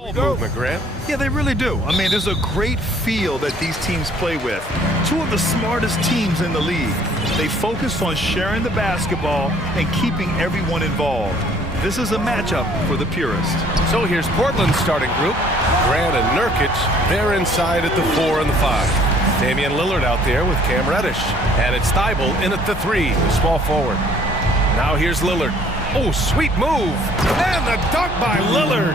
Movement, Grant. Yeah, they really do. I mean, there's a great feel that these teams play with. Two of the smartest teams in the league. They focus on sharing the basketball and keeping everyone involved. This is a matchup for the purist. So here's Portland's starting group. Grant and Nurkic, they're inside at the 4 and the 5. Damian Lillard out there with Cam Reddish. And it's Thibault in at the 3, the small forward. Now here's Lillard. Oh, sweet move. And the dunk by Lillard.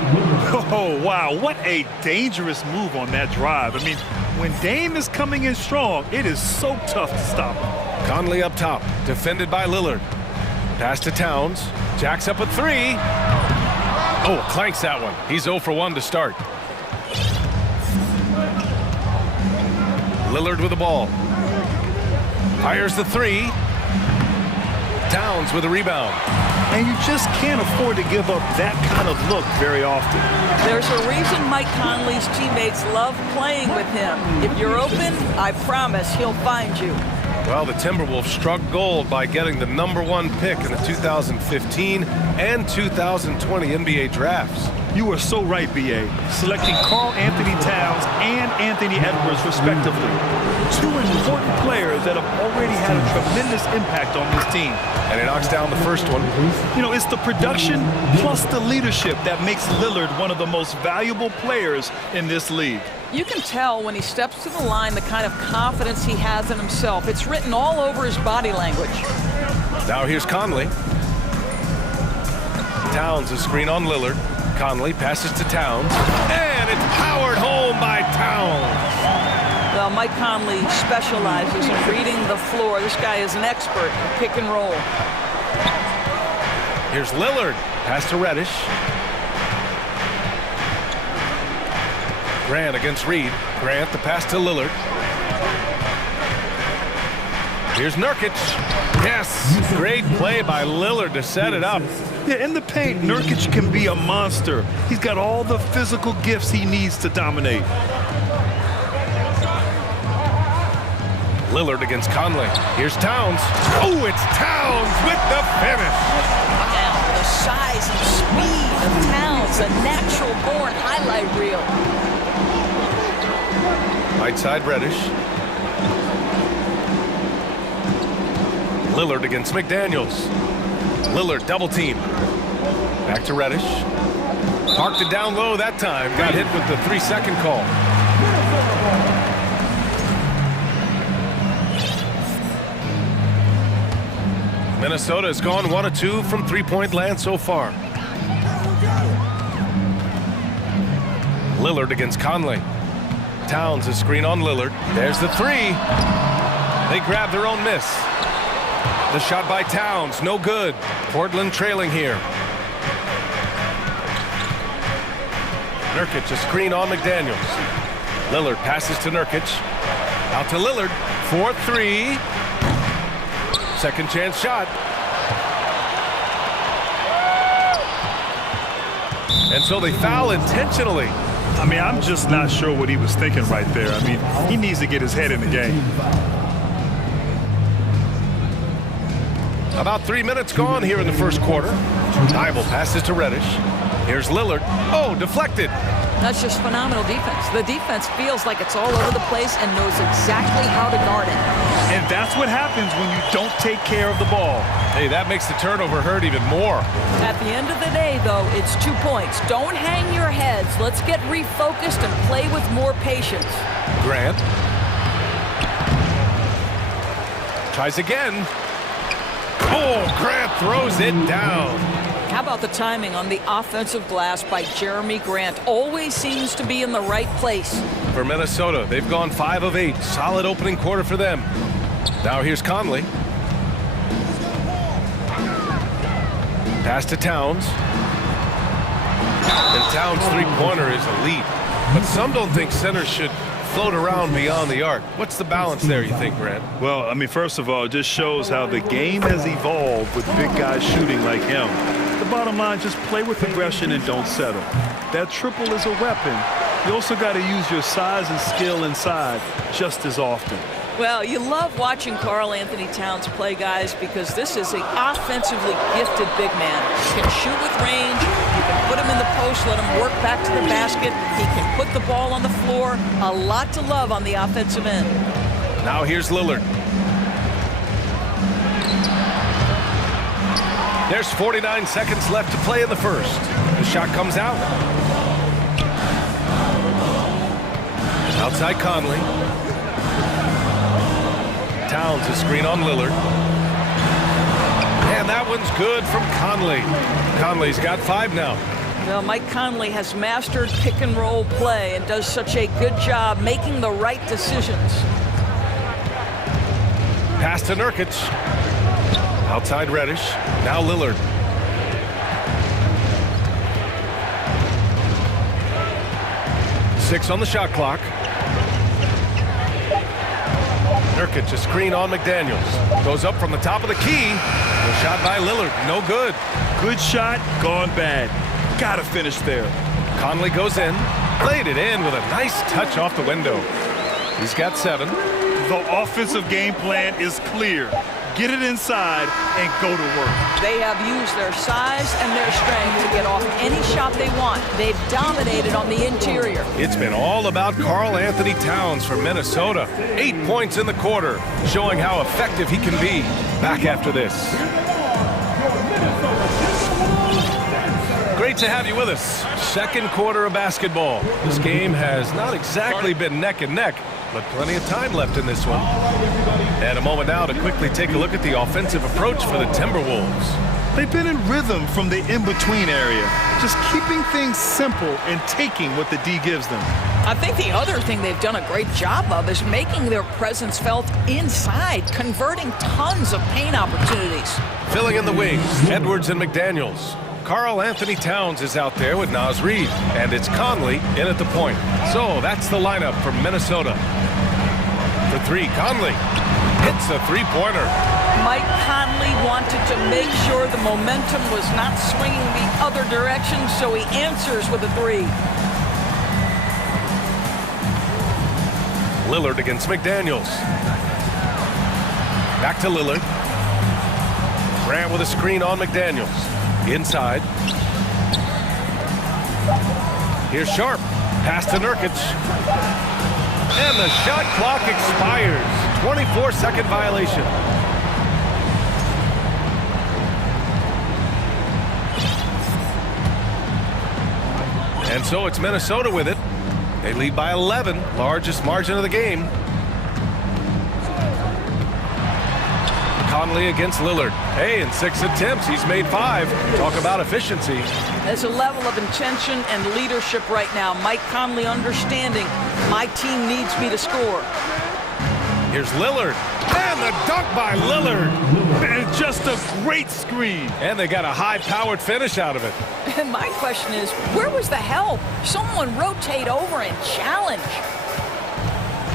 Oh, wow. What a dangerous move on that drive. I mean, when Dame is coming in strong, it is so tough to stop him. Conley up top, defended by Lillard. Pass to Towns. Jacks up a 3. Oh, clanks that one. He's 0 for 1 to start. Lillard with the ball. Fires the 3. Towns with a rebound. And you just can't afford to give up that kind of look very often. There's a reason Mike Conley's teammates love playing with him. If you're open, I promise he'll find you. Well, the Timberwolves struck gold by getting the #1 pick in the 2015 and 2020 NBA drafts. You are so right, B.A. Selecting Karl Anthony Towns and Anthony Edwards, respectively. Two important players that have already had a tremendous impact on this team. And he knocks down the first one. You know, it's the production plus the leadership that makes Lillard one of the most valuable players in this league. You can tell when he steps to the line the kind of confidence he has in himself. It's written all over his body language. Now here's Conley. Towns a screen on Lillard. Conley passes to Towns. And it's powered home by Towns. Well, Mike Conley specializes in reading the floor. This guy is an expert in pick and roll. Here's Lillard. Pass to Reddish. Grant against Reed. Grant the pass to Lillard. Here's Nurkic. Yes, great play by Lillard to set it up. Yeah, in the paint, Nurkic can be a monster. He's got all the physical gifts he needs to dominate. Lillard against Conley. Here's Towns. Oh, it's Towns with the finish. Wow, the size and speed of Towns, a natural-born highlight reel. Right side Reddish. Lillard against McDaniels. Lillard double team. Back to Reddish. Parked it down low that time. Got hit with the 3-second call. Minnesota has gone 1 of 2 from three-point land so far. Lillard against Conley. Towns a screen on Lillard. There's the 3. They grab their own miss. The shot by Towns, no good. Portland trailing here. Nurkic a screen on McDaniels. Lillard passes to Nurkic. Out to Lillard. 4-3. Second chance shot. And so they foul intentionally. I mean, I'm just not sure what he was thinking right there. I mean, he needs to get his head in the game. About 3 minutes gone here in the first quarter. Thibault passes to Reddish. Here's Lillard. Oh, deflected. That's just phenomenal defense. The defense feels like it's all over the place and knows exactly how to guard it. And that's what happens when you don't take care of the ball. Hey, that makes the turnover hurt even more. At the end of the day, though, it's 2 points. Don't hang your heads. Let's get refocused and play with more patience. Grant. Tries again. Oh, Grant throws it down. How about the timing on the offensive glass by Jeremy Grant? Always seems to be in the right place. For Minnesota, they've gone 5 of 8. Solid opening quarter for them. Now here's Conley. Pass to Towns. And Towns' three-pointer is elite. But some don't think centers should float around beyond the arc. What's the balance there, you think, Grant? Well, I mean, first of all, it just shows how the game has evolved with big guys shooting like him. The bottom line, just play with aggression and don't settle. That triple is a weapon. You also got to use your size and skill inside just as often. Well, you love watching Karl Anthony Towns play, guys, because this is an offensively gifted big man. You can shoot with range, you can put him in the post post, let him work back to the basket. He can put the ball on the floor. A lot to love on the offensive end. Now here's Lillard. There's 49 seconds left to play in the first. The shot comes out. Outside Conley. Towns a screen on Lillard. And that one's good from Conley. Conley's got 5 now. Well, Mike Conley has mastered pick and roll play and does such a good job making the right decisions. Pass to Nurkic. Outside Reddish. Now Lillard. Six on the shot clock. Nurkic a screen on McDaniels. Goes up from the top of the key. The shot by Lillard. No good. Good shot, gone bad. Gotta finish there. Conley goes in. Played it in with a nice touch off the window. He's got 7. The offensive game plan is clear. Get it inside and go to work. They have used their size and their strength to get off any shot they want. They've dominated on the interior. It's been all about Karl Anthony Towns for Minnesota. 8 points in the quarter, showing how effective he can be. Back after this. Great to have you with us. Second quarter of basketball. This game has not exactly been neck and neck, but plenty of time left in this one. And a moment now to quickly take a look at the offensive approach for the Timberwolves. They've been in rhythm from the in-between area, just keeping things simple and taking what the D gives them. I think the other thing they've done a great job of is making their presence felt inside, converting tons of paint opportunities. Filling in the wings, Edwards and McDaniels. Karl Anthony Towns is out there with Naz Reid, and it's Conley in at the point. So that's the lineup for Minnesota. For 3, Conley hits a 3-pointer. Mike Conley wanted to make sure the momentum was not swinging the other direction, so he answers with a 3. Lillard against McDaniels. Back to Lillard. Grant with a screen on McDaniels. Inside. Here's Sharp. Pass to Nurkic. And the shot clock expires. 24-second violation. And so it's Minnesota with it. They lead by 11, largest margin of the game. Conley against Lillard. Hey, in 6 attempts, he's made 5. Talk about efficiency. There's a level of intention and leadership right now. Mike Conley understanding my team needs me to score. Here's Lillard. And the dunk by Lillard. And just a great screen. And they got a high-powered finish out of it. And my question is, where was the help? Someone rotate over and challenge.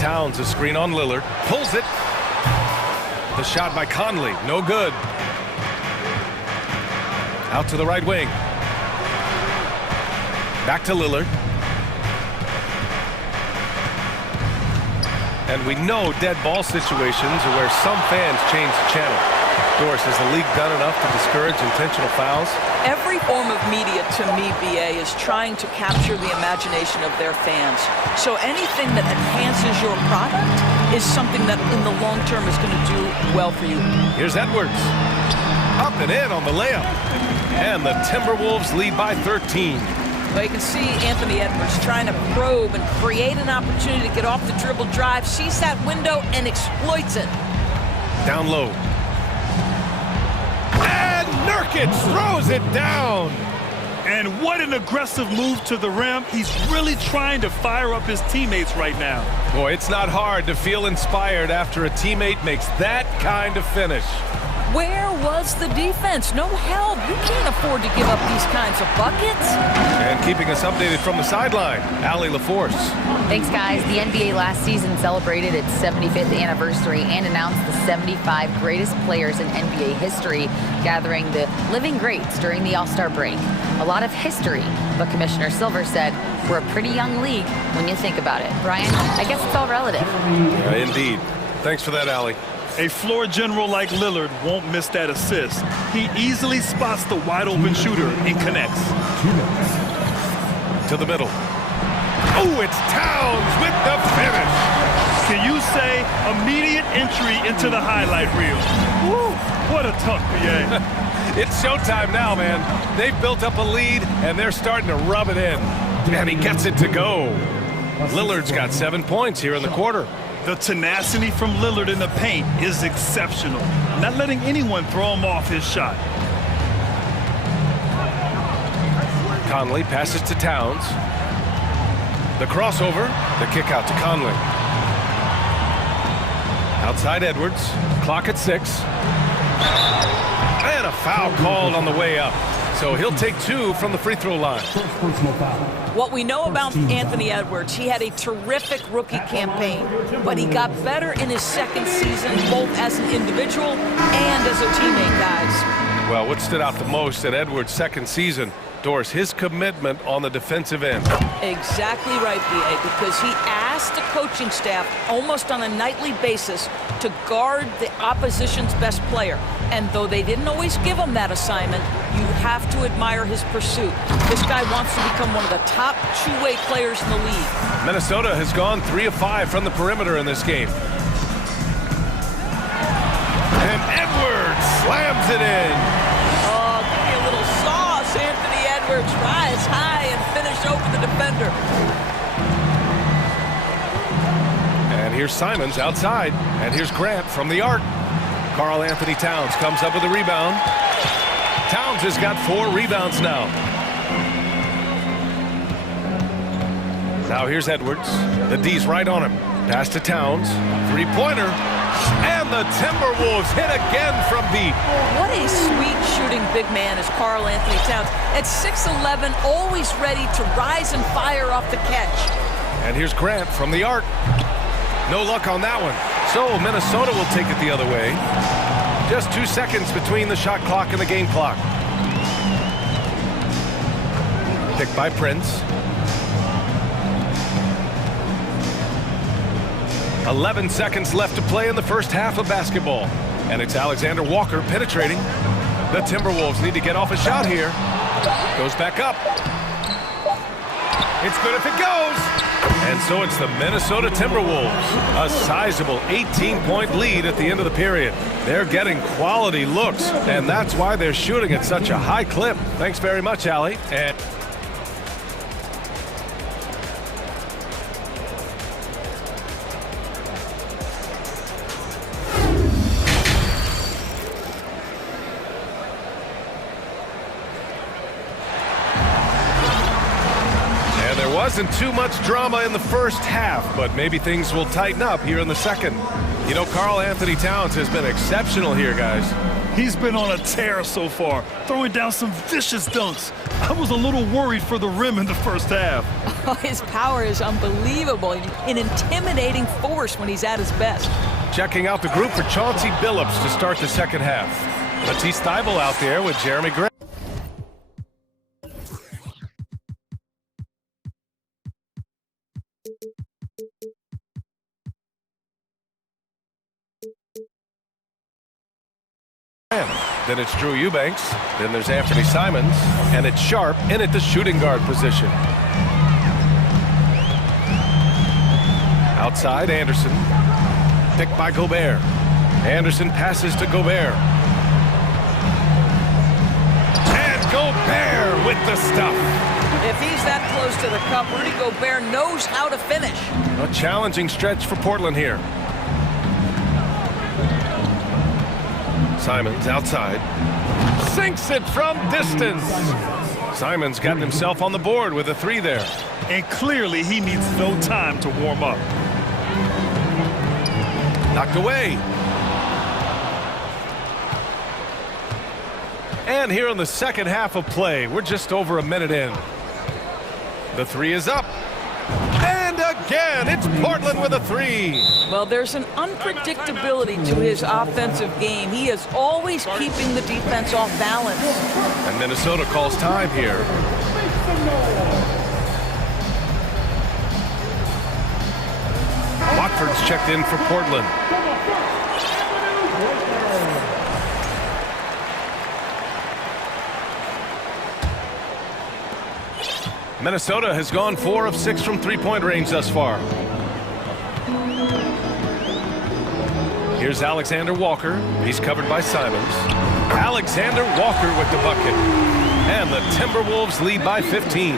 Towns a screen on Lillard. Pulls it. The shot by Conley, no good. Out to the right wing. Back to Lillard. And we know dead ball situations are where some fans change the channel. Of course, has the league done enough to discourage intentional fouls? Every form of media, to me, BA, is trying to capture the imagination of their fans. So anything that enhances your product is something that in the long term is going to do well for you. Here's Edwards. Up and in on the layup. And the Timberwolves lead by 13. Well, you can see Anthony Edwards trying to probe and create an opportunity to get off the dribble drive, sees that window and exploits it. Down low. And Nurkic throws it down. And what an aggressive move to the rim. He's really trying to fire up his teammates right now. Boy, it's not hard to feel inspired after a teammate makes that kind of finish. Where was the defense? No help. You can't afford to give up these kinds of buckets. And keeping us updated from the sideline, Allie LaForce. Thanks, guys. The NBA last season celebrated its 75th anniversary and announced the 75 greatest players in NBA history, gathering the living greats during the All-Star break. A lot of history, but Commissioner Silver said, we're a pretty young league when you think about it. Brian, I guess it's all relative. Indeed. Thanks for that, Allie. A floor general like Lillard won't miss that assist. He easily spots the wide-open shooter and connects. to the middle. Oh, it's Towns with the finish. Can you say immediate entry into the highlight reel? Woo, what a tough BA. It's showtime now, man. They've built up a lead, and they're starting to rub it in. And he gets it to go. Lillard's got 7 points here in the quarter. The tenacity from Lillard in the paint is exceptional. Not letting anyone throw him off his shot. Conley passes to Towns. The crossover, the kick out to Conley. Outside Edwards, clock at 6. And a foul called on the way up. So he'll take 2 from the free throw line. What we know about Anthony Edwards, he had a terrific rookie campaign, but he got better in his second season, both as an individual and as a teammate, guys. Well, what stood out the most in Edwards' second season, Doris, his commitment on the defensive end. Exactly right, B.A., because he asked the coaching staff almost on a nightly basis to guard the opposition's best player. And though they didn't always give him that assignment, you have to admire his pursuit. This guy wants to become one of the top two-way players in the league. Minnesota has gone 3 of 5 from the perimeter in this game. And Edwards slams it in. Oh, give me a little sauce, Anthony Edwards. Rise high and finish over the defender. And here's Simons outside. And here's Grant from the arc. Karl Anthony Towns comes up with a rebound. Towns has got 4 rebounds now. Now here's Edwards. The D's right on him. Pass to Towns. Three-pointer. And the Timberwolves hit again from deep. What a sweet shooting big man is Karl Anthony Towns. At 6'11", always ready to rise and fire off the catch. And here's Grant from the arc. No luck on that one. So Minnesota will take it the other way. Just 2 seconds between the shot clock and the game clock. Picked by Prince. 11 seconds left to play in the first half of basketball. And it's Alexander Walker penetrating. The Timberwolves need to get off a shot here. Goes back up. It's good if it goes. And so it's the Minnesota Timberwolves. A sizable 18-point lead at the end of the period. They're getting quality looks, and that's why they're shooting at such a high clip. Thanks very much, Allie. And wasn't too much drama in the first half, but maybe things will tighten up here in the second. You know, Karl Anthony Towns has been exceptional here, guys. He's been on a tear so far, throwing down some vicious dunks. I was a little worried for the rim in the first half. Oh, his power is unbelievable, an intimidating force when he's at his best. Checking out the group for Chauncey Billups to start the second half. Matisse Thybulle out there with Jeremy Grant. Then it's Drew Eubanks. Then there's Anthony Simons. And it's Sharp in at the shooting guard position. Outside, Anderson. Picked by Gobert. Anderson passes to Gobert. And Gobert with the stuff. If he's that close to the cup, Rudy Gobert knows how to finish. A challenging stretch for Portland here. Simons outside. Sinks it from distance. Simons gotten himself on the board with a 3 there. And clearly he needs no time to warm up. Knocked away. And here in the second half of play, we're just over a minute in. The 3 is up. And again, it's Portland with a 3. Well, there's an unpredictability to his offensive game. He is always keeping the defense off balance. And Minnesota calls time here. Watford's checked in for Portland. Minnesota has gone 4 of 6 from three-point range thus far. Here's Alexander Walker. He's covered by Simons. Alexander Walker with the bucket. And the Timberwolves lead by 15.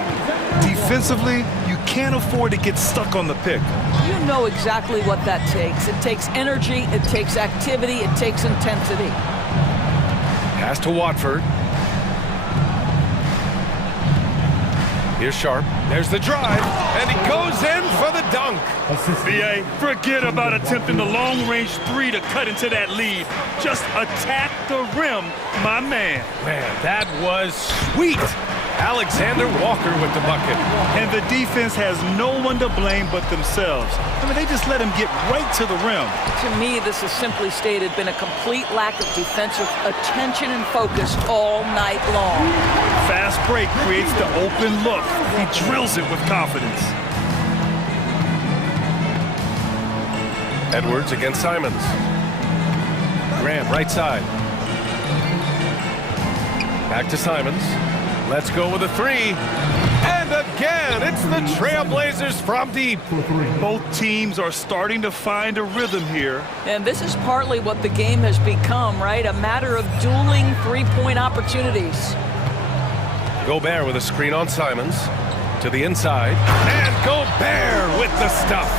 Defensively, you can't afford to get stuck on the pick. You know exactly what that takes. It takes energy, it takes activity, it takes intensity. Pass to Watford. Here's Sharp. There's the drive, and he goes in for the dunk. BA, forget about attempting the long-range three to cut into that lead. Just attack the rim, my man. Man, that was sweet. Alexander Walker with the bucket. And the defense has no one to blame but themselves. I mean, they just let him get right to the rim. To me, this has simply stated been a complete lack of defensive attention and focus all night long. Fast break creates the open look. He drills it with confidence. Edwards against Simons. Grant, right side. Back to Simons. Let's go with a three. And again, it's the Trailblazers from deep. Both teams are starting to find a rhythm here. And this is partly what the game has become, right? A matter of dueling three-point opportunities. Gobert with a screen on Simons. To the inside. And Gobert with the stuff.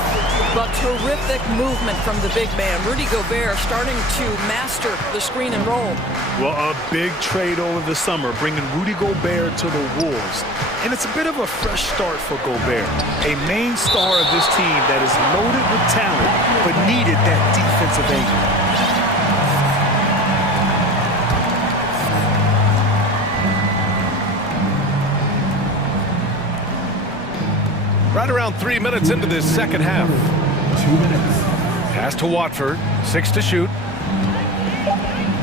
But terrific movement from the big man. Rudy Gobert starting to master the screen and roll. Well, a big trade over the summer, bringing Rudy Gobert to the Wolves. And it's a bit of a fresh start for Gobert, a main star of this team that is loaded with talent, but needed that defensive angle. Right around 3 minutes into this second half. 2 minutes. Pass to Watford, 6 to shoot.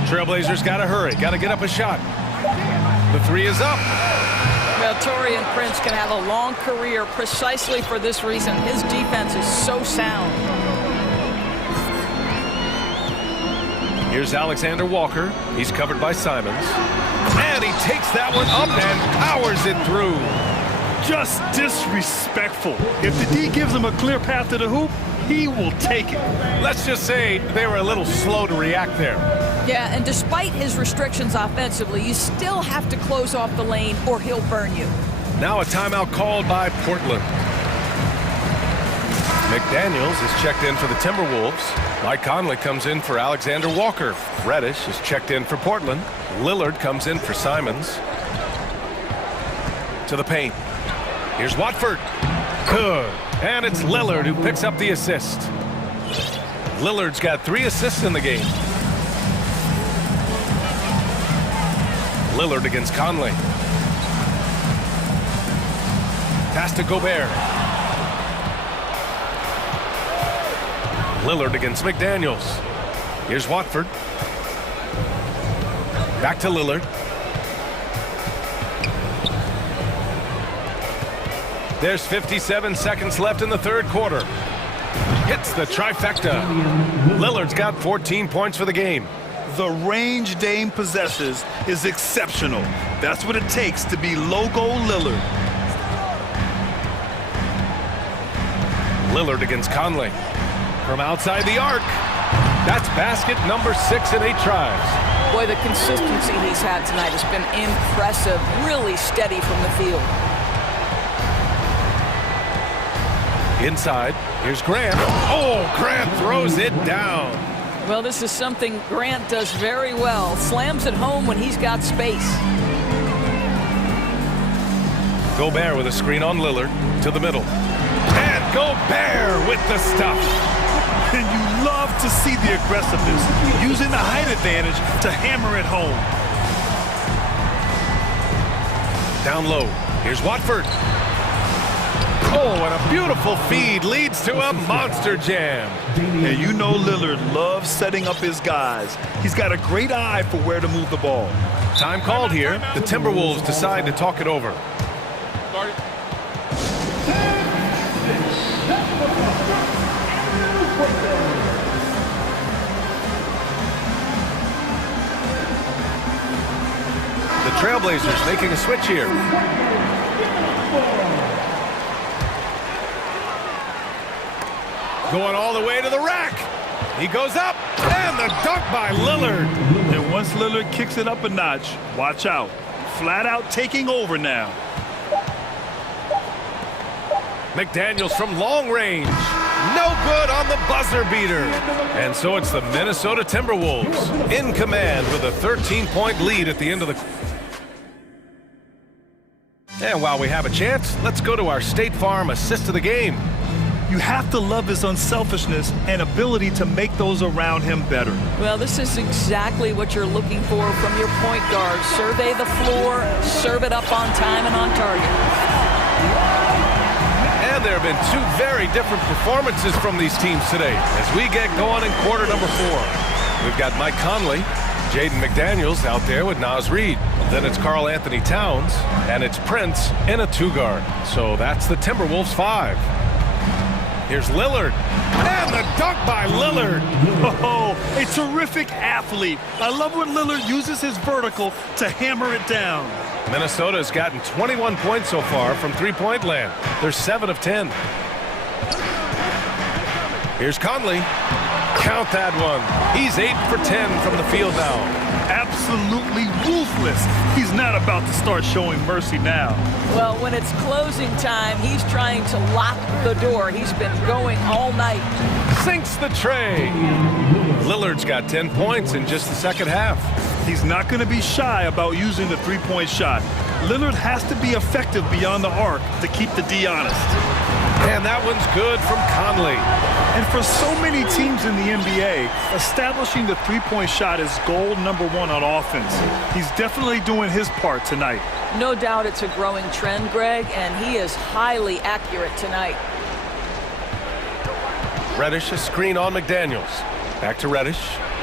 Trailblazers got to hurry, got to get up a shot. The three is up. Well, Taurean Prince can have a long career precisely for this reason. His defense is so sound. Here's Alexander Walker. He's covered by Simons. And he takes that one up and powers it through. Just disrespectful. If the D gives him a clear path to the hoop, he will take it. Let's just say they were a little slow to react there. Yeah, and despite his restrictions offensively, you still have to close off the lane or he'll burn you. Now a timeout called by Portland. McDaniels is checked in for the Timberwolves. Mike Conley comes in for Alexander Walker. Reddish is checked in for Portland. Lillard comes in for Simons. To the paint. Here's Watford. Good. And it's Lillard who picks up the assist. Lillard's got 3 assists in the game. Lillard against Conley. Pass to Gobert. Lillard against McDaniels. Here's Watford. Back to Lillard. There's 57 seconds left in the third quarter. Hits the trifecta. Lillard's got 14 points for the game. The range Dame possesses is exceptional. That's what it takes to be logo Lillard. Lillard against Conley. From outside the arc. That's basket number 6 in 8 tries. Boy, the consistency he's had tonight has been impressive. Really steady from the field. Inside, here's Grant. Oh, Grant throws it down. Well, this is something Grant does very well. Slams it home when he's got space. Gobert with a screen on Lillard to the middle. And Gobert with the stuff. And you love to see the aggressiveness, using the height advantage to hammer it home. Down low, here's Watford. Oh, and a beautiful feed leads to a monster jam. And you know Lillard loves setting up his guys. He's got a great eye for where to move the ball. Time called here. The Timberwolves decide to talk it over. The Trailblazers making a switch here. Going all the way to the rack. He goes up, and the dunk by Lillard. And once Lillard kicks it up a notch, watch out. Flat out taking over now. McDaniels from long range. No good on the buzzer beater. And so it's the Minnesota Timberwolves in command with a 13-point lead at the end of the... And while we have a chance, let's go to our State Farm assist of the game. You have to love his unselfishness and ability to make those around him better. Well, this is exactly what you're looking for from your point guard. Survey the floor, serve it up on time and on target. And there have been two very different performances from these teams today as we get going in quarter number 4. We've got Mike Conley, Jaden McDaniels out there with Naz Reid. Then it's Karl Anthony Towns, and it's Prince in a 2-guard. So that's the Timberwolves 5. Here's Lillard, and the dunk by Lillard. Oh, a terrific athlete. I love when Lillard uses his vertical to hammer it down. Minnesota has gotten 21 points so far from three-point land. They're 7 of 10. Here's Conley. Count that one. He's 8 for 10 from the field now. Absolutely ruthless. He's not about to start showing mercy now. Well, when it's closing time, he's trying to lock the door. He's been going all night. Sinks the tray. Lillard's got 10 points in just the second half. He's not going to be shy about using the three-point shot. Lillard has to be effective beyond the arc to keep the D honest. And that one's good from Conley. And for so many teams in the NBA, establishing the three-point shot is goal number 1 on offense. He's definitely doing his part tonight. No doubt it's a growing trend, Greg, and he is highly accurate tonight. Reddish, a screen on McDaniels. Back to Reddish.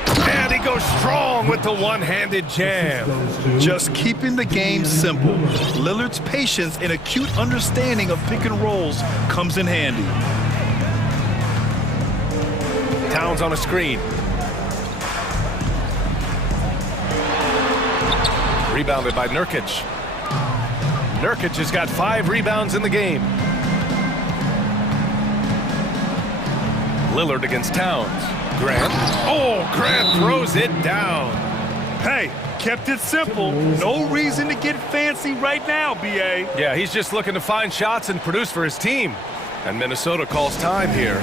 And he goes strong with the one-handed jam. Just keeping the game simple. Lillard's patience and acute understanding of pick and rolls comes in handy. Towns on a screen. Rebounded by Nurkic. Nurkic has got 5 rebounds in the game. Lillard against Towns. Grant. Oh, Grant throws it down. Hey, kept it simple. No reason to get fancy right now, B.A. Yeah, he's just looking to find shots and produce for his team. And Minnesota calls time here.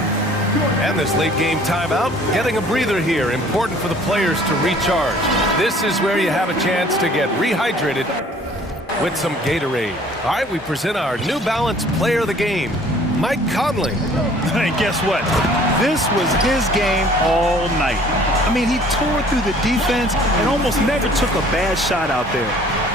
And this late game timeout, getting a breather here. Important for the players to recharge. This is where you have a chance to get rehydrated with some Gatorade. All right, we present our New Balance player of the game, Mike Conley. And guess what? This was his game all night. I mean, he tore through the defense and almost never took a bad shot out there.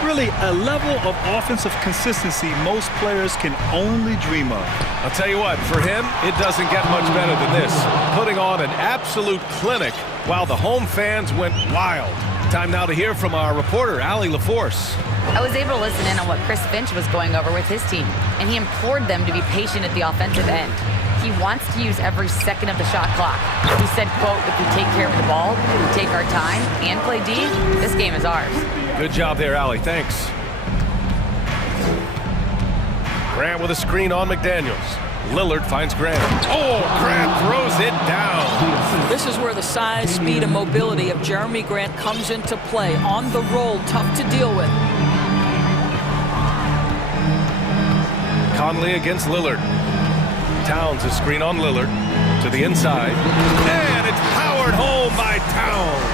Really, a level of offensive consistency most players can only dream of. I'll tell you what, for him, it doesn't get much better than this. Putting on an absolute clinic while the home fans went wild. Time now to hear from our reporter, Allie LaForce. I was able to listen in on what Chris Finch was going over with his team, and he implored them to be patient at the offensive end. He wants to use every second of the shot clock. He said, quote, if we take care of the ball, we take our time, and play D, this game is ours. Good job there, Allie. Thanks. Grant with a screen on McDaniels. Lillard finds Grant. Oh, Grant throws it down. This is where the size, speed, and mobility of Jeremy Grant comes into play. On the roll, tough to deal with. Conley against Lillard. Towns a screen on Lillard to the inside. And it's powered home by Towns.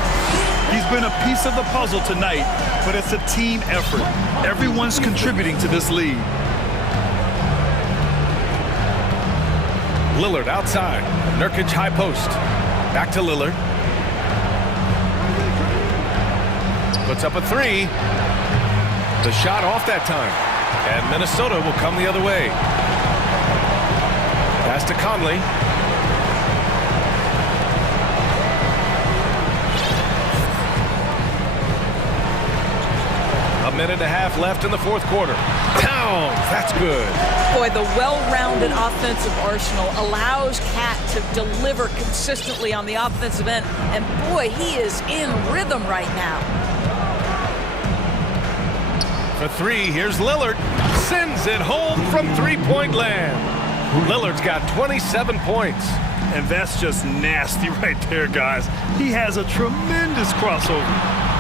He's been a piece of the puzzle tonight, but it's a team effort. Everyone's contributing to this lead. Lillard outside. Nurkic high post. Back to Lillard. Puts up a 3. The shot off that time. And Minnesota will come the other way. Pass to Conley. A minute and a half left in the fourth quarter. Towns, that's good. Boy, the well-rounded offensive arsenal allows Cat to deliver consistently on the offensive end. And boy, he is in rhythm right now. For 3, here's Lillard. Sends it home from three-point land. Lillard's got 27 points. And that's just nasty right there, guys. He has a tremendous crossover.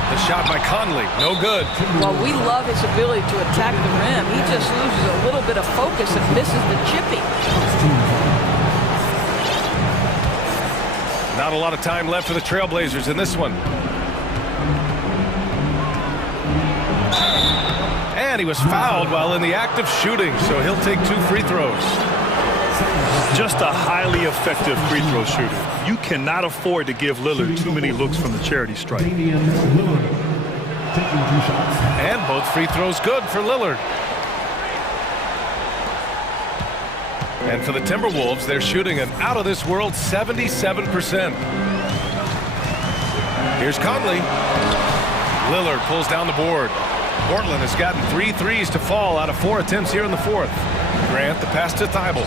The shot by Conley, no good. Well, we love his ability to attack the rim. He just loses a little bit of focus and misses the chippy. Not a lot of time left for the Trailblazers in this one. And he was fouled while in the act of shooting, so he'll take 2 free throws. Just a highly effective free throw shooter. You cannot afford to give Lillard too many looks from the charity stripe. And both free throws good for Lillard. And for the Timberwolves, they're shooting an out-of-this-world 77%. Here's Conley. Lillard pulls down the board. Portland has gotten 3 threes to fall out of 4 attempts here in the fourth. Grant the pass to Thibault.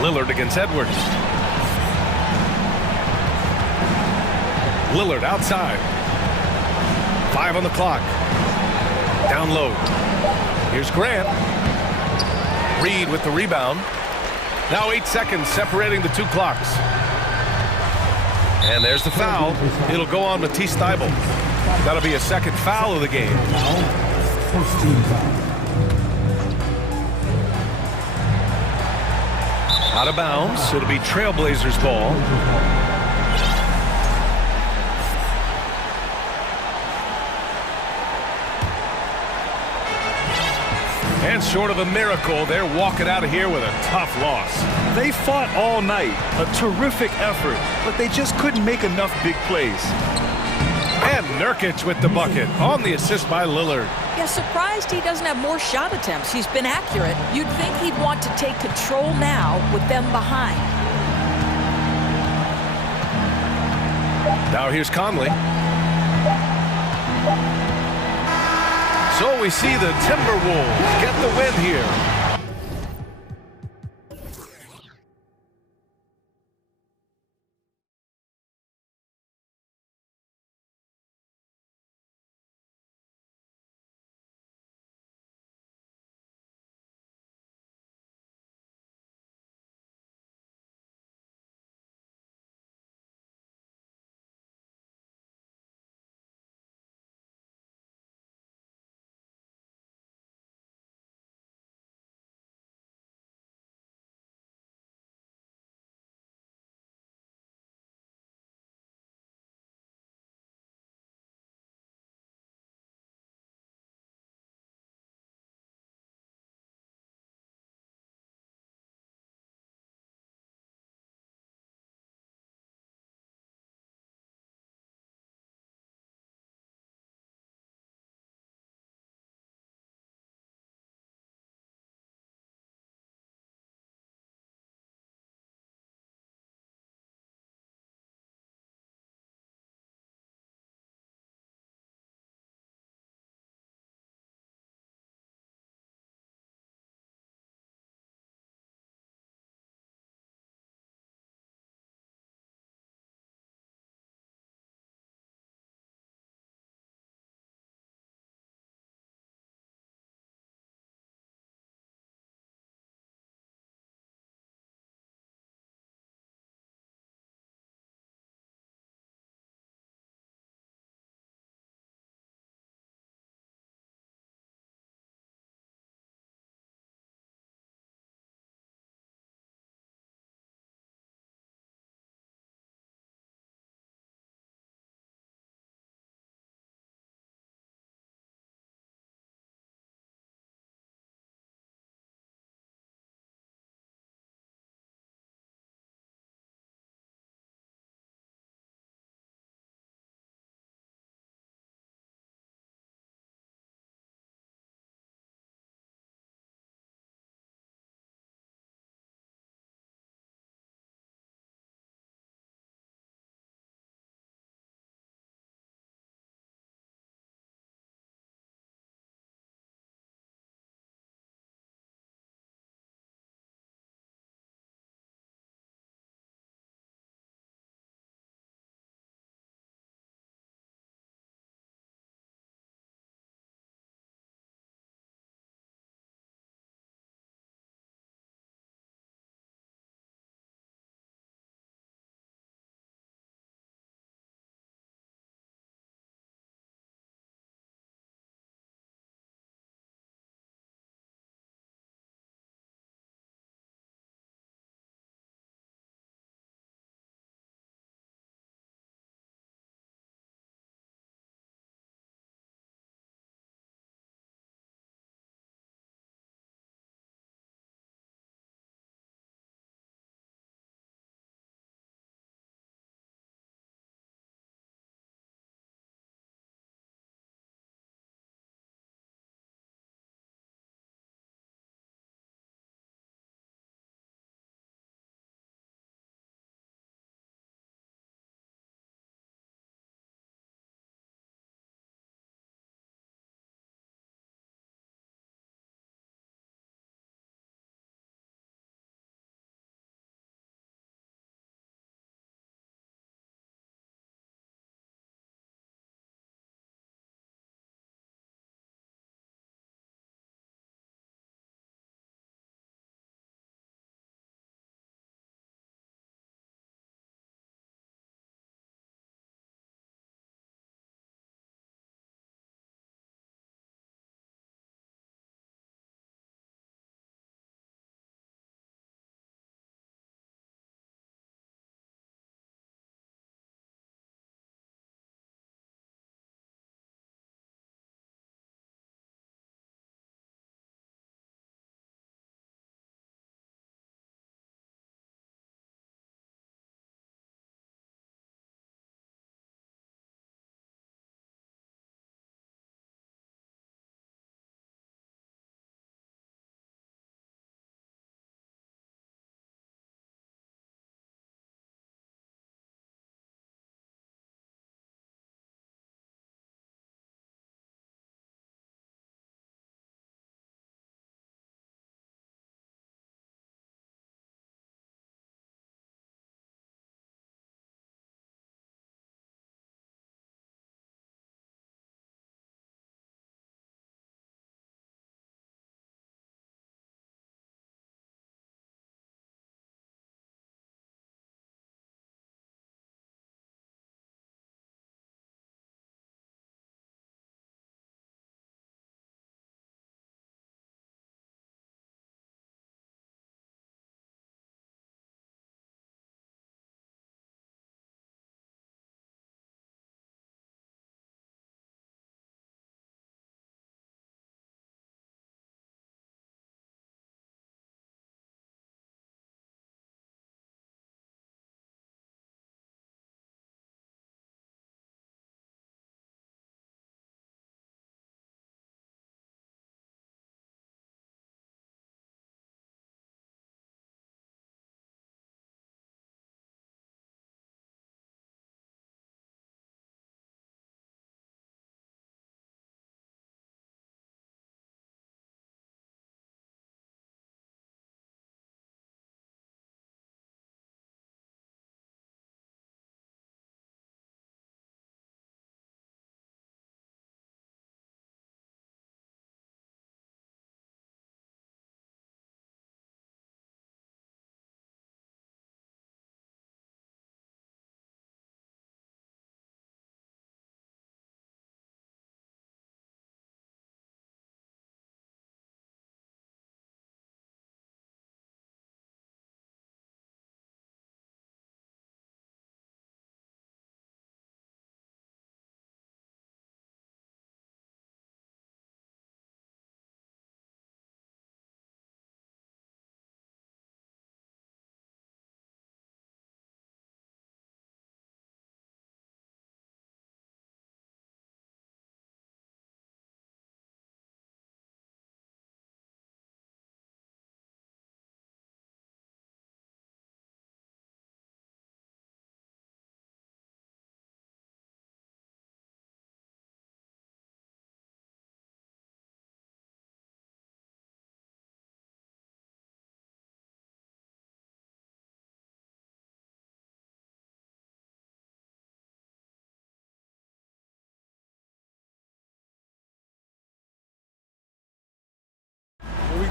Lillard against Edwards. Lillard outside. 5 on the clock. Down low. Here's Grant. Reed with the rebound. Now 8 seconds separating the 2 clocks. And there's the foul. It'll go on Matisse Thybulle. That'll be a second foul of the game. First team foul. Out of bounds. It'll be Trailblazers ball. And short of a miracle, they're walking out of here with a tough loss. They fought all night. A terrific effort, but they just couldn't make enough big plays. And Nurkic with the bucket on the assist by Lillard. Yeah, surprised he doesn't have more shot attempts. He's been accurate. You'd think he'd want to take control now with them behind. Now here's Conley. So we see the Timberwolves get the win here.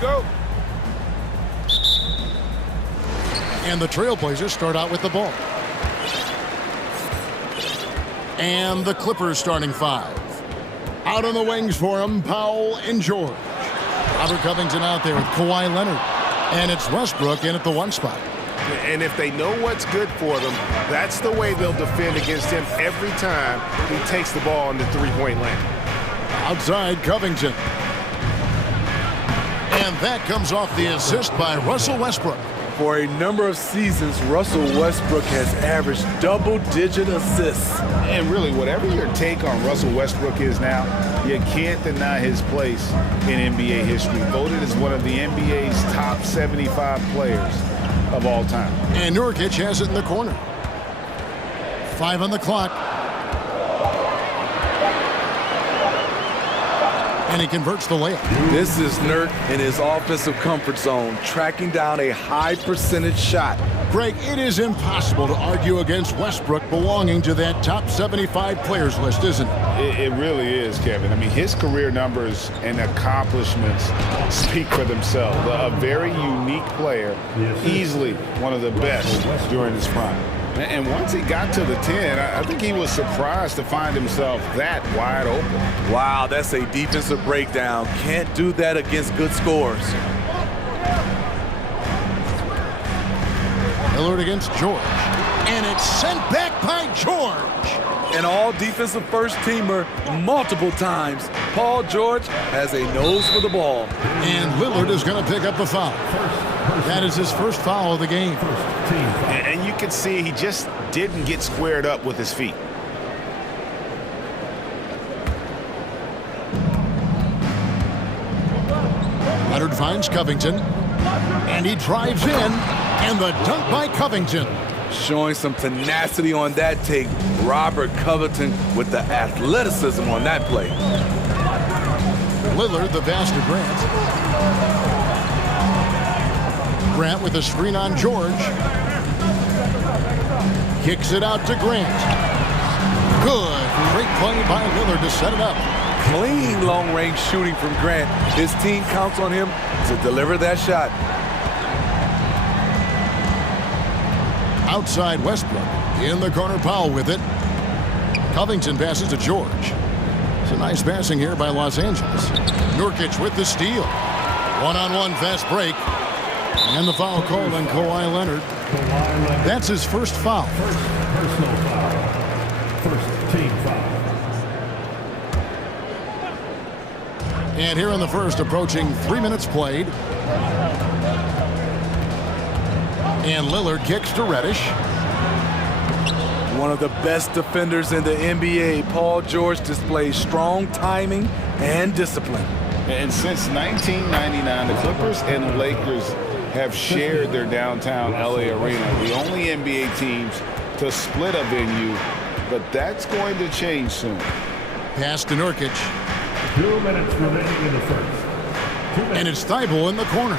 go. And the Trailblazers start out with the ball. And the Clippers starting 5. Out on the wings for him, Powell and George. Robert Covington out there with Kawhi Leonard. And it's Westbrook in at the 1 spot. And if they know what's good for them, that's the way they'll defend against him every time he takes the ball in the three-point land. Outside Covington. And that comes off the assist by Russell Westbrook. For a number of seasons, Russell Westbrook has averaged double-digit assists. And really, whatever your take on Russell Westbrook is now, you can't deny his place in NBA history. Voted as one of the NBA's top 75 players of all time. And Nurkic has it in the corner. 5 on the clock. And he converts the layup. This is Nurk in his offensive comfort zone, tracking down a high percentage shot. Greg, it is impossible to argue against Westbrook belonging to that top 75 players list, isn't it? It really is, Kevin. I mean, his career numbers and accomplishments speak for themselves. A very unique player, easily one of the best during his prime. And once he got to the 10, I think he was surprised to find himself that wide open. Wow, that's a defensive breakdown. Can't do that against good scores. Lillard against George. And it's sent back by George. An all-defensive first-teamer multiple times. Paul George has a nose for the ball. And Lillard is going to pick up the foul. That is his first foul of the game. And you can see he just didn't get squared up with his feet. Leonard finds Covington. And he drives in. And the dunk by Covington. Showing some tenacity on that take. Robert Covington with the athleticism on that play. Lillard, the pass to Grant. Grant with a screen on George. Kicks it out to Grant. Good. Great play by Lillard to set it up. Clean long-range shooting from Grant. His team counts on him to deliver that shot. Outside Westbrook. In the corner, Powell with it. Covington passes to George. It's a nice passing here by Los Angeles. Nurkic with the steal. One-on-one fast break. And the foul called on Kawhi Leonard. That's his first foul. Personal foul. First team foul. And here in the first, approaching 3 minutes played. And Lillard kicks to Reddish. One of the best defenders in the NBA, Paul George displays strong timing and discipline. And since 1999, the Clippers and the Lakers have shared their downtown LA arena, the only NBA teams to split a venue, but that's going to change soon. Pass to Nurkic. 2 minutes remaining in the first. And it's Thibault in the corner.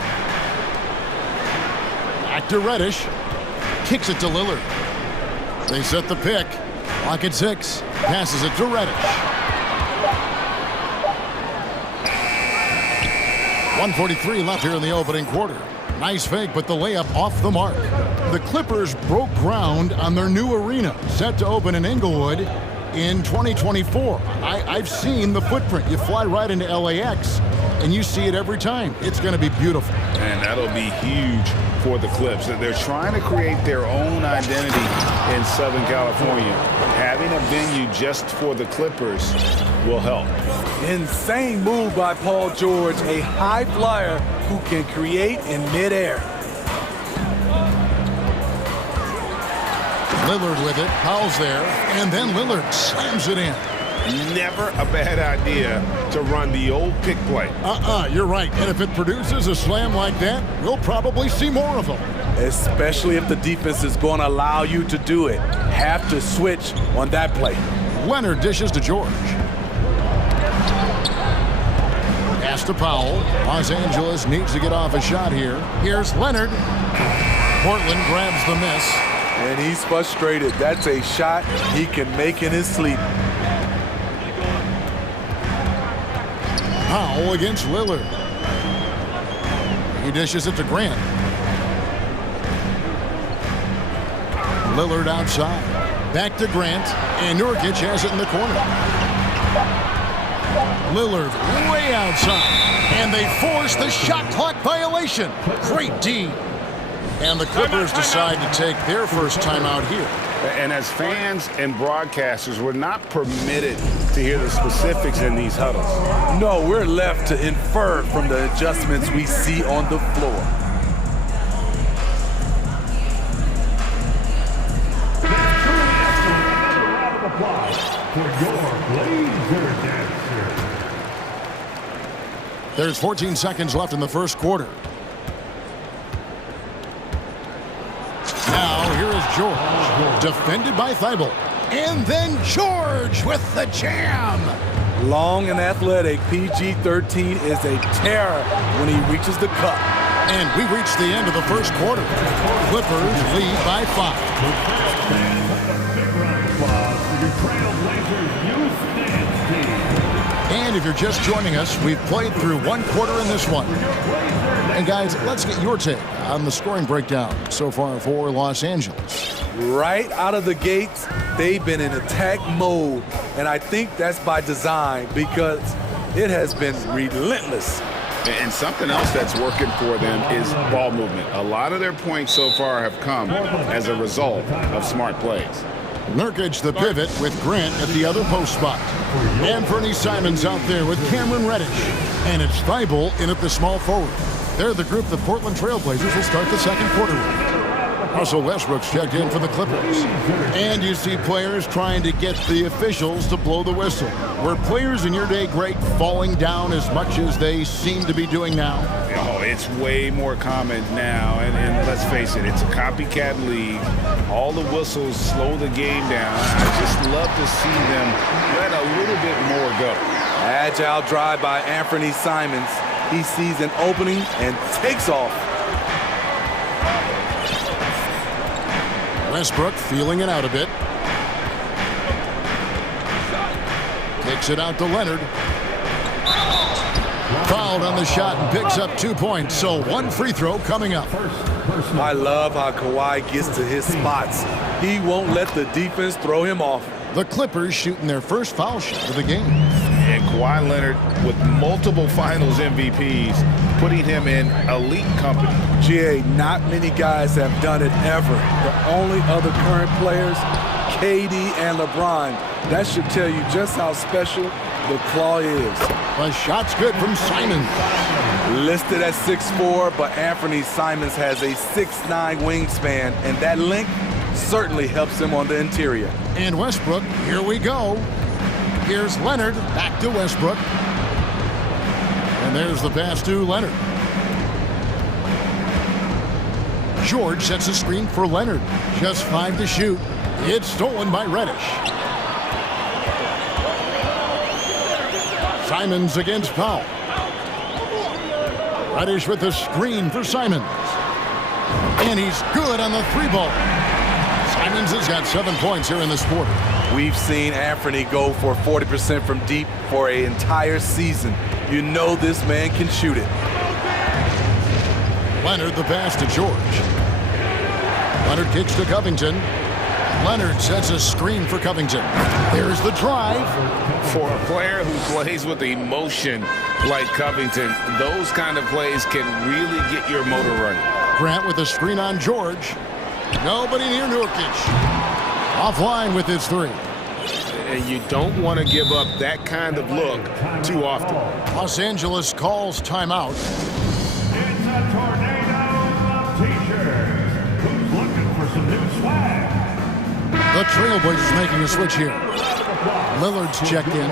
Back to Reddish. Kicks it to Lillard. They set the pick. Clock at 6. Passes it to Reddish. 1:43 left here in the opening quarter. Nice fake, but the layup off the mark. The Clippers broke ground on their new arena, set to open in Inglewood in 2024. I've seen the footprint. You fly right into LAX, and you see it every time. It's going to be beautiful. And that'll be huge for the Clips. They're trying to create their own identity in Southern California. Having a venue just for the Clippers will help. Insane move by Paul George, a high flyer who can create in midair. Lillard with it, Powell's there, and then Lillard slams it in. Never a bad idea to run the old pick play. You're right. And if it produces a slam like that, we'll probably see more of them. Especially if the defense is going to allow you to do it. Have to switch on that play. Leonard dishes to George. Pass to Powell. Los Angeles needs to get off a shot here. Here's Leonard. Portland grabs the miss. And he's frustrated. That's a shot he can make in his sleep. Powell against Lillard. He dishes it to Grant. Lillard outside. Back to Grant. And Nurkic has it in the corner. Lillard way outside. And they force the shot clock violation. Great D. And the Clippers decide to take their first timeout here. And as fans and broadcasters, we're not permitted to hear the specifics in these huddles. No, we're left to infer from the adjustments we see on the floor. There's 14 seconds left in the first quarter. Now, here is George, defended by Thibault. And then George with the jam. Long and athletic, PG-13 is a terror when he reaches the cup. And we reach the end of the first quarter. Clippers lead by 5. And if you're just joining us, we've played through one quarter in this one. And guys, let's get your take on the scoring breakdown so far for Los Angeles. Right out of the gates, they've been in attack mode. And I think that's by design because it has been relentless. And something else that's working for them is ball movement. A lot of their points so far have come as a result of smart plays. Nurkic the pivot with Grant at the other post spot. Anthony Simons out there with Cameron Reddish. And it's Thibault in at the small forward. They're the group the Portland Trailblazers will start the second quarter with. Russell Westbrook's checked in for the Clippers. And you see players trying to get the officials to blow the whistle. Were players in your day great falling down as much as they seem to be doing now? Oh, it's way more common now. And let's face it, it's a copycat league. All the whistles slow the game down. I just love to see them let a little bit more go. Agile drive by Anthony Simons. He sees an opening and takes off. Westbrook feeling it out a bit. Kicks it out to Leonard. Fouled on the shot and picks up 2 points. So one free throw coming up. I love how Kawhi gets to his spots. He won't let the defense throw him off. The Clippers shooting their first foul shot of the game. And Kawhi Leonard with multiple finals MVPs, putting him in elite company. GA, not many guys have done it ever. The only other current players, KD and LeBron. That should tell you just how special the claw is. The shot's good from Simons. Listed at 6'4", but Anthony Simons has a 6'9" wingspan, and that length certainly helps him on the interior. And Westbrook, here we go. Here's Leonard, back to Westbrook. And there's the pass to Leonard. George sets a screen for Leonard. Just 5 to shoot. It's stolen by Reddish. Simons against Powell. Reddish with the screen for Simons. And he's good on the 3-ball. Simons has got 7 points here in this quarter. We've seen Anthony go for 40% from deep for an entire season. You know this man can shoot it. Leonard the pass to George. Leonard kicks to Covington. Leonard sets a screen for Covington. There's the drive. For a player who plays with emotion like Covington, those kind of plays can really get your motor running. Grant with a screen on George. Nobody near Nurkic. Offline with his 3. And you don't want to give up that kind of look too often. Los Angeles calls timeout. It's a tornado of t-shirts. Who's looking for some new swag? The Trailblazers making a switch here. Lillard's checked in.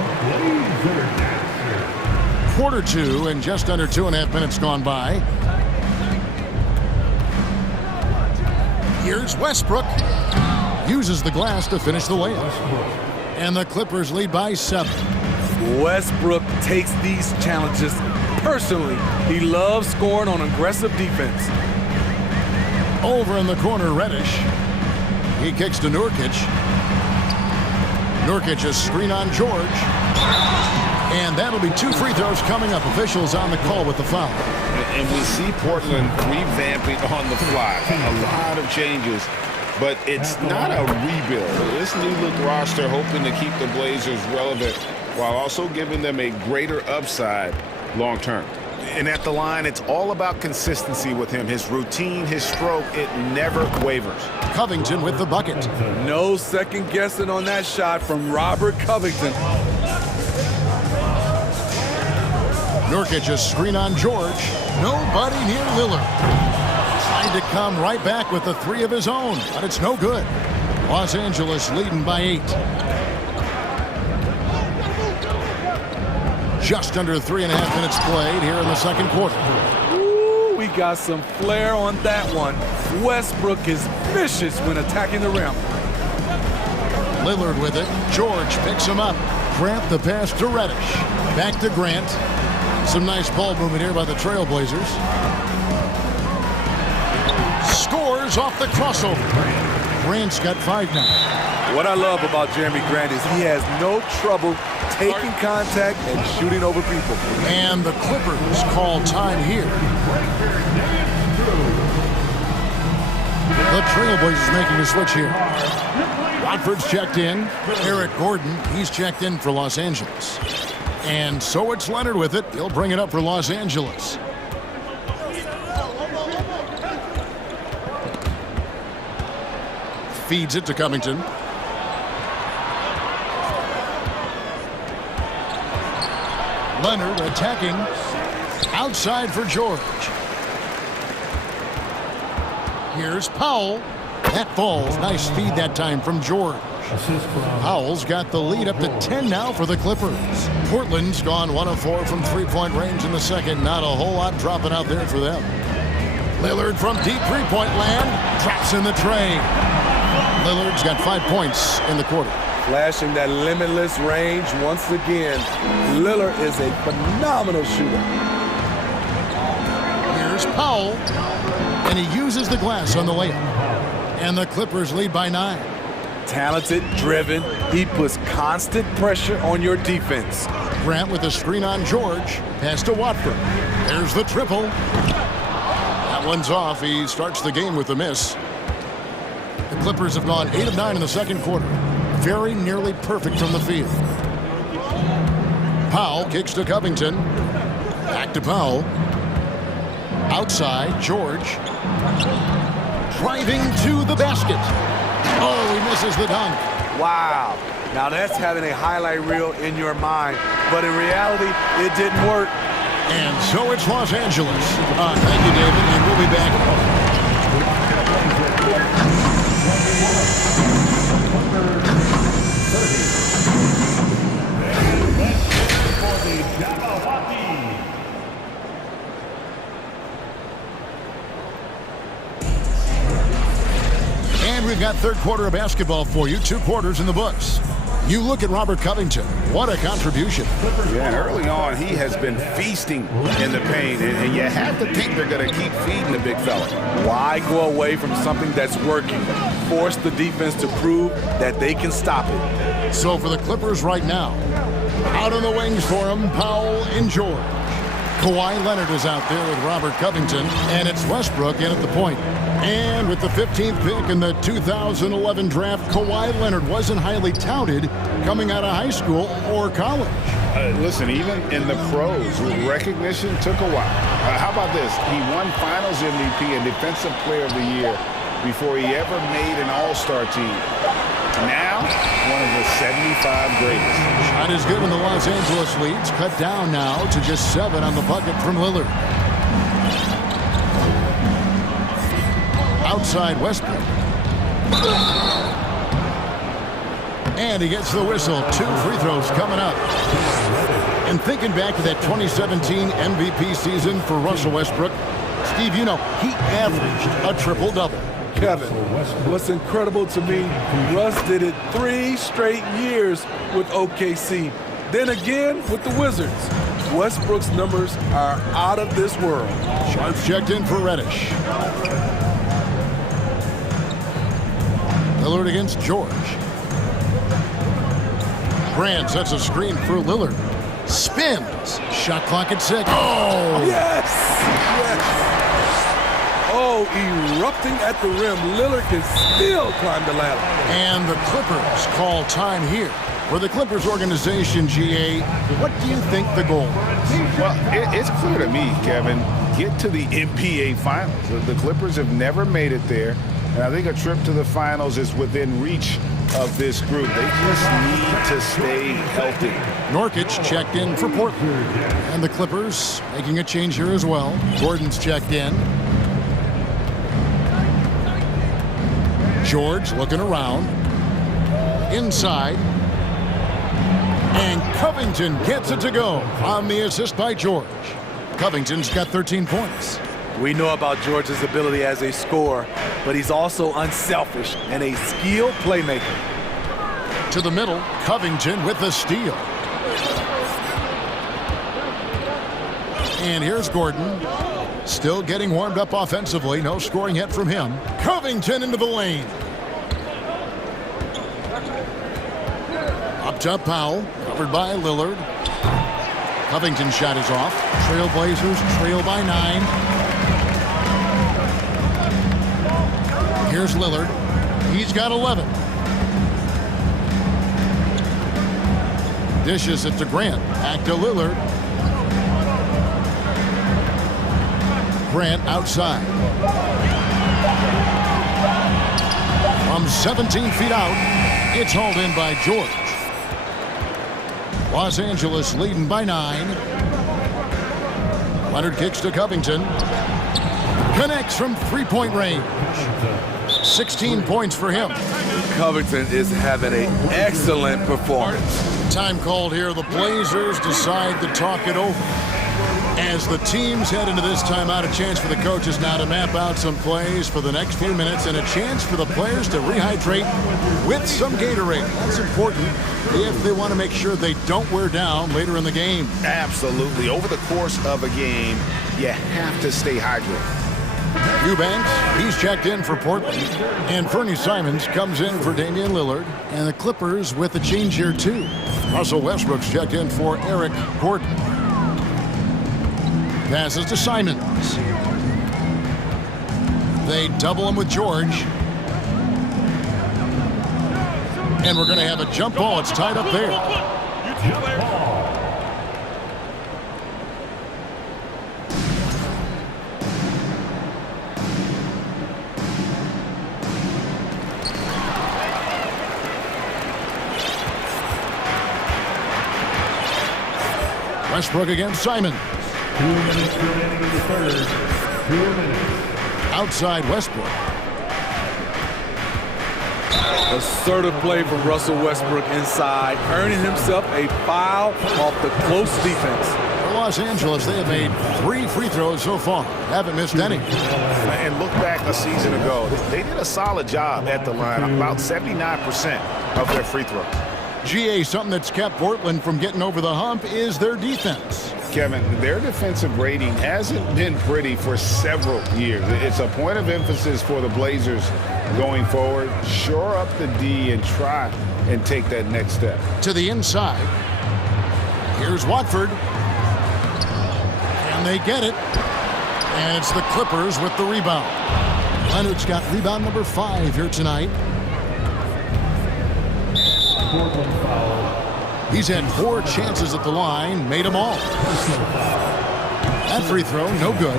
Quarter 2 and just under 2.5 minutes gone by. Here's Westbrook. Uses the glass to finish the layup. And the Clippers lead by 7. Westbrook takes these challenges personally. He loves scoring on aggressive defense. Over in the corner, Reddish. He kicks to Nurkic. Nurkic a screen on George. And that'll be 2 free throws coming up. Officials on the call with the foul. And we see Portland revamping on the fly. A lot of changes, but it's not a rebuild. This new look roster hoping to keep the Blazers relevant while also giving them a greater upside long term. And at the line, it's all about consistency with him. His routine, his stroke, it never wavers. Covington with the bucket. No second guessing on that shot from Robert Covington. Nurkic a screen on George. Nobody near Lillard. Trying to come right back with the 3 of his own, but it's no good. Los Angeles leading by 8. Just under 3.5 minutes played here in the second quarter. Ooh, we got some flair on that one. Westbrook is vicious when attacking the rim. Lillard with it. George picks him up. Grant the pass to Reddish. Back to Grant. Some nice ball movement here by the Trailblazers. Scores off the crossover. Grant's got 5 now. What I love about Jeremy Grant is he has no trouble taking contact and shooting over people. And the Clippers call time here. The Trailblazers making a switch here. Watford's checked in. Eric Gordon, he's checked in for Los Angeles. And so it's Leonard with it. He'll bring it up for Los Angeles. Feeds it to Covington. Leonard attacking. Outside for George. Here's Powell. That falls. Nice feed that time from George. Powell's got the lead up to 10 now for the Clippers. Portland's gone 1 of 4 from 3-point range in the second. Not a whole lot dropping out there for them. Lillard from deep 3-point land. Drops in the tray. Lillard's got 5 points in the quarter. Flashing that limitless range once again. Lillard is a phenomenal shooter. Here's Powell. And he uses the glass on the layup. And the Clippers lead by 9. Talented, driven. He puts constant pressure on your defense. Grant with a screen on George. Pass to Watford. There's the triple. That one's off. He starts the game with a miss. The Clippers have gone 8 of 9 in the second quarter. Very nearly perfect from the field. Powell kicks to Covington. Back to Powell. Outside, George. Driving to the basket. Oh, he misses the dunk. Wow. Now that's having a highlight reel in your mind. But in reality, it didn't work. And so it's Los Angeles. Thank you, David, and we'll be back. And we've got third quarter of basketball for you. 2 quarters in the books. You look at Robert Covington. What a contribution. Yeah, and early on, he has been feasting in the paint, and you have to think they're going to keep feeding the big fella. Why go away from something that's working? Force the defense to prove that they can stop it. So for the Clippers right now, out on the wings for him, Powell and George. Kawhi Leonard is out there with Robert Covington, and it's Westbrook in at the point. And with the 15th pick in the 2011 draft, Kawhi Leonard wasn't highly touted coming out of high school or college. Listen, even in the pros, recognition took a while. How about this? He won Finals MVP and Defensive Player of the Year before he ever made an All-Star team. Now, one of the 75 greatest. Shot is good when the Los Angeles leads. Cut down now to just 7 on the bucket from Lillard. Outside Westbrook. And he gets the whistle. 2 free throws coming up. And thinking back to that 2017 MVP season for Russell Westbrook, Steve, you know, he averaged a triple-double. Kevin, what's incredible to me, Russ did it 3 straight years with OKC. Then again with the Wizards. Westbrook's numbers are out of this world. Sharps checked in for Reddish. Lillard against George. Grant sets a screen for Lillard. Spins. Shot clock at 6. Oh! Yes! Yes! Oh, erupting at the rim. Lillard can still climb the ladder. And the Clippers call time here. For the Clippers organization, GA, what do you think the goal is? Well, it's clear to me, Kevin. Get to the NBA Finals. The Clippers have never made it there. And I think a trip to the finals is within reach of this group. They just need to stay healthy. Nurkic checked in for Portland. And the Clippers making a change here as well. Gordon's checked in. George looking around. Inside. And Covington gets it to go on the assist by George. Covington's got 13 points. We know about George's ability as a scorer, but he's also unselfish and a skilled playmaker. To the middle, Covington with the steal. And here's Gordon. Still getting warmed up offensively. No scoring yet from him. Covington into the lane. Up top, Powell. Covered by Lillard. Covington's shot is off. Trailblazers trail by 9. Here's Lillard. He's got 11. Dishes it to Grant. Back to Lillard. Grant outside. From 17 feet out, it's hauled in by George. Los Angeles leading by 9. Leonard kicks to Covington. Connects from three-point range. 16 points for him. Covington is having an excellent performance. Time called here. The Blazers decide to talk it over. As the teams head into this timeout, a chance for the coaches now to map out some plays for the next few minutes and a chance for the players to rehydrate with some Gatorade. That's important if they want to make sure they don't wear down later in the game. Absolutely. Over the course of a game, you have to stay hydrated. Eubanks, he's checked in for Portland. And Fernie Simons comes in for Damian Lillard. And the Clippers with a change here, too. Russell Westbrook's checked in for Eric Gordon. Passes to Simons. They double him with George. And we're going to have a jump ball. It's tied up there. Westbrook against Simon. 2 minutes remaining in the third. 2 minutes. Outside Westbrook. Assertive play from Russell Westbrook inside, earning himself a foul off the close defense. For Los Angeles, they have made 3 free throws so far. Haven't missed any. And look back a season ago. They did a solid job at the line. About 79% of their free throws. GA, something that's kept Portland from getting over the hump is their defense. Kevin, their defensive rating hasn't been pretty for several years. It's a point of emphasis for the Blazers going forward. Shore up the D and try and take that next step. To the inside. Here's Watford. And they get it. And it's the Clippers with the rebound. Leonard's got rebound number 5 here tonight. He's had 4 chances at the line, made them all. That free throw, no good.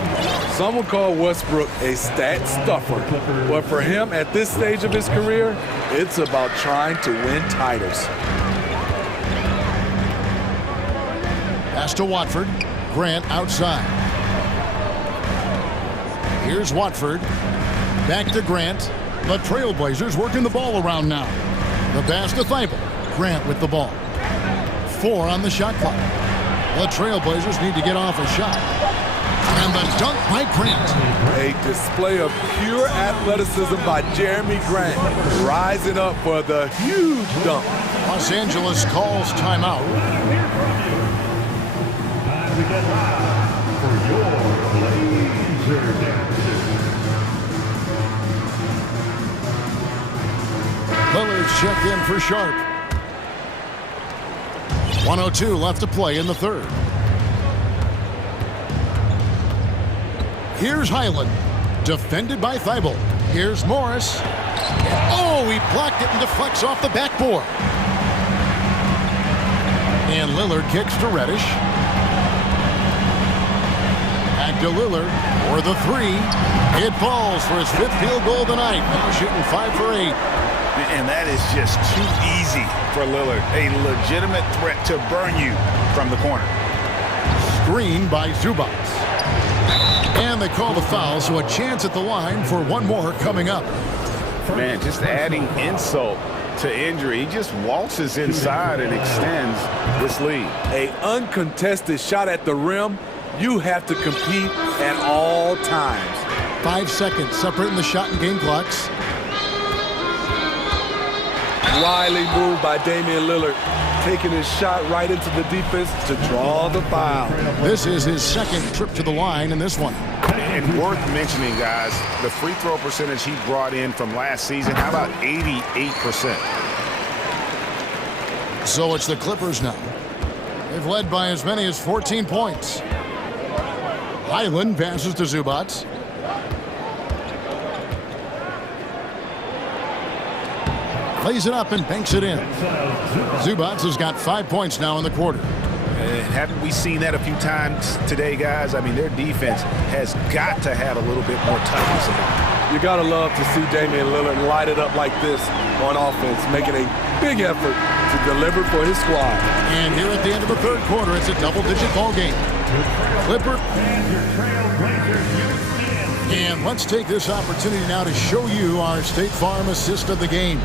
Some will call Westbrook a stat stuffer, but for him at this stage of his career, it's about trying to win titles. Pass to Watford. Grant outside. Here's Watford. Back to Grant. The Trailblazers working the ball around now. The pass to Thibault. Grant with the ball. 4 on the shot clock. The Trailblazers need to get off a shot. And the dunk by Grant. A display of pure athleticism by Jeremy Grant, rising up for the huge dunk. Los Angeles calls timeout. Time to get live for your Blazer dances. Lillard's checked in for Sharp. 1:02 left to play in the third. Here's Highland, defended by Thibault. Here's Morris. Oh, he blocked it and deflects off the backboard. And Lillard kicks to Reddish. Back to Lillard for the three. It falls for his 5th field goal tonight. Now shooting 5 for 8. And that is just too easy for Lillard. A legitimate threat to burn you from the corner. Screen by Zubac. And they call the foul, so a chance at the line for one more coming up. Man, just adding insult to injury. He just waltzes inside and extends this lead. A uncontested shot at the rim. You have to compete at all times. 5 seconds separating the shot and game clocks. Wily move by Damian Lillard, taking his shot right into the defense to draw the foul. This is his 2nd trip to the line in this one. And worth mentioning, guys, the free throw percentage he brought in from last season, how about 88%? So it's the Clippers now. They've led by as many as 14 points. Highland passes to Zubac. Plays it up and banks it in. Zubac has got 5 points now in the quarter. And haven't we seen that a few times today, guys? I mean, their defense has got to have a little bit more toughness in it. You got to love to see Damian Lillard light it up like this on offense, making a big effort to deliver for his squad. And here at the end of the third quarter, it's a double-digit ball game. Clipper. And let's take this opportunity now to show you our State Farm assist of the game.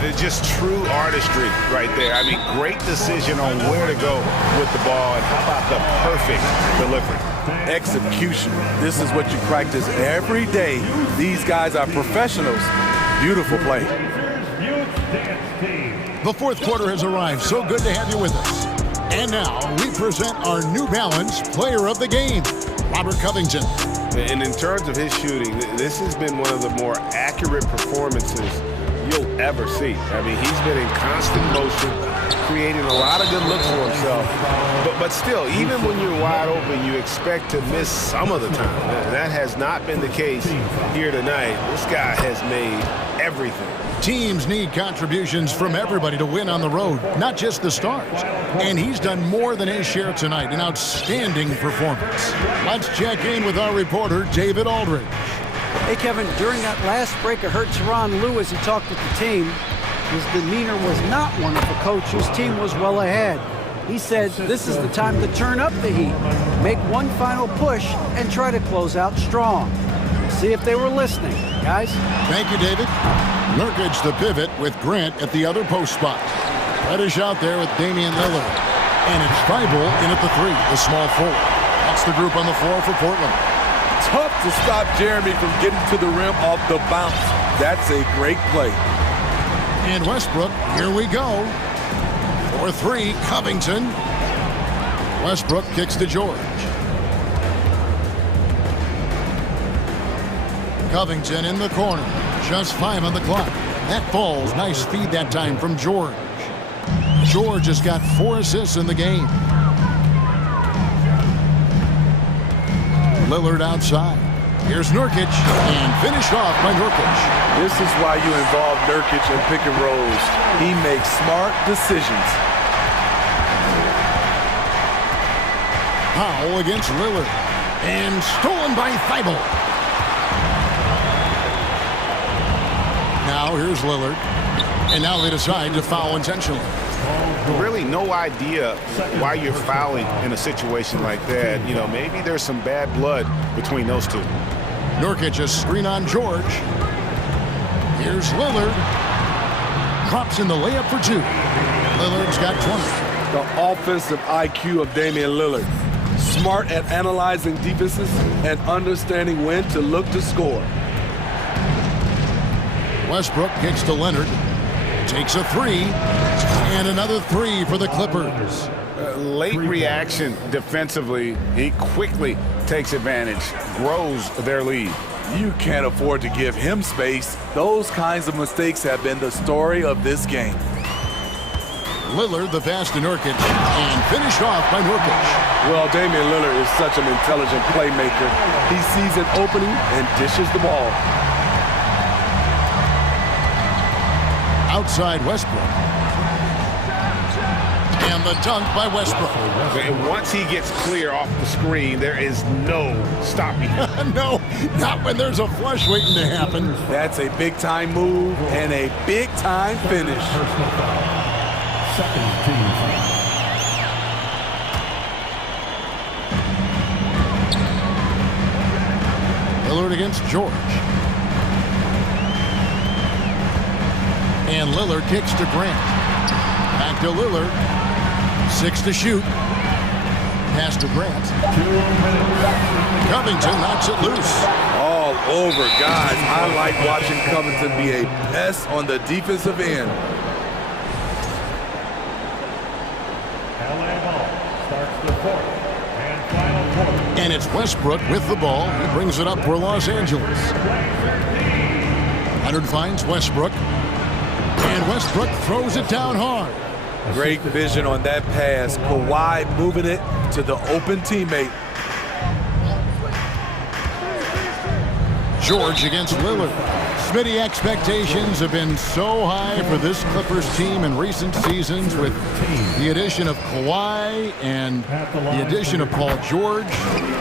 It's just true artistry right there. I mean, great decision on where to go with the ball, and how about the perfect delivery? Execution. This is what you practice every day. These guys are professionals. Beautiful play. The fourth quarter has arrived. So good to have you with us. And now we present our New Balance Player of the Game, Robert Covington. And in terms of his shooting, this has been one of the more accurate performances you'll ever see. I mean, he's been in constant motion, creating a lot of good looks for himself. But still, even when you're wide open, you expect to miss some of the time. That has not been the case here tonight. This guy has made everything. Teams need contributions from everybody to win on the road, not just the stars. And he's done more than his share tonight. An outstanding performance. Let's check in with our reporter, David Aldridge. Hey, Kevin, during that last break, I heard Tyronn Lue as he talked with the team. His demeanor was not one of a coach whose team was well ahead. He said this is the time to turn up the heat, make one final push, and try to close out strong. See if they were listening, guys. Thank you, David. Nurkic the pivot with Grant at the other post spot. Reddish out there with Damian Lillard. And it's Thibault in at the three, the small forward. That's the group on the floor for Portland. Tough to stop Jeremy from getting to the rim off the bounce. That's a great play. And Westbrook, here we go. For three, Covington. Westbrook kicks to George. Covington in the corner. Just 5 on the clock. That falls. Nice feed that time from George. George has got 4 assists in the game. Lillard outside. Here's Nurkic, and finished off by Nurkic. This is why you involve Nurkic in pick and rolls. He makes smart decisions. Powell against Lillard. And stolen by Thibault. Now here's Lillard. And now they decide to foul intentionally. Really no idea why you're fouling in a situation like that. You know, maybe there's some bad blood between those two. Nurkic a screen on George. Here's Lillard. Drops in the layup for 2. Lillard's got 20. The offensive IQ of Damian Lillard. Smart at analyzing defenses and understanding when to look to score. Westbrook kicks to Leonard. Takes a 3. And another 3 for the Clippers. Late reaction defensively. He quickly takes advantage, grows their lead. You can't afford to give him space. Those kinds of mistakes have been the story of this game. Lillard, the pass to Nurkic, and finished off by Nurkic. Well, Damian Lillard is such an intelligent playmaker. He sees an opening and dishes the ball. Outside Westbrook. And the dunk by Westbrook. And once he gets clear off the screen, there is no stopping him. No, not when there's a flush waiting to happen. That's a big-time move and a big-time finish. Second team foul. Lillard against George. And Lillard kicks to Grant. Back to Lillard. 6 to shoot. Pass to Grant. 2 minutes. Covington knocks it loose. All over, guys. I like watching Covington be a pest on the defensive end. LA ball starts the fourth and final quarter. And it's Westbrook with the ball. He brings it up for Los Angeles. Leonard finds Westbrook. And Westbrook throws it down hard. Great vision on that pass. Kawhi moving it to the open teammate. George against Lillard. Smitty, expectations have been so high for this Clippers team in recent seasons with the addition of Kawhi and the addition of Paul George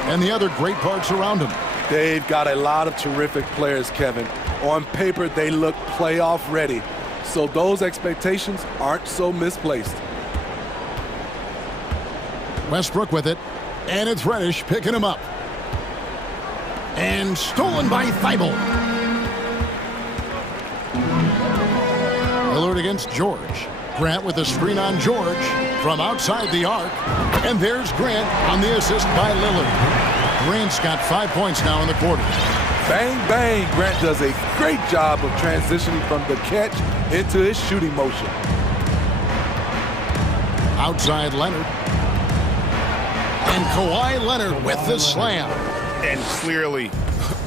and the other great parts around him. They've got a lot of terrific players, Kevin. On paper, they look playoff ready. So those expectations aren't so misplaced. Westbrook with it. And it's Reddish picking him up. And stolen by Thibault. Lillard against George. Grant with a screen on George from outside the arc. And there's Grant on the assist by Lillard. Grant's got 5 points now in the quarter. Bang, bang. Grant does a great job of transitioning from the catch into his shooting motion. Outside Leonard. And Kawhi Leonard with the slam. And clearly,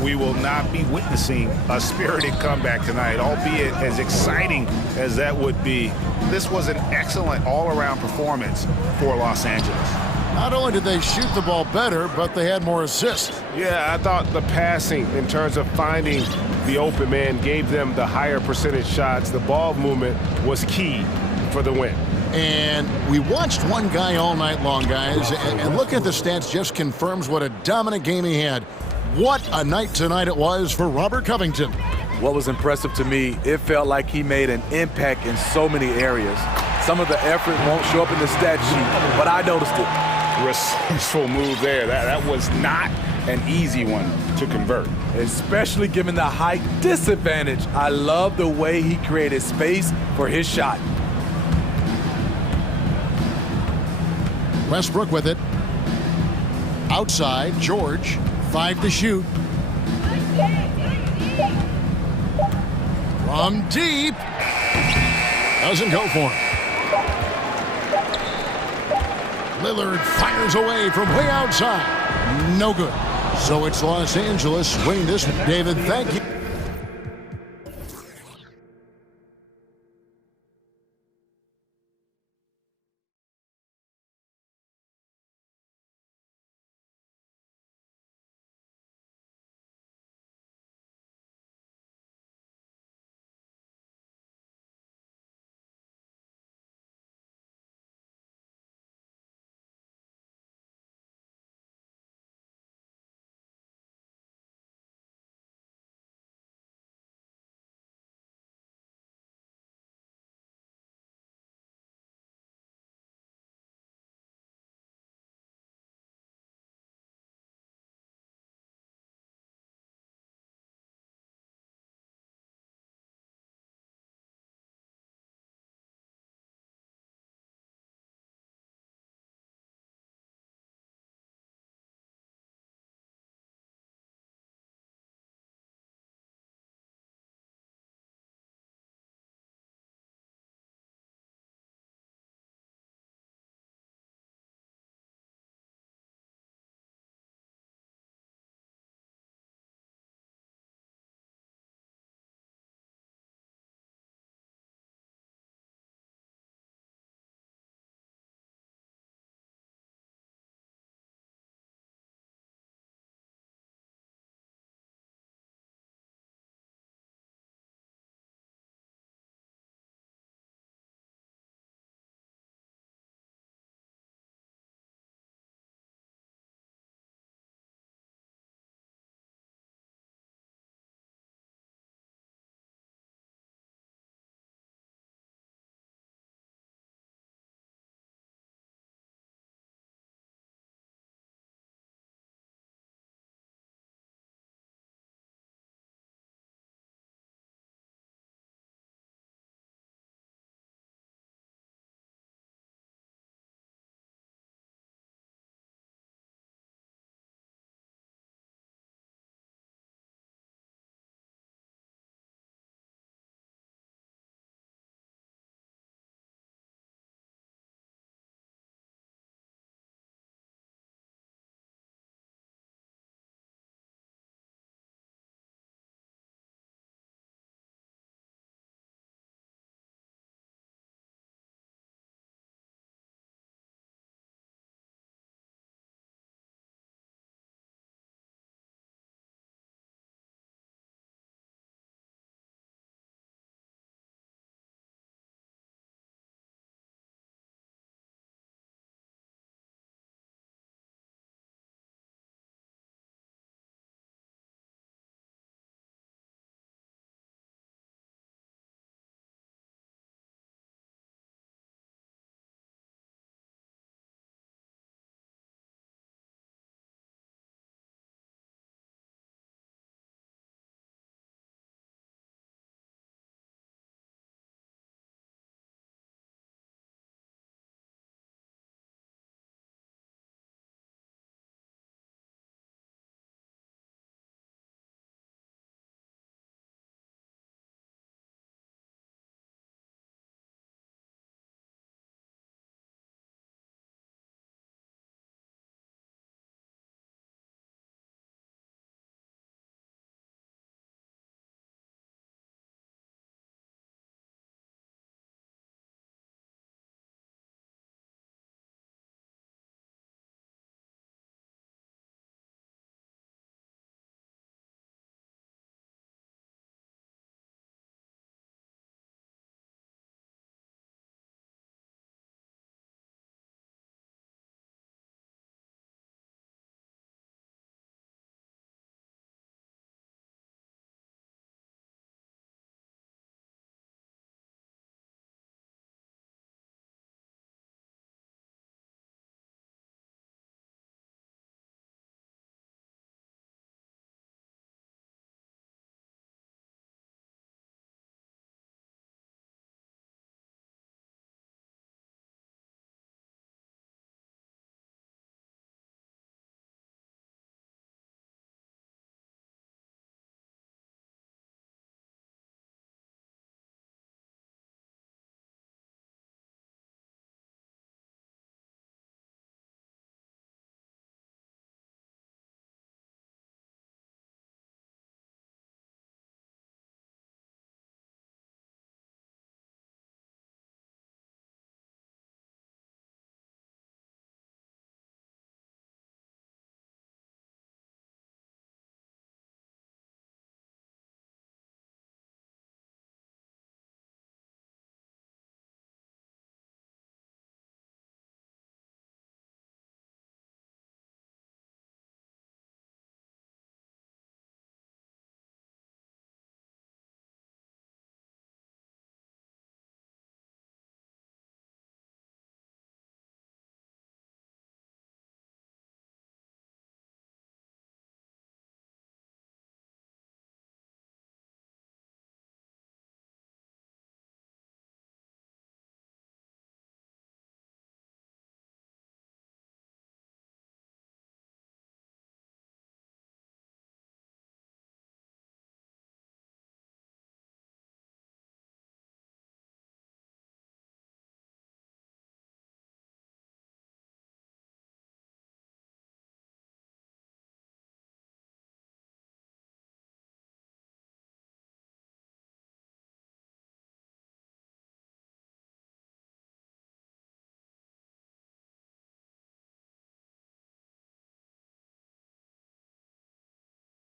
we will not be witnessing a spirited comeback tonight, albeit as exciting as that would be. This was an excellent all-around performance for Los Angeles. Not only did they shoot the ball better, but they had more assists. Yeah, I thought the passing in terms of finding the open man gave them the higher percentage shots. The ball movement was key for the win. And we watched one guy all night long, guys, and look at the stats just confirms what a dominant game he had. What a night tonight it was for Robert Covington. What was impressive to me, it felt like he made an impact in so many areas. Some of the effort won't show up in the stat sheet, but I noticed it. Resourceful move there. That was not an easy one to convert. Especially given the height disadvantage. I love the way he created space for his shot. Westbrook with it. Outside, George. 5 to shoot. From deep. Doesn't go for him. Lillard fires away from way outside. No good. So it's Los Angeles winning this. David, thank you.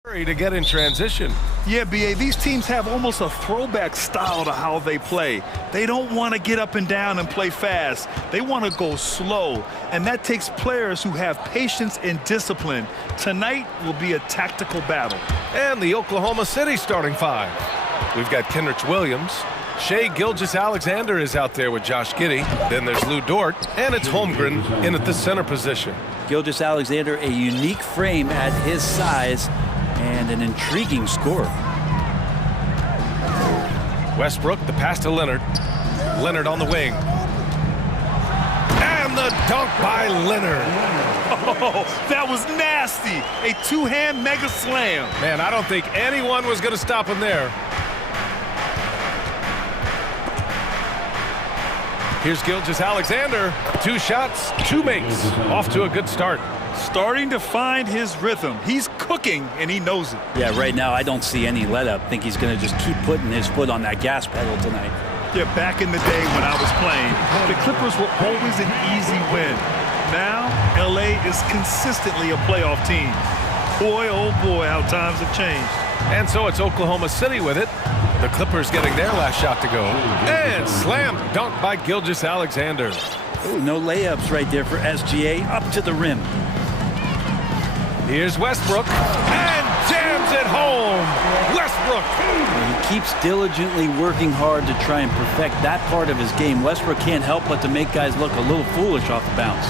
To get in transition. Yeah, B.A., these teams have almost a throwback style to how they play. They don't want to get up and down and play fast. They want to go slow, and that takes players who have patience and discipline. Tonight will be a tactical battle. And the Oklahoma City starting five. We've got Kenrich Williams. Shea Gilgeous-Alexander is out there with Josh Giddey. Then there's Lou Dort, and it's Holmgren in at the center position. Gilgeous-Alexander, a unique frame at his size, and an intriguing scorer. Westbrook, the pass to Leonard. Leonard on the wing. And the dunk by Leonard. Oh, that was nasty. A two-hand mega slam. Man, I don't think anyone was going to stop him there. Here's Gilgeous-Alexander. 2 shots, 2 makes. Off to a good start. Starting to find his rhythm. He's cooking, and he knows it. Yeah, right now I don't see any let-up. I think he's going to just keep putting his foot on that gas pedal tonight. Yeah, back in the day when I was playing, the Clippers were always an easy win. Now, L.A. is consistently a playoff team. Boy, oh boy, how times have changed. And so it's Oklahoma City with it. The Clippers getting their last shot to go. And slam dunk by Gilgeous-Alexander. Ooh, no layups right there for SGA. Up to the rim. Here's Westbrook, and jams it home. Westbrook. He keeps diligently working hard to try and perfect that part of his game. Westbrook can't help but to make guys look a little foolish off the bounce.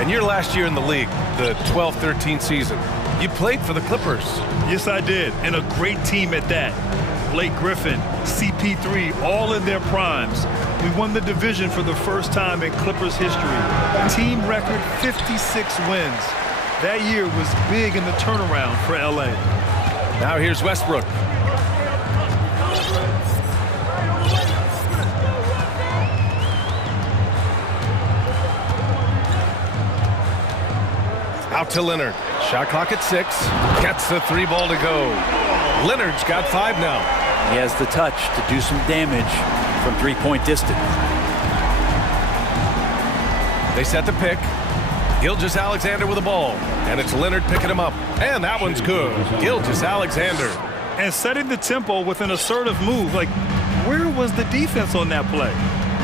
And your last year in the league, the 12-13 season, you played for the Clippers. Yes, I did, and a great team at that. Blake Griffin, CP3, all in their primes. We won the division for the first time in Clippers history. Team record 56 wins. That year was big in the turnaround for L.A. Now here's Westbrook. Out to Leonard. Shot clock at 6. Gets the 3 ball to go. Leonard's got 5 now. He has the touch to do some damage from 3-point distance. They set the pick. Gilgeous-Alexander with the ball. And it's Leonard picking him up. And that one's good. Gilgeous-Alexander. And setting the tempo with an assertive move. Like, where was the defense on that play?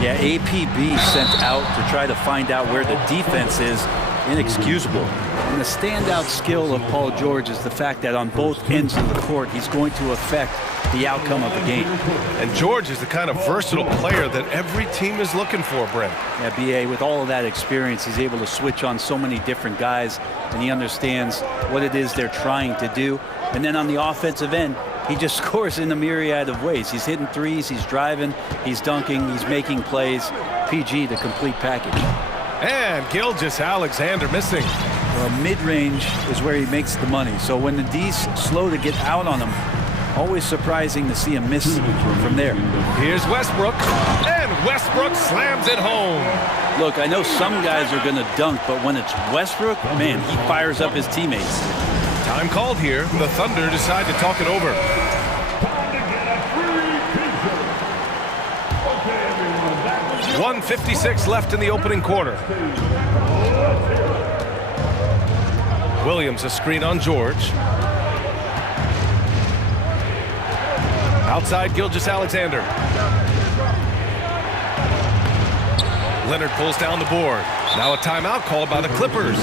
Yeah, APB sent out to try to find out where the defense is. Inexcusable. And the standout skill of Paul George is the fact that on both ends of the court, he's going to affect the outcome of the game. And George is the kind of versatile player that every team is looking for, Brent. Yeah, B.A., with all of that experience, he's able to switch on so many different guys, and he understands what it is they're trying to do. And then on the offensive end, he just scores in a myriad of ways. He's hitting threes, he's driving, he's dunking, he's making plays. PG, the complete package. And Gilgeous-Alexander missing. Well, mid-range is where he makes the money. So when the D's slow to get out on him, always surprising to see him miss from there. Here's Westbrook, and Westbrook slams it home. Look, I know some guys are going to dunk, but when it's Westbrook, man, he fires up his teammates. Time called here. The Thunder decide to talk it over. 1:56 left in the opening quarter. Williams a screen on George. Outside Gilgeous-Alexander. Leonard pulls down the board. Now a timeout called by the Clippers.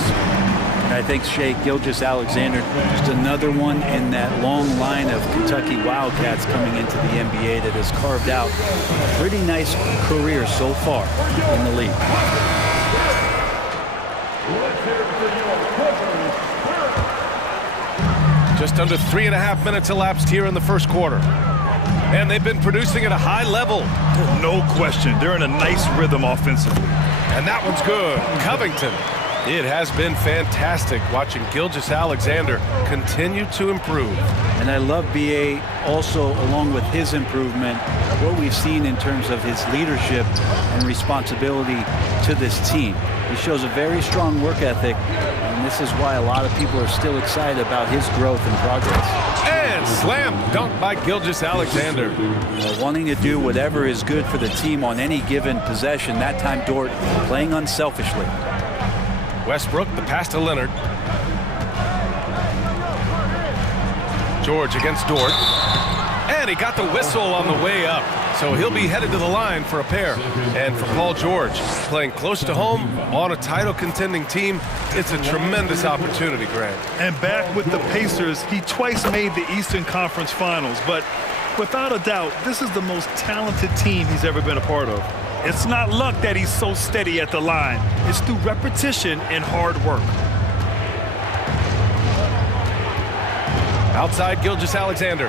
I think Shea Gilgeous-Alexander, just another one in that long line of Kentucky Wildcats coming into the NBA that has carved out a pretty nice career so far in the league. Just under 3.5 minutes elapsed here in the first quarter. And they've been producing at a high level. No question. They're in a nice rhythm offensively. And that one's good. Covington. It has been fantastic watching Gilgeous-Alexander continue to improve. And I love B.A. also, along with his improvement, what we've seen in terms of his leadership and responsibility to this team. He shows a very strong work ethic, and this is why a lot of people are still excited about his growth and progress. And slam dunk by Gilgeous-Alexander. Wanting to do whatever is good for the team on any given possession. That time Dort playing unselfishly. Westbrook, the pass to Leonard. George against Dort. And he got the whistle on the way up. So he'll be headed to the line for a pair. And for Paul George, playing close to home on a title-contending team, it's a tremendous opportunity, Grant. And back with the Pacers, he twice made the Eastern Conference Finals. But without a doubt, this is the most talented team he's ever been a part of. It's not luck that he's so steady at the line. It's through repetition and hard work. Outside, Gilgeous-Alexander.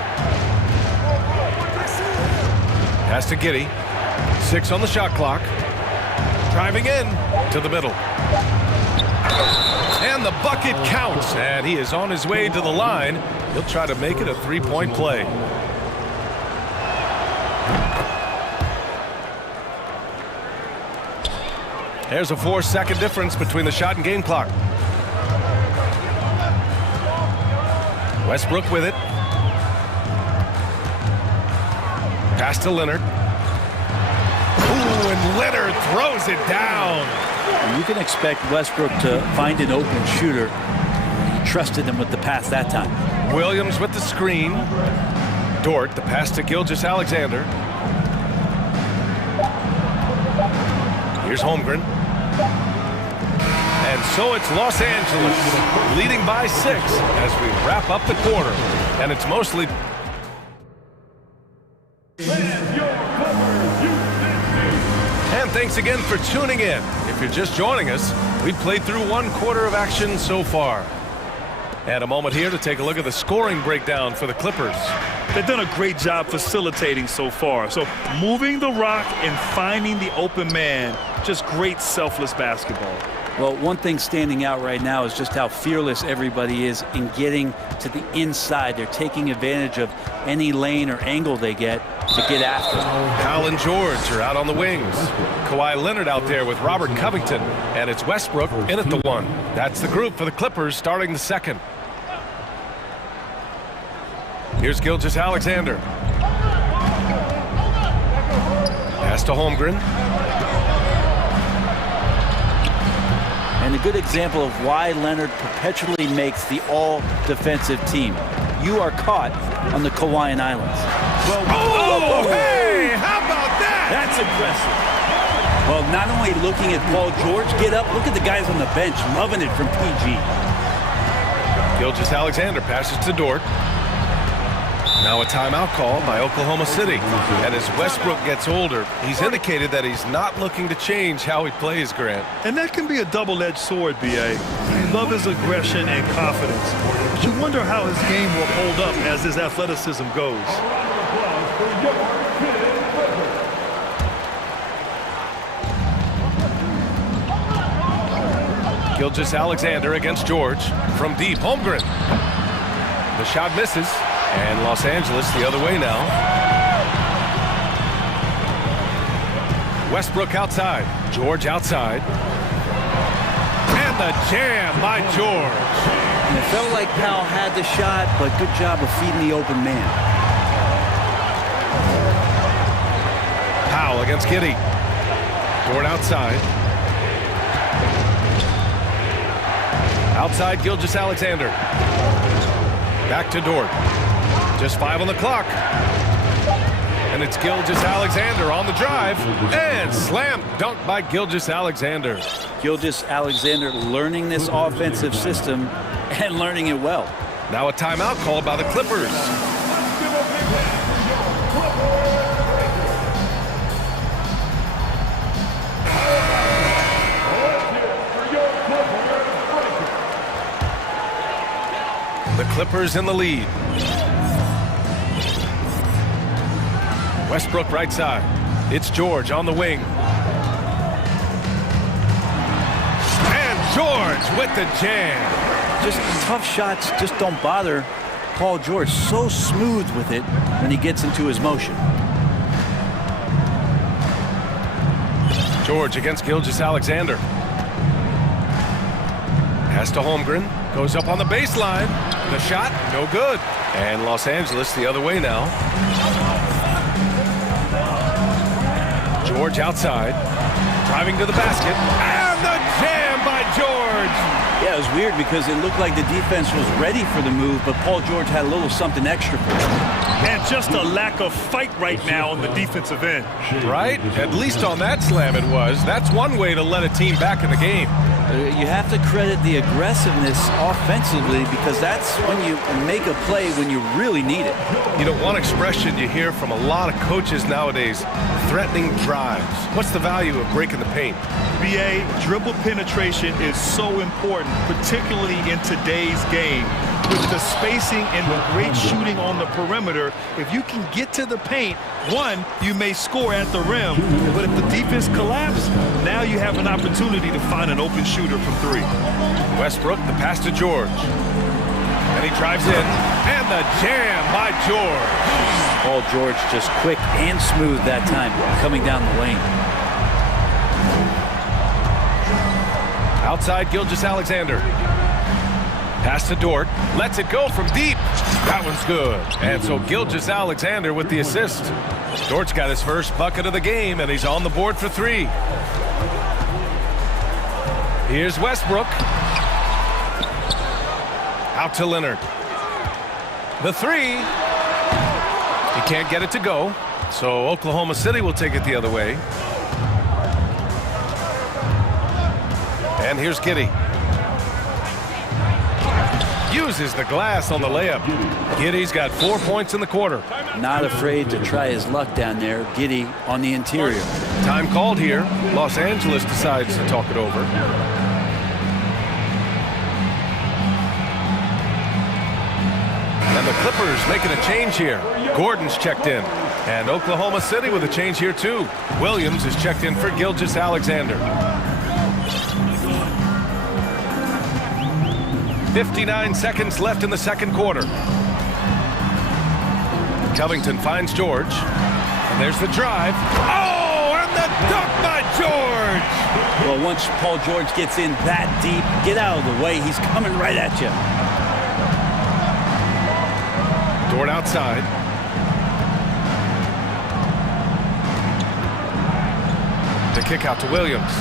Pass to Giddey. 6 on the shot clock. Driving in to the middle. And the bucket counts. And he is on his way to the line. He'll try to make it a three-point play. There's a 4-second difference between the shot and game clock. Westbrook with it. Pass to Leonard. Ooh, and Leonard throws it down. And you can expect Westbrook to find an open shooter. He trusted him with the pass that time. Williams with the screen. Dort, the pass to Gilgeous-Alexander. Here's Holmgren. And so it's Los Angeles leading by 6 as we wrap up the quarter. And it's mostly... And thanks again for tuning in. If you're just joining us, we've played through 1 quarter of action so far. And a moment here to take a look at the scoring breakdown for the Clippers. They've done a great job facilitating so far. So moving the rock and finding the open man, just great selfless basketball. Well, one thing standing out right now is just how fearless everybody is in getting to the inside. They're taking advantage of any lane or angle they get to get after. Powell and George are out on the wings. Kawhi Leonard out there with Robert Covington. And it's Westbrook in at the 1. That's the group for the Clippers starting the 2nd. Here's Gilgeous-Alexander. Pass to Holmgren. And a good example of why Leonard perpetually makes the all-defensive team. You are caught on the Hawaiian Islands. Well, oh, hey, how about that? That's impressive. Well, not only looking at Paul George get up, look at the guys on the bench loving it from PG. Gilgeous-Alexander passes to Dort. Now a timeout call by Oklahoma City. And as Westbrook gets older, he's indicated that he's not looking to change how he plays, Grant. And that can be a double-edged sword, B.A. We love his aggression and confidence. But you wonder how his game will hold up as his athleticism goes. Gilgeous-Alexander against George. From deep, Holmgren. The shot misses. And Los Angeles the other way now. Westbrook outside. George outside. And the jam by George. And it felt like Powell had the shot, but good job of feeding the open man. Powell against Giddey. Dort outside. Outside Gilgeous-Alexander. Back to Dort. Just 5 on the clock. And it's Gilgeous-Alexander on the drive. And slam dunk by Gilgeous-Alexander. Gilgeous-Alexander learning this offensive system and learning it well. Now a timeout called by the Clippers. The Clippers in the lead. Westbrook right side. It's George on the wing. And George with the jam. Just tough shots just don't bother Paul George. So smooth with it when he gets into his motion. George against Gilgeous-Alexander. Pass to Holmgren. Goes up on the baseline. The shot, no good. And Los Angeles the other way now. George outside. Driving to the basket. And the jam by George. Yeah, it was weird because it looked like the defense was ready for the move, but Paul George had a little something extra for him. And just a lack of fight right now on the defensive end. Right? At least on that slam it was. That's one way to let a team back in the game. You have to credit the aggressiveness offensively because that's when you make a play when you really need it. You know, one expression you hear from a lot of coaches nowadays, threatening drives. What's the value of breaking the paint? BA, dribble penetration is so important, particularly in today's game. With the spacing and the great shooting on the perimeter, if you can get to the paint, one, you may score at the rim, but if the defense collapses, now you have an opportunity to find an open shooter from three. Westbrook, the pass to George. And he drives in, and the jam by George. Paul George just quick and smooth that time, coming down the lane. Outside Gilgeous-Alexander. Pass to Dort, lets it go from deep. That one's good. And so Gilgeous-Alexander with the assist. Dort's got his first bucket of the game, and he's on the board for three. Here's Westbrook. Out to Leonard. The three. He can't get it to go, so Oklahoma City will take it the other way. And here's Giddey. Uses the glass on the layup. Giddey's got 4 points in the quarter. Not afraid to try his luck down there. Giddey on the interior. Time called here. Los Angeles decides to talk it over. And the Clippers making a change here. Gordon's checked in. And Oklahoma City with a change here too. Williams is checked in for Gilgeous-Alexander. 59 seconds left in the second quarter. Covington finds George. And there's the drive. Oh, and the dunk by George! Well, once Paul George gets in that deep, get out of the way. He's coming right at you. Dort outside. The kick out to Williams.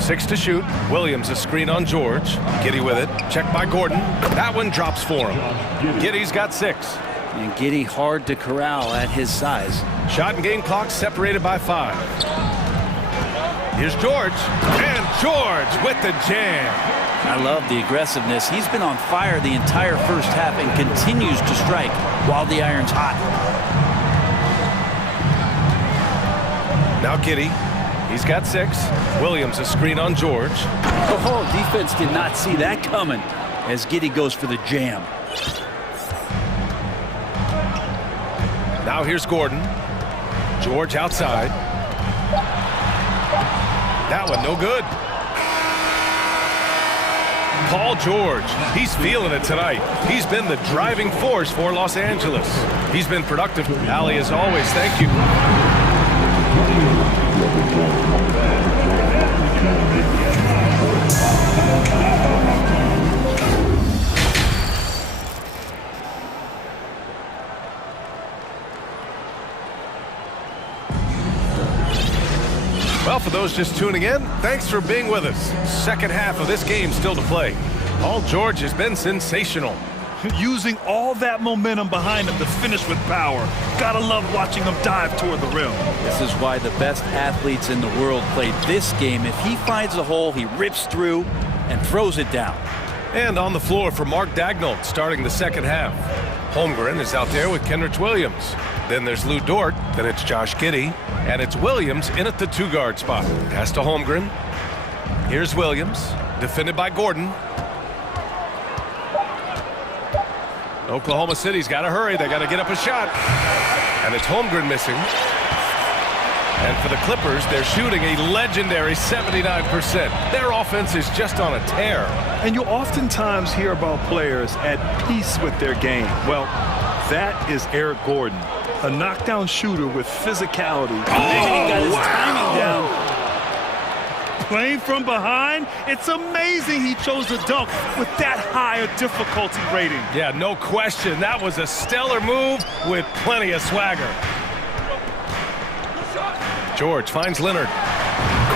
6 to shoot. Williams a screen on George. Giddey with it. Checked by Gordon. That one drops for him. Giddey's got 6. And Giddey hard to corral at his size. Shot and game clock separated by 5. Here's George. And George with the jam. I love the aggressiveness. He's been on fire the entire first half and continues to strike while the iron's hot. Now Giddey. He's got 6. Williams a screen on George. Oh, defense did not see that coming as Giddey goes for the jam. Now here's Gordon. George outside. That one no good. Paul George, he's feeling it tonight. He's been the driving force for Los Angeles. He's been productive. Ali, as always, thank you. Well, for those just tuning in, thanks for being with us. Second half of this game still to play. Paul George has been sensational. Using all that momentum behind him to finish with power. Gotta love watching him dive toward the rim. This is why the best athletes in the world play this game. If he finds a hole, he rips through and throws it down. And on the floor for Mark Daigneault starting the second half. Holmgren is out there with Kenrich Williams. Then there's Lou Dort, then it's Josh Giddey, and it's Williams in at the 2-guard spot. Pass to Holmgren. Here's Williams, defended by Gordon. Oklahoma City's got to hurry. They got to get up a shot. And it's Holmgren missing. And for the Clippers, they're shooting a legendary 79%. Their offense is just on a tear. And you oftentimes hear about players at peace with their game. Well, that is Eric Gordon, a knockdown shooter with physicality. He got his timing down. Playing from behind, it's amazing he chose to dunk with that high a difficulty rating. Yeah, no question. That was a stellar move with plenty of swagger. George finds Leonard.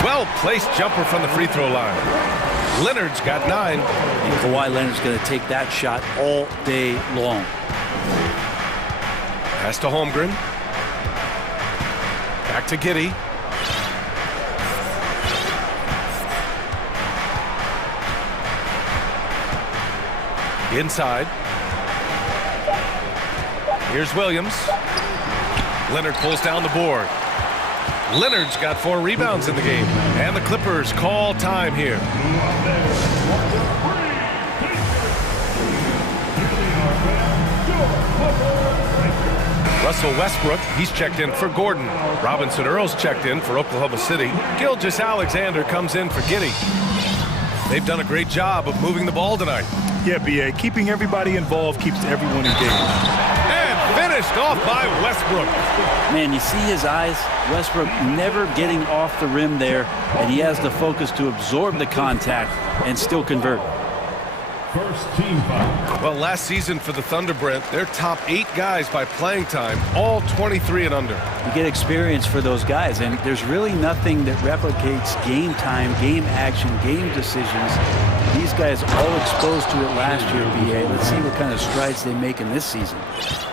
Well-placed jumper from the free throw line. Leonard's got 9. And Kawhi Leonard's going to take that shot all day long. Pass to Holmgren. Back to Giddey. Inside. Here's Williams. Leonard pulls down the board. Leonard's got 4 rebounds in the game. And the Clippers call time here. Russell Westbrook, he's checked in for Gordon. Robinson Earl's checked in for Oklahoma City. Gilgeous-Alexander comes in for Giddey. They've done a great job of moving the ball tonight. Yeah, B.A., keeping everybody involved keeps everyone engaged. And finished off by Westbrook. Man, you see his eyes? Westbrook never getting off the rim there, and he has the focus to absorb the contact and still convert. First team foul. Well, last season for the Thunder, Brent, their top 8 guys by playing time, all 23 and under. You get experience for those guys, and there's really nothing that replicates game time, game action, game decisions. These guys all exposed to it last year, B.A. Let's see what kind of strides they make in this season.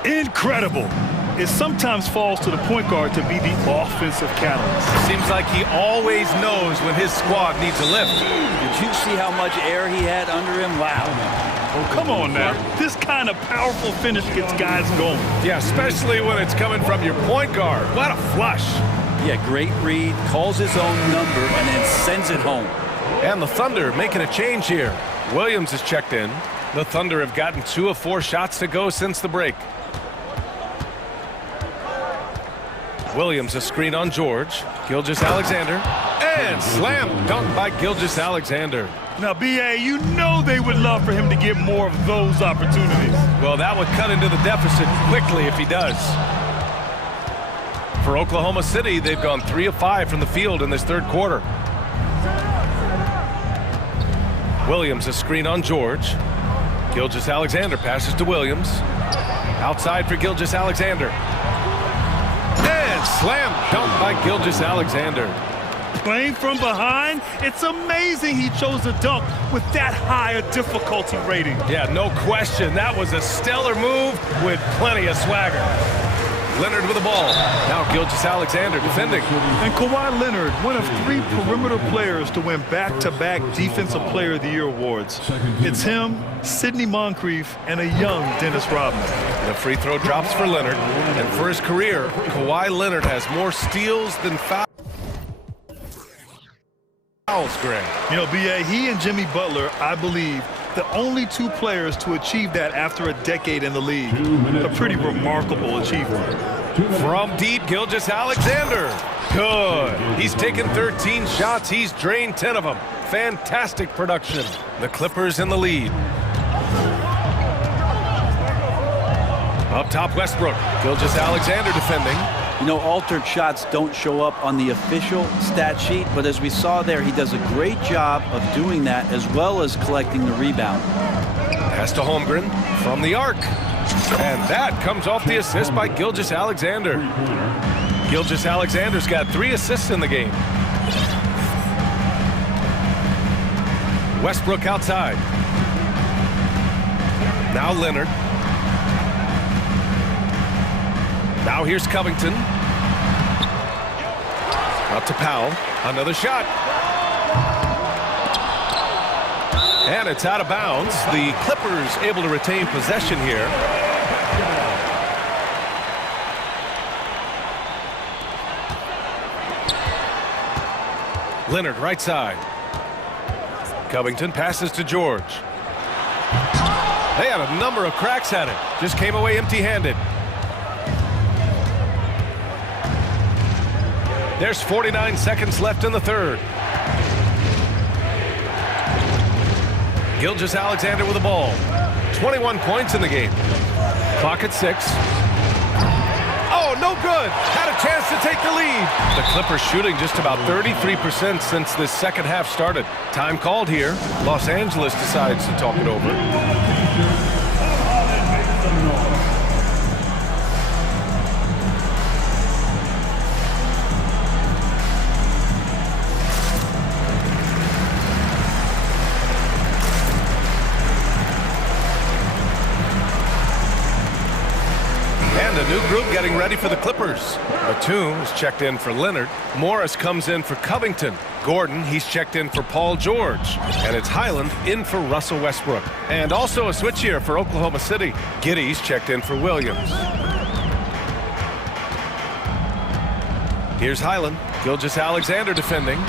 Incredible. It sometimes falls to the point guard to be the offensive catalyst. Seems like he always knows when his squad needs a lift. Did you see how much air he had under him? Wow. Oh, come on now. This kind of powerful finish gets guys going. Yeah, especially when it's coming from your point guard. What a flush. Yeah, great read, calls his own number, and then sends it home. And the Thunder making a change here. Williams is checked in. The Thunder have gotten 2 of 4 shots to go since the break. Williams a screen on George. Gilgeous-Alexander. And slam dunk by Gilgeous-Alexander. Now, B.A., you know they would love for him to get more of those opportunities. Well, that would cut into the deficit quickly if he does. For Oklahoma City, they've gone 3 of 5 from the field in this third quarter. Williams a screen on George. Gilgeous-Alexander passes to Williams. Outside for Gilgeous-Alexander. And slam dunk by Gilgeous-Alexander. Playing from behind, it's amazing he chose a dunk with that high a difficulty rating. Yeah, no question. That was a stellar move with plenty of swagger. Leonard with the ball. Now Gilgeous-Alexander defending. And Kawhi Leonard, one of 3 perimeter players to win back-to-back Defensive Player of the Year awards. It's him, Sidney Moncrief, and a young Dennis Rodman. The free throw drops for Leonard. And for his career, Kawhi Leonard has more steals than fouls, Greg. You know, B.A., he and Jimmy Butler, I believe, the only 2 players to achieve that after a decade in the league. A pretty remarkable achievement. From deep, Gilgeous-Alexander. Good. He's taken 13 shots. He's drained 10 of them. Fantastic production. The Clippers in the lead. Up top, Westbrook. Gilgeous-Alexander defending. You know, altered shots don't show up on the official stat sheet, but as we saw there, he does a great job of doing that as well as collecting the rebound. Pass to Holmgren from the arc. And that comes off the assist by Gilgeous-Alexander. Gilgeous-Alexander's got 3 assists in the game. Westbrook outside. Now Leonard. Now here's Covington. Up to Powell. Another shot. And it's out of bounds. The Clippers able to retain possession here. Leonard right side. Covington passes to George. They had a number of cracks at it. Just came away empty-handed. There's 49 seconds left in the third. Gilgeous-Alexander with the ball. 21 points in the game. Clock at 6. Oh, no good. Had a chance to take the lead. The Clippers shooting just about 33% since this second half started. Time called here. Los Angeles decides to talk it over. new group getting ready for the Clippers. Batum is checked in for Leonard. Morris comes in for Covington. Gordon, he's checked in for Paul George. And it's Highland in for Russell Westbrook. And also a switch here for Oklahoma City. Giddey's checked in for Williams. Here's Highland. Gilgeous-Alexander defending.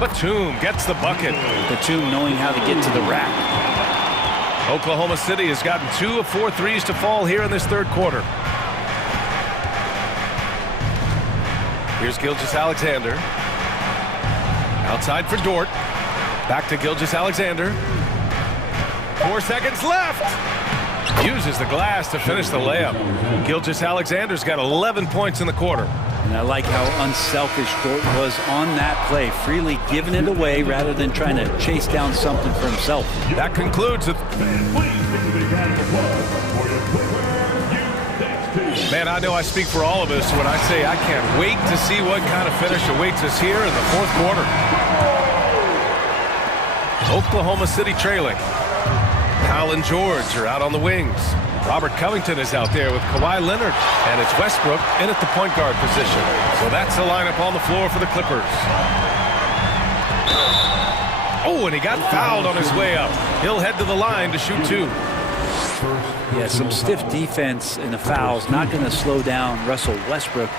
Batum gets the bucket. Batum knowing how to get to the rack. Oklahoma City has gotten 2 of 4 threes to fall here in this third quarter. Here's Gilgeous-Alexander. Outside for Dort. Back to Gilgeous-Alexander. 4 seconds left. Uses the glass to finish the layup. Gilgeous-Alexander's got 11 points in the quarter. And I like how unselfish Dort was on that play, freely giving it away rather than trying to chase down something for himself. That concludes it. Man, I know I speak for all of us when I say I can't wait to see what kind of finish awaits us here in the fourth quarter. Oklahoma City trailing. Powell and George are out on the wings. Robert Covington is out there with Kawhi Leonard, and it's Westbrook in at the point guard position. So that's the lineup on the floor for the Clippers. Oh, and he got fouled on his way up. He'll head to the line to shoot 2. Yeah, some stiff defense and the fouls not going to slow down Russell Westbrook.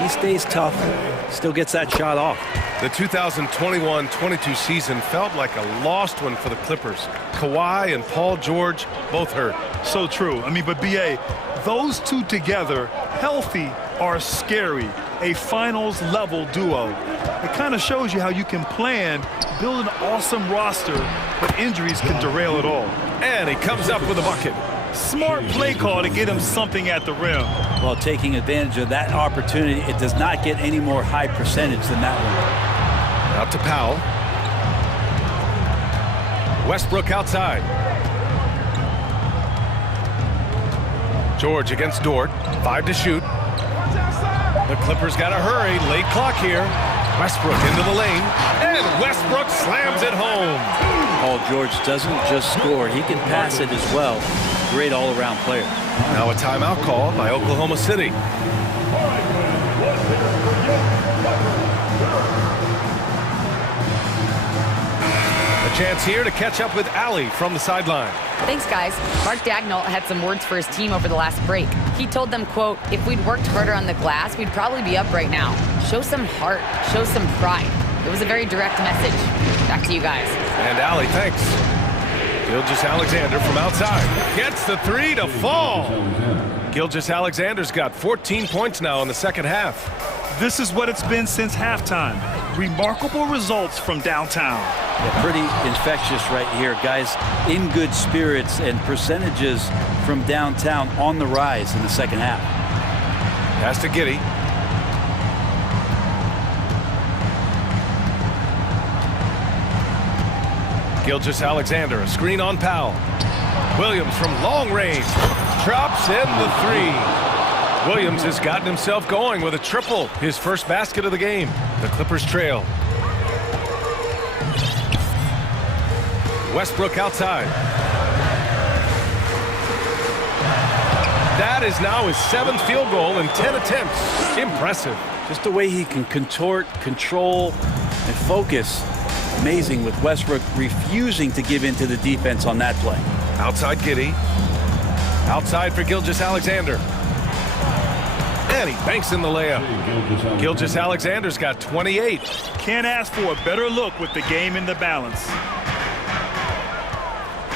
He stays tough, still gets that shot off. The 2021-22 season felt like a lost one for the Clippers. Kawhi and Paul George both hurt. So true. I mean, but B.A., those two together, healthy, are scary. A finals-level duo. It kind of shows you how you can plan, build an awesome roster, but injuries can derail it all. And he comes up with a bucket. Smart play call to get him something at the rim. Well, taking advantage of that opportunity, it does not get any more high percentage than that one. Out to Powell. Westbrook outside. George against Dort. 5 to shoot. The Clippers got to hurry. Late clock here. Westbrook into the lane. And Westbrook slams it home. Paul George doesn't just score. He can pass it as well. Great all-around player. Now a timeout call by Oklahoma City. A chance here to catch up with Allie from the sideline. Thanks, guys. Mark Dagnall had some words for his team over the last break. He told them, quote, "If we'd worked harder on the glass, we'd probably be up right now. Show some heart. Show some pride." It was a very direct message. Back to you guys. And Allie, thanks. Gilgeous-Alexander from outside. Gets the 3 to fall. Gilgeous-Alexander's got 14 points now in the second half. This is what it's been since halftime. Remarkable results from downtown. Yeah, pretty infectious right here. Guys in good spirits and percentages from downtown on the rise in the second half. Pass to Giddey. Gilgeous-Alexander, a screen on Powell. Williams from long range. Drops in the 3. Williams has gotten himself going with a triple. His first basket of the game. The Clippers trail. Westbrook outside. That is now his 7th field goal in 10 attempts. Impressive. Just the way he can contort, control, and focus. Amazing with Westbrook refusing to give in to the defense on that play. Outside Giddey. Outside for Gilgeous-Alexander. And he banks in the layup. Gilgeous-Alexander's got 28. Can't ask for a better look with the game in the balance.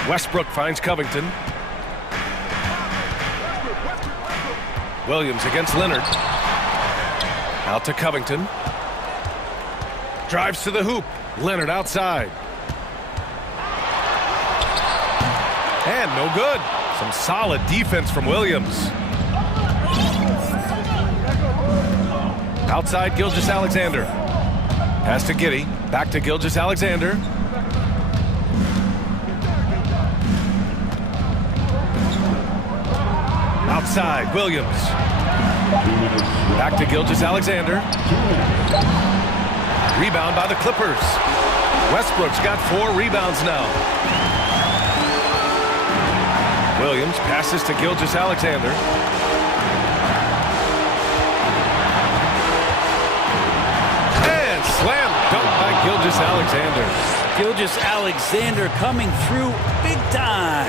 Westbrook finds Covington. Williams against Leonard. Out to Covington. Drives to the hoop. Leonard outside. And no good. Some solid defense from Williams. Outside Gilgeous-Alexander. Pass to Giddey. Back to Gilgeous-Alexander. Outside Williams. Back to Gilgeous-Alexander. Rebound by the Clippers. Westbrook's got 4 rebounds now. Williams passes to Gilgeous-Alexander. Gilgeous-Alexander. Gilgeous-Alexander coming through big time.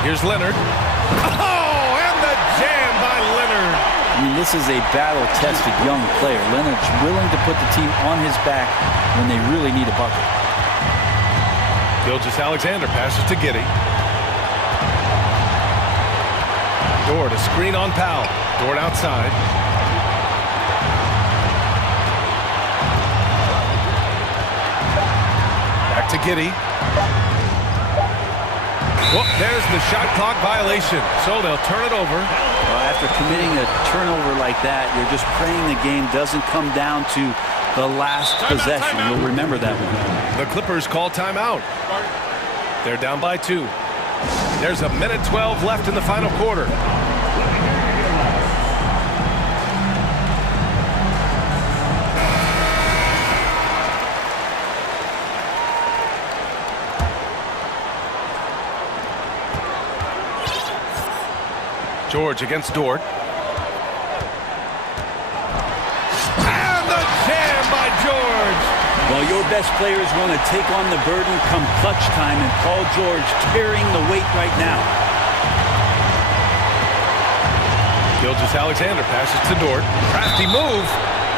Here's Leonard. Oh, and the jam by Leonard. I mean, this is a battle-tested young player. Leonard's willing to put the team on his back when they really need a bucket. Gilgeous-Alexander passes to Giddey. Dort, a screen on Powell. Dort outside. Back to Giddey. Whoop, there's the shot clock violation. So they'll turn it over. Well, after committing a turnover like that, you're just praying the game doesn't come down to the last possession. You'll remember that one. The Clippers call timeout. They're down by 2. There's a minute 12 left in the final quarter. George against Dort. And the jam by George. Well, your best players want to take on the burden come clutch time, and Paul George carrying the weight right now. Gilgeous-Alexander passes to Dort. Crafty move.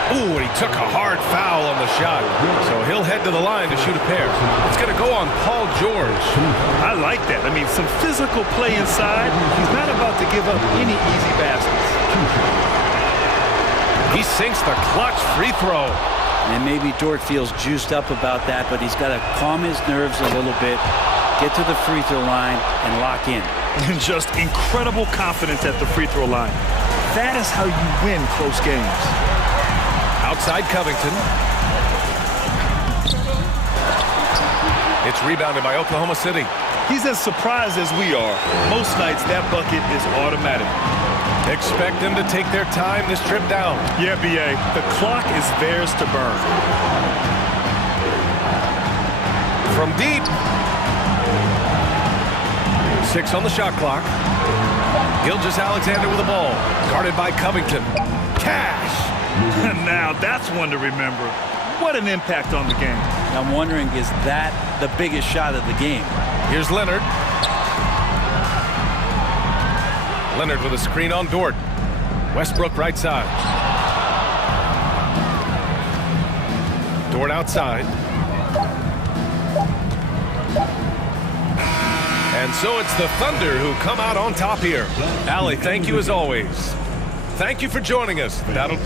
Ooh, and he took a hard foul on the shot. So he'll head to the line to shoot a pair. It's going to go on Paul George. I like that. I mean, some physical play inside. He's not about to give up any easy baskets. He sinks the clutch free throw. And maybe Dort feels juiced up about that, but he's got to calm his nerves a little bit, get to the free throw line, and lock in. And just incredible confidence at the free throw line. That is how you win close games. Outside Covington. It's rebounded by Oklahoma City. He's as surprised as we are. Most nights, that bucket is automatic. Expect them to take their time this trip down. Yeah, B.A., the clock is theirs to burn. From deep. 6 on the shot clock. Gilgeous-Alexander with the ball. Guarded by Covington. Cash! Now, that's one to remember. What an impact on the game. I'm wondering, is that the biggest shot of the game? Here's Leonard. Leonard with a screen on Dort. Westbrook right side. Dort outside. And so it's the Thunder who come out on top here. Allie, thank you as always. Thank you for joining us. That'll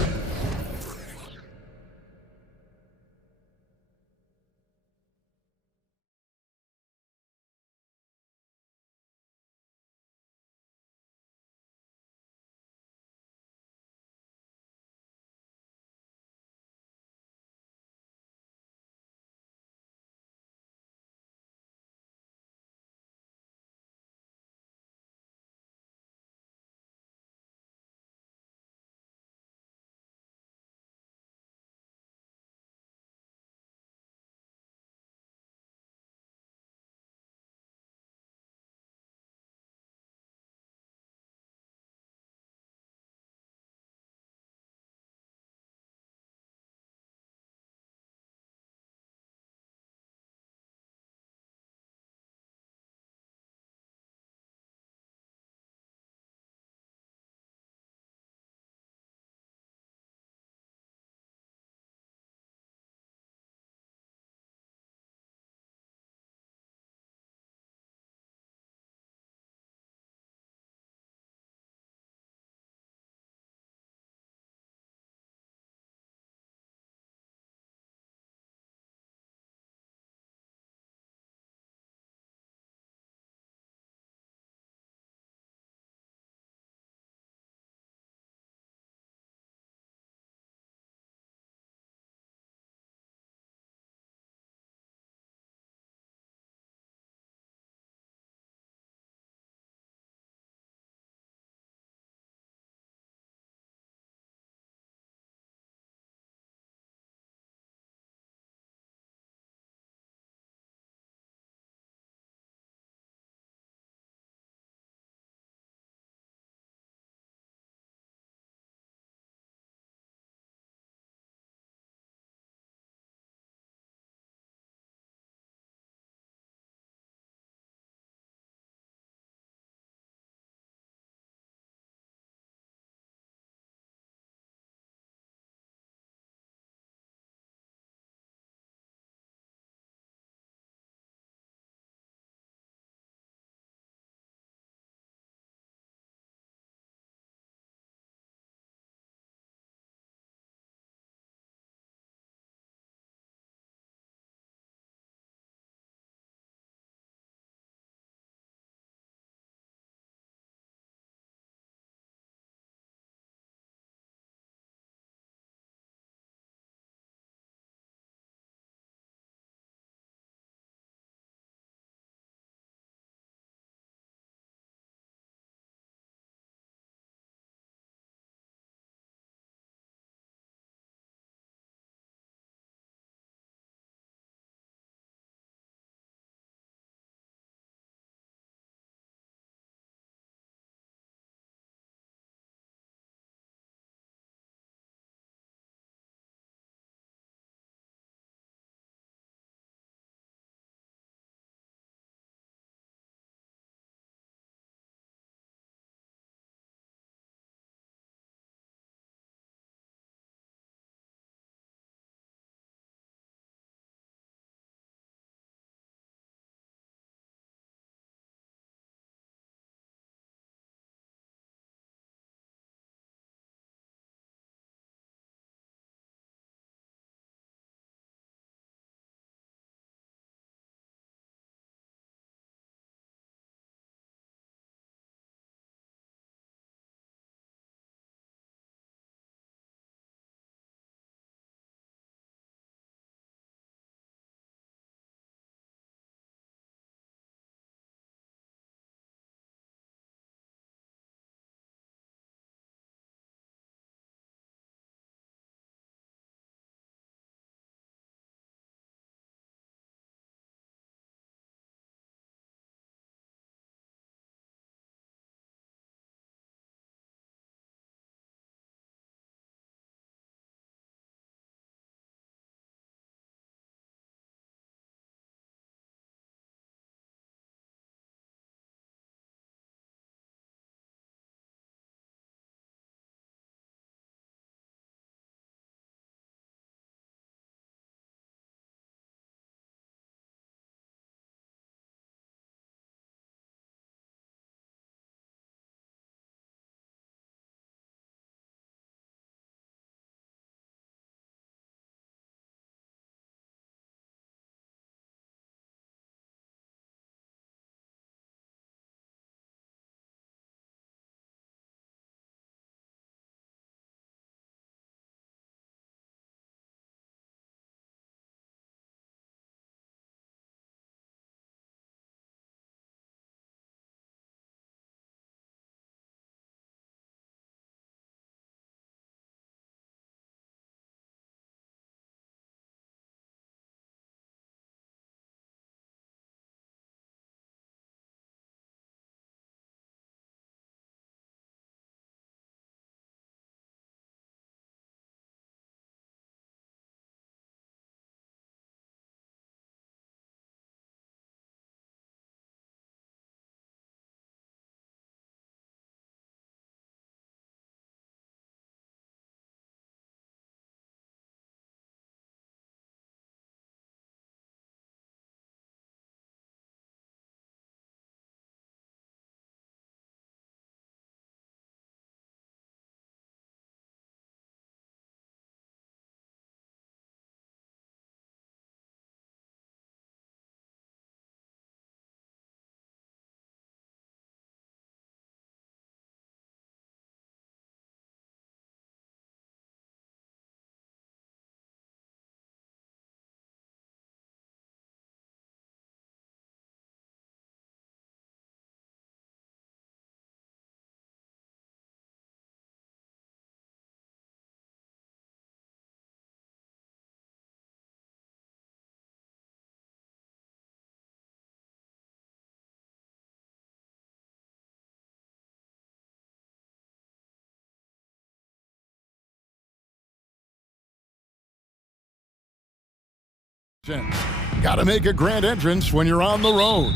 Gotta make a grand entrance when you're on the road.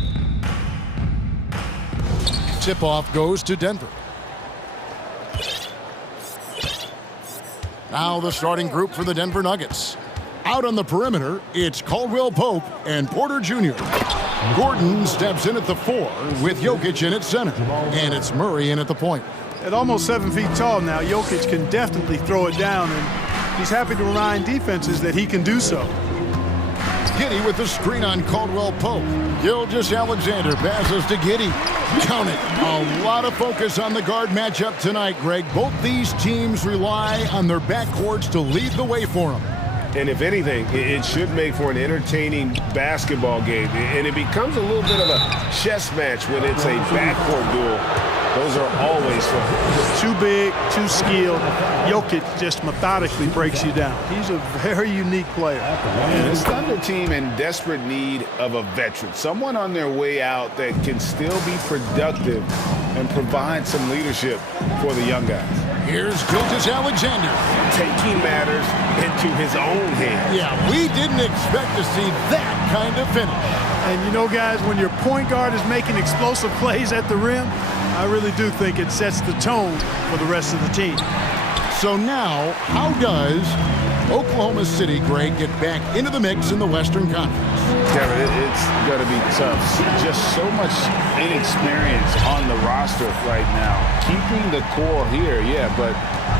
Tip-off goes to Denver. Now the starting group for the Denver Nuggets. Out on the perimeter, it's Caldwell Pope and Porter Jr. Gordon steps in at the 4 with Jokic in at center. And it's Murray in at the point. At almost 7 feet tall now, Jokic can definitely throw it down, and he's happy to remind defenses that he can do so. Giddey with the screen on Caldwell Pope. Gilgeous-Alexander passes to Giddey. Count it. A lot of focus on the guard matchup tonight, Greg. Both these teams rely on their backcourts to lead the way for them. And if anything, it should make for an entertaining basketball game. And it becomes a little bit of a chess match when it's a backcourt duel. Those are always fun. Too big, too skilled. Jokic just methodically breaks you down. He's a very unique player. And this Thunder team in desperate need of a veteran. Someone on their way out that can still be productive and provide some leadership for the young guys. Here's Gilgeous-Alexander. Taking matters into his own hands. Yeah, we didn't expect to see that kind of finish. And you know, guys, when your point guard is making explosive plays at the rim, I really do think it sets the tone for the rest of the team. So now, how does Oklahoma City, Greg, get back into the mix in the Western Conference? Kevin, it's going to be tough. Just so much inexperience on the roster right now. Keeping the core here, yeah, but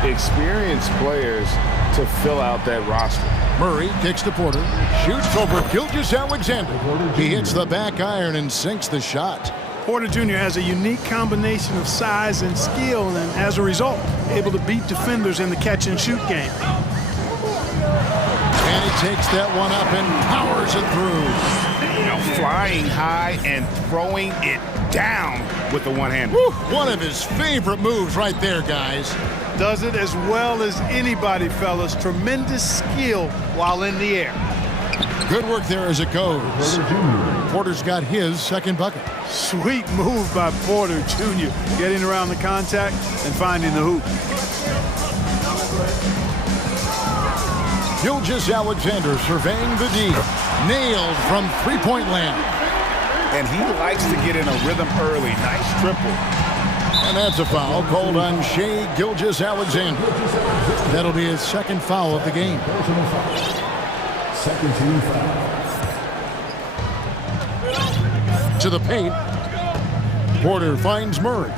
experienced players to fill out that roster. Murray kicks to Porter, shoots over Gilgeous-Alexander. He hits the back iron and sinks the shot. Porter Jr. has a unique combination of size and skill, and as a result, able to beat defenders in the catch-and-shoot game. And he takes that one up and powers it through. You know, flying high and throwing it down with the one-hander. One of his favorite moves right there, guys. Does it as well as anybody, fellas. Tremendous skill while in the air. Good work there as it goes. Porter's got his second bucket. Sweet move by Porter Jr. Getting around the contact and finding the hoop. Gilgeous-Alexander surveying the D. Nailed from three-point land. And he likes to get in a rhythm early. Nice triple. And that's a foul called on Shai Gilgeous-Alexander. That'll be his second foul of the game. Second team foul. To the paint. Porter finds Murray.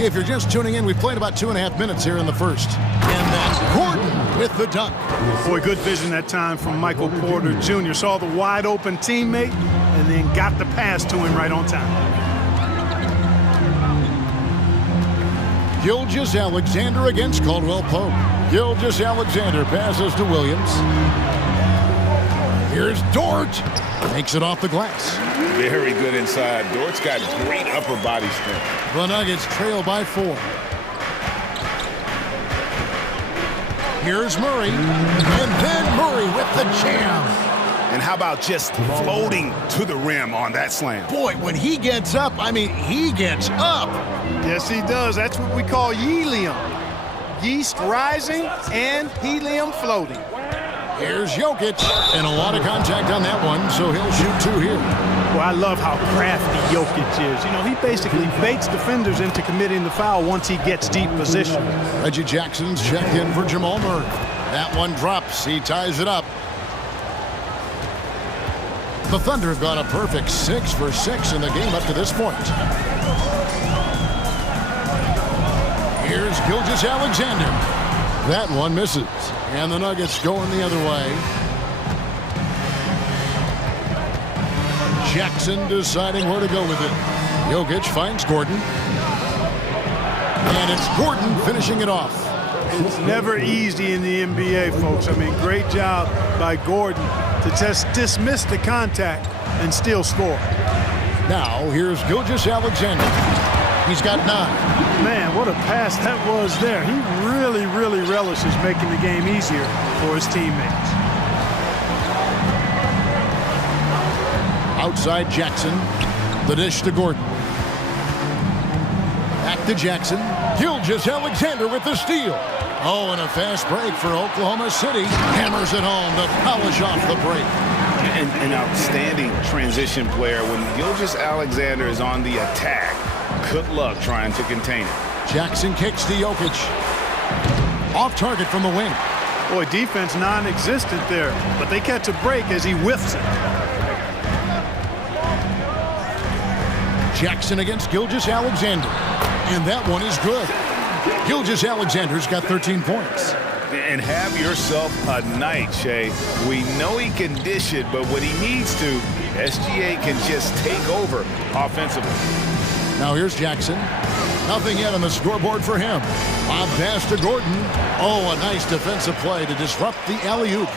If you're just tuning in, we've played about 2.5 minutes here in the first. And then Gordon with the dunk. Boy, good vision that time from Michael Porter Jr. Saw the wide open teammate and then got the pass to him right on time. Gilgeous-Alexander against Caldwell Pope. Gilgeous-Alexander passes to Williams. Here's Dort. Makes it off the glass. Very good inside. Dort's got great upper body strength. The Nuggets trail by 4. Here's Murray. And then Murray with the jam. And how about just floating to the rim on that slam? Boy, when he gets up, I mean, he gets up. Yes, he does. That's what we call helium. Yeast rising and helium floating. Here's Jokic, and a lot of contact on that one, so he'll shoot 2 here. Well, I love how crafty Jokic is. You know, he basically baits defenders into committing the foul once he gets deep position. Reggie Jackson's checked in for Jamal Murray. That one drops. He ties it up. The Thunder have gone a perfect 6 for 6 in the game up to this point. Here's Gilgeous-Alexander. That one misses. And the Nuggets going the other way. Jackson deciding where to go with it. Jokic finds Gordon. And it's Gordon finishing it off. It's never easy in the NBA, folks. I mean, great job by Gordon to just dismiss the contact and still score. Now, here's Gilgeous-Alexander. He's got 9. Man, what a pass that was there. He really, really relishes making the game easier for his teammates. Outside Jackson. The dish to Gordon. Back to Jackson. Gilgeous-Alexander with the steal. Oh, and a fast break for Oklahoma City. Hammers it home to polish off the break. An outstanding transition player. When Gilgeous-Alexander is on the attack, good luck trying to contain it. Jackson kicks to Jokic. Off target from the wing. Boy, defense non-existent there, but they catch a break as he whiffs it. Jackson against Gilgeous-Alexander. And that one is good. Gilgeous-Alexander's got 13 points. And have yourself a night, Shea. We know he can dish it, but when he needs to, SGA can just take over offensively. Now here's Jackson. Nothing yet on the scoreboard for him. Lob pass to Gordon. Oh, a nice defensive play to disrupt the alley-oop.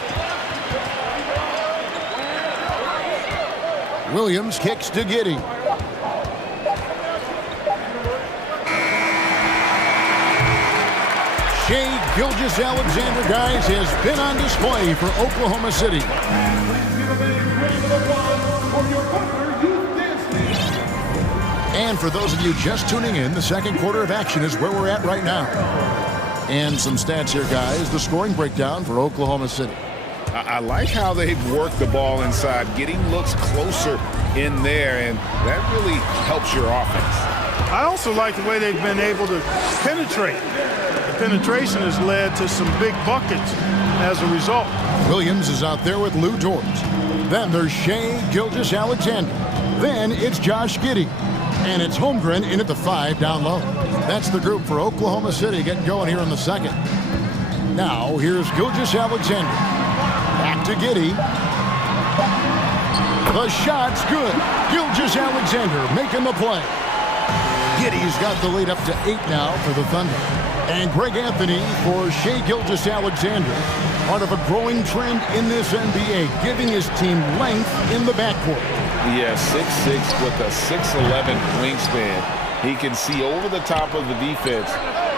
Williams kicks to Giddey. Shea Gilgeous-Alexander, guys, has been on display for Oklahoma City. And for those of you just tuning in, the second quarter of action is where we're at right now. And some stats here, guys. The scoring breakdown for Oklahoma City. I like how they've worked the ball inside, getting looks closer in there, and that really helps your offense. I also like the way they've been able to penetrate. The penetration has led to some big buckets as a result. Williams is out there with Lou Dort. Then there's Shea Gilgeous-Alexander. Then it's Josh Giddey. And it's Holmgren in at the 5 down low. That's the group for Oklahoma City getting going here in the second. Now, here's Gilgeous-Alexander. Back to Giddey. The shot's good. Gilgeous-Alexander making the play. Giddey's got the lead up to 8 now for the Thunder. And Greg Anthony for Shea Gilgeous-Alexander. Part of a growing trend in this NBA, giving his team length in the backcourt. Yeah, 6'6" with a 6'11" wingspan. He can see over the top of the defense.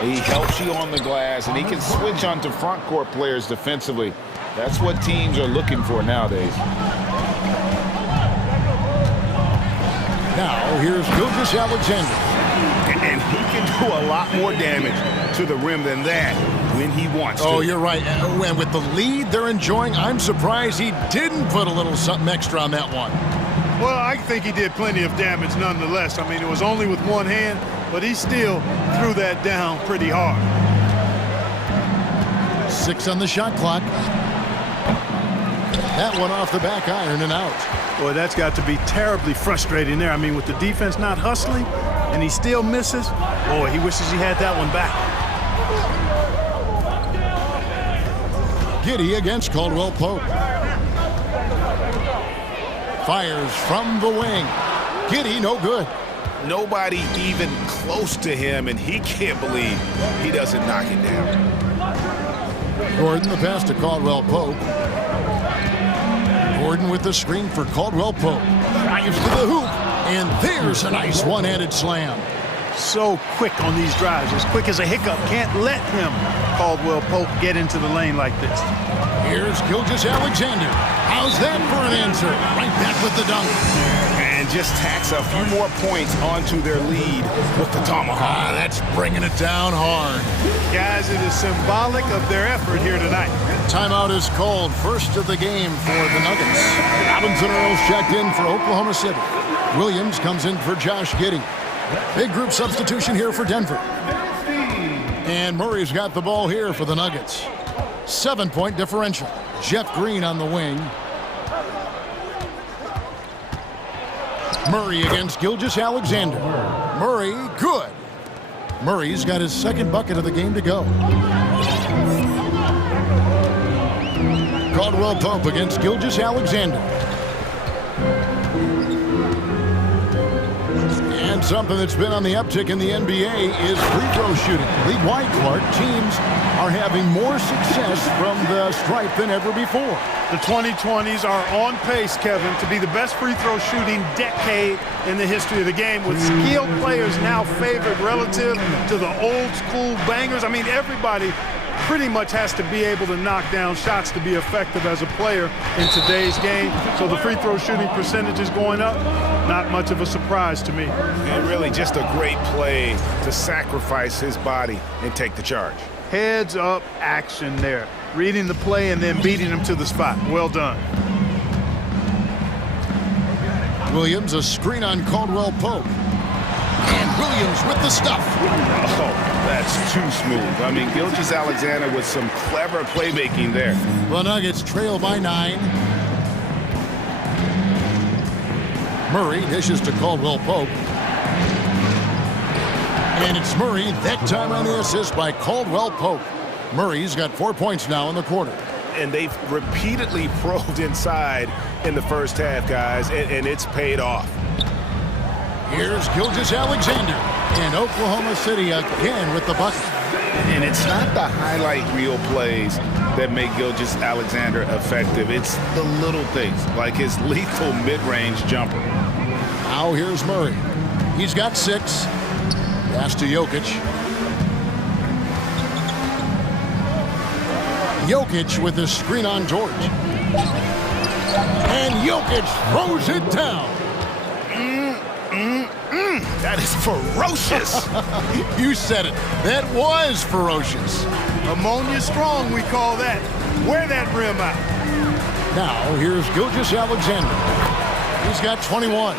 He helps you on the glass, and he can switch onto front court players defensively. That's what teams are looking for nowadays. Now, here's Gilgeous-Alexander. And he can do a lot more damage to the rim than that when he wants to. Oh, you're right. And with the lead they're enjoying, I'm surprised he didn't put a little something extra on that one. Well, I think he did plenty of damage nonetheless. I mean, it was only with one hand, but he still threw that down pretty hard. 6 on the shot clock. That one off the back iron and out. Boy, that's got to be terribly frustrating there. I mean, with the defense not hustling and he still misses, boy, he wishes he had that one back. Giddey against Caldwell Pope. Fires from the wing. Giddey, no good. Nobody even close to him, and he can't believe he doesn't knock it down. Gordon, the pass to Caldwell Pope. Gordon with the screen for Caldwell Pope. Drives to the hoop, and there's a nice one-handed slam. So quick on these drives, as quick as a hiccup. Can't let him, Caldwell Pope, get into the lane like this. Here's Gilgeous-Alexander. How's that for an answer? Right back with the dunk. And just tacks a few more points onto their lead with the tomahawk. That's bringing it down hard. Guys, it is symbolic of their effort here tonight. Timeout is called. First of the game for the Nuggets. Robinson Earls checked in for Oklahoma City. Williams comes in for Josh Giddey. Big group substitution here for Denver. And Murray's got the ball here for the Nuggets. 7-point differential. Jeff Green on the wing. Murray against Gilgeous-Alexander. Murray, good. Murray's got his second bucket of the game to go. Caldwell Pope against Gilgeous-Alexander. And something that's been on the uptick in the NBA is free throw shooting. League-wide, Clark, teams are having more success from the stripe than ever before. The 2020s are on pace, Kevin, to be the best free throw shooting decade in the history of the game, with skilled players now favored relative to the old school bangers. I mean, everybody pretty much has to be able to knock down shots to be effective as a player in today's game. So the free throw shooting percentage is going up. Not much of a surprise to me. And really just a great play to sacrifice his body and take the charge. Heads-up action there. Reading the play and then beating him to the spot. Well done. Williams, a screen on Caldwell Pope. And Williams with the stuff. Oh, that's too smooth. I mean, Gilgeous-Alexander with some clever playmaking there. The Nuggets trail by 9. Murray dishes to Caldwell Pope. And it's Murray, that time on the assist by Caldwell Pope. Murray's got 4 points now in the quarter. And they've repeatedly probed inside in the first half, guys, and it's paid off. Here's Gilgeous-Alexander, and Oklahoma City again with the bucket. And it's not the highlight reel plays that make Gilgeous-Alexander effective. It's the little things, like his lethal mid-range jumper. Now here's Murray. He's got 6. Pass to Jokic. Jokic with the screen on George. And Jokic throws it down. That is ferocious. You said it. That was ferocious. Ammonia strong, we call that. Wear that rim out. Now here's Gilgeous-Alexander. He's got 21.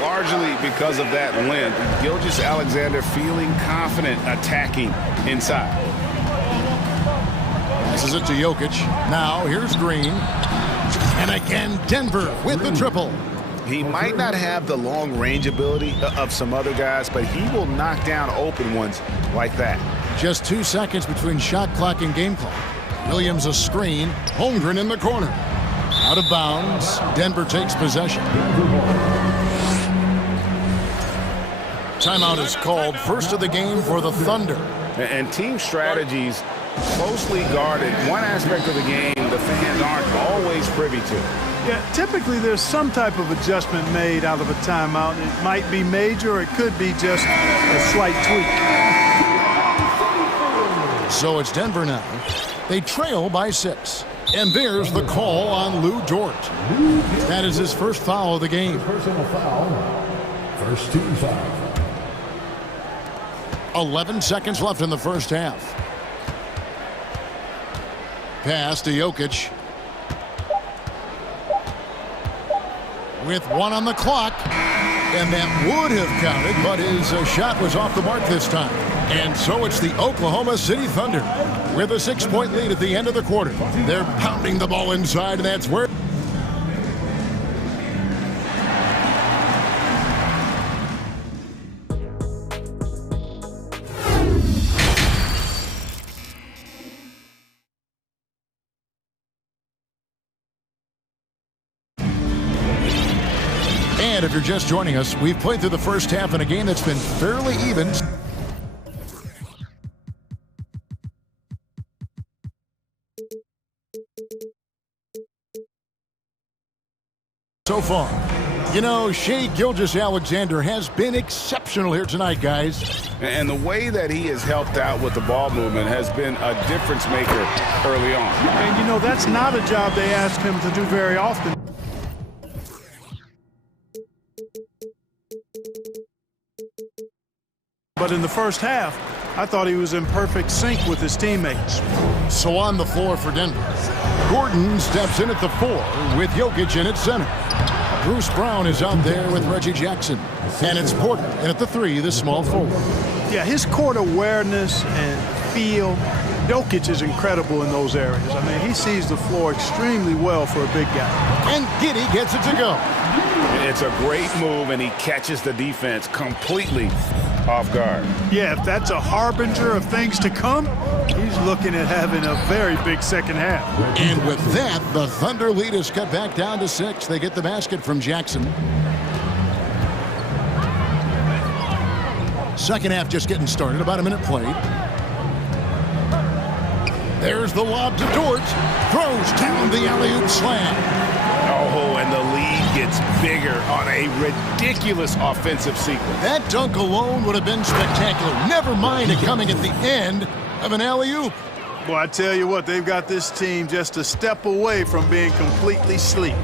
Largely because of that length, Gilgeous-Alexander feeling confident attacking inside. Passes it to Jokic. Now here's Green. And again, Denver with the triple. He might not have the long-range ability of some other guys, but he will knock down open ones like that. Just 2 seconds between shot clock and game clock. Williams a screen. Holmgren in the corner. Out of bounds. Denver takes possession. Timeout is called. First of the game for the Thunder. And team strategies closely guarded. One aspect of the game the fans aren't always privy to. Yeah, typically there's some type of adjustment made out of a timeout. It might be major, or it could be just a slight tweak. So it's Denver now. They trail by 6. And there's the call on Lou Dort. That is his first foul of the game. Personal foul. First team foul. 11 seconds left in the first half. Pass to Jokic. With 1 on the clock. And that would have counted, but his shot was off the mark this time. And so it's the Oklahoma City Thunder with a 6-point lead at the end of the quarter. They're pounding the ball inside, and that's where... And if you're just joining us, we've played through the first half in a game that's been fairly even so far. You know, Shai Gilgeous-Alexander has been exceptional here tonight, guys. And the way that he has helped out with the ball movement has been a difference maker early on. And you know, that's not a job they ask him to do very often. But in the first half, I thought he was in perfect sync with his teammates. So on the floor for Denver, Gordon steps in at the 4 with Jokic in at center. Bruce Brown is out there with Reggie Jackson. And it's Porter in at the 3, the small forward. Yeah, his court awareness and feel, Jokic is incredible in those areas. I mean, he sees the floor extremely well for a big guy. And Giddey gets it to go. It's a great move, and he catches the defense completely off guard. Yeah, if that's a harbinger of things to come, he's looking at having a very big second half. And with that, the Thunder lead is cut back down to 6. They get the basket from Jackson. Second half just getting started, about a minute played. There's the lob to Dort. Throws down the alley-oop slam. Oh, and the lead gets bigger on a ridiculous offensive sequence. That dunk alone would have been spectacular. Never mind it coming at the end of an alley-oop. Well, I tell you what, they've got this team just a step away from being completely asleep.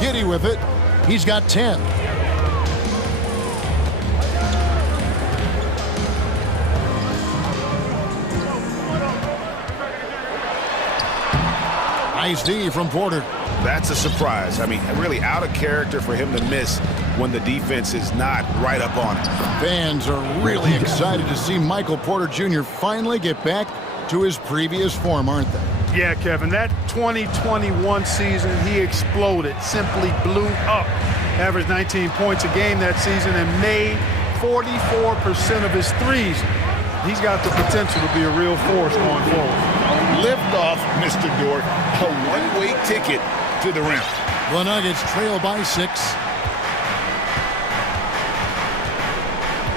Giddey with it. He's got 10. Nice D from Porter. That's a surprise. I mean, really out of character for him to miss when the defense is not right up on him. Fans are really excited to see Michael Porter Jr. finally get back to his previous form, aren't they? Yeah, Kevin, that 2021 season, he exploded, simply blew up. Averaged 19 points a game that season and made 44% of his threes. He's got the potential to be a real force going forward. Lift off, Mr. Dort. A one-way ticket to the rim. The Nuggets trail by 6.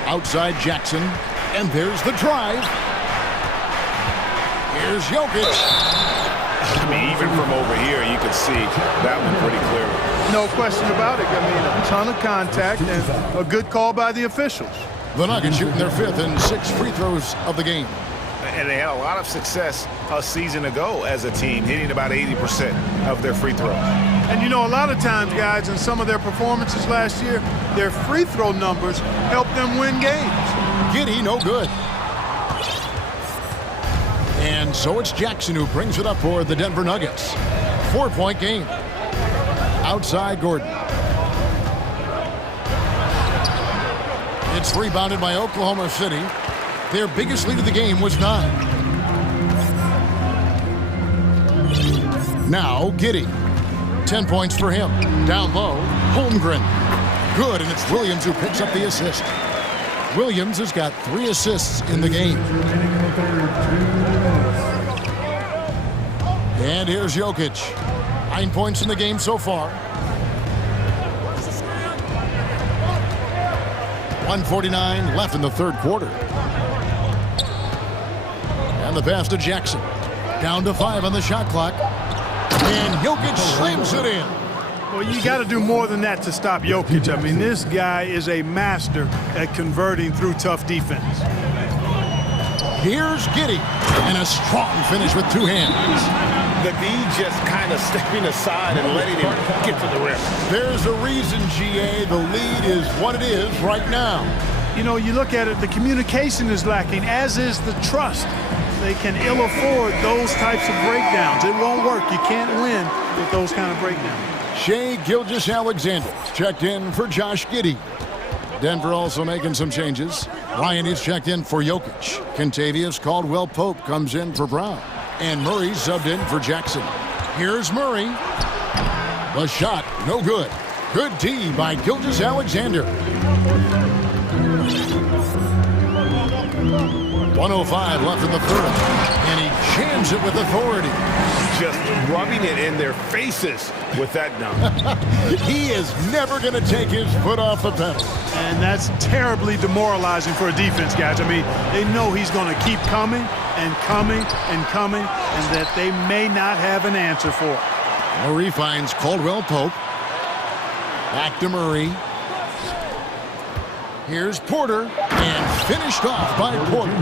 Outside Jackson, and there's the drive. Here's Jokic. I mean, even from over here, you can see that one pretty clearly. No question about it. I mean, a ton of contact and a good call by the officials. The Nuggets shooting their 5th and 6th free throws of the game. And they had a lot of success a season ago as a team, hitting about 80% of their free throws. And you know, a lot of times, guys, in some of their performances last year, their free throw numbers helped them win games. Giddey, no good. And so it's Jackson who brings it up for the Denver Nuggets. 4-point game. Outside Gordon. It's rebounded by Oklahoma City. Their biggest lead of the game was 9. Now Giddey. 10 points for him. Down low, Holmgren. Good, and it's Williams who picks up the assist. Williams has got 3 assists in the game. And here's Jokic. 9 points in the game so far. 1:49 left in the third quarter. And the pass to Jackson. Down to 5 on the shot clock. And Jokic slams it in. Well, you got to do more than that to stop Jokic. I mean, this guy is a master at converting through tough defense. Here's Giddey. And a strong finish with 2 hands. The D just kind of stepping aside and letting him get to the rim. There's a reason, GA, the lead is what it is right now. You know, you look at it, the communication is lacking, as is the trust. They can ill afford those types of breakdowns. It won't work. You can't win with those kind of breakdowns. Shai Gilgeous-Alexander checked in for Josh Giddey. Denver also making some changes. Ryan is checked in for Jokic. Kentavious Caldwell-Pope comes in for Brown. And Murray subbed in for Jackson. Here's Murray. The shot, no good. Good D by Gilgeous-Alexander. 1:05 left in the third. And he jams it with authority. Just rubbing it in their faces with that dunk. He is never going to take his foot off the pedal. And that's terribly demoralizing for a defense, guys. I mean, they know he's going to keep coming and coming and coming, and that they may not have an answer for it. Murray finds Caldwell-Pope. Back to Murray. Here's Porter, and finished off by Porter.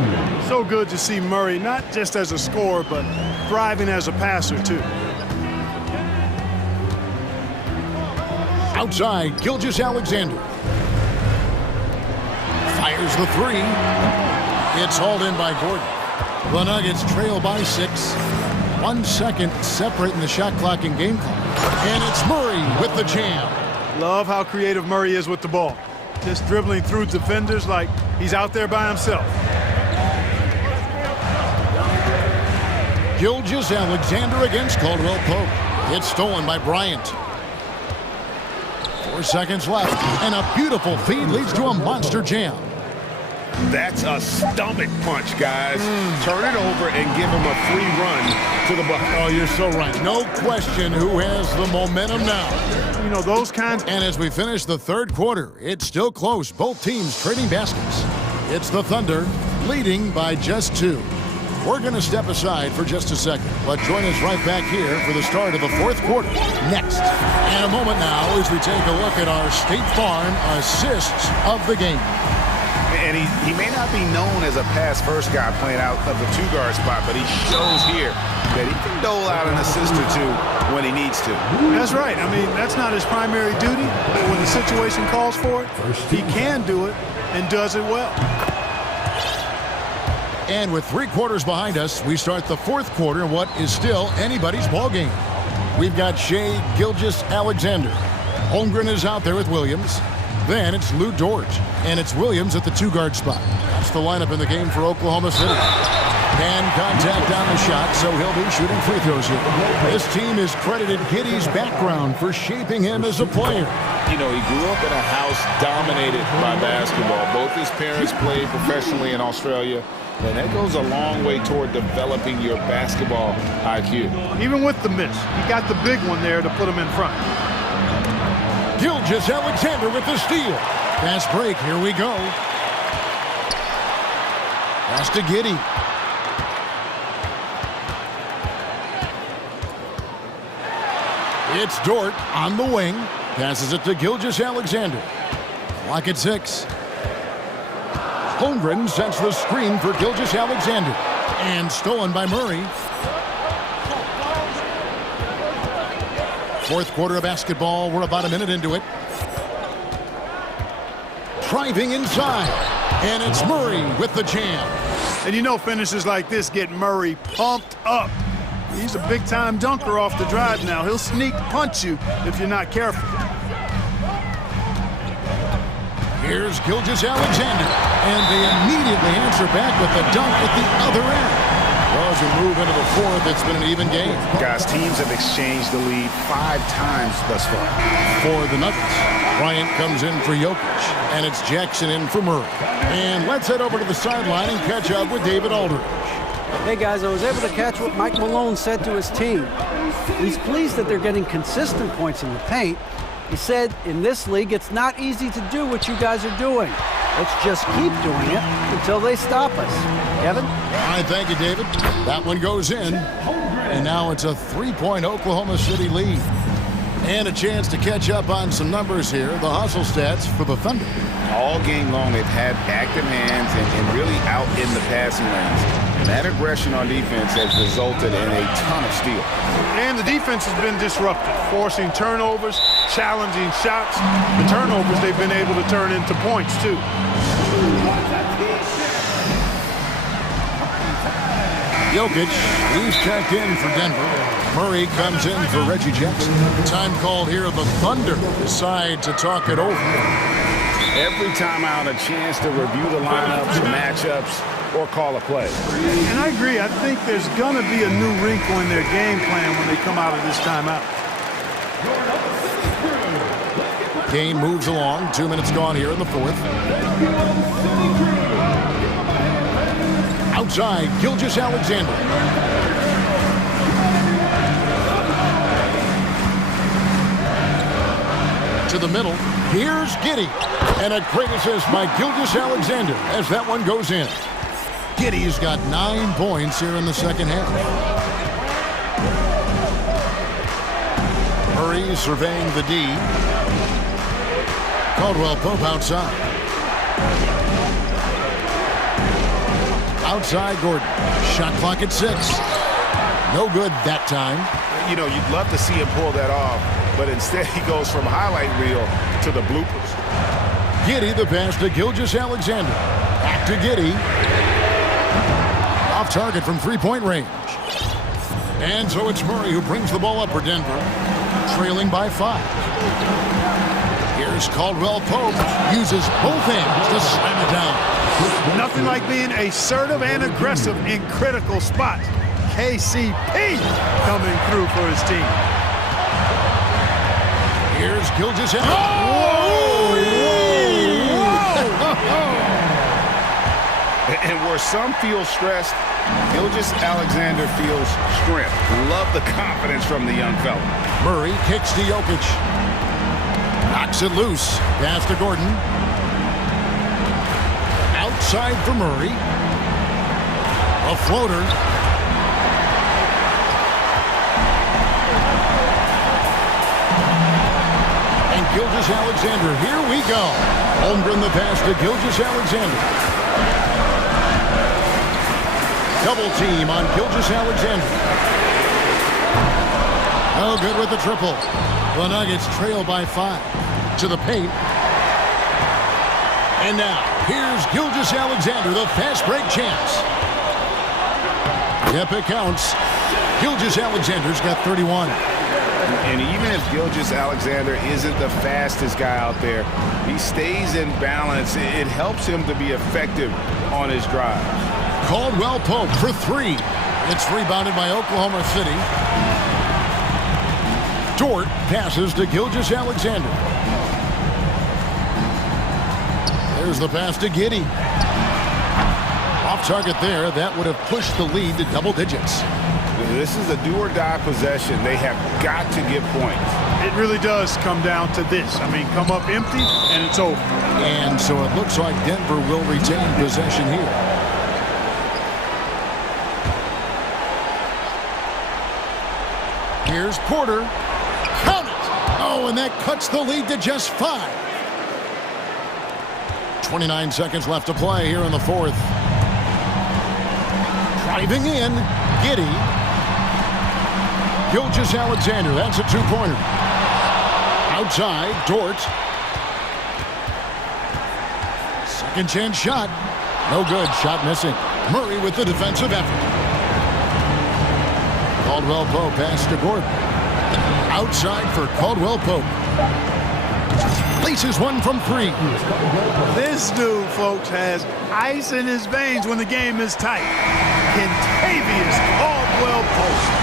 So good to see Murray, not just as a scorer, but thriving as a passer, too. Outside, Gilgeous-Alexander. Fires the 3. It's hauled in by Gordon. The Nuggets trail by 6. 1 second separating the shot clock and game clock. And it's Murray with the jam. Love how creative Murray is with the ball. Just dribbling through defenders like he's out there by himself. Gilgeous-Alexander against Caldwell-Pope. It's stolen by Bryant. 4 seconds left, and a beautiful feed leads to a monster jam. That's a stomach punch, guys. Turn it over and give him a free run to the bucket. Oh, you're so right. No question who has the momentum now. You know, those kinds. And as we finish the third quarter, it's still close. Both teams trading baskets. It's the Thunder leading by just 2. We're going to step aside for just a second, but join us right back here for the start of the fourth quarter next. And a moment now as we take a look at our State Farm assists of the game. And he may not be known as a pass-first guy playing out of the 2-guard spot, but he shows here that he can dole out an assist or 2 when he needs to. That's right. I mean, that's not his primary duty, but when the situation calls for it, he can do it and does it well. And with 3 quarters behind us, we start the fourth quarter in what is still anybody's ball game. We've got Shea Gilgeous-Alexander. Holmgren is out there with Williams. Then it's Lou Dort, and it's Williams at the 2-guard spot. That's the lineup in the game for Oklahoma City. And contact on the shot, so he'll be shooting free throws here. This team is credited Giddey's background for shaping him as a player. You know, he grew up in a house dominated by basketball. Both his parents played professionally in Australia, and that goes a long way toward developing your basketball IQ. Even with the miss, he got the big one there to put him in front. Gilgeous-Alexander with the steal. Fast break, here we go. Pass to Giddey. It's Dort on the wing. Passes it to Gilgeous-Alexander. Clock at 6. Holmgren sets the screen for Gilgeous-Alexander. And stolen by Murray. Fourth quarter of basketball. We're about a minute into it. Driving inside. And it's Murray with the jam. And you know finishes like this get Murray pumped up. He's a big-time dunker off the drive now. He'll sneak punch you if you're not careful. Here's Gilgeous-Alexander. And they immediately answer back with the dunk at the other end. Well, as we move into the fourth, it's been an even game. Guys, teams have exchanged the lead 5 times thus far. For the Nuggets, Bryant comes in for Jokic, and it's Jackson in for Murray. And let's head over to the sideline and catch up with David Aldridge. Hey guys, I was able to catch what Mike Malone said to his team. He's pleased that they're getting consistent points in the paint. He said, in this league, it's not easy to do what you guys are doing. Let's just keep doing it until they stop us. Kevin? All right, thank you, David. That one goes in. And now it's a 3-point Oklahoma City lead. And a chance to catch up on some numbers here. The hustle stats for the Thunder. All game long, they've had active hands and really out in the passing lanes. And that aggression on defense has resulted in a ton of steals. And the defense has been disrupted, forcing turnovers, challenging shots. The turnovers they've been able to turn into points, too. Jokic, he's checked in for Denver. Murray comes in for Reggie Jackson. Time called here. The Thunder decide to talk it over. Every time out, a chance to review the lineups, matchups, or call a play. And I agree. I think there's going to be a new wrinkle in their game plan when they come out of this timeout. Game moves along. 2 minutes gone here in the fourth. Outside, Gilgeous-Alexander. To the middle. Here's Giddey. And a great assist by Gilgeous-Alexander as that one goes in. Giddey's got 9 points here in the second half. Murray surveying the D. Caldwell Pope outside. Outside Gordon. Shot clock at 6. No good that time. You know, you'd love to see him pull that off, but instead he goes from highlight reel to the bloopers. Giddey the pass to Gilgeous-Alexander. Back to Giddey. Off target from 3-point range. And so it's Murray who brings the ball up for Denver, trailing by 5. Here's Caldwell Pope. Uses both hands to slam it down. Nothing like being assertive and aggressive in critical spots. KCP coming through for his team. Here's Gilgeous-Alexander. And where some feel stressed, Gilgeous-Alexander feels strength. Love the confidence from the young fella. Murray kicks to Jokic. Knocks it loose. Pass to Gordon. Outside for Murray. A floater. And Gilgeous-Alexander. Here we go. Holmgren the pass to Gilgeous-Alexander. Double team on Gilgeous-Alexander. Oh, good with the triple. The Nuggets trail by 5 to the paint. And now, here's Gilgeous-Alexander, the fast break champs. Yep, it counts. Gilgeous-Alexander's got 31. sometimes Gilgeous-Alexander isn't the fastest guy out there, he stays in balance. It helps him to be effective on his drive. Caldwell Pope for three. It's rebounded by Oklahoma City. Dort passes to Gilgeous-Alexander. There's the pass to Giddey. Off target there. That would have pushed the lead to double digits. This is a do-or-die possession. They have got to get points. It really does come down to this. I mean, come up empty, and it's over. And so it looks like Denver will retain possession here. Here's Porter. Count it! Oh, and that cuts the lead to just 5. 29 seconds left to play here in the fourth. Driving in, Giddey. Gilgeous-Alexander, that's a two-pointer. Outside, Dort. Second chance shot. No good, shot missing. Murray with the defensive effort. Caldwell Pope pass to Gordon. Outside for Caldwell Pope. Places one from 3. This dude, folks, has ice in his veins when the game is tight. Kentavious Caldwell Pope.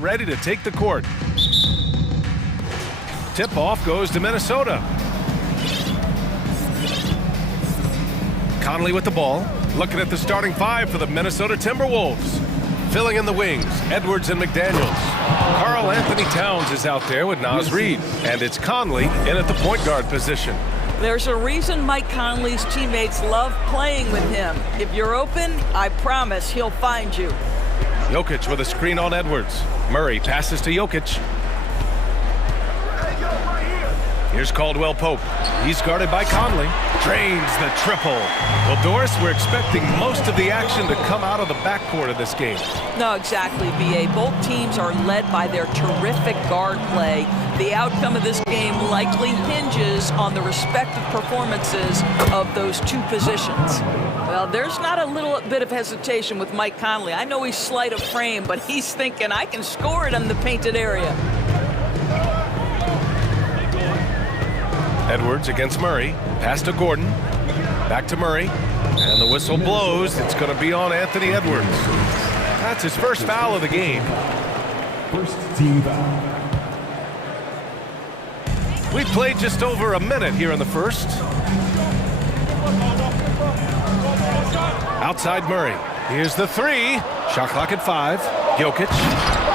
ready to take the court. Tip-off goes to Minnesota. Conley with the ball. Looking at the starting five for the Minnesota Timberwolves. Filling in the wings, Edwards and McDaniels. Karl Anthony Towns is out there with Naz Reid. And it's Conley in at the point guard position. There's a reason Mike Conley's teammates love playing with him. If you're open, I promise he'll find you. Jokic with a screen on Edwards. Murray passes to Jokic. Here's Caldwell Pope. He's guarded by Conley. Drains the triple. Well, Doris, we're expecting most of the action to come out of the backcourt of this game. No, exactly, B.A. Both teams are led by their terrific guard play. The outcome of this game likely hinges on the respective performances of those two positions. Well, there's not a little bit of hesitation with Mike Conley. I know he's slight of frame, but he's thinking, I can score it in the painted area. Edwards against Murray. Pass to Gordon. Back to Murray. And the whistle blows. It's going to be on Anthony Edwards. That's his first foul of the game. First team foul. We've played just over a minute here in the first. Outside Murray. Here's the three. Shot clock at 5. Jokic.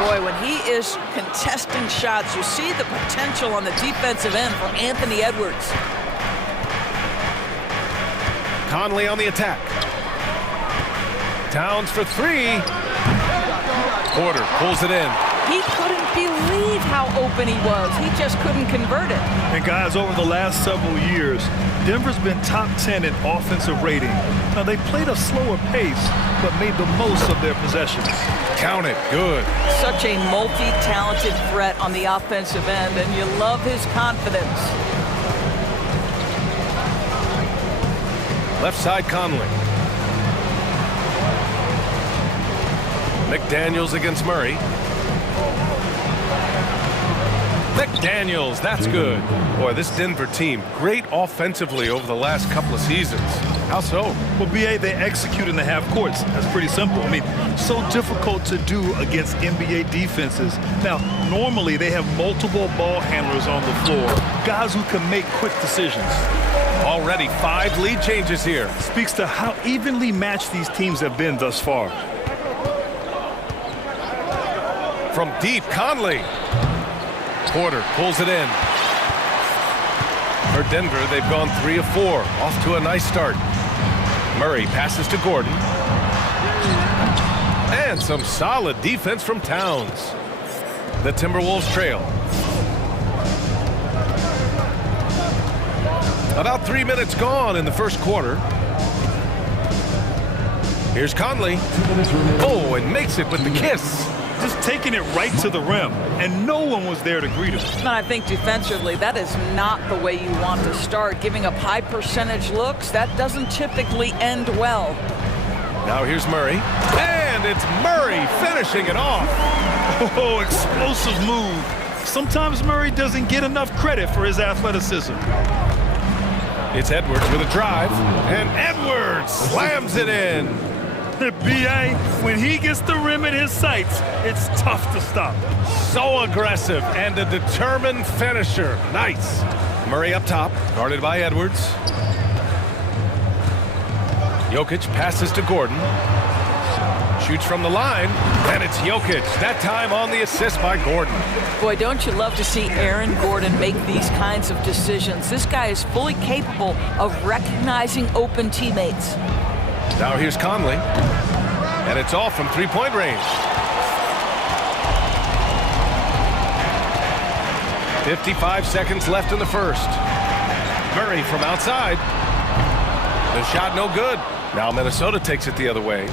Boy, when he is contesting shots, you see the potential on the defensive end for Anthony Edwards. Conley on the attack. Towns for 3. Porter pulls it in. He couldn't believe how open he was. He just couldn't convert it. And guys, over the last several years, Denver's been top 10 in offensive rating. Now, they played a slower pace, but made the most of their possessions. Count it. Good. Such a multi-talented threat on the offensive end, and you love his confidence. Left side, Conley. McDaniels against Murray. McDaniels, that's good. Boy, this Denver team, great offensively over the last couple of seasons. How so? Well, BA, they execute in the half courts. That's pretty simple. I mean, so difficult to do against NBA defenses. Now, normally they have multiple ball handlers on the floor, guys who can make quick decisions. Already 5 lead changes here. Speaks to how evenly matched these teams have been thus far. From deep, Conley. Porter pulls it in. For Denver, they've gone 3 of 4. Off to a nice start. Murray passes to Gordon. And some solid defense from Towns. The Timberwolves trail. About 3 minutes gone in the first quarter. Here's Conley. Oh, and makes it with the kiss. Just taking it right to the rim, and no one was there to greet him. And I think defensively, that is not the way you want to start. Giving up high percentage looks, that doesn't typically end well. Now here's Murray. And it's Murray finishing it off. Oh, explosive move. Sometimes Murray doesn't get enough credit for his athleticism. It's Edwards with a drive, and Edwards slams it in. B.A., when he gets the rim in his sights, it's tough to stop. So aggressive and a determined finisher. Nice. Murray up top, guarded by Edwards. Jokic passes to Gordon. Shoots from the line, and it's Jokic. That time on the assist by Gordon. Boy, don't you love to see Aaron Gordon make these kinds of decisions. This guy is fully capable of recognizing open teammates. Now here's Conley, and it's off from 3-point range. 55 seconds left in the first. Murray from outside. The shot no good. Now Minnesota takes it the other way.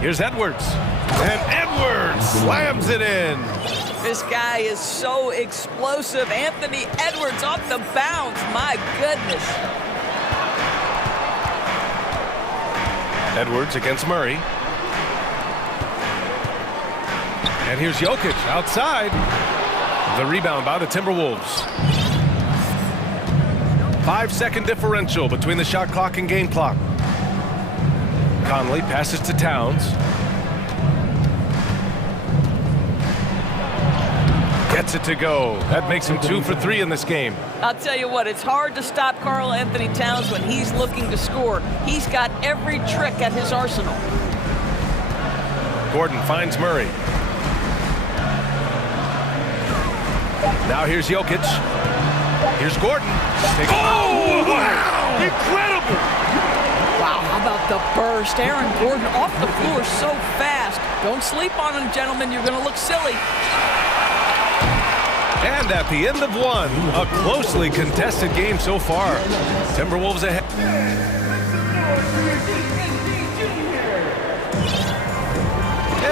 Here's Edwards, and Edwards slams it in. This guy is so explosive. Anthony Edwards off the bounce. My goodness. Edwards against Murray. And here's Jokic outside. The rebound by the Timberwolves. 5-second differential between the shot clock and game clock. Conley passes to Towns. Gets it to go. That makes him 2 for 3 in this game. I'll tell you what, it's hard to stop Karl Anthony Towns when he's looking to score. He's got every trick at his arsenal. Gordon finds Murray. Now here's Jokic. Here's Gordon. Oh, wow! Incredible! Wow, how about the burst? Aaron Gordon off the floor so fast. Don't sleep on him, gentlemen. You're going to look silly. And at the end of one, a closely contested game so far. Timberwolves ahead.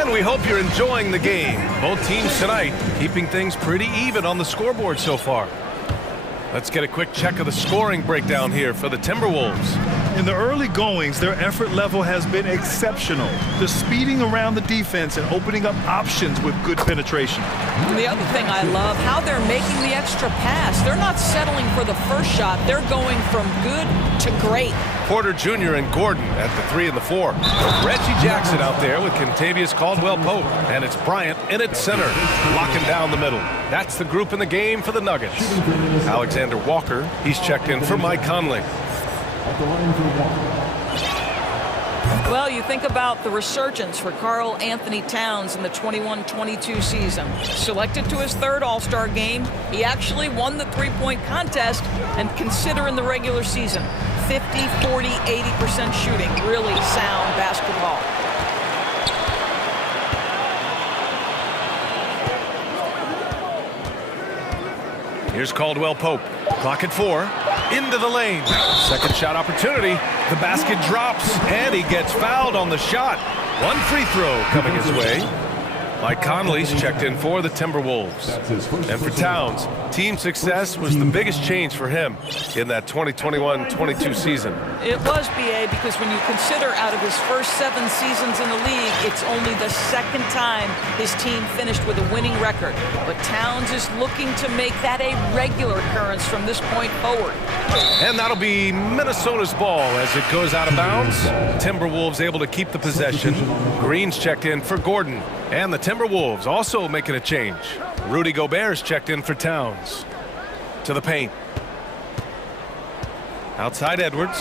And we hope you're enjoying the game. Both teams tonight keeping things pretty even on the scoreboard so far. Let's get a quick check of the scoring breakdown here for the Timberwolves. In the early goings, their effort level has been exceptional. They're speeding around the defense and opening up options with good penetration. And the other thing I love, how they're making the extra pass. They're not settling for the first shot. They're going from good to great. Porter Jr. and Gordon at the 3 and the 4. Reggie Jackson out there with Kentavious Caldwell-Pope. And it's Bryant in at center, locking down the middle. That's the group in the game for the Nuggets. Alexander Walker, he's checked in for Mike Conley. Well, you think about the resurgence for Karl Anthony Towns in the 21-22 season. Selected to his 3rd All-Star game, he actually won the three-point contest, and consider in the regular season, 50, 40, 80% shooting. Really sound basketball. Here's Caldwell-Pope. Clock at 4. Into the lane. Second shot opportunity. The basket drops, and he gets fouled on the shot. One free throw coming his way. Mike Conley's checked in for the Timberwolves. And for Towns, team success was the biggest change for him in that 2021-22 season. It was, BA, because when you consider out of his first 7 seasons in the league, it's only the 2nd time his team finished with a winning record. But Towns is looking to make that a regular occurrence from this point forward. And that'll be Minnesota's ball as it goes out of bounds. Timberwolves able to keep the possession. Green's checked in for Gordon. And the Timberwolves also making a change. Rudy Gobert's checked in for Towns. To the paint. Outside Edwards.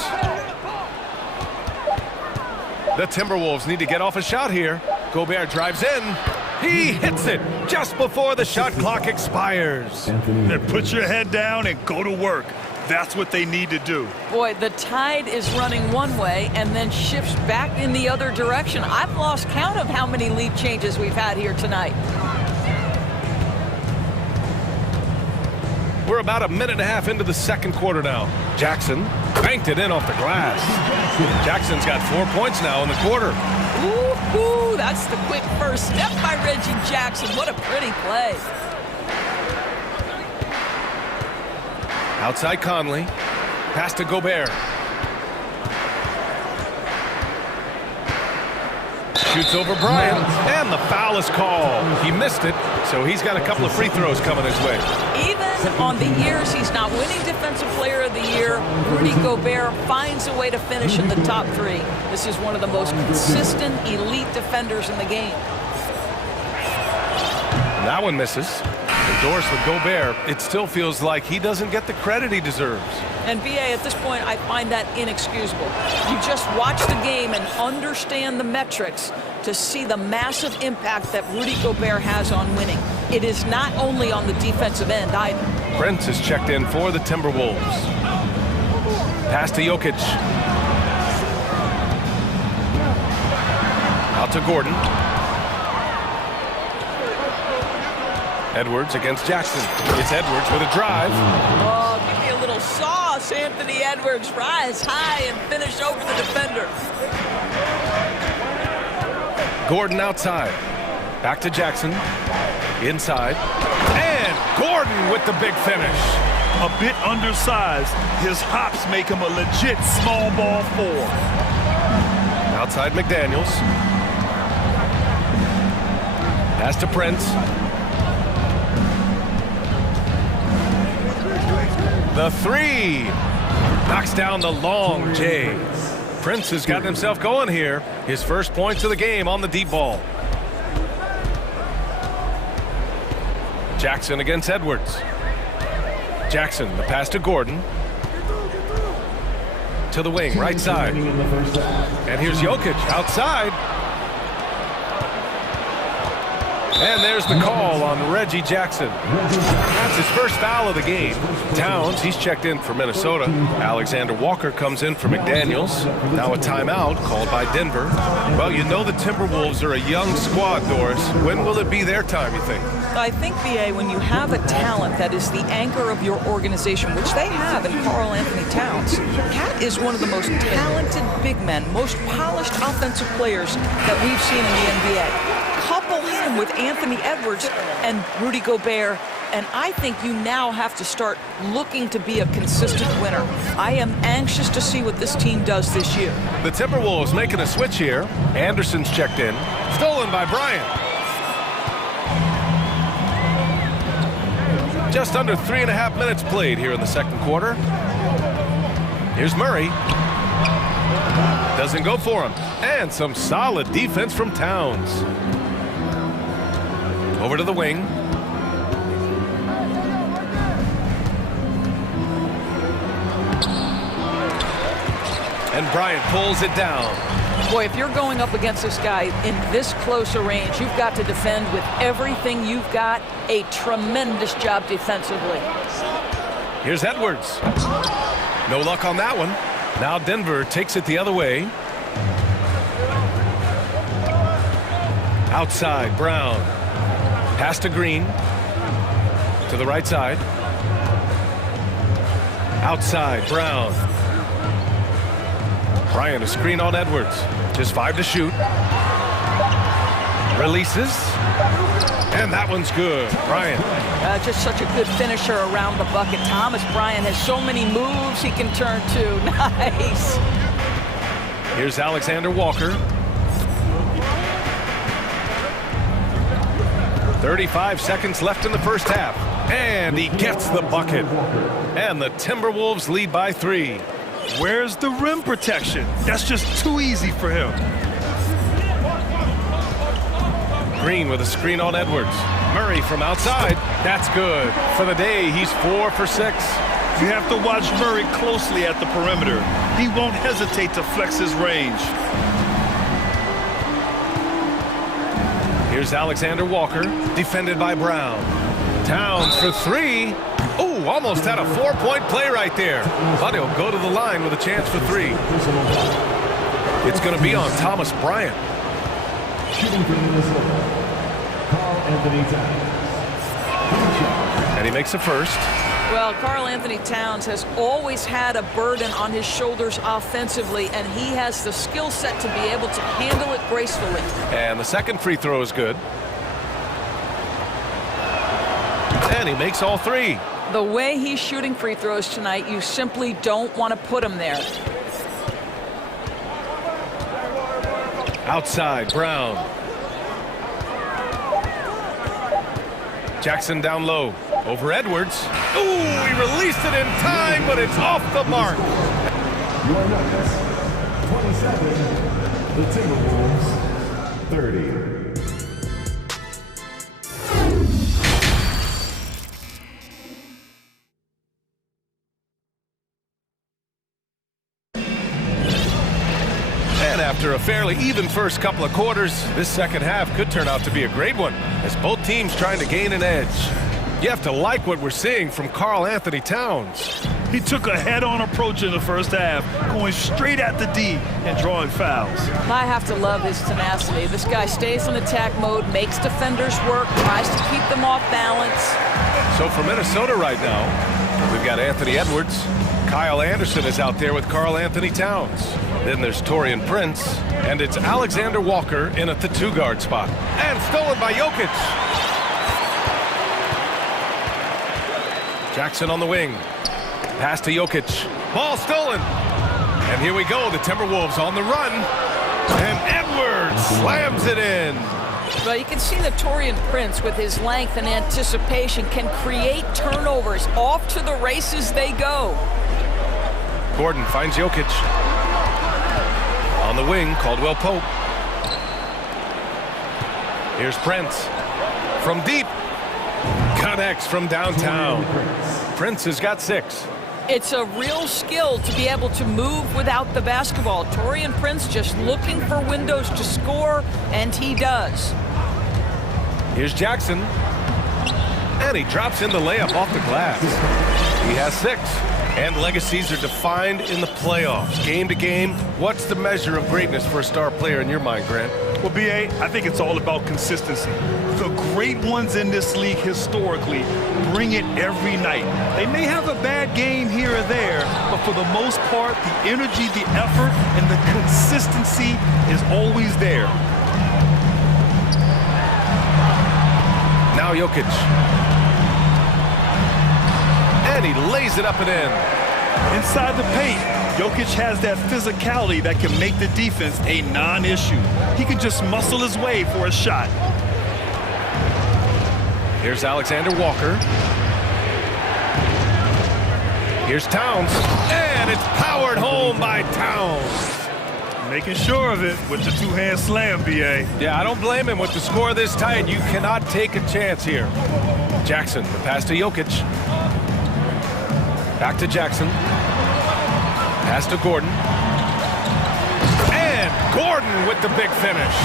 The Timberwolves need to get off a shot here. Gobert drives in. He hits it just before the shot clock expires. Then put your head down and go to work. That's what they need to do. Boy, the tide is running one way and then shifts back in the other direction. I've lost count of how many lead changes we've had here tonight. We're about a minute and a half into the 2nd quarter now. Jackson banked it in off the glass. Jackson's got 4 points now in the quarter. Ooh, that's the quick first step by Reggie Jackson. What a pretty play. Outside Conley. Pass to Gobert. Shoots over Bryant. And the foul is called. He missed it, so he's got a couple of free throws coming his way. Even on the years he's not winning Defensive Player of the Year, Rudy Gobert finds a way to finish in the top 3. This is one of the most consistent, elite defenders in the game. And that one misses. Endorsed with Gobert, it still feels like he doesn't get the credit he deserves. And BA, at this point, I find that inexcusable. You just watch the game and understand the metrics to see the massive impact that Rudy Gobert has on winning. It is not only on the defensive end either. Prince is checked in for the Timberwolves. Pass to Jokic. Out to Gordon. Edwards against Jackson. It's Edwards with a drive. Oh, give me a little sauce, Anthony Edwards. Rise high and finish over the defender. Gordon outside. Back to Jackson. Inside. And Gordon with the big finish. A bit undersized. His hops make him a legit small ball 4. Outside McDaniels. Pass to Prince. The 3 knocks down the long J. Prince has gotten himself going here. His first points of the game on the deep ball. Jackson against Edwards. Jackson, the pass to Gordon. To the wing, right side. And here's Jokic outside. And there's the call on Reggie Jackson. That's his first foul of the game. Towns, he's checked in for Minnesota. Alexander Walker comes in for McDaniels. Now a timeout called by Denver. Well, you know the Timberwolves are a young squad, Doris. When will it be their time, you think? I think, B.A., when you have a talent that is the anchor of your organization, which they have in Karl Anthony Towns, Cat is one of the most talented big men, most polished offensive players that we've seen in the NBA. Couple him with Anthony Edwards and Rudy Gobert, and I think you now have to start looking to be a consistent winner. I am anxious to see what this team does this year. The Timberwolves making a switch here. Anderson's checked in. Stolen by Bryant. Just under 3.5 minutes played here in the second quarter. Here's Murray. Doesn't go for him. And some solid defense from Towns. Over to the wing. And Bryant pulls it down. Boy, if you're going up against this guy in this close a range, you've got to defend with everything you've got. A tremendous job defensively. Here's Edwards. No luck on that one. Now Denver takes it the other way. Outside, Brown. Pass to Green. To the right side. Outside, Brown. Bryant, a screen on Edwards. Just 5 to shoot. Releases. And that one's good. Bryant. Just such a good finisher around the bucket. Thomas Bryant has so many moves he can turn to. Nice. Here's Alexander Walker. 35 seconds left in the first half. And he gets the bucket. And the Timberwolves lead by 3. Where's the rim protection? That's just too easy for him. Green with a screen on Edwards. Murray from outside. That's good. For the day, he's 4 for 6. You have to watch Murray closely at the perimeter. He won't hesitate to flex his range. Here's Alexander Walker, defended by Brown. Towns for 3. Oh, almost had a 4-point play right there. But he'll go to the line with a chance for 3. It's going to be on Thomas Bryant. Shooting for Minnesota, Karl Anthony Towns. And he makes a first. Well, Karl Anthony Towns has always had a burden on his shoulders offensively, and he has the skill set to be able to handle it gracefully. And the second free throw is good. And he makes all 3. The way he's shooting free throws tonight, you simply don't want to put him there. Outside, Brown. Jackson down low. Over Edwards. Ooh, he released it in time, but it's off the mark. Your numbers, 27, the Timberwolves, 30. And after a fairly even first couple of quarters, this second half could turn out to be a great one, as both teams trying to gain an edge. You have to like what we're seeing from Karl Anthony Towns. He took a head-on approach in the first half, going straight at the D and drawing fouls. I have to love his tenacity. This guy stays in attack mode, makes defenders work, tries to keep them off balance. So for Minnesota right now, we've got Anthony Edwards. Kyle Anderson is out there with Karl Anthony Towns. Then there's Taurean Prince, and it's Alexander Walker in at the 2-guard spot. And stolen by Jokic. Jackson on the wing. Pass to Jokic. Ball stolen. And here we go, the Timberwolves on the run. And Edwards slams it in. Well, you can see that Taurean Prince, with his length and anticipation, can create turnovers. Off to the races they go. Gordon finds Jokic. On the wing, Caldwell Pope. Here's Prince. From deep. Got connects from downtown. Prince has got 6. It's a real skill to be able to move without the basketball. Taurean Prince just looking for windows to score, and he does. Here's Jackson. And he drops in the layup off the glass. He has 6. And legacies are defined in the playoffs. Game to game, what's the measure of greatness for a star player in your mind, Grant? Well, B.A., I think it's all about consistency. The great ones in this league historically bring it every night. They may have a bad game here or there, but for the most part, the energy, the effort, and the consistency is always there. Now Jokic. And he lays it up and in. Inside the paint, Jokic has that physicality that can make the defense a non-issue. He can just muscle his way for a shot. Here's Alexander Walker. Here's Towns. And it's powered home by Towns. Making sure of it with the two-hand slam, B.A. Yeah, I don't blame him. With the score this tight, you cannot take a chance here. Jackson, the pass to Jokic. Back to Jackson. Pass to Gordon. And Gordon with the big finish.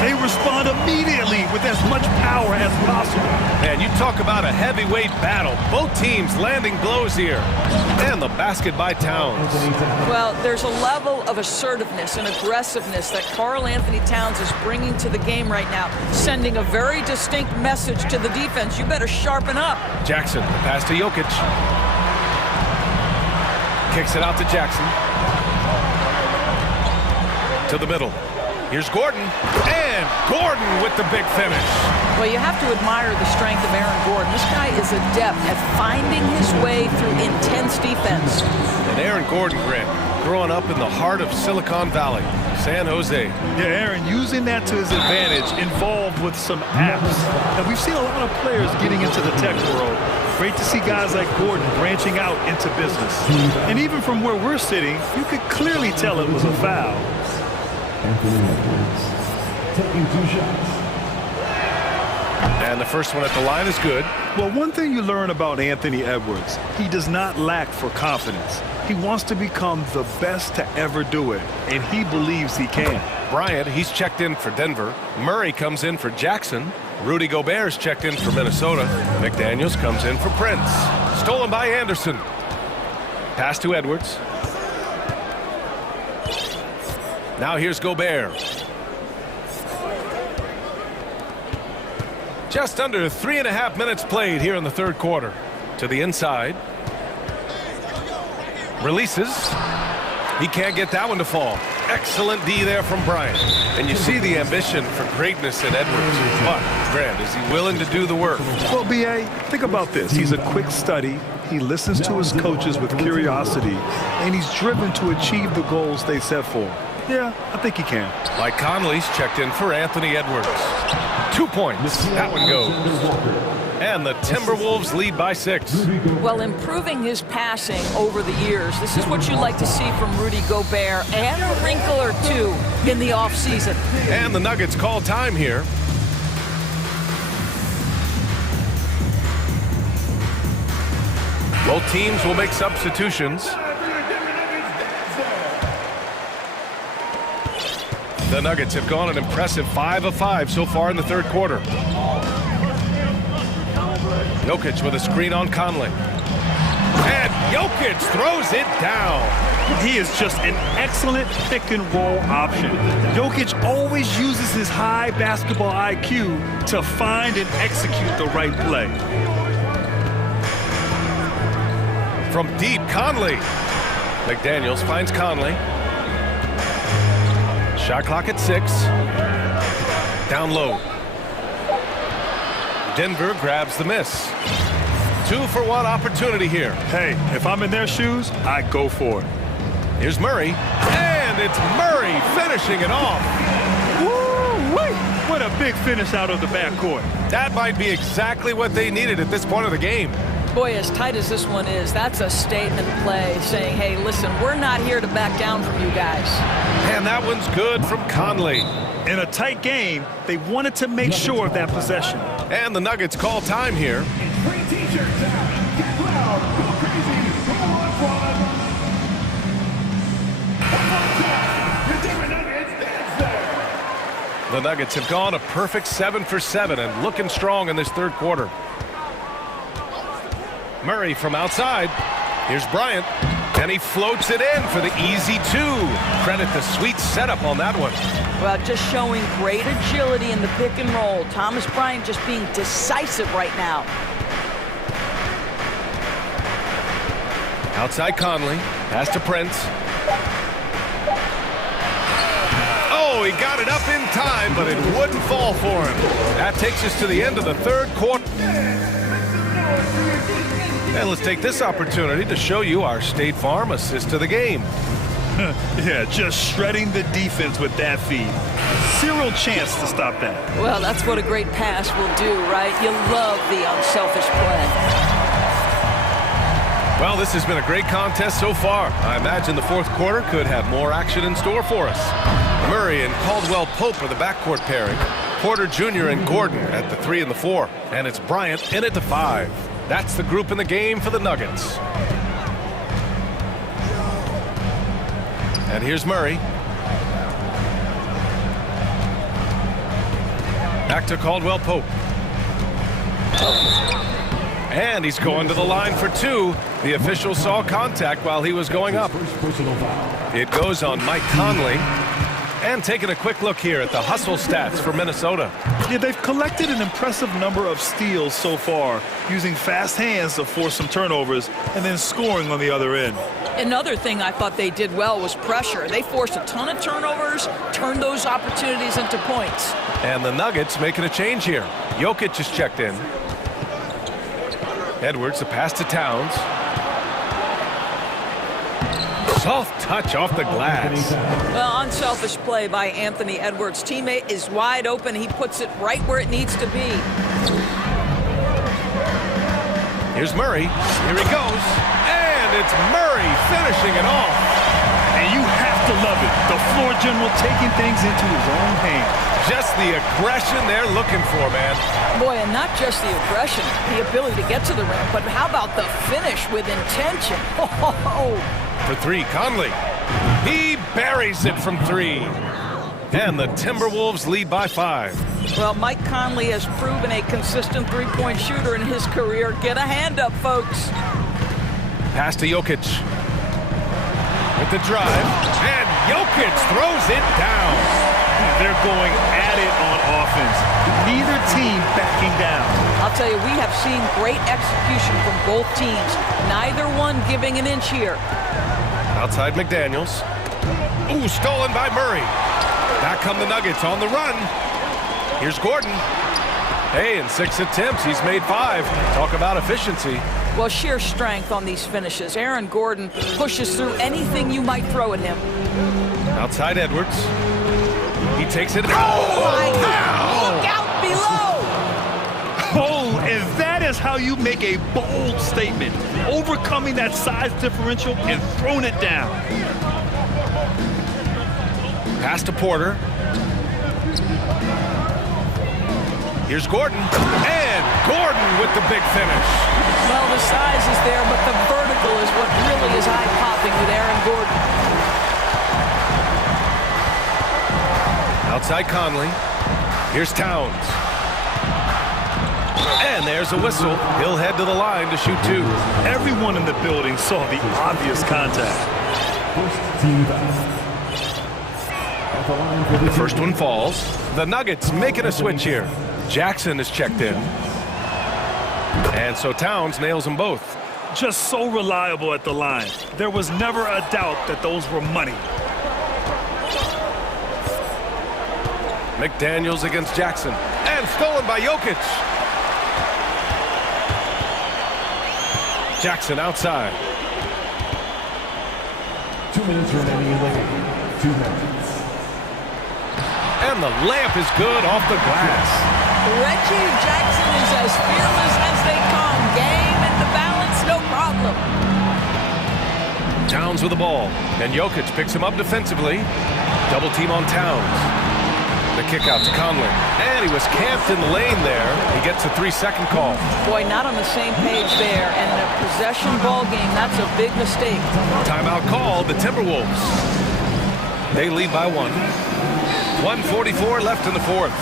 They respond immediately with as much power as possible. Man, you talk about a heavyweight battle. Both teams landing blows here. And the basket by Towns. Well, there's a level of assertiveness and aggressiveness that Karl Anthony Towns is bringing to the game right now, sending a very distinct message to the defense. You better sharpen up. Jackson, the pass to Jokic. Kicks it out to Jackson. To the middle. Here's Gordon. And Gordon with the big finish. Well, you have to admire the strength of Aaron Gordon. This guy is adept at finding his way through intense defense. And Aaron Gordon, Grant, growing up in the heart of Silicon Valley, San Jose. Yeah, Aaron, using that to his advantage, involved with some apps. Now, we've seen a lot of players getting into the tech world. Great to see guys like Gordon branching out into business. And even from where we're sitting, you could clearly tell it was a foul. Taking 2 shots. And the first one at the line is good. Well, one thing you learn about Anthony Edwards, he does not lack for confidence. He wants to become the best to ever do it, and he believes he can. Bryant, he's checked in for Denver. Murray comes in for Jackson. Rudy Gobert's checked in for Minnesota. McDaniels comes in for Prince. Stolen by Anderson. Pass to Edwards. Now here's Gobert. Just under 3.5 minutes played here in the third quarter. To the inside. Releases. He can't get that one to fall. Excellent D there from Bryant. And you see the ambition for greatness in Edwards. But, Grant, is he willing to do the work? Well, B.A., think about this. He's a quick study. He listens to his coaches with curiosity. And he's driven to achieve the goals they set for him. Yeah, I think he can. Mike Conley's checked in for Anthony Edwards. 2 points. That one goes. And the Timberwolves lead by 6. Well, improving his passing over the years, this is what you like to see from Rudy Gobert, and a wrinkle or two in the offseason. And the Nuggets call time here. Both teams will make substitutions. The Nuggets have gone an impressive 5 of 5 so far in the third quarter. Jokic with a screen on Conley. And Jokic throws it down. He is just an excellent pick-and-roll option. Jokic always uses his high basketball IQ to find and execute the right play. From deep, Conley. McDaniels finds Conley. Shot clock at 6. Down low. Denver grabs the miss. 2-for-1 opportunity here. Hey, if I'm in their shoes, I go for it. Here's Murray. And it's Murray finishing it off. Woo-wee! What a big finish out of the backcourt. That might be exactly what they needed at this point of the game. Boy, as tight as this one is, that's a statement play saying, hey, listen, we're not here to back down from you guys. And that one's good from Conley. In a tight game, they wanted to make sure of that possession. And the Nuggets call time here. Free t-shirts out. Get loud. Go crazy. Who wants one? One more time. Your Denver Nuggets dance there. The Nuggets have gone a perfect 7 for 7 and looking strong in this third quarter. Murray from outside. Here's Bryant. And he floats it in for the easy two. Credit the sweet setup on that one. Well, just showing great agility in the pick and roll. Thomas Bryant just being decisive right now. Outside Conley. Pass to Prince. Oh, he got it up in time, but it wouldn't fall for him. That takes us to the end of the third quarter. And let's take this opportunity to show you our State Farm assist to the game. Yeah, just shredding the defense with that feed. Zero chance to stop that. Well, that's what a great pass will do, right? You love the unselfish play. Well, this has been a great contest so far. I imagine the fourth quarter could have more action in store for us. Murray and Caldwell Pope are the backcourt pairing. Porter Jr. and Gordon at the 3 and the 4. And it's Bryant in at the 5. That's the group in the game for the Nuggets. And here's Murray. Back to Caldwell Pope. And he's going to the line for 2. The official saw contact while he was going up. It goes on Mike Conley. And taking a quick look here at the hustle stats for Minnesota. Yeah, they've collected an impressive number of steals so far, using fast hands to force some turnovers and then scoring on the other end. Another thing I thought they did well was pressure. They forced a ton of turnovers, turned those opportunities into points. And the Nuggets making a change here. Jokic is checked in. Edwards, the pass to Towns. Soft touch off the glass. Well, unselfish play by Anthony Edwards. Teammate is wide open. He puts it right where it needs to be. Here's Murray. Here he goes. And it's Murray finishing it off. And you have to love it. The floor general taking things into his own hands. Just the aggression they're looking for, man. Boy, and not just the aggression, the ability to get to the rim, but how about the finish with intention? Oh. For 3, Conley. He buries it from 3. And the Timberwolves lead by 5. Well, Mike Conley has proven a consistent three-point shooter in his career. Get a hand up, folks. Pass to Jokic. With the drive. And Jokic throws it down. They're going at it on offense. Neither team backing down. I'll tell you, we have seen great execution from both teams. Neither one giving an inch here. Outside McDaniels. Ooh, stolen by Murray. Back come the Nuggets on the run. Here's Gordon. Hey, in 6 attempts, he's made 5. Talk about efficiency. Well, sheer strength on these finishes. Aaron Gordon pushes through anything you might throw at him. Outside Edwards. He takes it. Oh, my God! Look out below! Oh, and that is how you make a bold statement. Overcoming that size differential and throwing it down. Pass to Porter. Here's Gordon. And Gordon with the big finish. Well, the size is there, but the vertical is what really is eye-popping with Aaron Gordon. Outside Conley. Here's Towns. And there's a whistle. He'll head to the line to shoot 2. Everyone in the building saw the obvious contact. The first one falls. The Nuggets making a switch here. Jackson is checked in. And so Towns nails them both. Just so reliable at the line. There was never a doubt that those were money. McDaniels against Jackson. And stolen by Jokic. Jackson outside. 2 minutes remaining in the game. 2 minutes. And the layup is good off the glass. Reggie Jackson is as fearless as they come. Game and the balance, no problem. Towns with the ball. And Jokic picks him up defensively. Double team on Towns. The kick out to Conley. And he was camped in the lane there. He gets a 3-second call. Boy, not on the same page there. And in a possession ball game, that's a big mistake. Timeout called, the Timberwolves. They lead by 1. 1:44 left in the fourth.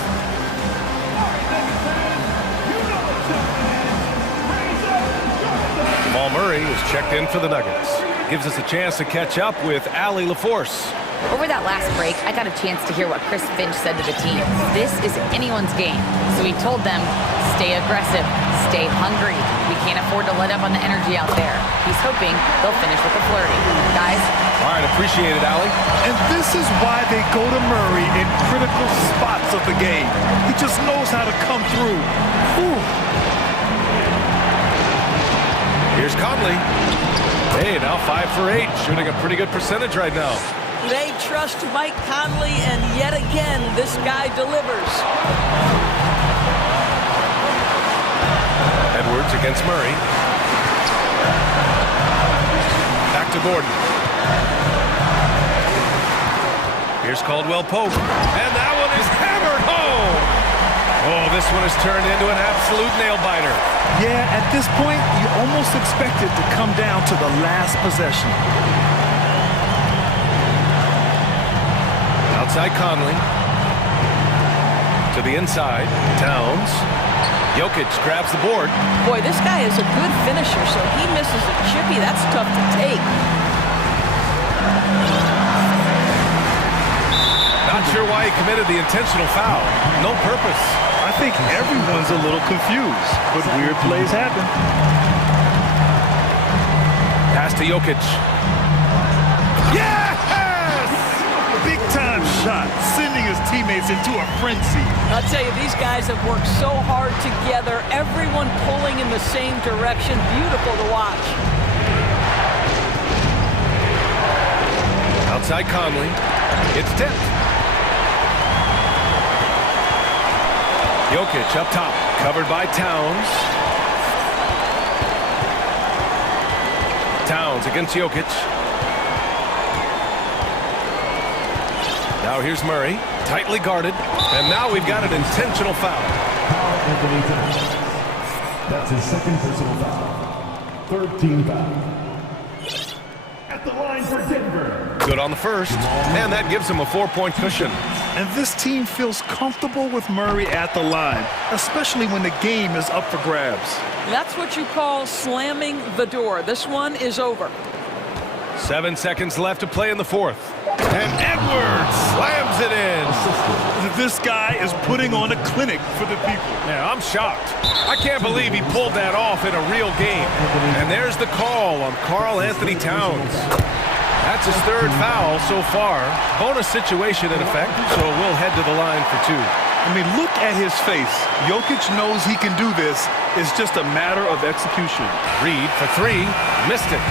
Jamal Murray is checked in for the Nuggets. Gives us a chance to catch up with Allie LaForce. Over that last break, I got a chance to hear what Chris Finch said to the team. This is anyone's game. So he told them, stay aggressive, stay hungry. We can't afford to let up on the energy out there. He's hoping they'll finish with a flurry. Guys? All right, appreciate it, Allie. And this is why they go to Murray in critical spots of the game. He just knows how to come through. Ooh. Here's Conley. Hey, now 5 for 8, shooting a pretty good percentage right now. They trust Mike Conley, and yet again, this guy delivers. Edwards against Murray. Back to Gordon. Here's Caldwell Pope. And that one is hammered home. Oh, this one has turned into an absolute nail-biter. Yeah, at this point, you almost expect it to come down to the last possession. Outside Conley. To the inside. Towns. Jokic grabs the board. Boy, this guy is a good finisher, so he misses a chippy. That's tough to take. Not sure why he committed the intentional foul. No purpose. I think everyone's a little confused, but weird plays happen. Pass to Jokic. Yes! Big-time shot, sending his teammates into a frenzy. I'll tell you, these guys have worked so hard together, everyone pulling in the same direction. Beautiful to watch. Outside Conley. It's tipped. Jokic up top, covered by Towns. Towns against Jokic. Now here's Murray, tightly guarded, and now we've got an intentional foul. That's his second personal foul. Third team foul. At the line for Denver. Good on the first, and that gives him a 4-point cushion. And this team feels comfortable with Murray at the line, especially when the game is up for grabs. That's what you call slamming the door. This one is over. 7 seconds left to play in the fourth. And Edwards slams it in. This guy is putting on a clinic for the people. Yeah, I'm shocked. I can't believe he pulled that off in a real game. And there's the call on Karl Anthony Towns. That's his third foul so far. Bonus situation in effect, so we'll head to the line for 2. I mean, look at his face. Jokic knows he can do this. It's just a matter of execution. Reed for 3, missed it.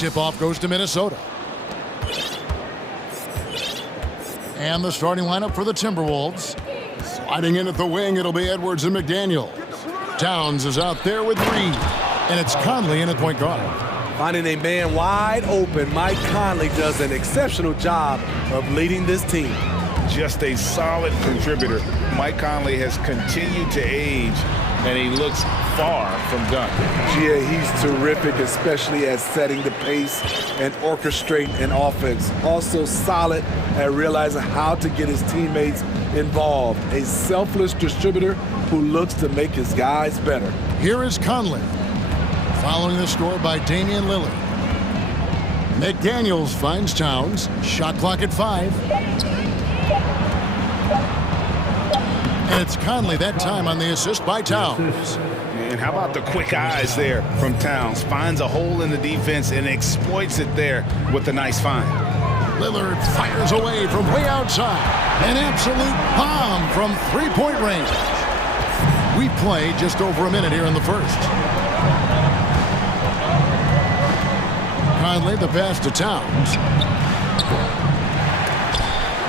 Tip-off goes to Minnesota. And the starting lineup for the Timberwolves. Sliding in at the wing, it'll be Edwards and McDaniel. Towns is out there with Reed. And it's Conley in at point guard. Finding a man wide open, Mike Conley does an exceptional job of leading this team. Just a solid contributor. Mike Conley has continued to age, and he looks far from done. Yeah, he's terrific, especially at setting the pace and orchestrating an offense. Also solid at realizing how to get his teammates involved. A selfless distributor who looks to make his guys better. Here is Conley. Following the score by Damian Lillard. McDaniels finds Towns. Shot clock at 5. And it's Conley that time on the assist by Towns. And how about the quick eyes there from Towns? Finds a hole in the defense and exploits it there with a nice find. Lillard fires away from way outside. An absolute bomb from three-point range. We play just over a minute here in the first. Conley, the pass to Towns.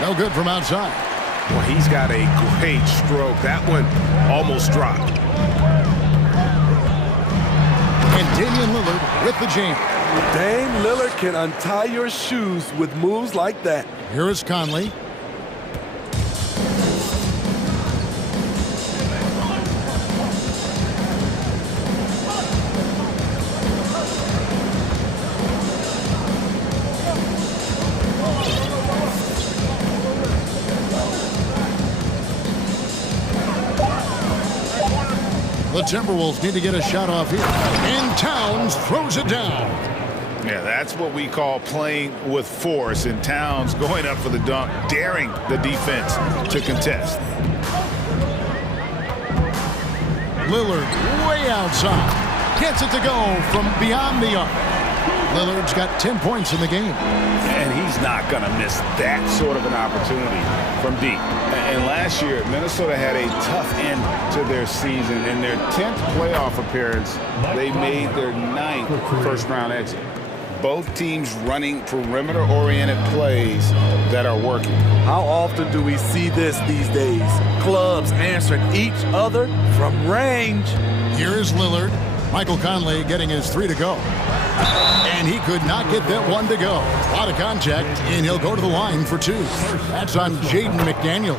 No good from outside. Well, he's got a great stroke. That one almost dropped. And Damian Lillard with the jam. Dame Lillard can untie your shoes with moves like that. Here is Conley. The Timberwolves need to get a shot off here. And Towns throws it down. Yeah, that's what we call playing with force. And Towns going up for the dunk, daring the defense to contest. Lillard way outside. Gets it to go from beyond the arc. Lillard's got 10 points in the game. And he's not going to miss that sort of an opportunity from deep. And last year, Minnesota had a tough end to their season. In their 10th playoff appearance, they made their 9th first-round exit. Both teams running perimeter-oriented plays that are working. How often do we see this these days? Clubs answering each other from range. Here is Lillard. Michael Conley getting his 3 to go. And he could not get that 1 to go. Out of contact, and he'll go to the line for 2. That's on Jaden McDaniel.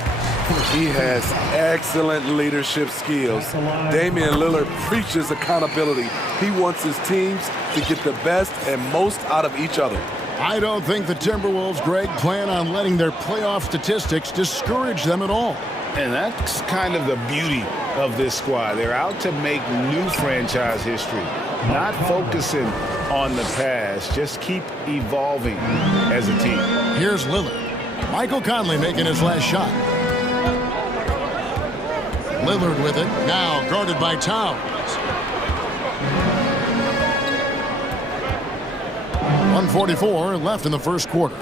He has excellent leadership skills. Damian Lillard preaches accountability. He wants his teams to get the best and most out of each other. I don't think the Timberwolves, Greg, plan on letting their playoff statistics discourage them at all. And that's kind of the beauty of this squad. They're out to make new franchise history, not focusing on the past. Just keep evolving as a team. Here's Lillard. Michael Conley making his last shot. Lillard with it, now guarded by Towns. 1:44 left in the first quarter.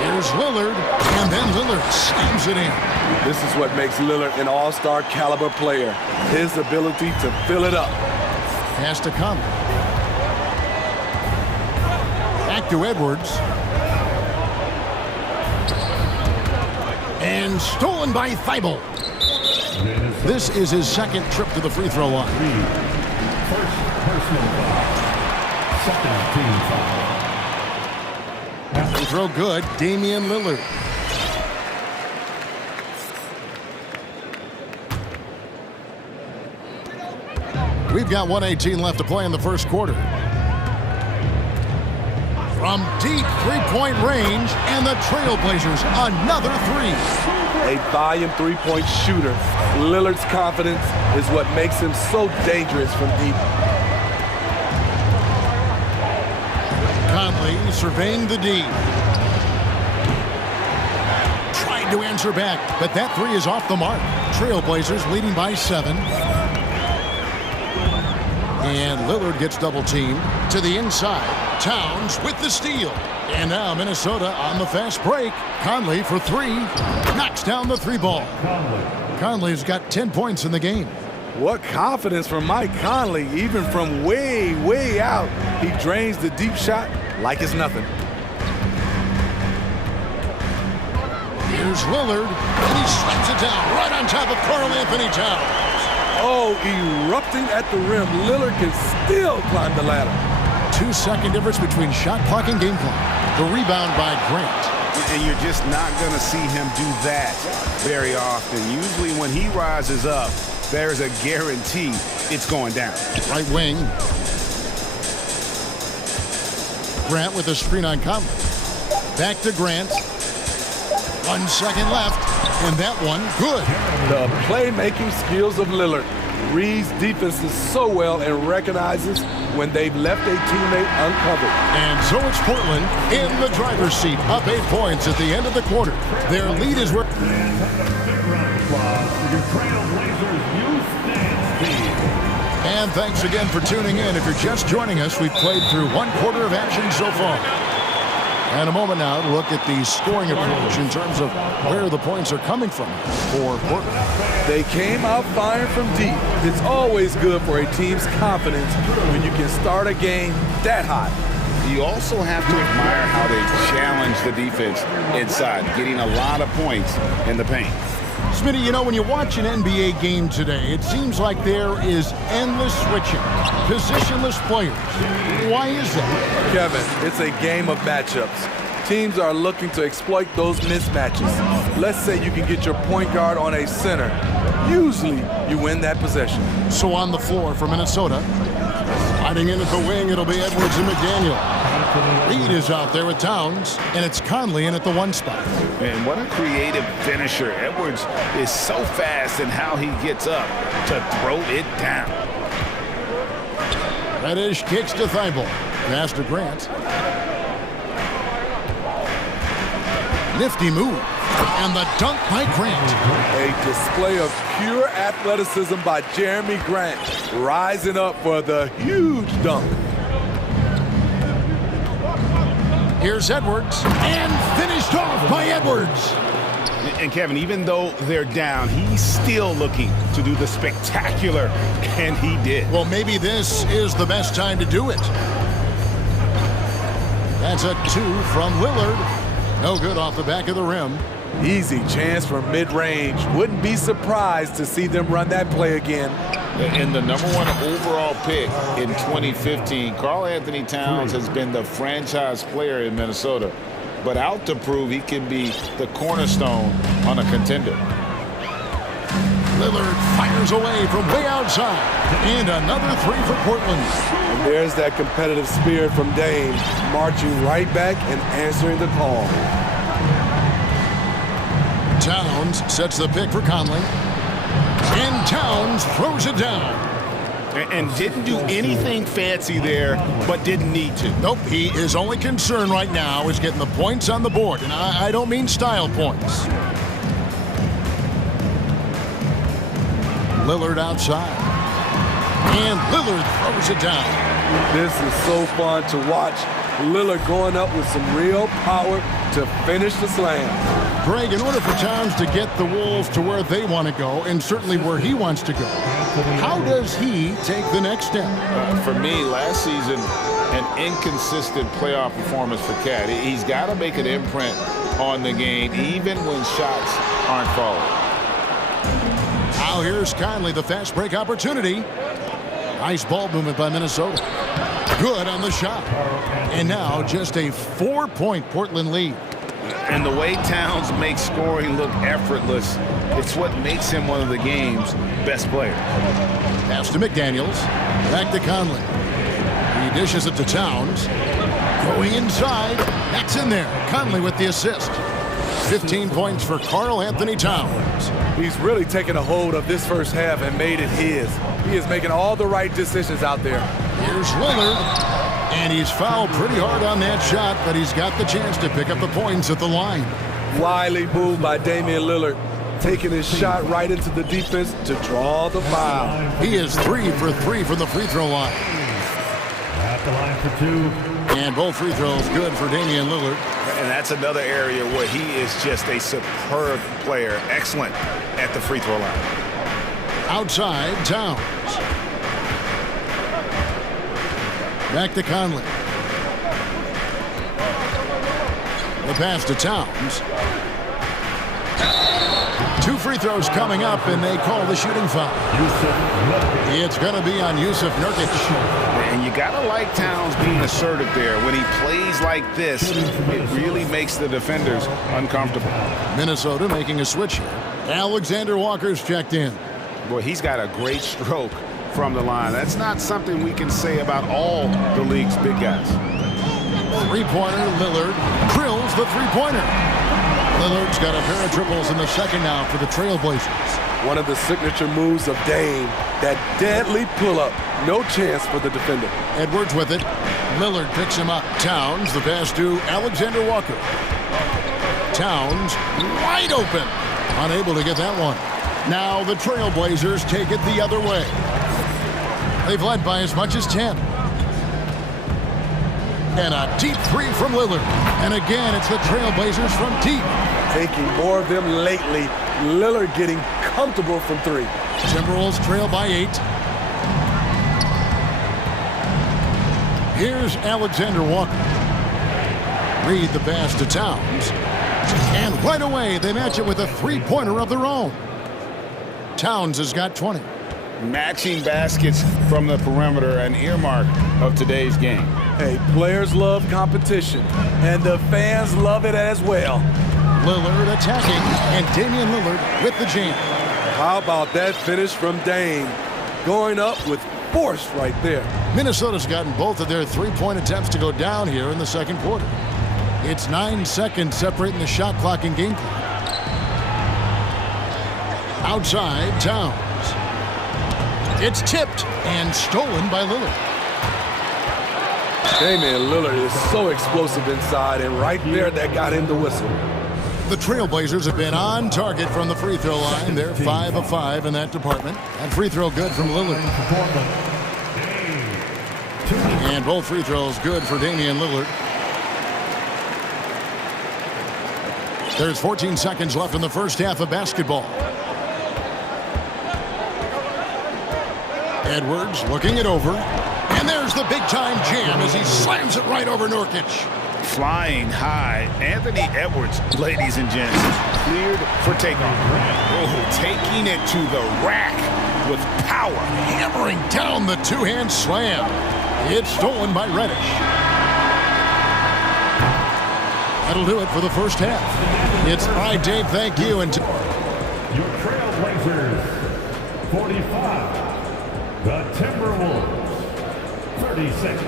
Here's Lillard, and then Lillard slams it in. This is what makes Lillard an all-star caliber player. His ability to fill it up. Pass to Conley. Back to Edwards. And stolen by Thibault. This is his second trip to the free throw line. First personal foul. Second team foul. Free throw good, Damian Lillard. We've got 1:18 left to play in the first quarter. From deep three-point range, and the Trailblazers another 3. A volume three-point shooter. Lillard's confidence is what makes him so dangerous from deep. Conley surveying the D. Trying to answer back, but that 3 is off the mark. Trailblazers leading by 7. And Lillard gets double-teamed to the inside. Towns with the steal. And now Minnesota on the fast break. Conley for 3. Knocks down the 3 ball. Conley's got 10 points in the game. What confidence from Mike Conley, even from way, way out. He drains the deep shot like it's nothing. Here's Lillard, and he slams it down right on top of Karl Anthony Towns. Oh, erupting at the rim. Lillard can still climb the ladder. 2-second difference between shot clock and game clock. The rebound by Grant. And you're just not going to see him do that very often. Usually when he rises up, there's a guarantee it's going down. Right wing. Grant with a screen on Conley. Back to Grant. 1 second left, and that one good. The playmaking skills of Lillard. Reads defenses so well and recognizes when they've left a teammate uncovered. And so it's Portland in the driver's seat, up 8 points at the end of the quarter. Their lead is where... And thanks again for tuning in. If you're just joining us, we've played through 1 quarter of action so far. And a moment now to look at the scoring approach in terms of where the points are coming from for Portland. They came out firing from deep. It's always good for a team's confidence when you can start a game that hot. You also have to admire how they challenge the defense inside, getting a lot of points in the paint. Smitty, you know, when you watch an NBA game today, it seems like there is endless switching, positionless players. Why is that? Kevin, it's a game of matchups. Teams are looking to exploit those mismatches. Let's say you can get your point guard on a center. Usually, you win that possession. So on the floor for Minnesota, sliding in at the wing, it'll be Edwards and McDaniel. Reed is out there with Towns, and it's Conley in at the 1 spot. And what a creative finisher. Edwards is so fast in how he gets up to throw it down. Reddish kicks to Thibault. Pass to Grant. Nifty move. And the dunk by Grant. A display of pure athleticism by Jeremy Grant, rising up for the huge dunk. Here's Edwards, and finished off by Edwards. And Kevin, even though they're down, he's still looking to do the spectacular, and he did. Well, maybe this is the best time to do it. That's a 2 from Lillard. No good off the back of the rim. Easy chance from mid-range. Wouldn't be surprised to see them run that play again. And the #1 overall pick in 2015, Karl Anthony Towns has been the franchise player in Minnesota, but out to prove he can be the cornerstone on a contender. Lillard fires away from way outside. And another 3 for Portland. And there's that competitive spirit from Dame, marching right back and answering the call. Towns sets the pick for Conley. And Towns throws it down. And didn't do anything fancy there, but didn't need to. Nope, he is only concerned right now is getting the points on the board. And I don't mean style points. Lillard outside. And Lillard throws it down. This is so fun to watch. Lillard going up with some real power to finish the slam. Greg, in order for Towns to get the Wolves to where they want to go, and certainly where he wants to go, how does he take the next step? For me, last season, an inconsistent playoff performance for Cat. He's got to make an imprint on the game, even when shots aren't falling. Now here's Conley, the fast break opportunity. Nice ball movement by Minnesota. Good on the shot. And now just a 4-point Portland lead. And the way Towns makes scoring look effortless, it's what makes him one of the game's best players. Pass to McDaniels. Back to Conley. He dishes it to Towns. Going inside. That's in there. Conley with the assist. 15 points for Karl Anthony Towns. He's really taken a hold of this first half and made it his. He is making all the right decisions out there. Here's Lillard. And he's fouled pretty hard on that shot, but he's got the chance to pick up the points at the line. Wily move by Damian Lillard, taking his shot right into the defense to draw the foul. He is 3 for 3 from the free throw line. At the line for 2. And both free throws good for Damian Lillard. And that's another area where he is just a superb player, excellent at the free throw line. Outside, Towns. Back to Conley. The pass to Towns. 2 free throws coming up, and they call the shooting foul. It's going to be on Yusuf Nurkic. And you got to like Towns being assertive there. When he plays like this, it really makes the defenders uncomfortable. Minnesota making a switch here. Alexander Walker's checked in. Boy, he's got a great stroke from the line. That's not something we can say about all the league's big guys. Three-pointer, Lillard drills the three-pointer. Lillard's got a pair of triples in the second now for the Trailblazers. One of the signature moves of Dame, that deadly pull-up. No chance for the defender. Edwards with it. Lillard picks him up. Towns, the pass to Alexander Walker. Towns, wide open. Unable to get that one. Now the Trailblazers take it the other way. They've led by as much as 10. And a deep three from Lillard. And again, it's the Trailblazers from deep. Taking more of them lately. Lillard getting comfortable from 3. Timberwolves trail by 8. Here's Alexander Walker. Reed the pass to Towns. And right away, they match it with a three-pointer of their own. Towns has got 20. Matching baskets from the perimeter, an earmark of today's game. Hey, players love competition, and the fans love it as well. Lillard attacking, and Damian Lillard with the jam. How about that finish from Dame? Going up with force right there. Minnesota's gotten both of their three-point attempts to go down here in the second quarter. It's 9 seconds separating the shot clock and game clock. Outside, Towns. It's tipped and stolen by Lillard. Damian Lillard is so explosive inside, and right there, that got him the whistle. The Trailblazers have been on target from the free throw line. They're 5 of 5 in that department. And free throw good from Lillard. And both free throws good for Damian Lillard. There's 14 seconds left in the first half of basketball. Edwards looking it over. And there's the big-time jam as he slams it right over Nurkic. Flying high, Anthony Edwards, ladies and gents, cleared for takeoff. Oh, taking it to the rack with power. Hammering down the two-hand slam. It's stolen by Reddish. That'll do it for the first half. It's all right, Dave, thank you. And your Trailblazers, 45. The Timberwolves, 36.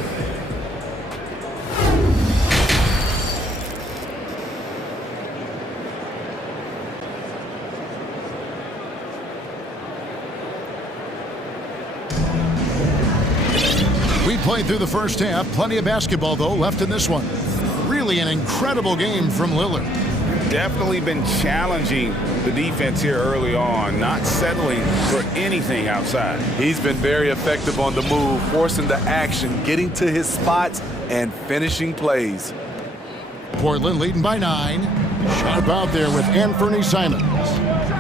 We played through the first half. Plenty of basketball, though, left in this one. Really an incredible game from Lillard. Definitely been challenging the defense here early on, not settling for anything outside. He's been very effective on the move, forcing the action, getting to his spots, and finishing plays. Portland leading by 9. Shot out there with Anthony Simons.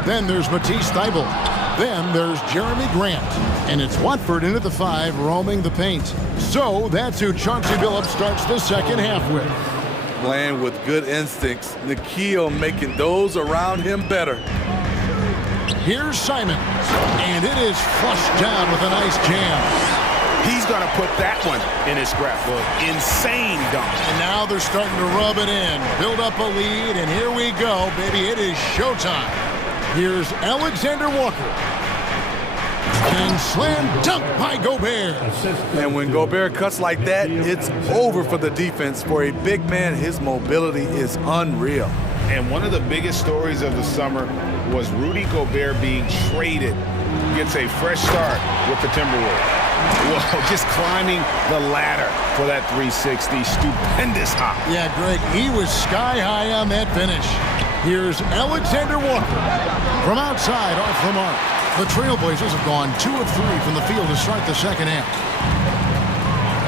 Then there's Matisse Thybulle. Then there's Jeremy Grant. And it's Watford into the 5, roaming the paint. So that's who Chauncey Billups starts the second half with. Playing with good instincts. Nikhil making those around him better. Here's Simons. And it is flushed down with a nice jam. He's going to put that one in his scrapbook. Insane dunk. And now they're starting to rub it in. Build up a lead, and here we go, baby. It is showtime. Here's Alexander Walker. And slam dunk by Gobert. And when Gobert cuts like that, it's over for the defense. For a big man, his mobility is unreal. And one of the biggest stories of the summer was Rudy Gobert being traded. Gets a fresh start with the Timberwolves. Whoa, just climbing the ladder for that 360. Stupendous hop. Yeah, Greg, he was sky high on that finish. Here's Alexander Walker from outside off the mark. The Trailblazers have gone 2 of 3 from the field to start the second half.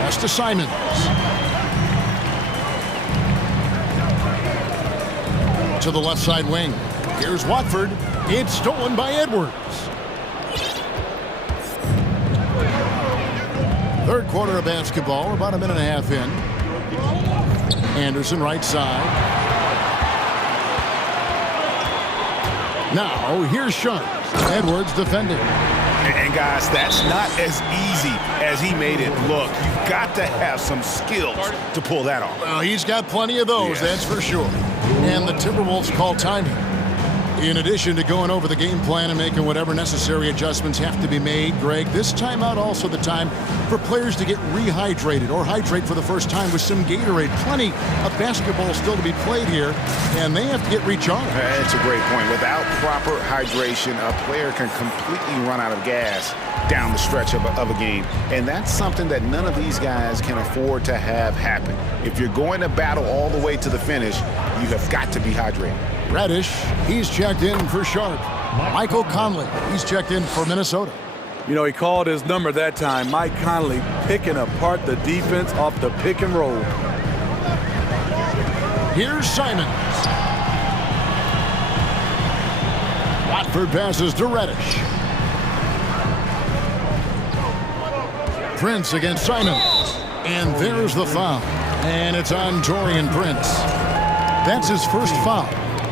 Pass to Simons. To the left side wing. Here's Watford. It's stolen by Edwards. Third quarter of basketball, about a minute and a half in. Anderson, right side. Now, here's Sharp. Edwards defending. And guys, that's not as easy as he made it look. You've got to have some skills to pull that off. Well, he's got plenty of those, that's for sure. And the Timberwolves call time here. In addition to going over the game plan and making whatever necessary adjustments have to be made, Greg, this timeout also the time for players to get rehydrated or hydrate for the first time with some Gatorade. Plenty of basketball still to be played here, and they have to get recharged. That's a great point. Without proper hydration, a player can completely run out of gas down the stretch of a game. And that's something that none of these guys can afford to have happen. If you're going to battle all the way to the finish, you have got to be hydrated. Reddish, he's checked in for Sharp. Michael Conley, he's checked in for Minnesota. You know, he called his number that time. Mike Conley picking apart the defense off the pick and roll. Here's Simons. Watford passes to Reddish. Prince against Simons. And there's the foul. And it's on Taurean Prince. That's his first foul.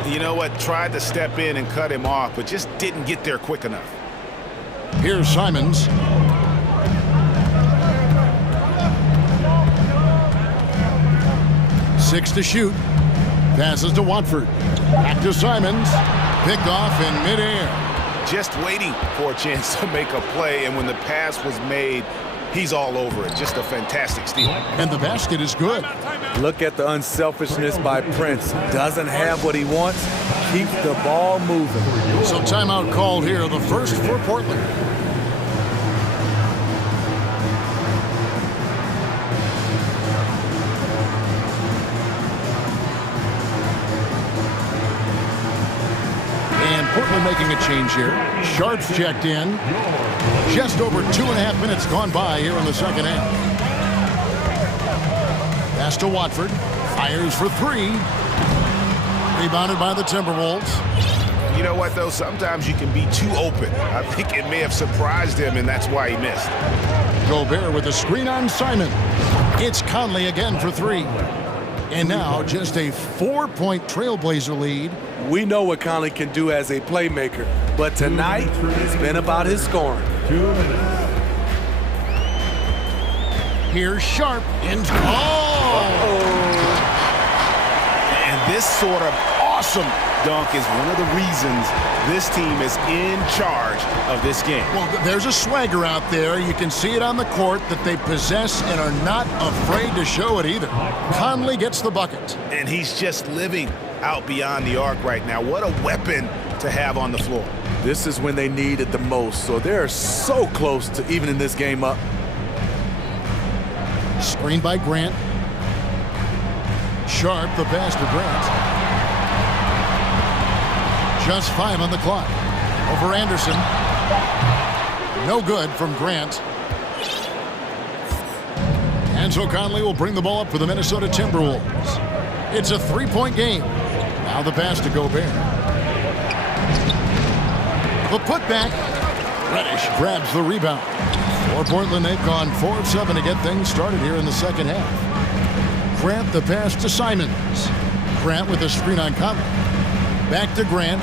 You know what? Tried to step in and cut him off, but just didn't get there quick enough. Here's Simons. Six to shoot. Passes to Watford. Back to Simons. Picked off in midair. Just waiting for a chance to make a play, and when the pass was made, he's all over it. Just a fantastic steal. And the basket is good. Look at the unselfishness by Prince. Doesn't have what he wants. Keeps the ball moving. So timeout called here, the first for Portland. And Portland making a change here. Sharp's checked in. Just over 2.5 minutes gone by here in the second half. Pass to Watford. Fires for three. Rebounded by the Timberwolves. You know what, though? Sometimes you can be too open. I think it may have surprised him, and that's why he missed. Gobert with a screen on Simon. It's Conley again for three. And now just a 4-point Trailblazer lead. We know what Conley can do as a playmaker, but tonight it's been about his scoring. 2 minutes. Here's Sharp. And And this sort of awesome dunk is one of the reasons this team is in charge of this game. Well, there's a swagger out there. You can see it on the court that they possess and are not afraid to show it either. Conley gets the bucket. And he's just living out beyond the arc right now. What a weapon to have on the floor. This is when they need it the most, so they're so close to evening this game up. Screened by Grant. Sharp, the pass to Grant. Just 5 on the clock. Over Anderson. No good from Grant. And so Conley will bring the ball up for the Minnesota Timberwolves. It's a 3-point game. Now the pass to Gobert. The putback. Reddish grabs the rebound. For Portland, they've gone 4 of 7 to get things started here in the second half. Grant the pass to Simons. Grant with a screen on Conley. Back to Grant.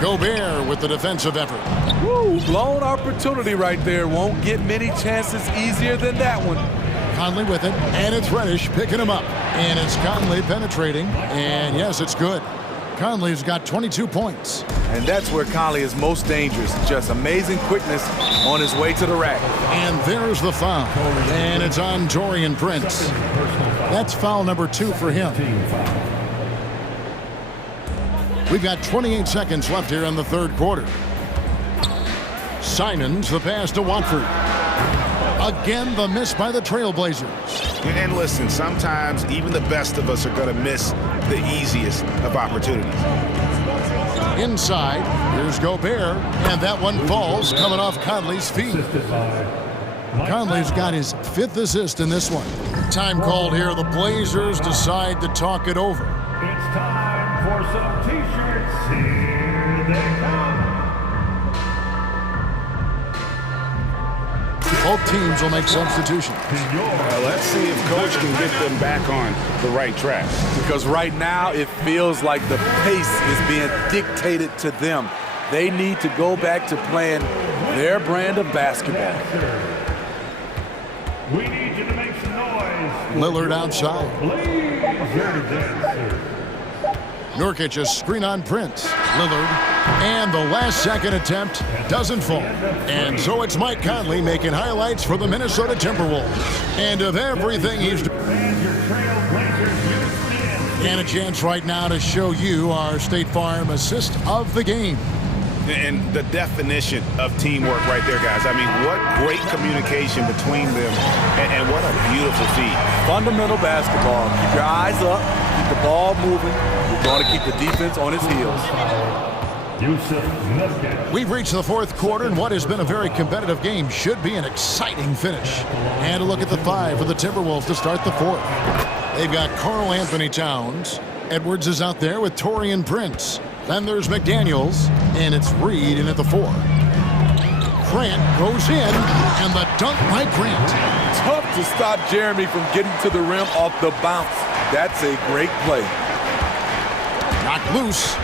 Gobert with the defensive effort. Woo, blown opportunity right there. Won't get many chances easier than that one. Conley with it, and it's Reddish picking him up. And it's Conley penetrating, and yes, it's good. Conley's got 22 points. And that's where Conley is most dangerous. Just amazing quickness on his way to the rack. And there's the foul. And it's on Taurean Prince. That's foul number 2 for him. We've got 28 seconds left here in the third quarter. Simons, the pass to Watford. Again, the miss by the Trailblazers. And listen, sometimes even the best of us are going to miss the easiest of opportunities. Inside, here's Gobert, and that one falls coming off Conley's feet. Conley's got his 5th assist in this one. Time called here. The Blazers decide to talk it over. It's time for some t-shirts. Here they come. Both teams will make substitutions. Let's see if Coach can get them back on the right track. Because right now it feels like the pace is being dictated to them. They need to go back to playing their brand of basketball. We need you to make some noise. Lillard outside. Nurkic a screen on Prince. Lillard. And the last second attempt doesn't fall. And so it's Mike Conley making highlights for the Minnesota Timberwolves. And of everything he's doing. And a chance right now to show you our State Farm assist of the game. And the definition of teamwork right there, guys. I mean, what great communication between them, and what a beautiful feat. Fundamental basketball. Keep your eyes up, keep the ball moving. You're going to keep the defense on its heels. We've reached the fourth quarter, and what has been a very competitive game should be an exciting finish. And a look at the five for the Timberwolves to start the fourth. They've got Karl Anthony Towns. Edwards is out there with Taurean Prince. Then there's McDaniels, and it's Reed in at the four. Grant goes in, and the dunk by Grant. Tough to stop Jeremy from getting to the rim off the bounce. That's a great play. Knocked loose.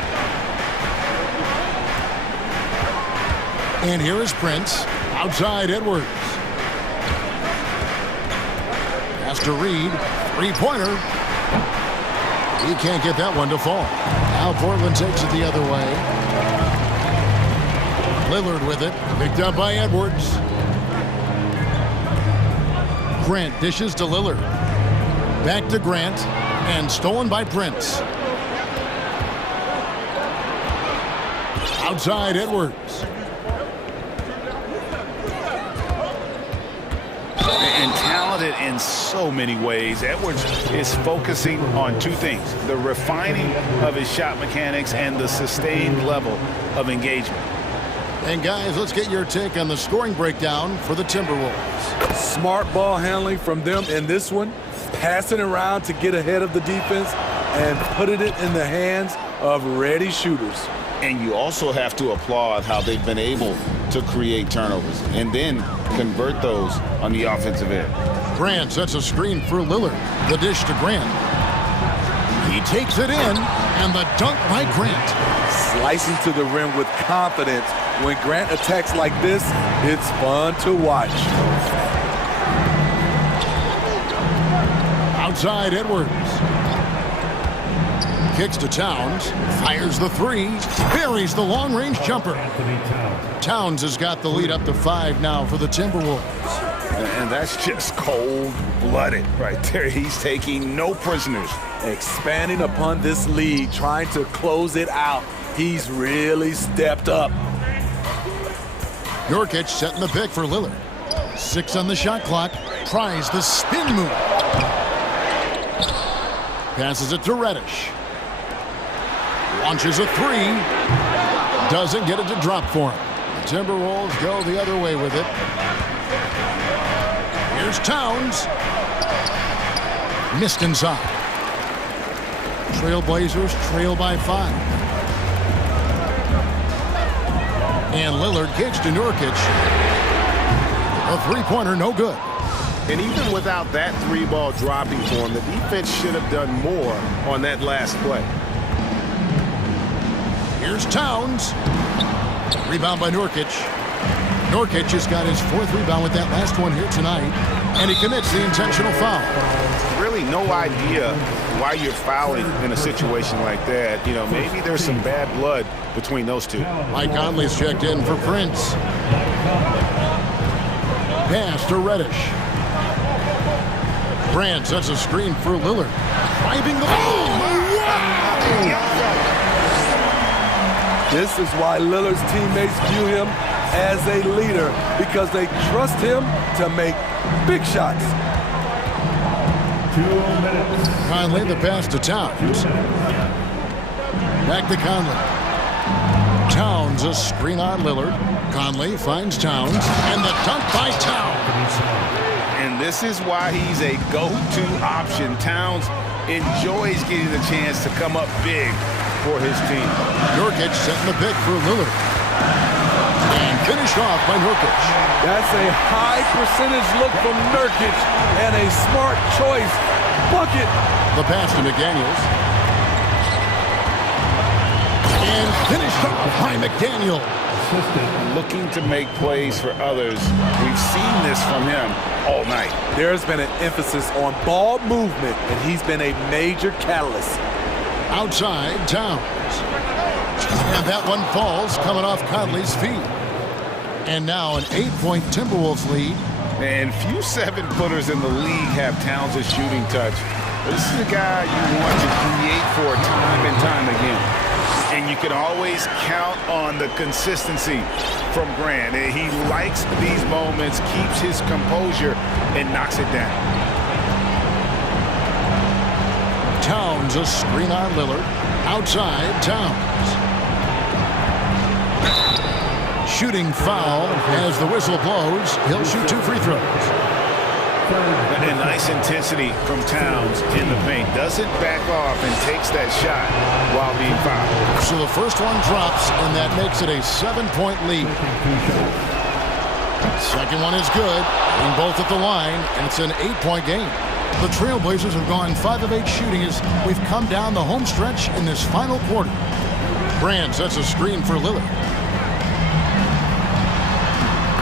And here is Prince, outside Edwards. Pass to Reed, three-pointer. He can't get that one to fall. Now Portland takes it the other way. Lillard with it, picked up by Edwards. Grant dishes to Lillard. Back to Grant, and stolen by Prince. Outside Edwards. And talented in so many ways. Edwards is focusing on two things: the refining of his shot mechanics and the sustained level of engagement. And guys, let's get your take on the scoring breakdown for the Timberwolves. Smart ball handling from them in this one, passing around to get ahead of the defense and putting it in the hands of ready shooters. And you also have to applaud how they've been able to create turnovers and then convert those on the offensive end. Grant sets a screen for Lillard. The dish to Grant. He takes it in, and the dunk by Grant. Slicing to the rim with confidence. When Grant attacks like this, it's fun to watch. Outside Edwards. Kicks to Towns, fires the three, buries the long-range jumper. Towns has got the lead up to 5 now for the Timberwolves. And that's just cold-blooded right there. He's taking no prisoners. Expanding upon this lead, trying to close it out. He's really stepped up. Nurkic setting the pick for Lillard. 6 on the shot clock, tries the spin move. Passes it to Reddish. Launches a three. Doesn't get it to drop for him. The Timberwolves go the other way with it. Here's Towns. Missed inside. Trailblazers trail by 5. And Lillard kicks to Nurkic. A three-pointer, no good. And even without that three ball dropping for him, the defense should have done more on that last play. Here's Towns. Rebound by Nurkic. Nurkic has got his 4th rebound with that last one here tonight. And he commits the intentional foul. Really no idea why you're fouling in a situation like that. You know, maybe there's some bad blood between those two. Mike Conley's checked in for Prince. Pass to Reddish. Grant sets a screen for Lillard. Driving the ball. This is why Lillard's teammates view him as a leader, because they trust him to make big shots. 2 minutes. Conley, the pass to Towns. Back to Conley. Towns, a screen on Lillard. Conley finds Towns, and the dunk by Towns. And this is why he's a go-to option. Towns enjoys getting the chance to come up big for his team. Nurkic setting the pick for Lillard. And finished off by Nurkic. That's a high percentage look from Nurkic and a smart choice. Bucket. The pass to McDaniels. And finished off by McDaniel. Looking to make plays for others. We've seen this from him all night. There's been an emphasis on ball movement, and he's been a major catalyst. Outside, Towns. And that one falls coming off Conley's feet. And now an 8-point Timberwolves lead. And few 7-footers in the league have Towns' shooting touch. This is a guy you want to create for time and time again. And you can always count on the consistency from Grant. He likes these moments, keeps his composure, and knocks it down. Towns, a screen on Lillard. Outside, Towns. Shooting foul as the whistle blows. He'll shoot 2 free throws. And nice intensity from Towns in the paint. Doesn't back off and takes that shot while being fouled. So the first one drops, and that makes it a 7-point lead. Second one is good. Being both at the line, and it's an 8-point game. The Trailblazers have gone 5 of 8 shooting as we've come down the home stretch in this final quarter. Brand sets a screen for Lillard.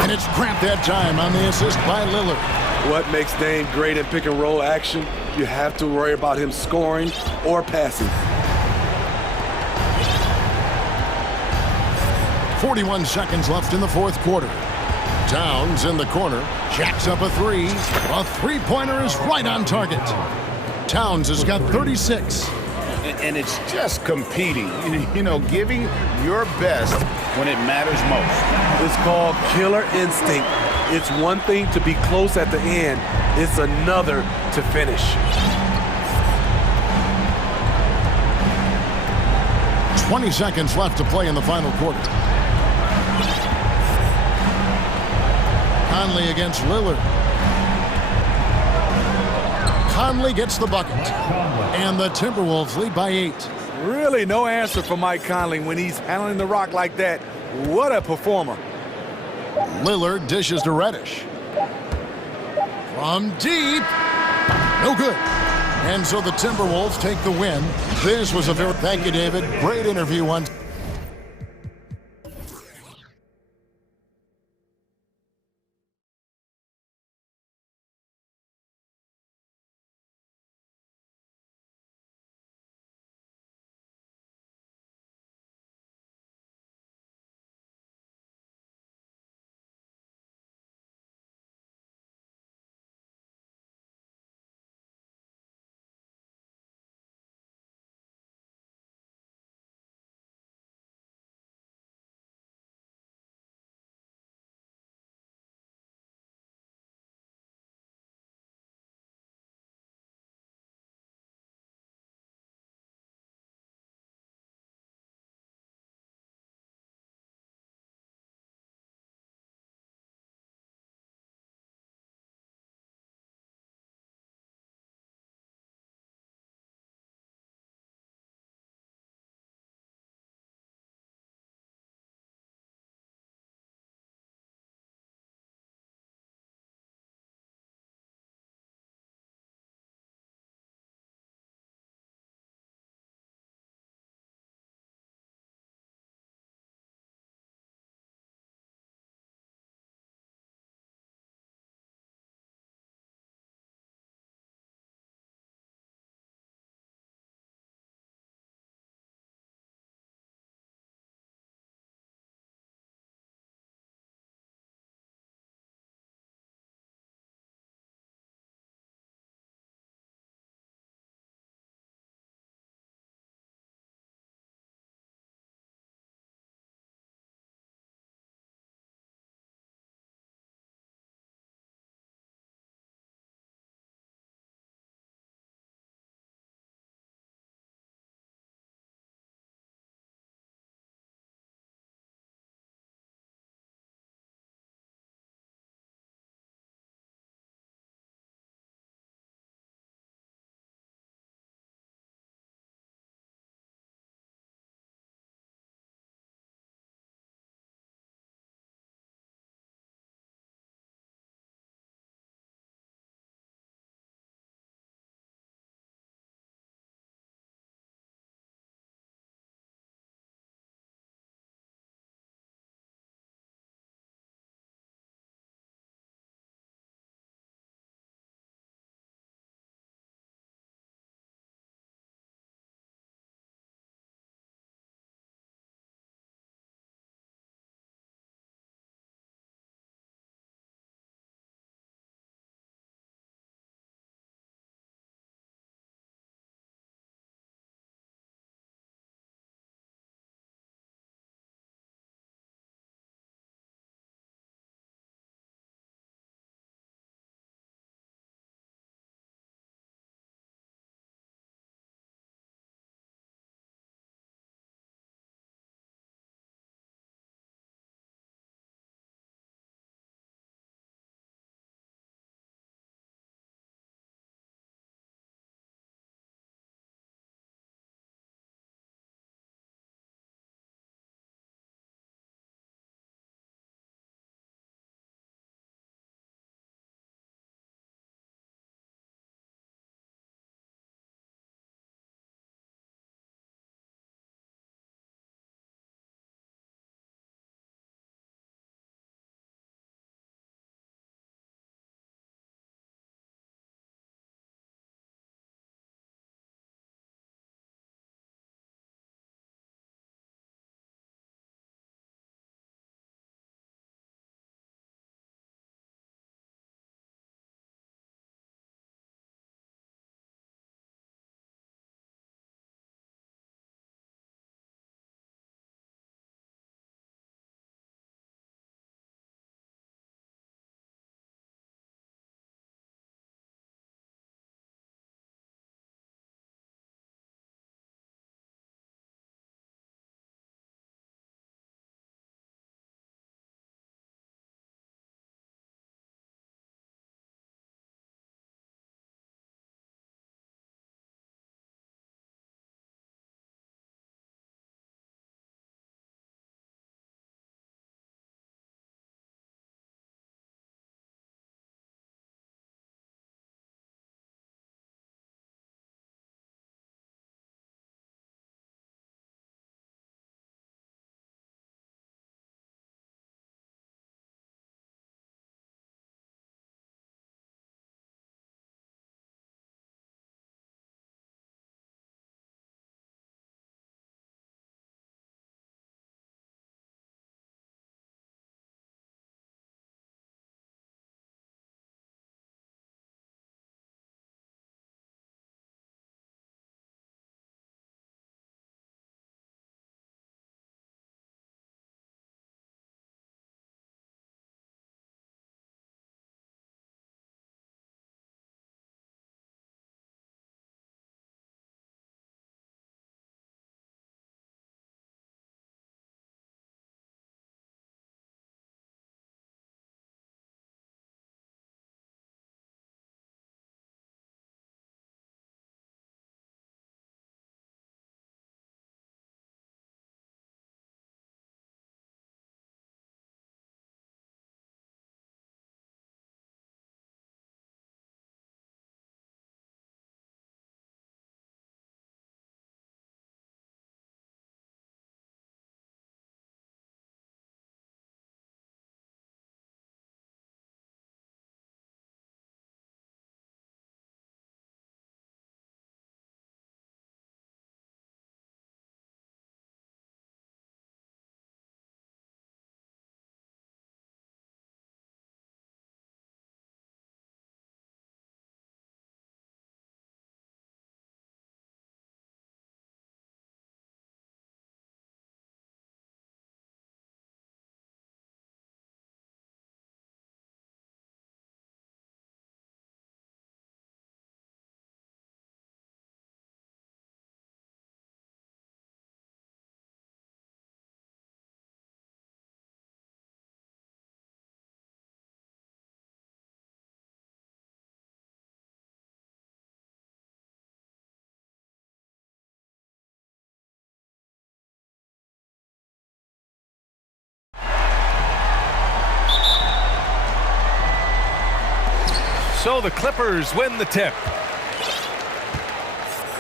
And it's Grant that time on the assist by Lillard. What makes Dame great in pick-and-roll action? You have to worry about him scoring or passing. 41 seconds left in the fourth quarter. Towns in the corner, jacks up a 3. A three-pointer is right on target. Towns has got 36. And it's just competing, you know, giving your best when it matters most. It's called killer instinct. It's one thing to be close at the end. It's another to finish. 20 seconds left to play in the final quarter. Conley against Lillard. Conley gets the bucket. And the Timberwolves lead by 8. Really no answer for Mike Conley when he's handling the rock like that. What a performer. Lillard dishes to Reddish. From deep. No good. And so the Timberwolves take the win. This was a very... Thank you, David. Great interview once. So the Clippers win the tip.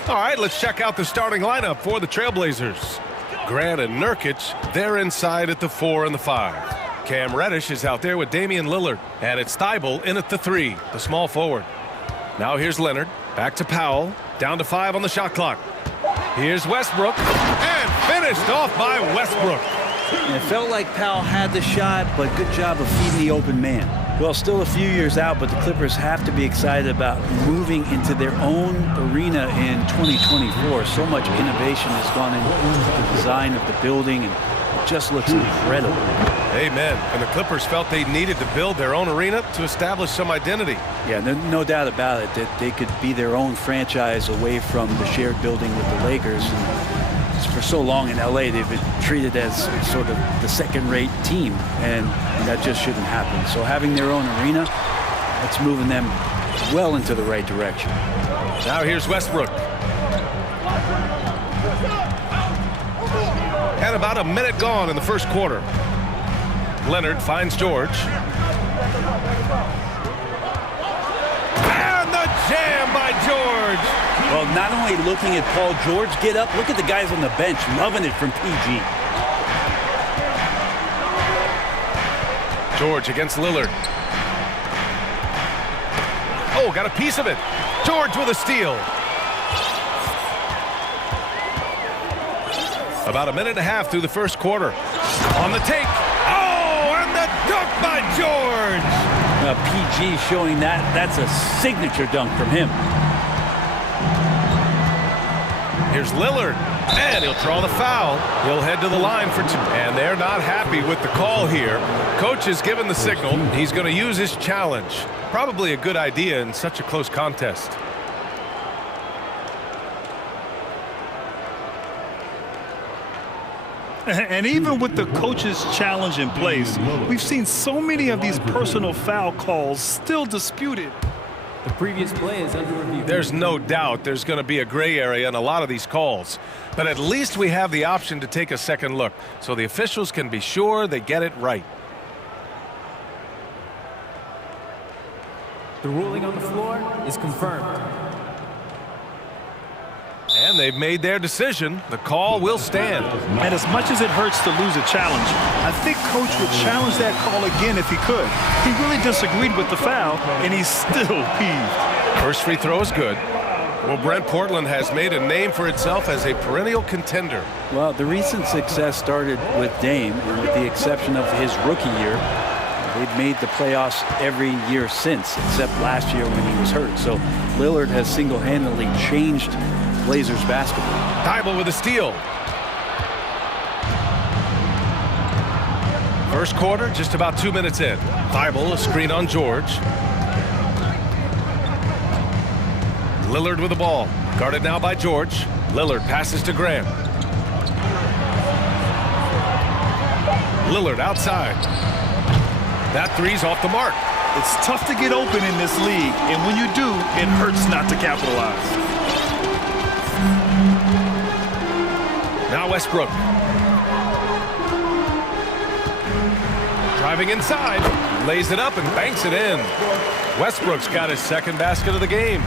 All right, let's check out the starting lineup for the Trailblazers. Grant and Nurkic, they're inside at the 4 and the 5. Cam Reddish is out there with Damian Lillard. And it's Thibault in at the 3, the small forward. Now here's Leonard. Back to Powell. Down to 5 on the shot clock. Here's Westbrook. And finished off by Westbrook. It felt like Powell had the shot, but good job of feeding the open man. Well, still a few years out, but the Clippers have to be excited about moving into their own arena in 2024. So much innovation has gone into the design of the building, and it just looks incredible. Amen. And the Clippers felt they needed to build their own arena to establish some identity. Yeah, no doubt about it that they could be their own franchise away from the shared building with the Lakers. And for so long in LA, they've been treated as sort of the second-rate team, and that just shouldn't happen. So having their own arena, that's moving them well into the right direction. Now here's Westbrook. And about a minute gone in the first quarter. Leonard finds George. And the jam by George. Well, not only looking at Paul George get up, look at the guys on the bench loving it from PG. George against Lillard. Oh, got a piece of it. George with a steal. About a minute and a half through the first quarter. On the take. Oh, and the dunk by George. PG showing that's a signature dunk from him. Here's Lillard, and he'll draw the foul. He'll head to the line for 2. And they're not happy with the call here. Coach has given the signal. He's going to use his challenge. Probably a good idea in such a close contest. And even with the coach's challenge in place, we've seen so many of these personal foul calls still disputed. The previous play is under review. There's no doubt there's going to be a gray area in a lot of these calls. But at least we have the option to take a second look, so the officials can be sure they get it right. The ruling on the floor is confirmed. And they've made their decision. The call will stand. And as much as it hurts to lose a challenge, I think Coach would challenge that call again if he could. He really disagreed with the foul, and he's still peeved. First free throw is good. Well, Brent, Portland has made a name for itself as a perennial contender. Well, the recent success started with Dame, and with the exception of his rookie year, they've made the playoffs every year since, except last year when he was hurt. So Lillard has single-handedly changed Blazers basketball. Thibault with a steal. First quarter, just about 2 minutes in. Thibault, a screen on George. Lillard with the ball. Guarded now by George. Lillard passes to Graham. Lillard outside. That three's off the mark. It's tough to get open in this league, and when you do, it hurts not to capitalize. Now Westbrook. Driving inside. Lays it up and banks it in. Westbrook's got his second basket of the game.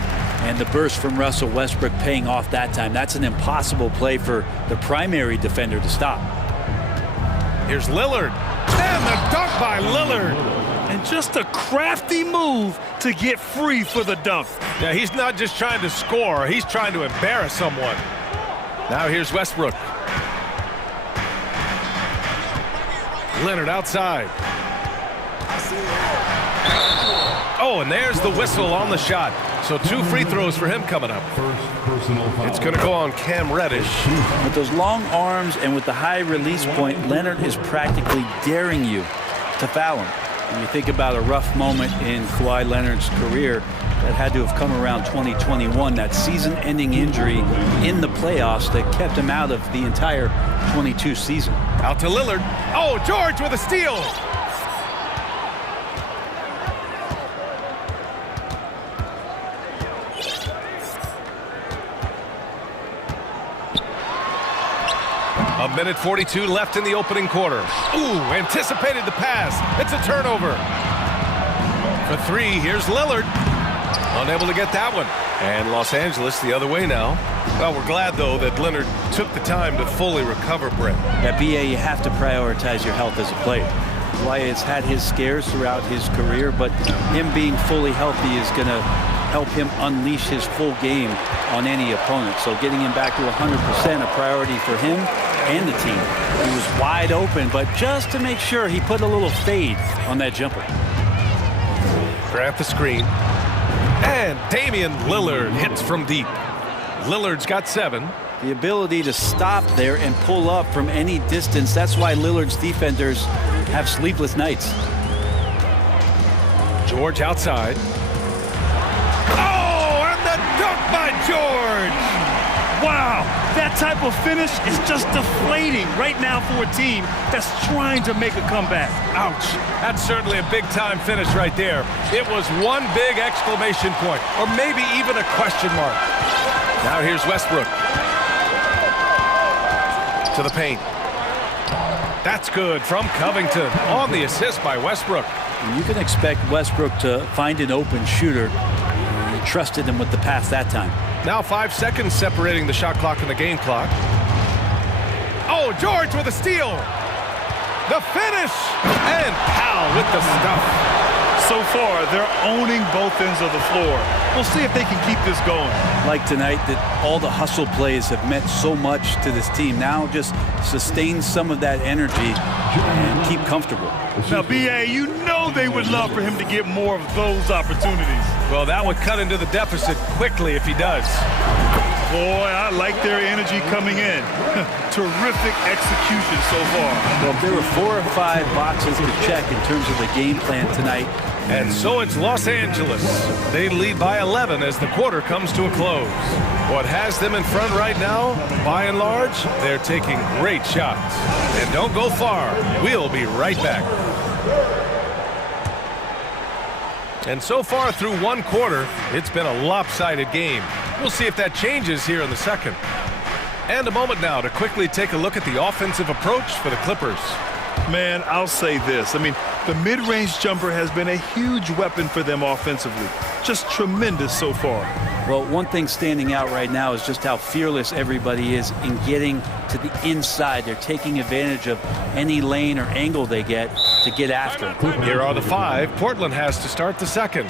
And the burst from Russell Westbrook paying off that time. That's an impossible play for the primary defender to stop. Here's Lillard. And the dunk by Lillard. And just a crafty move to get free for the dunk. Yeah, he's not just trying to score. He's trying to embarrass someone. Now here's Westbrook. Leonard outside. Oh, and there's the whistle on the shot. So 2 free throws for him coming up. It's going to go on Cam Reddish. With those long arms and with the high release point, Leonard is practically daring you to foul him. When you think about a rough moment in Kawhi Leonard's career, that had to have come around 2021, that season-ending injury in the playoffs that kept him out of the entire 22 season. Out to Lillard. Oh, George with a steal. A minute 42 left in the opening quarter. Ooh, anticipated the pass. It's a turnover. For 3, here's Lillard. Unable to get that one. And Los Angeles the other way now. Well, we're glad, though, that Leonard took the time to fully recover, Brent. At BA, you have to prioritize your health as a player. Wyatt has had his scares throughout his career, but him being fully healthy is going to help him unleash his full game on any opponent. So getting him back to 100% a priority for him and the team. He was wide open, but just to make sure, he put a little fade on that jumper. Grant the screen. And Damian Lillard hits from deep. Lillard's got 7. The ability to stop there and pull up from any distance, that's why Lillard's defenders have sleepless nights. George outside. Oh, and the dunk by George! Wow, that type of finish is just deflating right now for a team that's trying to make a comeback. Ouch. That's certainly a big-time finish right there. It was one big exclamation point, or maybe even a question mark. Now here's Westbrook. To the paint. That's good from Covington on the assist by Westbrook. And you can expect Westbrook to find an open shooter. He trusted him with the pass that time. Now 5 seconds separating the shot clock and the game clock. Oh, George with a steal. The finish. And Powell with the stuff. So far, they're owning both ends of the floor. We'll see if they can keep this going. Like tonight, that all the hustle plays have meant so much to this team. Now just sustain some of that energy and keep comfortable. Now, BA, you know they would love for him to get more of those opportunities. Well, that would cut into the deficit quickly if he does. Boy, I like their energy coming in. Terrific execution so far. Well, there were 4 or 5 boxes to check in terms of the game plan tonight. And so it's Los Angeles. They lead by 11 as the quarter comes to a close. What has them in front right now, by and large, they're taking great shots. And don't go far. We'll be right back. And so far through one quarter, it's been a lopsided game. We'll see if that changes here in the second. And a moment now to quickly take a look at the offensive approach for the Clippers. Man, I'll say this. I mean, the mid-range jumper has been a huge weapon for them offensively. Just tremendous so far. Well, one thing standing out right now is just how fearless everybody is in getting to the inside. They're taking advantage of any lane or angle they get to get after. Here are the 5. Portland has to start the second.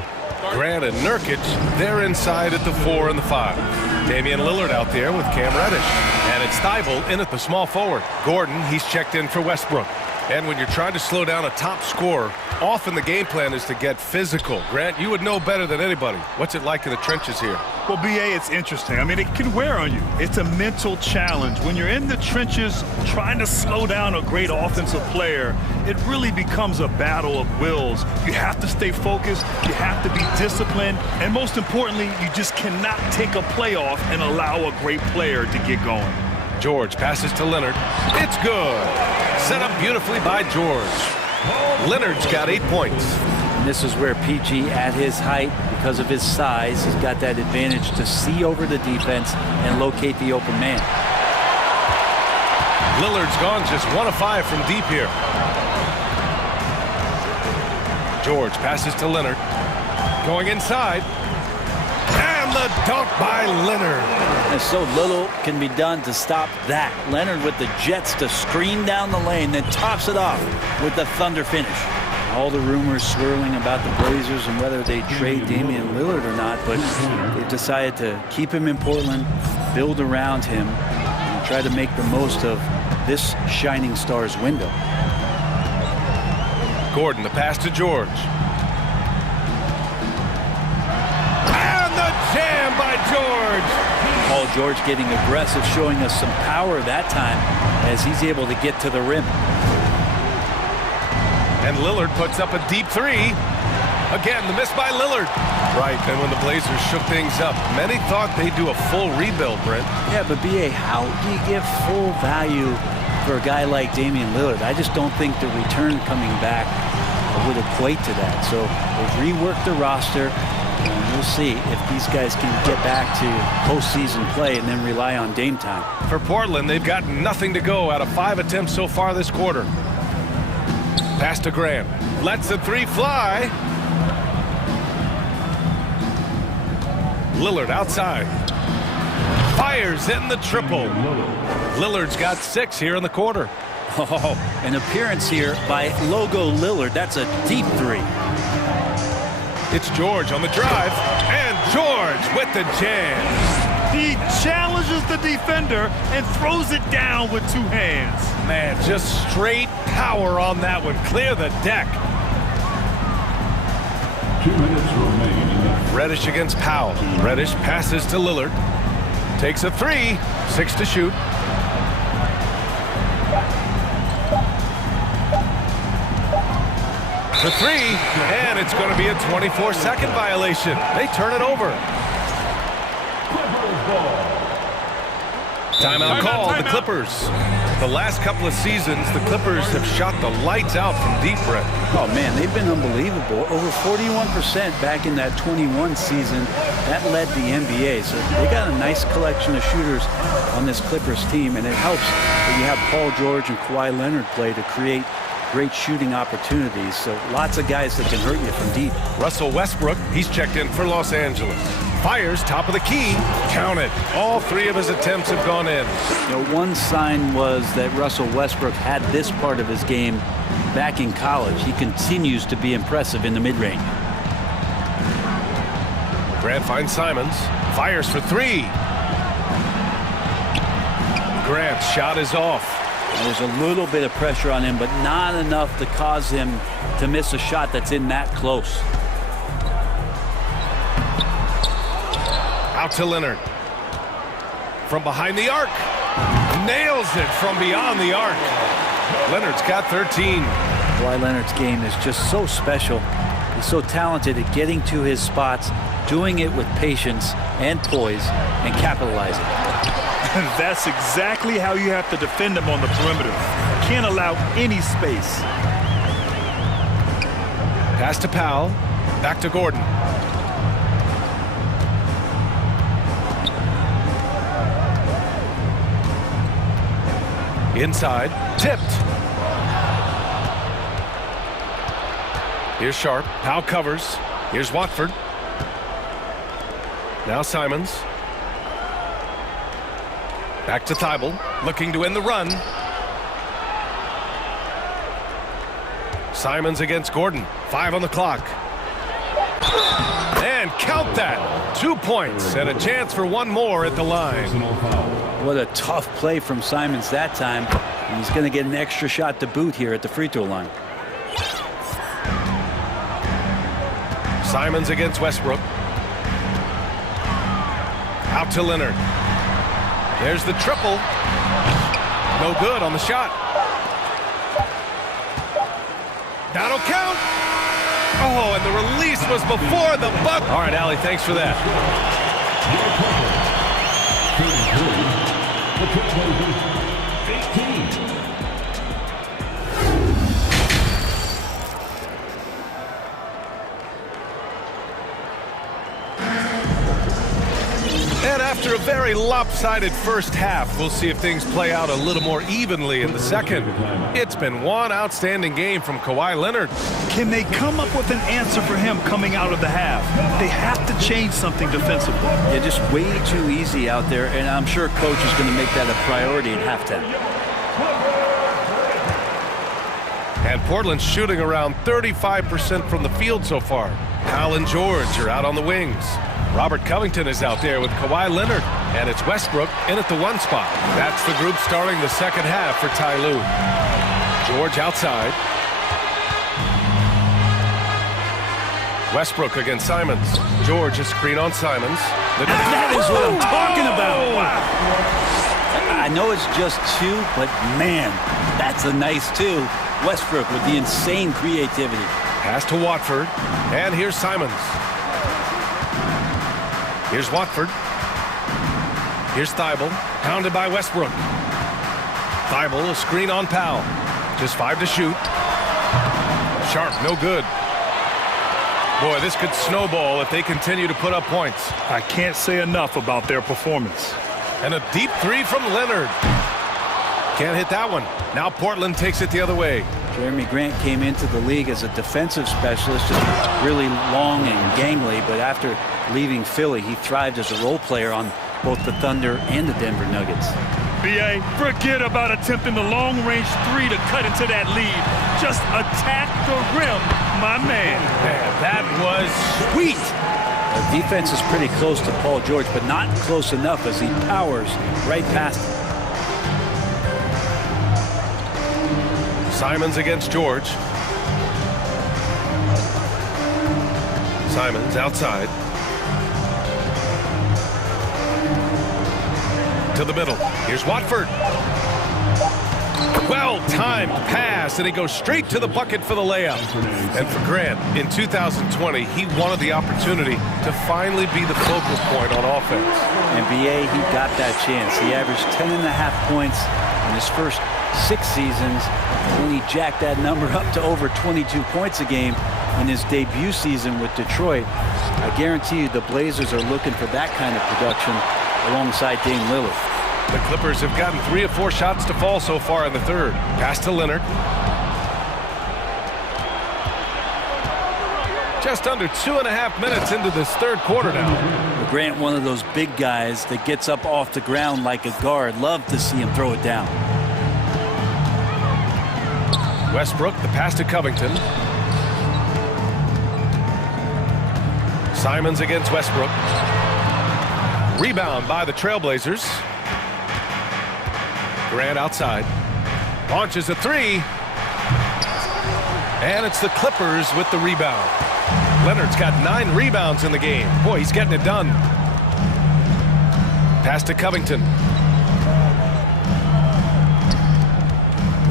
Grant and Nurkic, they're inside at the 4 and the 5. Damian Lillard out there with Cam Reddish. And it's Thibault in at the small forward. Gordon, he's checked in for Westbrook. And when you're trying to slow down a top scorer, often the game plan is to get physical. Grant, you would know better than anybody. What's it like in the trenches here? Well, BA, it's interesting. I mean, it can wear on you. It's a mental challenge. When you're in the trenches trying to slow down a great offensive player, it really becomes a battle of wills. You have to stay focused. You have to be disciplined. And most importantly, you just cannot take a play off and allow a great player to get going. George passes to Leonard. It's good. Set up beautifully by George. Leonard's got 8 points. And this is where PG, at his height, because of his size, he's got that advantage to see over the defense and locate the open man. Lillard's gone just 1 of 5 from deep here. George passes to Leonard. Going inside. And the dunk by Leonard. And so little can be done to stop that. Leonard with the jets to screen down the lane, then tops it off with the thunder finish. All the rumors swirling about the Blazers and whether they trade Damian Lillard or not, but they've decided to keep him in Portland, build around him, and try to make the most of this shining star's window. Gordon, the pass to George. And the jam by George. Paul George getting aggressive, showing us some power that time as he's able to get to the rim. And Lillard puts up a deep 3. Again, the miss by Lillard. Right, and when the Blazers shook things up, many thought they'd do a full rebuild, Brent. Yeah, but BA, how do you give full value for a guy like Damian Lillard? I just don't think the return coming back would equate to that. So they've reworked the roster. And we'll see if these guys can get back to postseason play and then rely on Dame time. For Portland, they've got nothing to go out of 5 attempts so far this quarter. Pass to Graham. Lets the 3 fly. Lillard outside. Fires in the triple. Lillard's got 6 here in the quarter. Oh, an appearance here by Logo Lillard. That's a deep 3. It's George on the drive, and George with the jam. He challenges the defender and throws it down with 2 hands. Man, just straight power on that one. Clear the deck. 2 minutes remaining. Reddish against Powell. Reddish passes to Lillard. Takes a 3. 6 to shoot. The 3, and it's going to be a 24-second violation. They turn it over. Timeout called, the Clippers. The last couple of seasons, the Clippers have shot the lights out from deep, Brett. Oh, man, they've been unbelievable. Over 41% back in that 21 season. That led the NBA. So they got a nice collection of shooters on this Clippers team, and it helps that you have Paul George and Kawhi Leonard play to create great shooting opportunities. So lots of guys that can hurt you from deep. Russell Westbrook, he's checked in for Los Angeles. Fires, top of the key, counted. All 3 of his attempts have gone in. You know, one sign was that Russell Westbrook had this part of his game back in college. He continues to be impressive in the mid-range. Grant finds Simons, fires for 3. Grant's shot is off. There's a little bit of pressure on him, but not enough to cause him to miss a shot that's in that close. Out to Leonard. From behind the arc. Nails it from beyond the arc. Leonard's got 13. Kawhi Leonard's game is just so special. He's so talented at getting to his spots, doing it with patience and poise, and capitalizing. That's exactly how you have to defend him on the perimeter. Can't allow any space. Pass to Powell. Back to Gordon. Inside. Tipped. Here's Sharp. Powell covers. Here's Watford. Now Simons. Back to Thibault, looking to end the run. Simons against Gordon. 5 on the clock. And count that. 2 points and a chance for 1 more at the line. What a tough play from Simons that time. And he's going to get an extra shot to boot here at the free throw line. Simons against Westbrook. Out to Leonard. There's the triple. No good on the shot. That'll count. Oh, and the release was before the buck. All right, Allie, thanks for that. And after a very lopsided first half, we'll see if things play out a little more evenly in the second. It's been one outstanding game from Kawhi Leonard. Can they come up with an answer for him coming out of the half? They have to change something defensively. Yeah, just way too easy out there, and I'm sure coach is going to make that a priority at halftime. And Portland's shooting around 35% from the field so far. Powell and George are out on the wings. Robert Covington is out there with Kawhi Leonard, and it's Westbrook in at the 1 spot. That's the group starting the second half for Ty Lue. George outside. Westbrook against Simons. George a screen on Simons. That is what I'm talking about. Wow. I know it's just 2, but man, that's a nice 2. Westbrook with the insane creativity. Pass to Watford, and here's Simons. Here's Watford. Here's Thibault, pounded by Westbrook. Thibault a screen on Powell. Just 5 to shoot. Sharp, no good. Boy, this could snowball if they continue to put up points. I can't say enough about their performance. And a deep 3 from Leonard. Can't hit that one. Now Portland takes it the other way. Jeremy Grant came into the league as a defensive specialist, just really long and gangly, but after leaving Philly, he thrived as a role player on both the Thunder and the Denver Nuggets. BA, forget about attempting the long-range three to cut into that lead. Just attack the rim, my man. Man, that was sweet. The defense is pretty close to Paul George, but not close enough as he powers right past him. Simons against George. Simons outside. To the middle. Here's Watford. Well-timed pass, and he goes straight to the bucket for the layup. And for Grant, in 2020, he wanted the opportunity to finally be the focal point on offense. And BA, he got that chance. He averaged 10.5 points in his first 6 seasons, and then he jacked that number up to over 22 points a game in his debut season with Detroit. I guarantee you the Blazers are looking for that kind of production alongside Dame Lillard. The Clippers have gotten 3 of 4 shots to fall so far in the third. Pass to Leonard. Just under 2.5 minutes into this third quarter now. Grant, one of those big guys that gets up off the ground like a guard. Love to see him throw it down. Westbrook, the pass to Covington. Simons against Westbrook. Rebound by the Trailblazers. Grant outside. Launches a 3. And it's the Clippers with the rebound. Leonard's got 9 rebounds in the game. Boy, he's getting it done. Pass to Covington.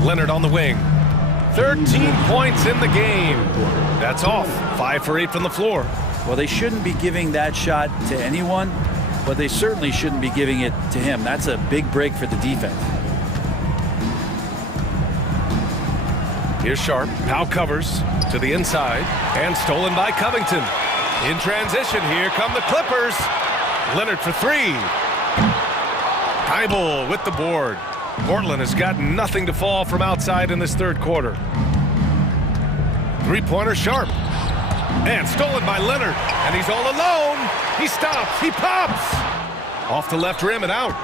Leonard on the wing. 13 points in the game. That's off. 5 for 8 from the floor. Well, they shouldn't be giving that shot to anyone, but they certainly shouldn't be giving it to him. That's a big break for the defense. Here's Sharp. Powell covers to the inside and stolen by Covington. In transition, here come the Clippers. Leonard for 3. Thibault with the board. Portland has got nothing to fall from outside in this third quarter. 3-pointer Sharp. And stolen by Leonard. And he's all alone. He stops. He pops. Off the left rim and out.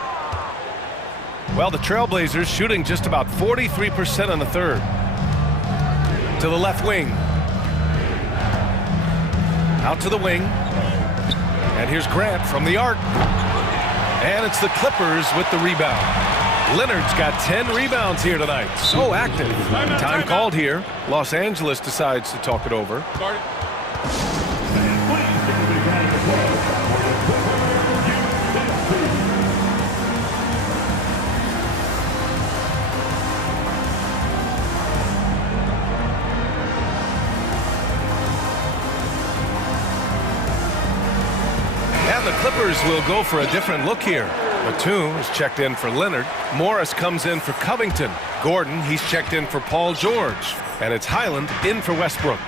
Well, the Trailblazers shooting just about 43% in the third. To the left wing. Out to the wing. And here's Grant from the arc. And it's the Clippers with the rebound. Leonard's got 10 rebounds here tonight. So active. Time called here. Los Angeles decides to talk it over. And the Clippers will go for a different look here. Batum is checked in for Leonard. Morris comes in for Covington. Gordon, he's checked in for Paul George. And it's Highland in for Westbrook.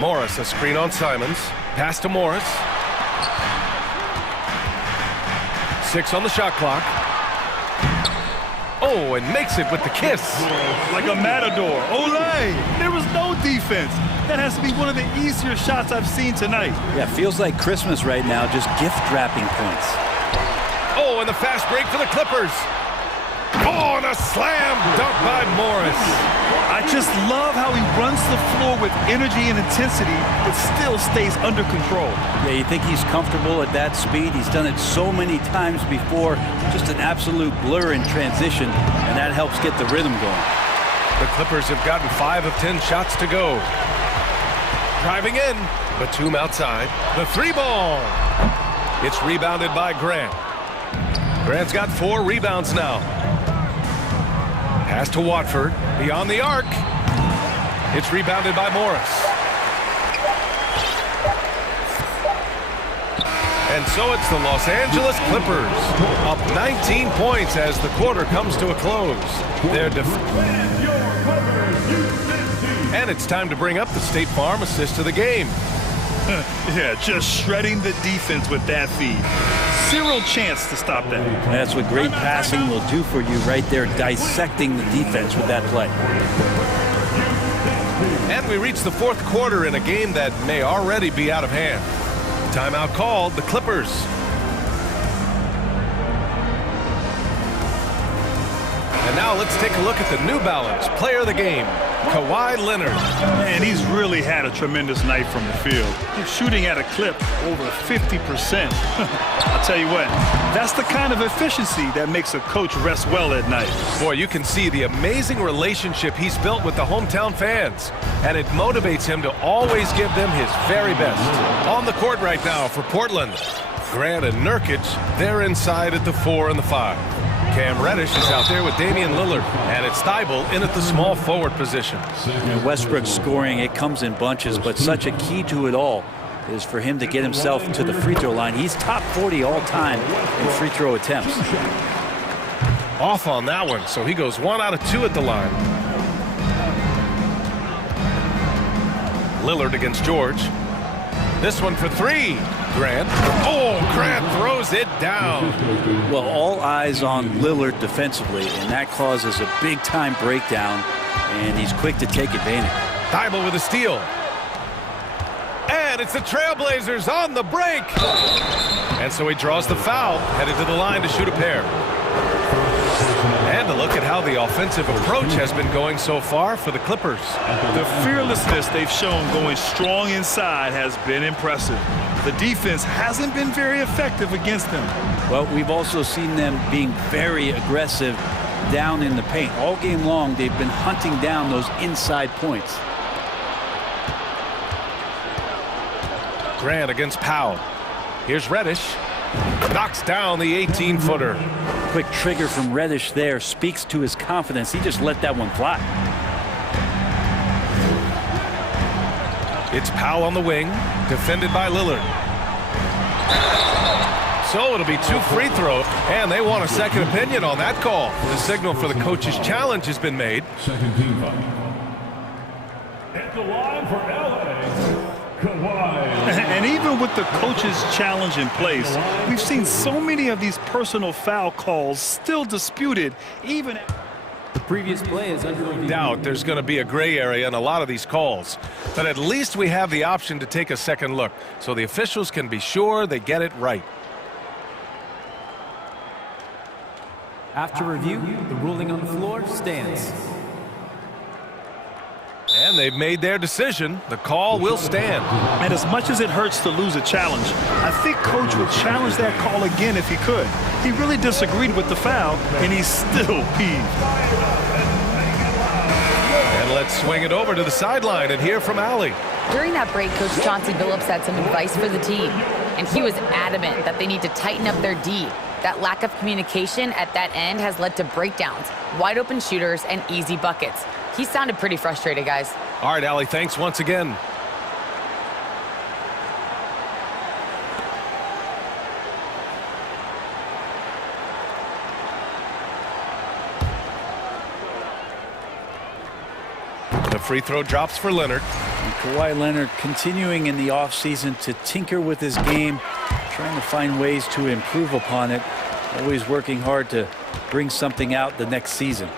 Morris, a screen on Simons. Pass to Morris. 6 on the shot clock. Oh, and makes it with the kiss. Like a matador. Olay! There was no defense. That has to be one of the easier shots I've seen tonight. Yeah, feels like Christmas right now, just gift-wrapping points. Oh, and the fast break for the Clippers. Oh, and a slam dunk by Morris. I just love how he runs the floor with energy and intensity, but still stays under control. Yeah, you think he's comfortable at that speed? He's done it so many times before. Just an absolute blur in transition, and that helps get the rhythm going. The Clippers have gotten 5 of 10 shots to go. Driving in. Batum outside. The 3-ball. It's rebounded by Grant. Grant's got 4 rebounds now. Pass to Watford. Beyond the arc. It's rebounded by Morris. And so it's the Los Angeles Clippers. Up 19 points as the quarter comes to a close. And it's time to bring up the State Farm assist of the game. Yeah, just shredding the defense with that feed. Zero chance to stop that. That's what great passing will do for you right there, dissecting the defense with that play. And we reach the fourth quarter in a game that may already be out of hand. Timeout called, the Clippers. And now let's take a look at the New Balance player of the game, Kawhi Leonard. And he's really had a tremendous night from the field. He's shooting at a clip over 50%. I'll tell you what, that's the kind of efficiency that makes a coach rest well at night. Boy, you can see the amazing relationship he's built with the hometown fans, and it motivates him to always give them his very best. On the court right now for Portland, Grant and Nurkic, they're inside at the 4 and the 5. Cam Reddish is out there with Damian Lillard, and it's Thibault in at the small forward position. Westbrook scoring, it comes in bunches, but such a key to it all is for him to get himself to the free throw line. He's top 40 all time in free throw attempts. Off on that one, so he goes 1 out of 2 at the line. Lillard against George. This one for 3. Grant. Oh, Grant throws it down. Well, all eyes on Lillard defensively, and that causes a big-time breakdown, and he's quick to take advantage. Thibault with a steal. And it's the Trailblazers on the break. And so he draws the foul, headed to the line to shoot a pair. And to look at how the offensive approach has been going so far for the Clippers. The fearlessness they've shown going strong inside has been impressive. The defense hasn't been very effective against them. Well, we've also seen them being very aggressive down in the paint. All game long, they've been hunting down those inside points. Grant against Powell. Here's Reddish. Knocks down the 18-footer. Quick trigger from Reddish there speaks to his confidence. He just let that one fly. It's Powell on the wing, defended by Lillard. So it'll be 2 free throws, and they want a second opinion on that call. The signal for the coach's challenge has been made. Second team foul. At the line for LA, Kawhi. And even with the coach's challenge in place, we've seen so many of these personal foul calls still disputed, even the previous play is under review. Doubt there's going to be a gray area in a lot of these calls, but at least we have the option to take a second look, so the officials can be sure they get it right. After review, the ruling on the floor stands. And they've made their decision. The call will stand. And as much as it hurts to lose a challenge, I think Coach would challenge that call again if he could. He really disagreed with the foul, and he's still peeved. And let's swing it over to the sideline and hear from Allie. During that break, Coach Chauncey Billups had some advice for the team, and he was adamant that they need to tighten up their D. That lack of communication at that end has led to breakdowns, wide open shooters, and easy buckets. He sounded pretty frustrated, guys. All right, Allie, thanks once again. The free throw drops for Leonard. And Kawhi Leonard continuing in the offseason to tinker with his game, trying to find ways to improve upon it, always working hard to bring something out the next season.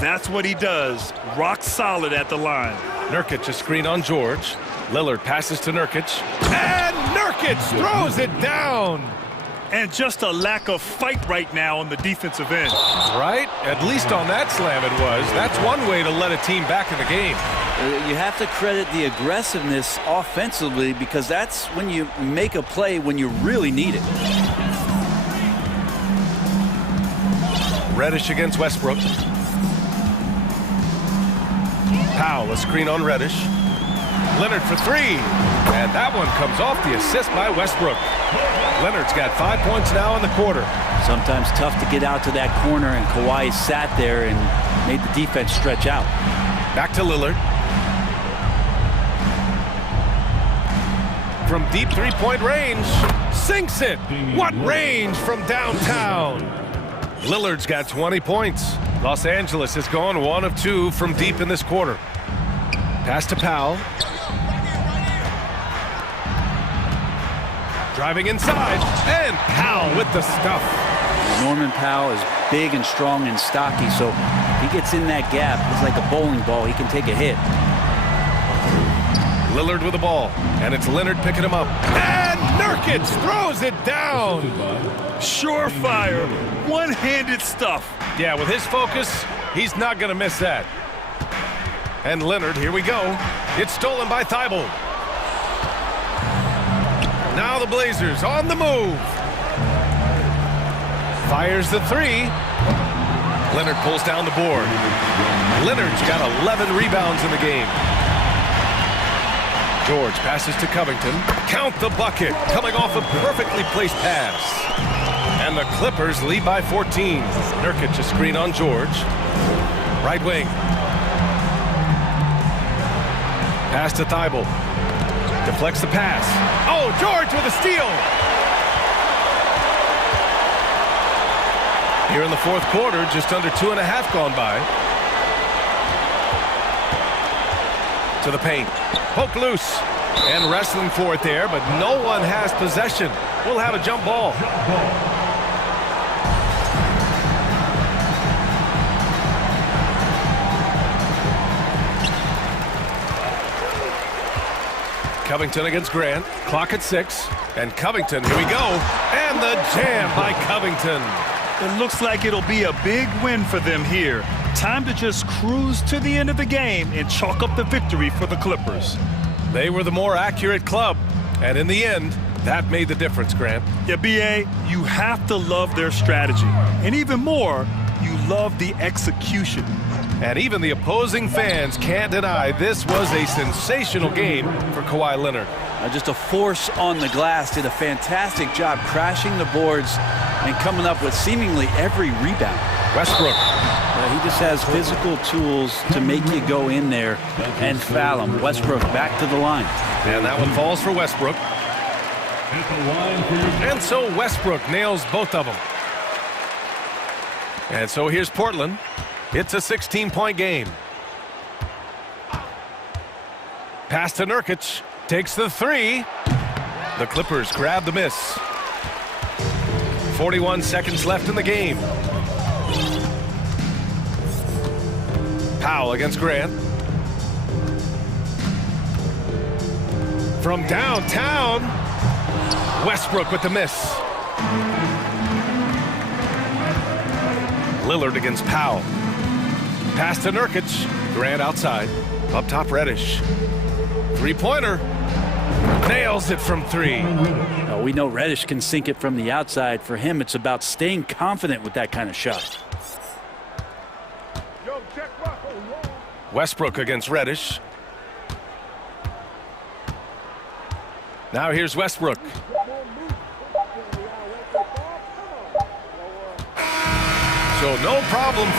That's what he does. Rock solid at the line. Nurkic a screen on George. Lillard passes to Nurkic. And Nurkic throws it down. And just a lack of fight right now on the defensive end. Right? At least on that slam it was. That's one way to let a team back in the game. You have to credit the aggressiveness offensively, because that's when you make a play when you really need it. Reddish against Westbrook. Powell, a screen on Reddish. Leonard for 3. And that one comes off the assist by Westbrook. Leonard's got 5 points now in the quarter. Sometimes tough to get out to that corner, and Kawhi sat there and made the defense stretch out. Back to Lillard. From deep three-point range. Sinks it. What range from downtown. Lillard's got 20 points. Los Angeles has gone 1 of 2 from deep in this quarter. Pass to Powell. Driving inside, and Powell with the stuff. Norman Powell is big and strong and stocky, so he gets in that gap. It's like a bowling ball. He can take a hit. Lillard with the ball, and it's Leonard picking him up. And Nurkic throws it down. Surefire, one-handed stuff. Yeah, with his focus, he's not going to miss that. And Leonard, here we go. It's stolen by Thibault. Now the Blazers on the move. Fires the three. Leonard pulls down the board. Leonard's got 11 rebounds in the game. George passes to Covington. Count the bucket, coming off a perfectly placed pass. And the Clippers lead by 14. Nurkic a screen on George. Right wing. Pass to Thibault. Deflects the pass. Oh, George with a steal. Here in the fourth quarter, just under 2.5 gone by. To the paint. Poke loose. And wrestling for it there, but no one has possession. We'll have a jump ball. Covington against Grant. Clock at 6. And Covington, here we go. And the jam by Covington. It looks like it'll be a big win for them here. Time to just cruise to the end of the game and chalk up the victory for the Clippers. They were the more accurate club. And in the end, that made the difference, Grant. Yeah, B.A., you have to love their strategy. And even more, you love the execution. And even the opposing fans can't deny this was a sensational game for Kawhi Leonard. Just a force on the glass, did a fantastic job crashing the boards and coming up with seemingly every rebound. Westbrook. He just has physical tools to make you go in there and foul him. Westbrook back to the line. And that one falls for Westbrook. And so Westbrook nails both of them. And so here's Portland. It's a 16-point game. Pass to Nurkic. Takes the three. The Clippers grab the miss. 41 seconds left in the game. Powell against Grant. From downtown, Westbrook with the miss. Lillard against Powell. Pass to Nurkic. Grant outside. Up top, Reddish. Three-pointer. Nails it from three. We know Reddish can sink it from the outside. For him, it's about staying confident with that kind of shot. Westbrook against Reddish. Now here's Westbrook. So no problem.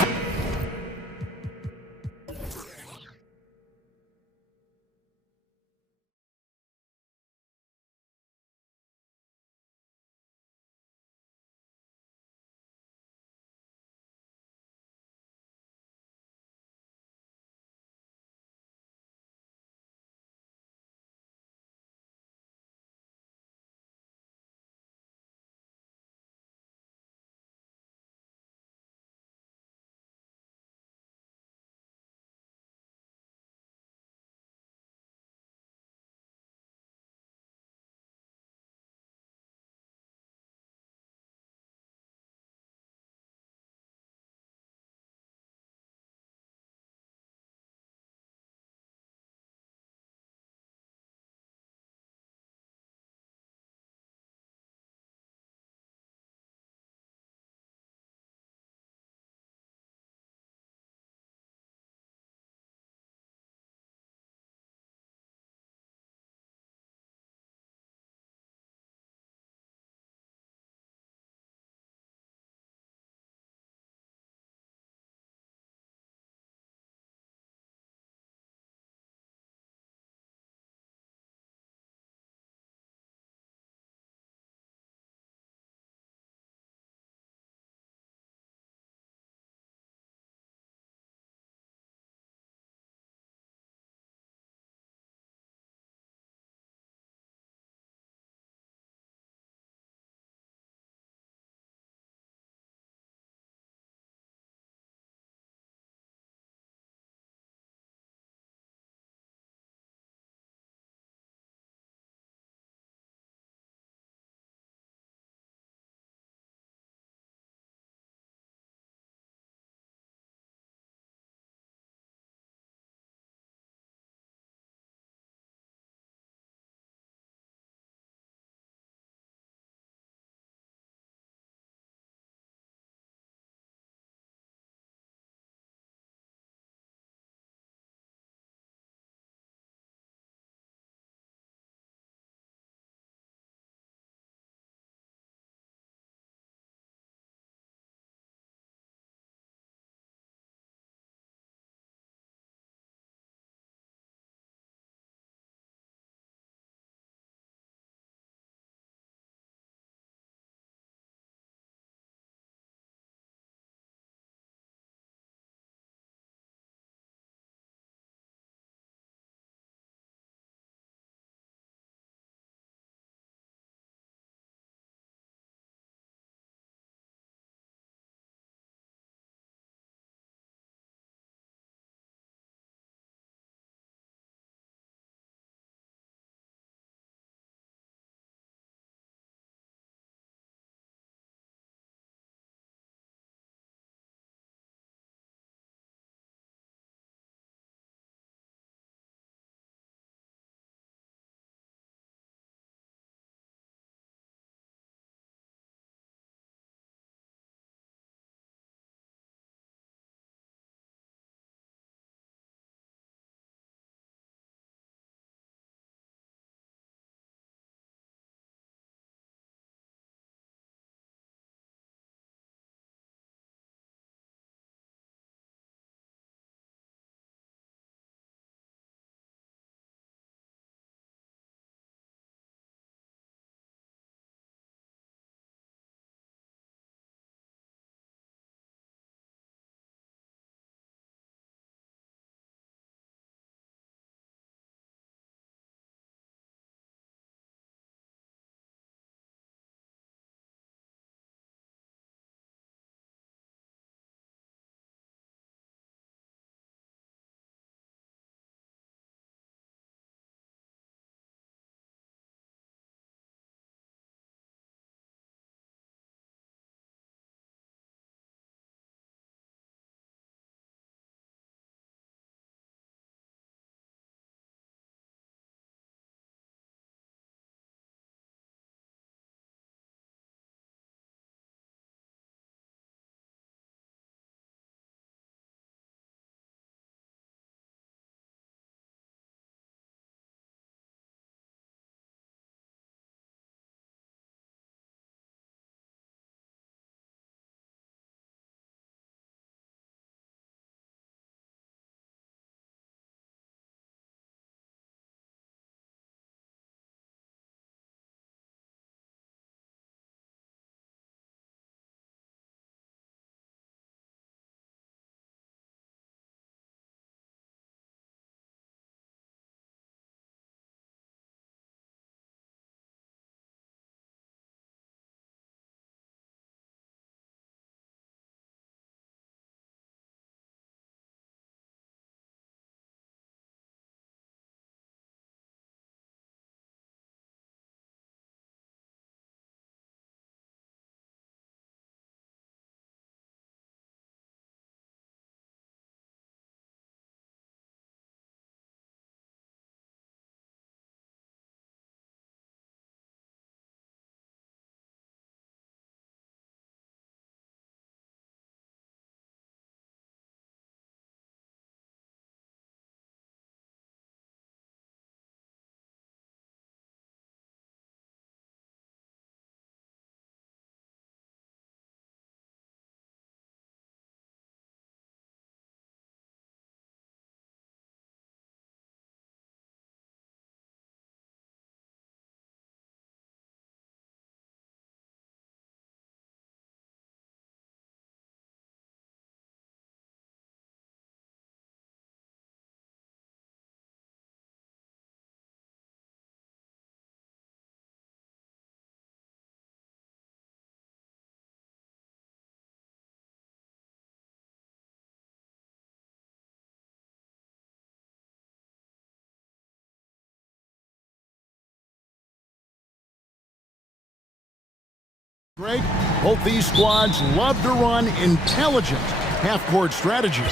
Greg, both these squads love to run intelligent half-court strategies.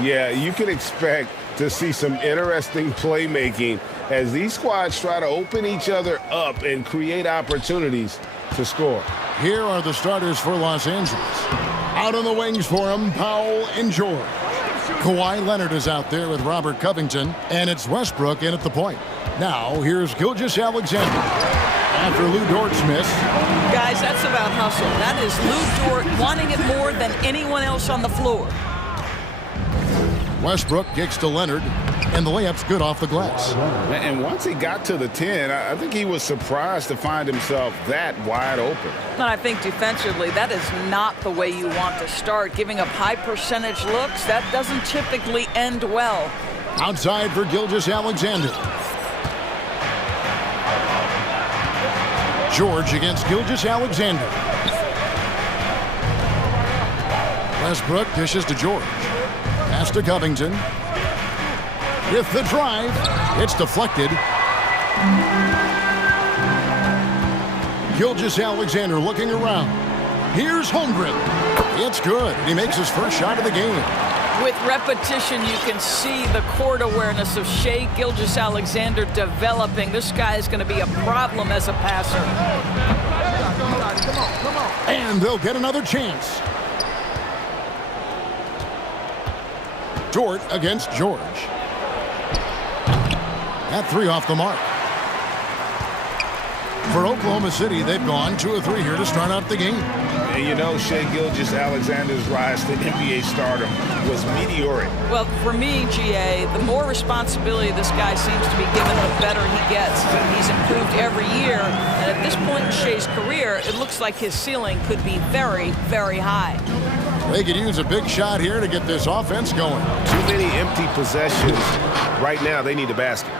Yeah, you can expect to see some interesting playmaking as these squads try to open each other up and create opportunities to score. Here are the starters for Los Angeles. Out on the wings for them, Powell and George. Kawhi Leonard is out there with Robert Covington, and it's Westbrook in at the point. Now, here's Gilgeous-Alexander. After Lou Dort's miss. Guys, that's about hustle. That is Lou Dort wanting it more than anyone else on the floor. Westbrook kicks to Leonard, and the layup's good off the glass. And once he got to the 10, I think he was surprised to find himself that wide open. And I think defensively, that is not the way you want to start. Giving up high percentage looks, that doesn't typically end well. Outside for Gilgeous-Alexander. George against Gilgeous-Alexander. Westbrook dishes to George. Pass to Covington. With the drive, it's deflected. Gilgeous-Alexander looking around. Here's Holmgren. It's good. He makes his first shot of the game. With repetition, you can see the court awareness of Shai Gilgeous-Alexander developing. This guy is going to be a problem as a passer. And they'll get another chance. Dort against George. That three off the mark. For Oklahoma City, they've gone 2 of 3 here to start out the game. And you know, Shai Gilgeous-Alexander's rise to NBA stardom was meteoric. Well, for me, GA, the more responsibility this guy seems to be given, the better he gets. He's improved every year, and at this point in Shai's career, it looks like his ceiling could be very, very high. They could use a big shot here to get this offense going. Too many empty possessions. Right now, they need a basket.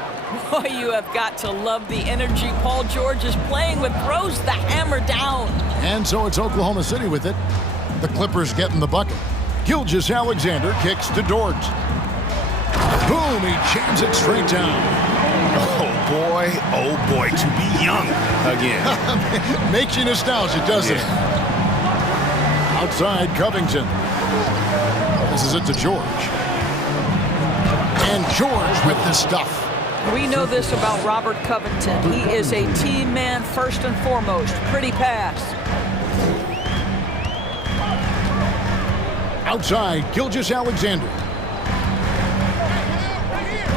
Boy, you have got to love the energy Paul George is playing with. Throws the hammer down. And so it's Oklahoma City with it. The Clippers getting the bucket. Gilgeous-Alexander kicks to Dort. Boom, he jams it straight down. Oh boy, to be young again. Makes you nostalgic, doesn't it? Outside, Covington. This is it to George. And George with the stuff. We know this about Robert Covington. He is a team man first and foremost. Pretty pass. Outside, Gilgeous-Alexander.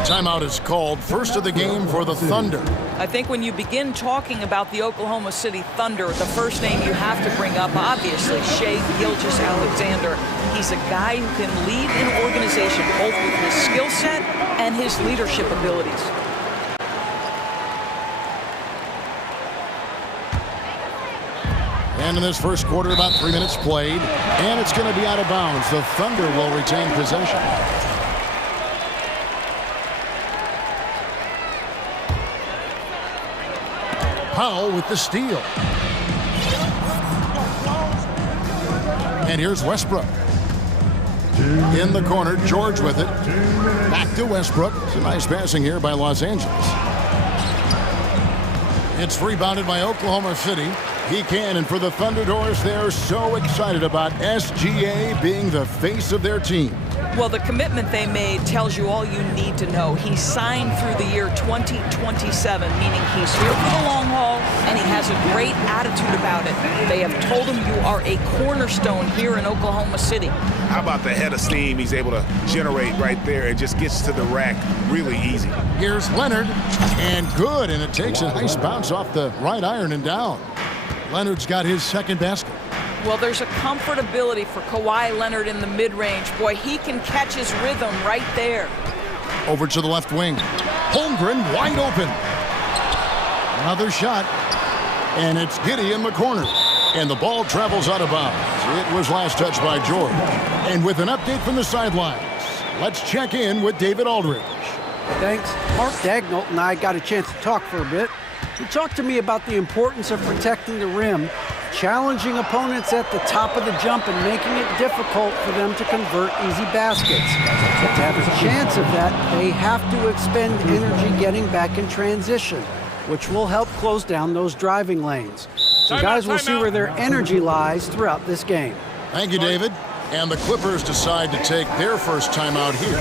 Timeout is called. First of the game for the Thunder. I think when you begin talking about the Oklahoma City Thunder, the first name you have to bring up, obviously, Shai Gilgeous-Alexander. He's a guy who can lead an organization, both with his skill set and his leadership abilities. And in this first quarter, about 3 minutes played, and it's going to be out of bounds. The Thunder will retain possession. Powell with the steal. And here's Westbrook. In the corner, George with it. Back to Westbrook. It's a nice passing here by Los Angeles. It's rebounded by Oklahoma City. He can, and for the Thunderbirds, they're so excited about SGA being the face of their team. Well, the commitment they made tells you all you need to know. He signed through the year 2027, meaning he's here for the long haul, and he has a great attitude about it. They have told him you are a cornerstone here in Oklahoma City. How about the head of steam he's able to generate right there and just gets to the rack really easy. Here's Leonard, and good, and it takes a nice bounce off the right iron and down. Leonard's got his second basket. Well, there's a comfortability for Kawhi Leonard in the mid-range. Boy, he can catch his rhythm right there. Over to the left wing. Holmgren wide open. Another shot. And it's Giddey in the corner. And the ball travels out of bounds. It was last touched by George. And with an update from the sidelines, let's check in with David Aldridge. Thanks. Mark Dagnall and I got a chance to talk for a bit. He talked to me about the importance of protecting the rim, challenging opponents at the top of the jump and making it difficult for them to convert easy baskets. But to have a chance of that, they have to expend energy getting back in transition, which will help close down those driving lanes. So guys, we'll see where their energy lies throughout this game. Thank you, David. And the Clippers decide to take their first timeout here.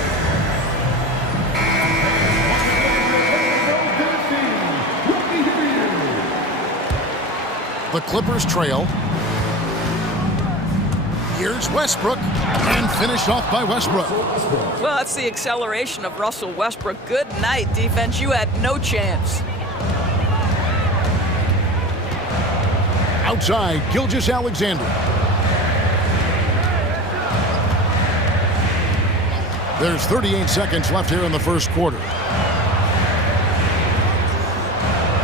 The Clippers trail. Here's Westbrook, and finished off by Westbrook. Well, that's the acceleration of Russell Westbrook. Good night, defense. You had no chance. Outside, Gilgeous-Alexander. There's 38 seconds left here in the first quarter.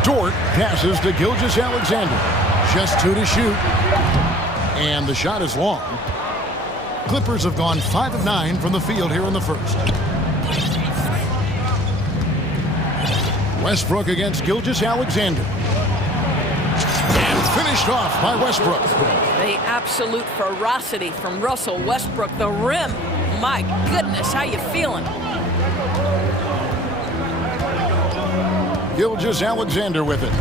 Dort passes to Gilgeous-Alexander. Just 2 to shoot. And the shot is long. Clippers have gone 5 of 9 from the field here in the first. Westbrook against Gilgeous-Alexander. And finished off by Westbrook. The absolute ferocity from Russell Westbrook. The rim. My goodness, how you feeling? Gilgeous-Alexander with it.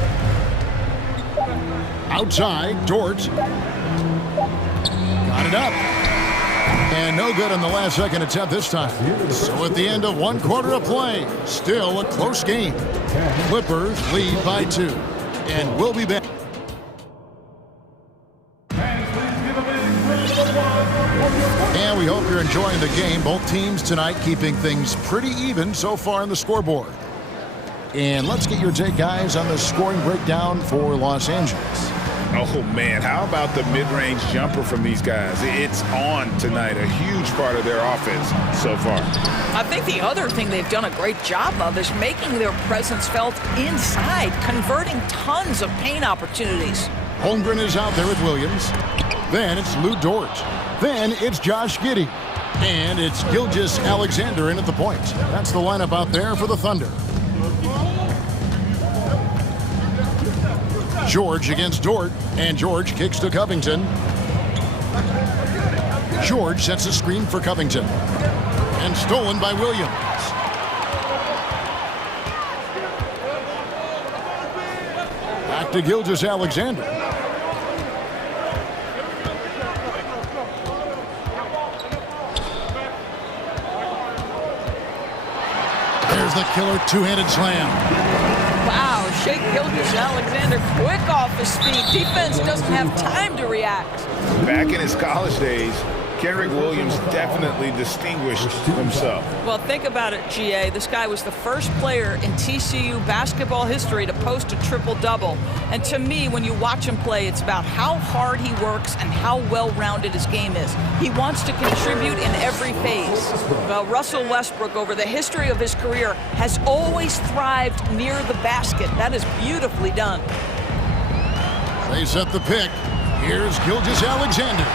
Outside, Dort. Got it up. And no good on the last second attempt this time. So at the end of 1 quarter of play, still a close game. Clippers lead by 2. And we'll be back. And we hope you're enjoying the game. Both teams tonight keeping things pretty even so far on the scoreboard. And let's get your take, guys, on the scoring breakdown for Los Angeles. Oh, man, how about the mid-range jumper from these guys? It's on tonight, a huge part of their offense so far. I think the other thing they've done a great job of is making their presence felt inside, converting tons of paint opportunities. Holmgren is out there with Williams. Then it's Lou Dort. Then it's Josh Giddey. And it's Gilgeous-Alexander in at the point. That's the lineup out there for the Thunder. George against Dort, and George kicks to Covington. George sets a screen for Covington. And stolen by Williams. Back to Gilgeous-Alexander. There's the killer two-handed slam. Wow, Shake Gilgeous-Alexander quick off his feet. Defense doesn't have time to react. Back in his college days, Kenrick Williams definitely distinguished himself. Well, think about it, GA. This guy was the first player in TCU basketball history to post a triple-double. And to me, when you watch him play, it's about how hard he works and how well-rounded his game is. He wants to contribute in every phase. Well, Russell Westbrook, over the history of his career, has always thrived near the basket. That is beautifully done. They set the pick. Here's Gilgeous-Alexander.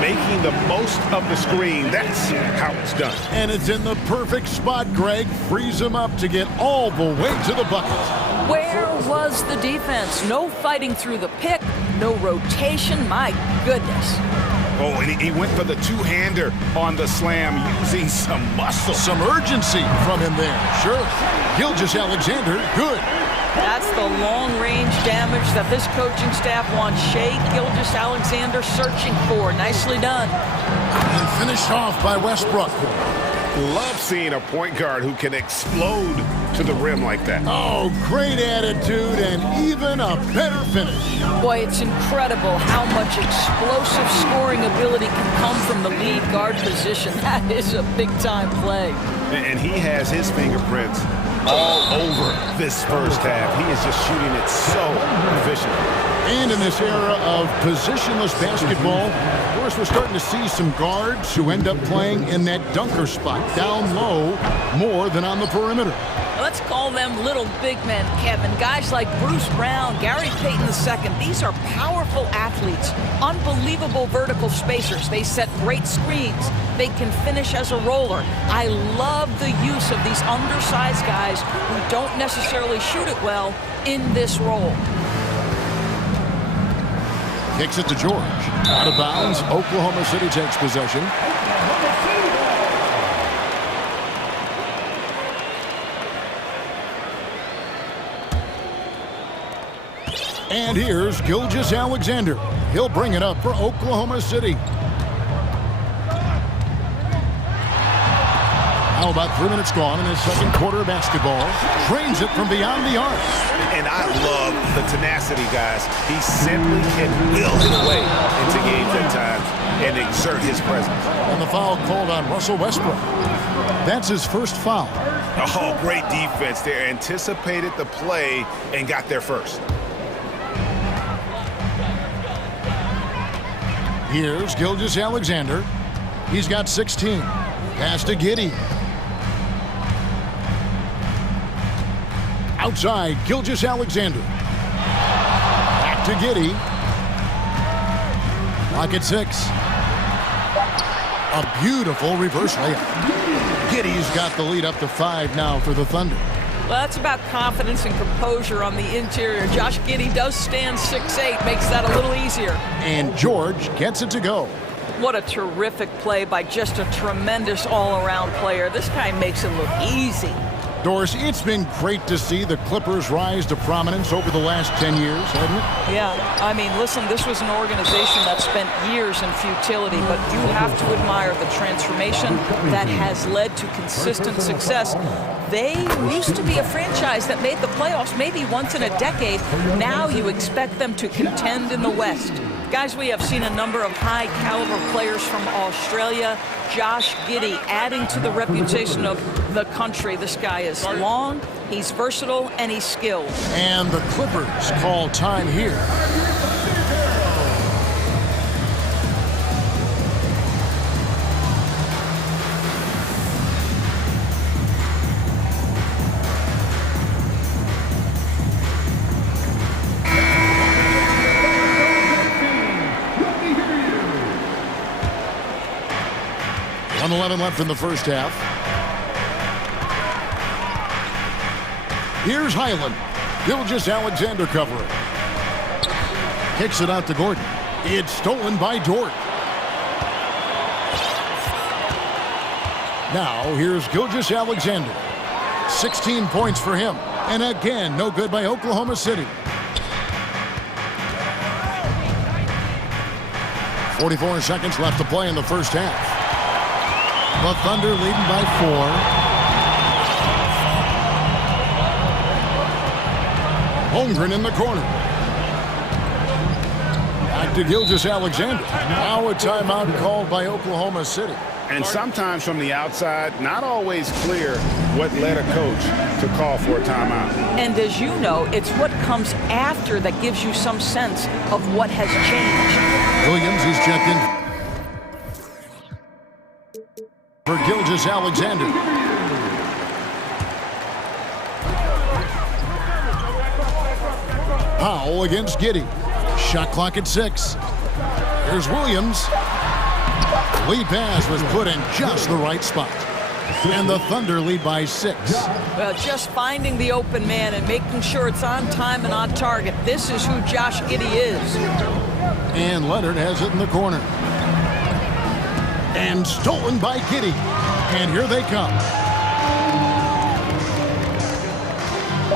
Making the most of the screen. That's how it's done. And it's in the perfect spot, Greg. Frees him up to get all the way to the bucket. Where was the defense? No fighting through the pick, no rotation. My goodness. Oh, and he went for the two-hander on the slam, using some muscle. Some urgency from him there. Sure. Gilgeous-Alexander, good. That's the long-range damage that this coaching staff wants Shea Gilgeous-Alexander searching for. Nicely done. And finished off by Westbrook. Love seeing a point guard who can explode to the rim like that. Oh, great attitude and even a better finish. Boy, it's incredible how much explosive scoring ability can come from the lead guard position. That is a big-time play. And he has his fingerprints all over this first half. He is just shooting it so efficiently. And in this era of positionless basketball, of course, we're starting to see some guards who end up playing in that dunker spot, down low, more than on the perimeter. Let's call them little big men, Kevin. Guys like Bruce Brown, Gary Payton II. These are powerful athletes, unbelievable vertical spacers. They set great screens. They can finish as a roller. I love the use of these undersized guys who don't necessarily shoot it well in this role. Kicks it to George. Out of bounds. Oklahoma City takes possession. And here's Gilgeous-Alexander. He'll bring it up for Oklahoma City. How about 3 minutes gone in his second quarter of basketball? Drains it from beyond the arc. And I love the tenacity, guys. He simply can will his way into games at times and exert his presence. And the foul called on Russell Westbrook. That's his first foul. Oh, great defense there. Anticipated the play and got there first. Here's Gilgeous-Alexander. He's got 16. Pass to Giddey. Outside, Gilgeous-Alexander. Back to Giddey. Clock at 6. A beautiful reverse layup. Giddey's got the lead up to 5 now for the Thunder. Well, that's about confidence and composure on the interior. Josh Giddey does stand 6'8", makes that a little easier. And George gets it to go. What a terrific play by just a tremendous all-around player. This guy makes it look easy. Doris, it's been great to see the Clippers rise to prominence over the last 10 years, hasn't it? Yeah, I mean, listen, this was an organization that spent years in futility, but you have to admire the transformation that has led to consistent success. They used to be a franchise that made the playoffs maybe once in a decade. Now you expect them to contend in the West. Guys, we have seen a number of high-caliber players from Australia. Josh Giddey adding to the reputation of the country. This guy is long, he's versatile, and he's skilled. And the Clippers call time here. Left in the first half. Here's Highland. Gilgeous-Alexander covering. Kicks it out to Gordon. It's stolen by Dort. Now here's Gilgeous-Alexander. 16 points for him. And again, no good by Oklahoma City. 44 seconds left to play in the first half. The Thunder leading by 4. Holmgren in the corner. Back to Gilgeous-Alexander. Now a timeout called by Oklahoma City. And sometimes from the outside, not always clear what led a coach to call for a timeout. And as you know, it's what comes after that gives you some sense of what has changed. Williams is checked in for Gilgeous-Alexander. Powell against Giddey. Shot clock at 6. Here's Williams. Lead pass was put in just the right spot. And the Thunder lead by 6. Well, just finding the open man and making sure it's on time and on target. This is who Josh Giddey is. And Leonard has it in the corner. And stolen by Giddey. And here they come.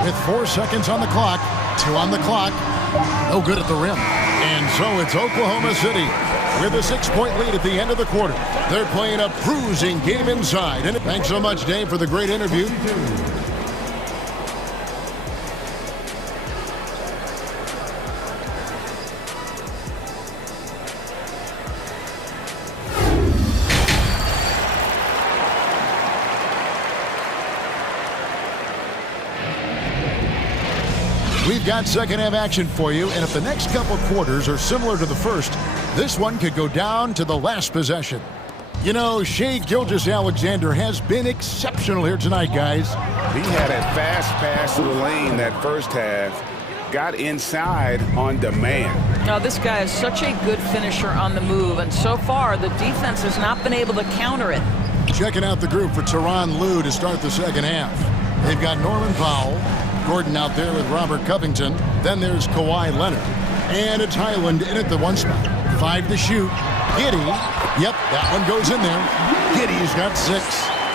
With 4 seconds on the clock, 2 on the clock, no good at the rim. And so it's Oklahoma City with a 6-point lead at the end of the quarter. They're playing a bruising game inside. And thanks so much, Dave, for the great interview. We've got second half action for you, and if the next couple quarters are similar to the first, this one could go down to the last possession. You know, Shai Gilgeous-Alexander has been exceptional here tonight, guys. He had a fast pass to the lane that first half, got inside on demand. Now, this guy is such a good finisher on the move, and so far the defense has not been able to counter it. Checking out the group for Tyronn Lue to start the second half. They've got Norman Powell, Gordon out there with Robert Covington. Then there's Kawhi Leonard. And it's Highland in at the 1 spot. 5 to shoot. Giddey. Yep, that one goes in there. Giddey's got 6.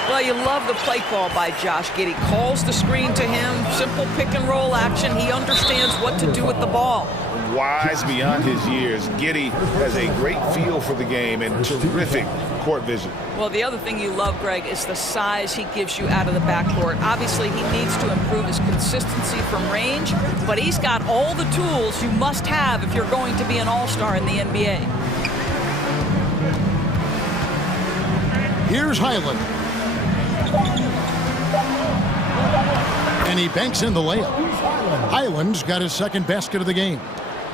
Well, you love the play call by Josh Giddey. Calls the screen to him, simple pick and roll action. He understands what to do with the ball. Wise beyond his years, Giddey has a great feel for the game and terrific court vision. Well, the other thing you love, Greg, is the size he gives you out of the backcourt. Obviously, he needs to improve his consistency from range, but he's got all the tools you must have if you're going to be an all-star in the NBA. Here's Highland. And he banks in the layup. Highland's got his second basket of the game.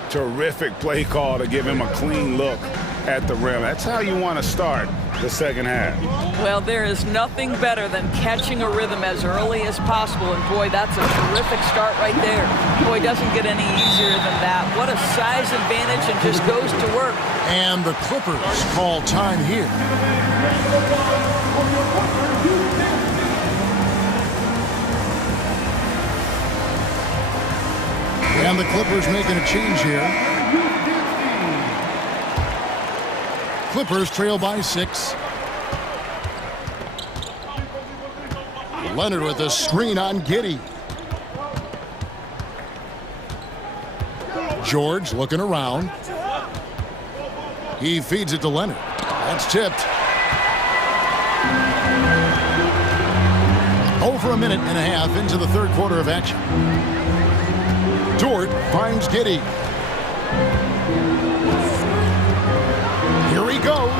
Terrific play call to give him a clean look at the rim. That's how you want to start the second half. Well, there is nothing better than catching a rhythm as early as possible, and boy, that's a terrific start right there. Boy, doesn't get any easier than that. What a size advantage, and just goes to work. And the Clippers call time here. And the Clippers making a change here. Clippers trail by 6. Leonard with a screen on Giddey. George looking around. He feeds it to Leonard. That's tipped. Over a minute and a half into the third quarter of action. Dort finds Giddey. Here he goes.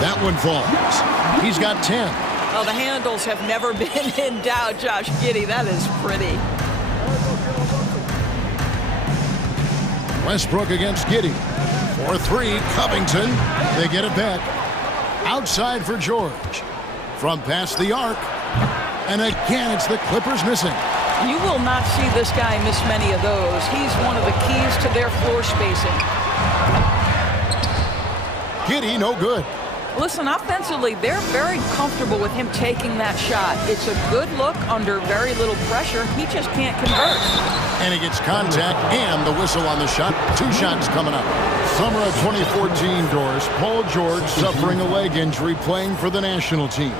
That one falls. He's got 10. Oh, the handles have never been in doubt, Josh Giddey. That is pretty. Westbrook against Giddey. 4-3, Covington. They get it back. Outside for George. From past the arc. And again, it's the Clippers missing. You will not see this guy miss many of those. He's one of the keys to their floor spacing. Giddey, no good. Listen, offensively, they're very comfortable with him taking that shot. It's a good look under very little pressure. He just can't convert. And he gets contact and the whistle on the shot. 2 shots coming up. Summer of 2014, Doris. Paul George suffering a leg injury playing for the national team.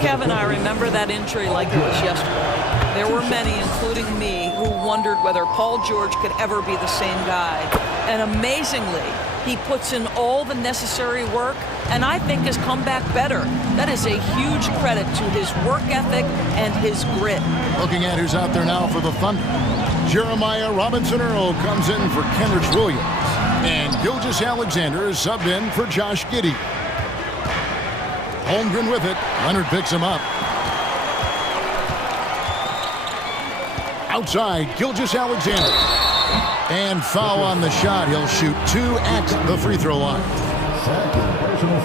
Kevin, I remember that injury like it was yesterday. There were many, including me, who wondered whether Paul George could ever be the same guy. And amazingly, he puts in all the necessary work and I think has come back better. That is a huge credit to his work ethic and his grit. Looking at who's out there now for the Thunder. Jeremiah Robinson-Earl comes in for Kenrich Williams. And Gilgeous-Alexander is subbed in for Josh Giddey. Holmgren with it. Leonard picks him up. Outside, Gilgeous-Alexander. And foul on the shot. He'll shoot 2 at the free throw line.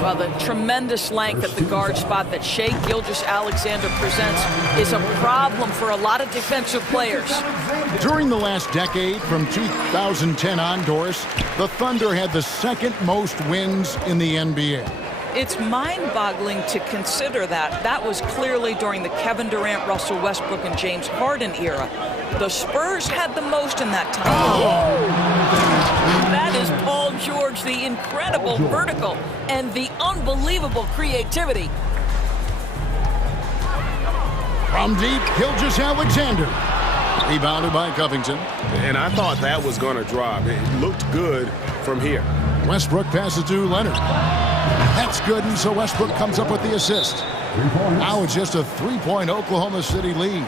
Well, the tremendous length at the guard spot that Shai Gilgeous-Alexander presents is a problem for a lot of defensive players. During the last decade, from 2010 on, Doris, the Thunder had the second most wins in the NBA. It's mind-boggling to consider that. That was clearly during the Kevin Durant, Russell Westbrook, and James Harden era. The Spurs had the most in that time. Oh. That is Paul George, the incredible vertical and the unbelievable creativity. From deep, Gilgeous-Alexander. Rebounded by Covington. And I thought that was going to drop. It looked good from here. Westbrook passes to Leonard. That's good, and so Westbrook comes up with the assist. Now it's just a 3-point Oklahoma City lead.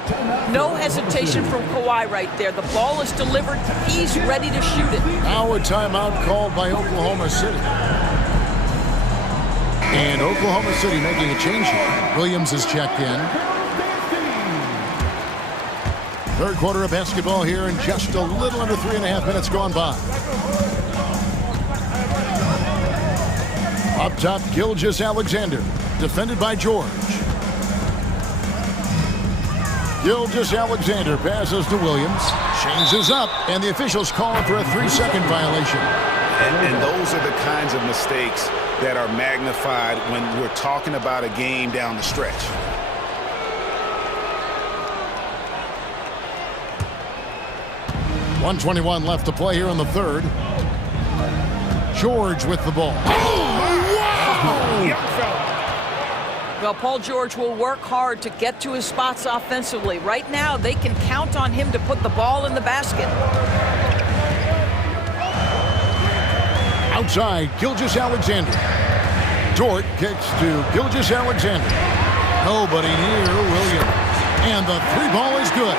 No hesitation from Kawhi right there. The ball is delivered. He's ready to shoot it. Now a timeout called by Oklahoma City. And Oklahoma City making a change here. Williams is checked in. Third quarter of basketball here, and just a little under 3.5 minutes gone by. Up top, Gilgeous-Alexander, defended by George. Gilgeous-Alexander passes to Williams, changes up, and the officials call for a 3-second violation. And those are the kinds of mistakes that are magnified when we're talking about a game down the stretch. .121 left to play here in the third. George with the ball. Well, Paul George will work hard to get to his spots offensively. Right now, they can count on him to put the ball in the basket. Outside, Gilgeous-Alexander. Dort kicks to Gilgeous-Alexander. Nobody near Williams. And the three ball is good.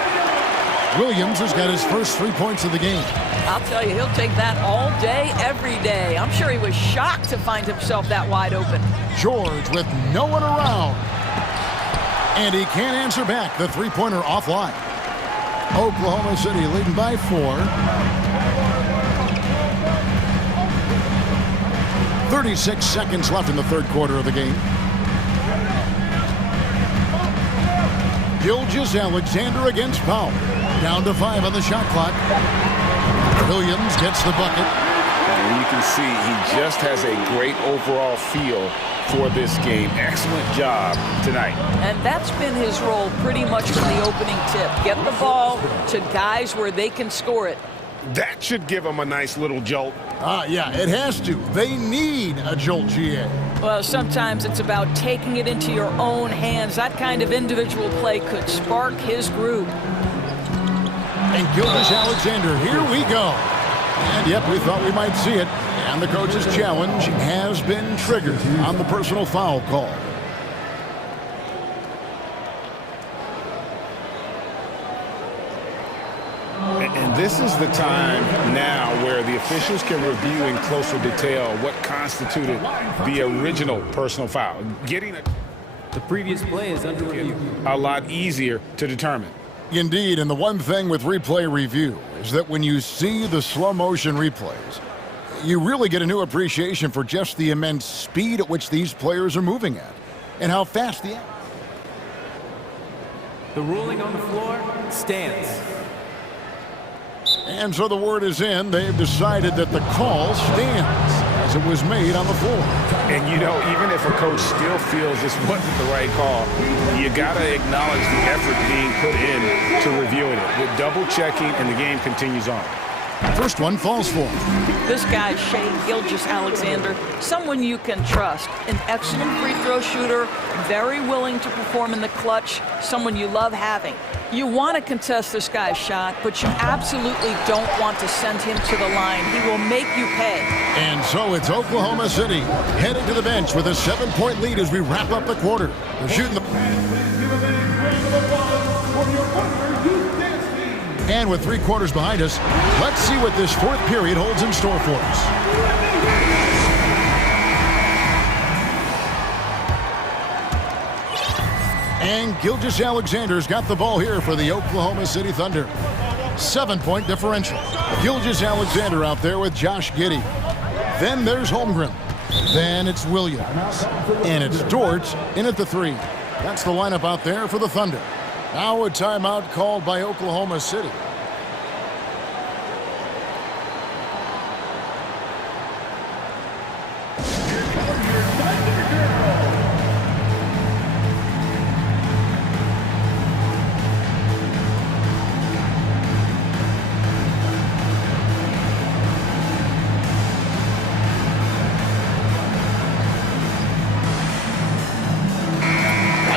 Williams has got his first 3 points of the game. I'll tell you, he'll take that all day, every day. I'm sure he was shocked to find himself that wide open. George with no one around. And he can't answer back. The three-pointer offline. Oklahoma City leading by 4. 36 seconds left in the third quarter of the game. Gilgeous-Alexander against Powell. Down to 5 on the shot clock. Williams gets the bucket. And you can see he just has a great overall feel for this game. Excellent job tonight. And that's been his role pretty much from the opening tip. Get the ball to guys where they can score it. That should give him a nice little jolt. Yeah, it has to. They need a jolt, GA. Well, sometimes it's about taking it into your own hands. That kind of individual play could spark his groove. And Gilgeous-Alexander, here we go. And yep, we thought we might see it. And the coach's challenge has been triggered on the personal foul call. And this is the time now where the officials can review in closer detail what constituted the original personal foul. Getting The previous play is under review. A lot easier to determine. Indeed, and the one thing with replay review is that when you see the slow motion replays, you really get a new appreciation for just the immense speed at which these players are moving at and how fast the ruling on the floor stands. And so the word is in. They've decided that the call stands as it was made on the floor. And you know, even if a coach still feels this wasn't the right call, you got to acknowledge the effort being put in to reviewing it. With double checking, and the game continues on. First one falls for. This guy, Shai Gilgeous-Alexander, someone you can trust. An excellent free throw shooter, very willing to perform in the clutch, someone you love having. You want to contest this guy's shot, but you absolutely don't want to send him to the line. He will make you pay. And so it's Oklahoma City heading to the bench with a 7-point lead as we wrap up the quarter. They're shooting the... And with 3 quarters behind us, let's see what this fourth period holds in store for us. And Gilgeous-Alexander's got the ball here for the Oklahoma City Thunder. 7-point differential. Gilgeous-Alexander out there with Josh Giddey. Then there's Holmgren. Then it's Williams. And it's Dort in at the 3. That's the lineup out there for the Thunder. Now a timeout called by Oklahoma City.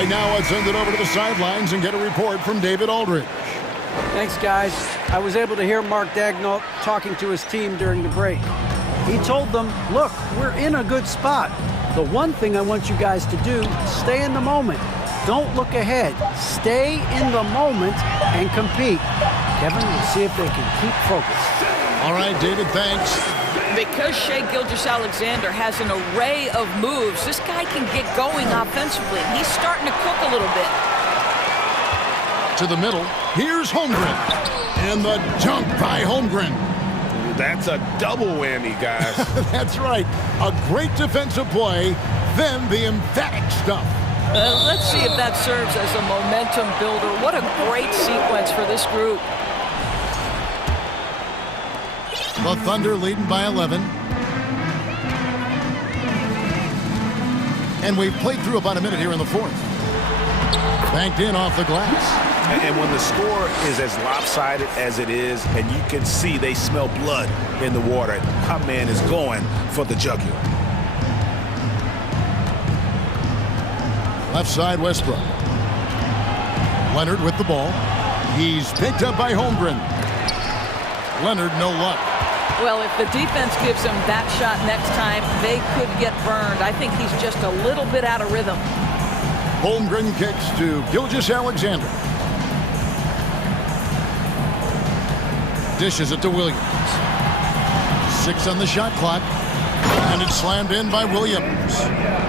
Now let's send it over to the sidelines and get a report from David Aldridge. Thanks, guys. I was able to hear Mark Daigneault talking to his team during the break. He told them, look, we're in a good spot. The one thing I want you guys to do, stay in the moment. Don't look ahead. Stay in the moment and compete. Kevin, we'll see if they can keep focused. All right, David, thanks. Because Shai Gilgeous-Alexander has an array of moves, this guy can get going offensively. He's starting to cook a little bit. To the middle, here's Holmgren. And the dunk by Holmgren. That's a double whammy, guys. That's right. A great defensive play, then the emphatic stuff. Let's see if that serves as a momentum builder. What a great sequence for this group. The Thunder leading by 11. And we've played through about a minute here in the fourth. Banked in off the glass. And when the score is as lopsided as it is, and you can see they smell blood in the water, my man is going for the jugular. Left side, Westbrook. Leonard with the ball. He's picked up by Holmgren. Leonard, no luck. Well, if the defense gives him that shot next time, they could get burned. I think he's just a little bit out of rhythm. Holmgren kicks to Gilgeous-Alexander. Dishes it to Williams. 6 on the shot clock. And it's slammed in by Williams.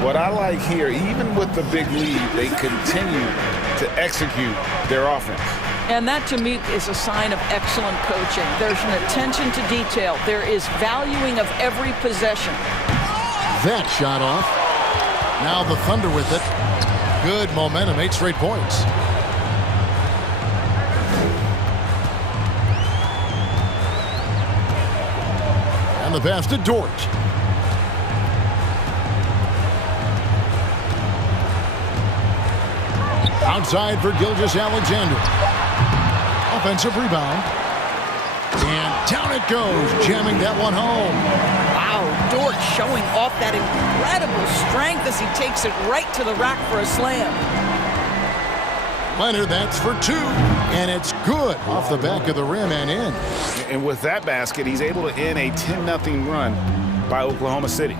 What I like here, even with the big lead, they continue to execute their offense. And that, to me, is a sign of excellent coaching. There's an attention to detail. There is valuing of every possession. That shot off. Now the Thunder with it. Good momentum, 8 straight points. And the pass to Dort. Outside for Gilgeous-Alexander. Offensive rebound. And down it goes, jamming that one home. Wow, Dort showing off that incredible strength as he takes it right to the rack for a slam. Leonard, that's for 2. And it's good off the back of the rim and in. And with that basket, he's able to end a 10-0 run by Oklahoma City.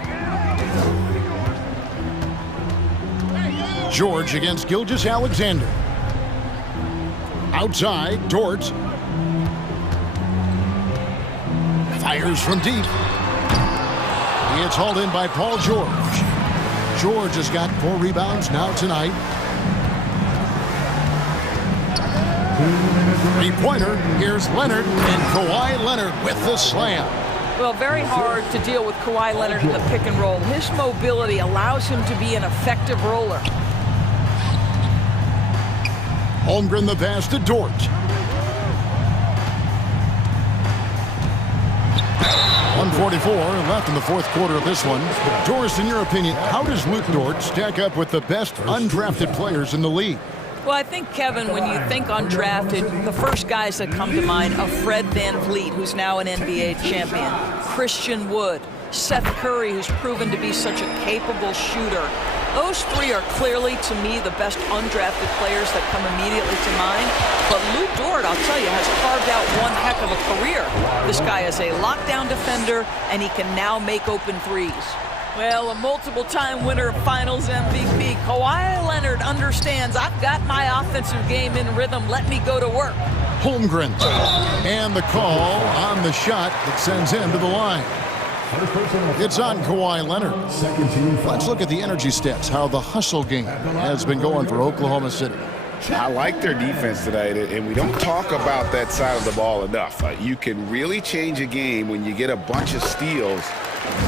George against Gilgeous-Alexander. Outside, Dort. Fires from deep. It's hauled in by Paul George. George has got 4 rebounds now tonight. 3-pointer. Here's Leonard, and Kawhi Leonard with the slam. Well, very hard to deal with Kawhi Leonard in the pick and roll. His mobility allows him to be an effective roller. Holmgren the pass to Dort. .144 left in the fourth quarter of this one. Doris, in your opinion, how does Luke Dort stack up with the best undrafted players in the league? Well, I think, Kevin, when you think undrafted, the first guys that come to mind are Fred VanVleet, who's now an NBA champion, Christian Wood, Seth Curry, who's proven to be such a capable shooter. Those 3 are clearly, to me, the best undrafted players that come immediately to mind. But Luke Dort, I'll tell you, has carved out one heck of a career. This guy is a lockdown defender, and he can now make open threes. Well, a multiple-time winner of Finals MVP, Kawhi Leonard understands, I've got my offensive game in rhythm. Let me go to work. Holmgren. And the call on the shot that sends him to the line. It's on Kawhi Leonard. Let's look at the energy stats, how the hustle game has been going for Oklahoma City. I like their defense tonight, and we don't talk about that side of the ball enough. You can really change a game when you get a bunch of steals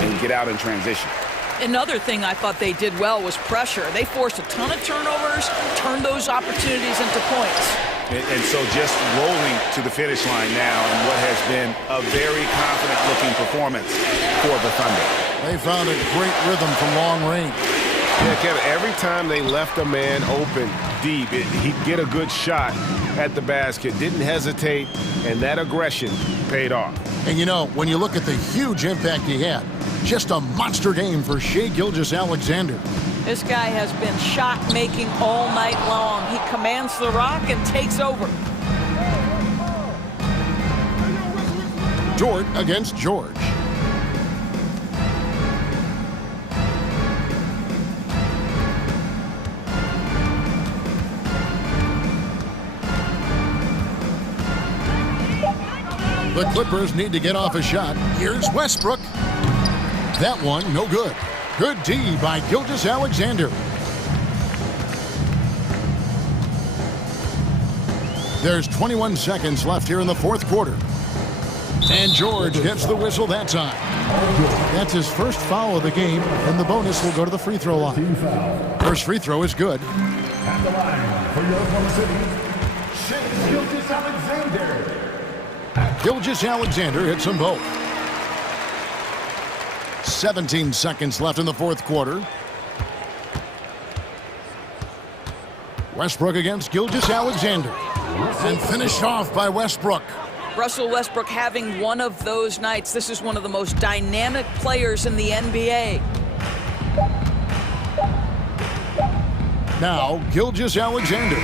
and get out in transition. Another thing I thought they did well was pressure. They forced a ton of turnovers, turned those opportunities into points. And so just rolling to the finish line now in what has been a very confident-looking performance for the Thunder. They found a great rhythm from long range. Yeah, Kevin, every time they left a man open deep, he'd get a good shot at the basket, didn't hesitate, and that aggression paid off. And you know, when you look at the huge impact he had, just a monster game for Shai Gilgeous-Alexander. This guy has been shot-making all night long. He commands the rock and takes over. Dort against George. The Clippers need to get off a shot. Here's Westbrook. That one, no good. Good D by Gilgeous-Alexander. There's 21 seconds left here in the fourth quarter. And George gets the whistle that time. That's his first foul of the game, and the bonus will go to the free throw line. First free throw is good. At the line for your Oklahoma City, Shai Gilgeous-Alexander. Gilgeous-Alexander hits them both. 17 seconds left in the fourth quarter. Westbrook against Gilgeous-Alexander. And finished off by Westbrook. Russell Westbrook having one of those nights. This is one of the most dynamic players in the NBA. Now, Gilgeous Alexander.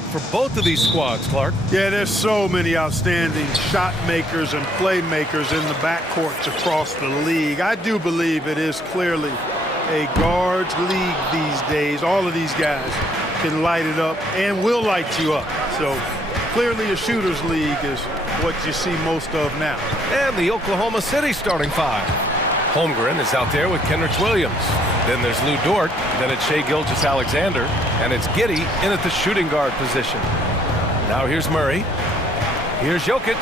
court for both of these squads, Clark. Yeah, there's so many outstanding shot makers and playmakers in the backcourts across the league. I do believe it is clearly a guards league these days. All of these guys can light it up and will light you up. So clearly a shooter's league is what you see most of now. And the Oklahoma City starting five. Holmgren is out there with Kenrich Williams. Then there's Lou Dort. Then it's Shai Gilgeous-Alexander. And it's Giddey in at the shooting guard position. Now here's Murray. Here's Jokic.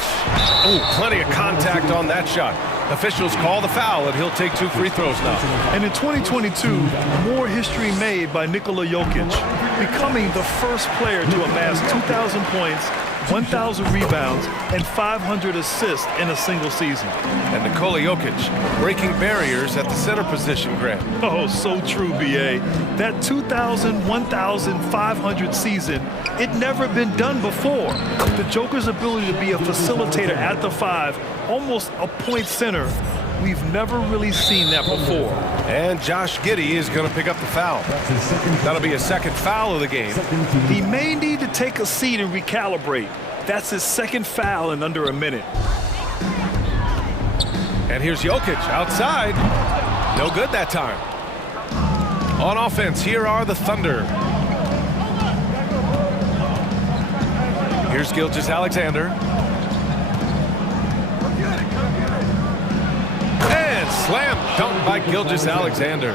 Oh, plenty of contact on that shot. Officials call the foul, and he'll take 2 free throws now. And in 2022, more history made by Nikola Jokic, becoming the first player to amass 2,000 points, 1,000 rebounds, and 500 assists in a single season. And Nikola Jokic breaking barriers at the center position, Grant. Oh, so true, B.A. That 2,000, 1,500 season, it never been done before. The Joker's ability to be a facilitator at the 5, almost a point center, we've never really seen that before. And Josh Giddey is going to pick up the foul. That'll be his second foul of the game. He may need to take a seat and recalibrate. That's his second foul in under a minute. And here's Jokic outside. No good that time. On offense, here are the Thunder. Here's Gilgeous-Alexander. And slam dunk by Gilgeous-Alexander.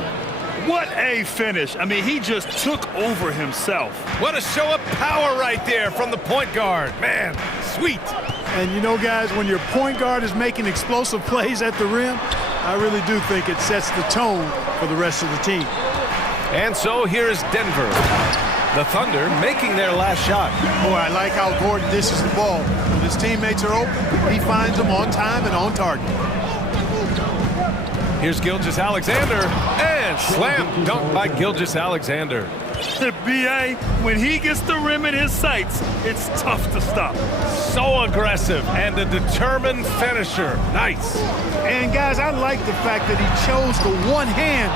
What a finish. I mean, he just took over himself. What a show of power right there from the point guard. Man, sweet. And you know, guys, when your point guard is making explosive plays at the rim, I really do think it sets the tone for the rest of the team. And so here's Denver. The Thunder making their last shot. Boy, I like how Gordon dishes the ball. When his teammates are open, he finds them on time and on target. Here's Gilgeous-Alexander, and slam dunk by Gilgeous-Alexander. B.A., when he gets the rim in his sights, it's tough to stop. So aggressive and a determined finisher. Nice. And guys, I like the fact that he chose the one-hand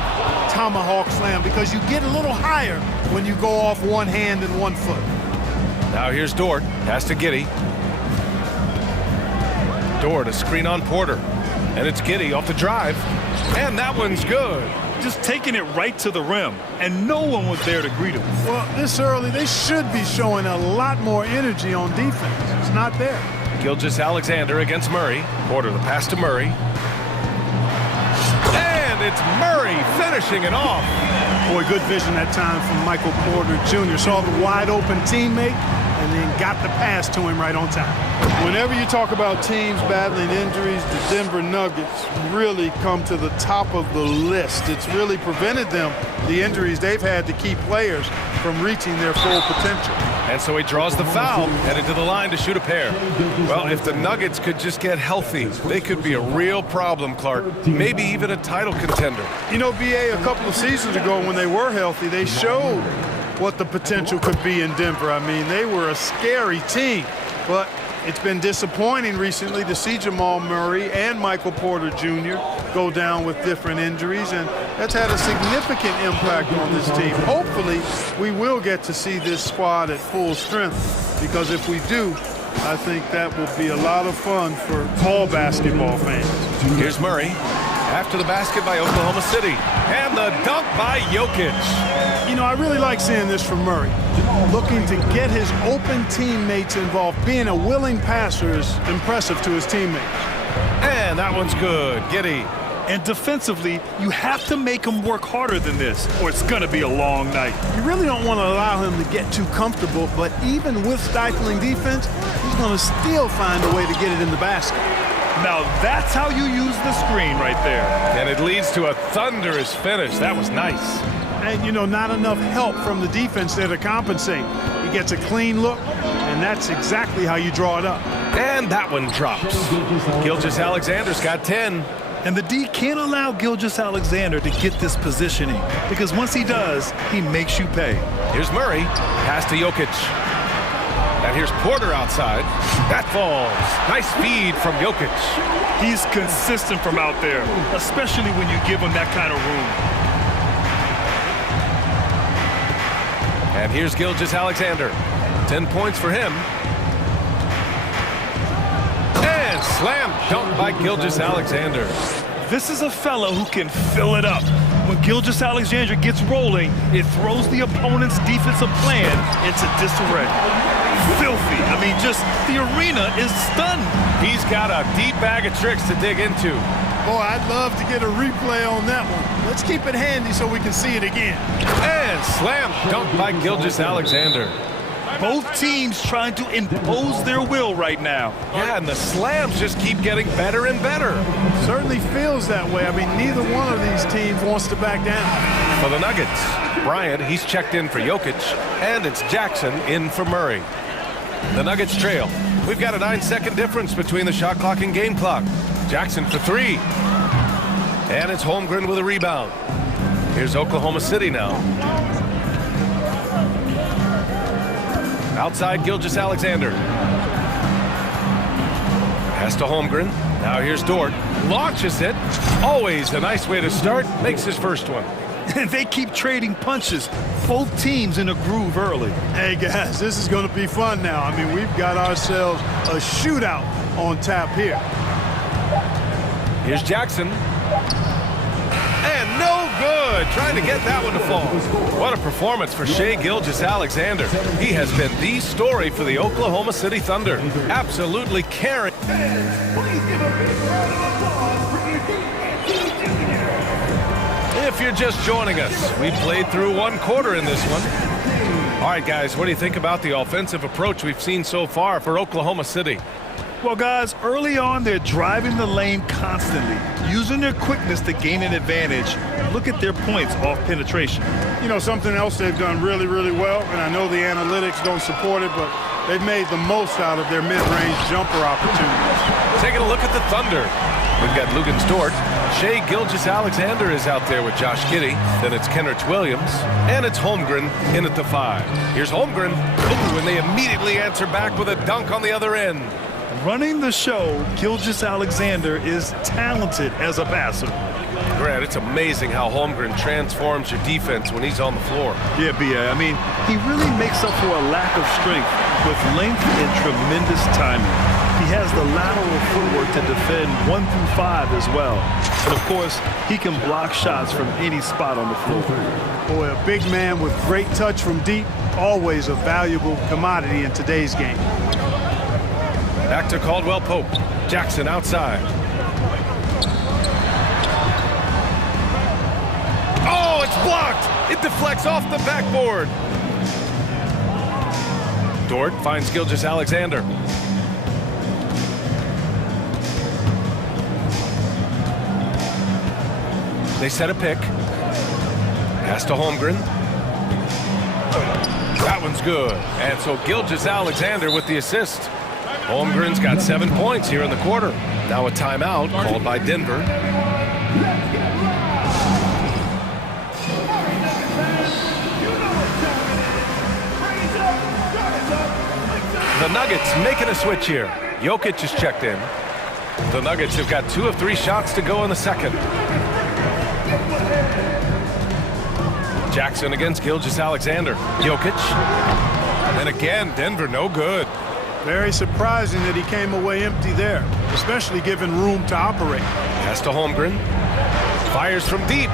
tomahawk slam, because you get a little higher when you go off one hand and 1 foot. Now here's Dort, pass to Giddey. Dort, a screen on Porter. And it's Giddey off the drive. And that one's good. Just taking it right to the rim, and no one was there to greet him. Well, this early, they should be showing a lot more energy on defense. It's not there. Gilgeous-Alexander against Murray. Porter, the pass to Murray. And it's Murray finishing it off. Boy, good vision that time from Michael Porter Jr. Saw the wide open teammate and then got the pass to him right on time. Whenever you talk about teams battling injuries, the Denver Nuggets really come to the top of the list. It's really prevented them, the injuries they've had to keep players from reaching their full potential. And so he draws the foul, headed to the line to shoot a pair. Well, if the Nuggets could just get healthy, they could be a real problem, Clark. Maybe even a title contender. You know, B.A., a couple of seasons ago when they were healthy, they showed what the potential could be in Denver. I mean, they were a scary team, but it's been disappointing recently to see Jamal Murray and Michael Porter Jr. go down with different injuries, and that's had a significant impact on this team. Hopefully, we will get to see this squad at full strength, because if we do, I think that will be a lot of fun for all basketball fans. Here's Murray. After the basket by Oklahoma City. And the dunk by Jokic. You know, I really like seeing this from Murray. Looking to get his open teammates involved. Being a willing passer is impressive to his teammates. And that one's good. Giddey. And defensively, you have to make him work harder than this, or it's going to be a long night. You really don't want to allow him to get too comfortable, but even with stifling defense, he's going to still find a way to get it in the basket. Now that's how you use the screen right there. And it leads to a thunderous finish. That was nice. And, you know, not enough help from the defense there to compensate. He gets a clean look, and that's exactly how you draw it up. And that one drops. Gilgeous-Alexander's got 10. And the D can't allow Gilgeous-Alexander to get this positioning, because once he does, he makes you pay. Here's Murray. Pass to Jokic. And here's Porter outside. That falls. Nice feed from Jokic. He's consistent from out there, especially when you give him that kind of room. And here's Gilgeous-Alexander. 10 points for him. And slam dunk by Gilgeous-Alexander. This is a fellow who can fill it up. When Gilgeous-Alexander gets rolling, it throws the opponent's defensive plan into disarray. Filthy. I mean, just the arena is stunned. He's got a deep bag of tricks to dig into. Boy, I'd love to get a replay on that one. Let's keep it handy so we can see it again. And slam dunk by Gilgeous-Alexander. Both teams trying to impose their will right now. Yeah, and the slams just keep getting better and better. Certainly feels that way. I mean, neither one of these teams wants to back down. For the Nuggets, Bryant, he's checked in for Jokic, and it's Jackson in for Murray. The Nuggets trail. We've got a 9-second difference between the shot clock and game clock. Jackson for three. And it's Holmgren with a rebound. Here's Oklahoma City now. Outside Gilgeous-Alexander. Pass to Holmgren. Now here's Dort. Launches it. Always a nice way to start. Makes his first one. They keep trading punches. Both teams in a groove early. Hey, guys, this is going to be fun now. I mean, we've got ourselves a shootout on tap here. Here's Jackson. And no good. Trying to get that one to fall. What a performance for Shai Gilgeous-Alexander. He has been the story for the Oklahoma City Thunder. Absolutely carrying. If you're just joining us, we've played through one quarter in this one. All right, guys, what do you think about the offensive approach we've seen so far for Oklahoma City? Well, guys, early on, they're driving the lane constantly, using their quickness to gain an advantage. Look at their points off penetration. You know, something else they've done really, really well, and I know the analytics don't support it, but they've made the most out of their mid-range jumper opportunities. Taking a look at the Thunder. We've got Lugens Dort. Shai Gilgeous-Alexander is out there with Josh Giddey. Then it's Kenrich Williams. And it's Holmgren in at the 5. Here's Holmgren. Ooh, and they immediately answer back with a dunk on the other end. Running the show, Gilgeous-Alexander is talented as a passer. Grant, it's amazing how Holmgren transforms your defense when he's on the floor. Yeah, B.A. I mean, he really makes up for a lack of strength with length and tremendous timing. He has the lateral footwork to defend 1 through 5 as well. And, of course, he can block shots from any spot on the floor. Boy, a big man with great touch from deep, always a valuable commodity in today's game. Back to Caldwell Pope. Jackson outside. Oh, it's blocked! It deflects off the backboard. Dort finds Gilgeous-Alexander. They set a pick. Pass to Holmgren. That one's good. And so Gilgeous-Alexander with the assist. Holmgren's got 7 points here in the quarter. Now a timeout called by Denver. The Nuggets making a switch here. Jokic is checked in. The Nuggets have got 2 of 3 shots to go in the second. Jackson against Gilgeous-Alexander. Jokic. And again, Denver no good. Very surprising that he came away empty there, especially given room to operate. Pass to Holmgren. Fires from deep.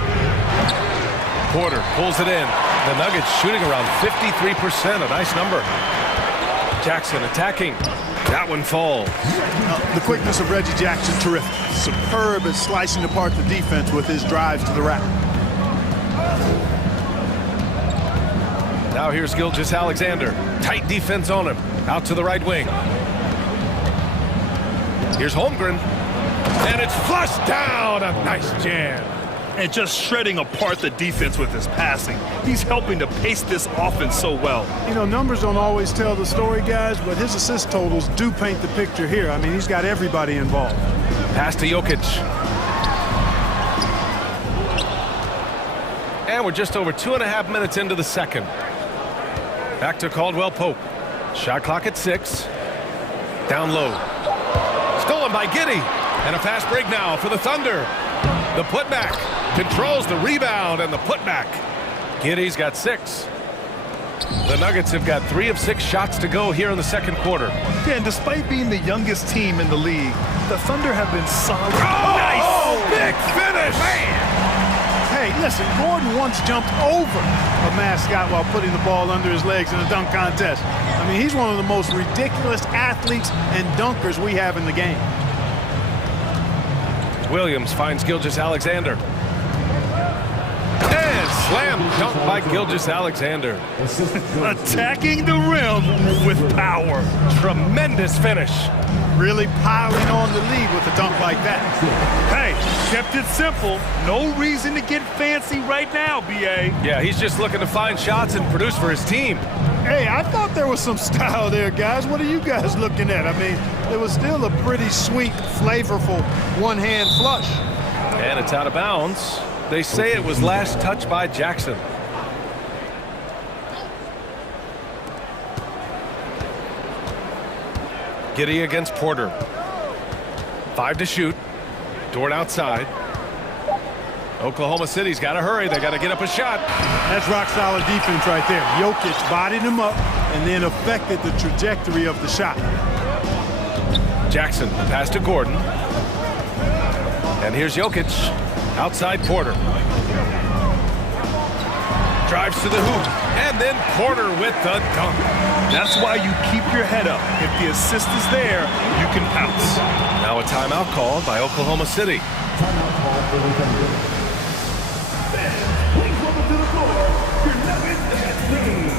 Porter pulls it in. The Nuggets shooting around 53%, a nice number. Jackson attacking. That one falls. The quickness of Reggie Jackson, terrific. Superb at slicing apart the defense with his drives to the rack. Now here's Gilgeous-Alexander. Tight defense on him. Out to the right wing. Here's Holmgren. And it's flushed down. A nice jam. And just shredding apart the defense with his passing. He's helping to pace this offense so well. You know, numbers don't always tell the story, guys, but his assist totals do paint the picture here. I mean, he's got everybody involved. Pass to Jokic. And we're just over 2.5 minutes into the second. Back to Caldwell Pope. Shot clock at 6. Down low. Stolen by Giddey. And a fast break now for the Thunder. The putback. Controls the rebound and the putback. Giddey's got 6. The Nuggets have got 3 of 6 shots to go here in the second quarter. Yeah, and despite being the youngest team in the league, the Thunder have been solid. Oh, nice! Big finish! Man! Hey, listen, Gordon once jumped over a mascot while putting the ball under his legs in a dunk contest. I mean, he's one of the most ridiculous athletes and dunkers we have in the game. Williams finds Gilgeous-Alexander. And slam dunk by Gilgeous-Alexander. Attacking the rim with power. Tremendous finish. Really piling on the lead with a dunk like that. Hey, kept it simple. No reason to get fancy right now, B.A. Yeah, he's just looking to find shots and produce for his team. Hey, I thought there was some style there, guys. What are you guys looking at? I mean, it was still a pretty sweet, flavorful one-hand flush. And it's out of bounds. They say it was last touched by Jackson. Giddey against Porter. 5 to shoot. Dort outside. Oklahoma City's got to hurry. They got to get up a shot. That's rock-solid defense right there. Jokic bodied him up and then affected the trajectory of the shot. Jackson, pass to Gordon. And here's Jokic. Outside Porter. Drives to the hoop. And then Porter with the dunk. That's why you keep your head up. If the assist is there, you can pounce. Now a timeout called by Oklahoma City. Timeout call for the Thunder. Please welcome to the floor, your Nuggets team.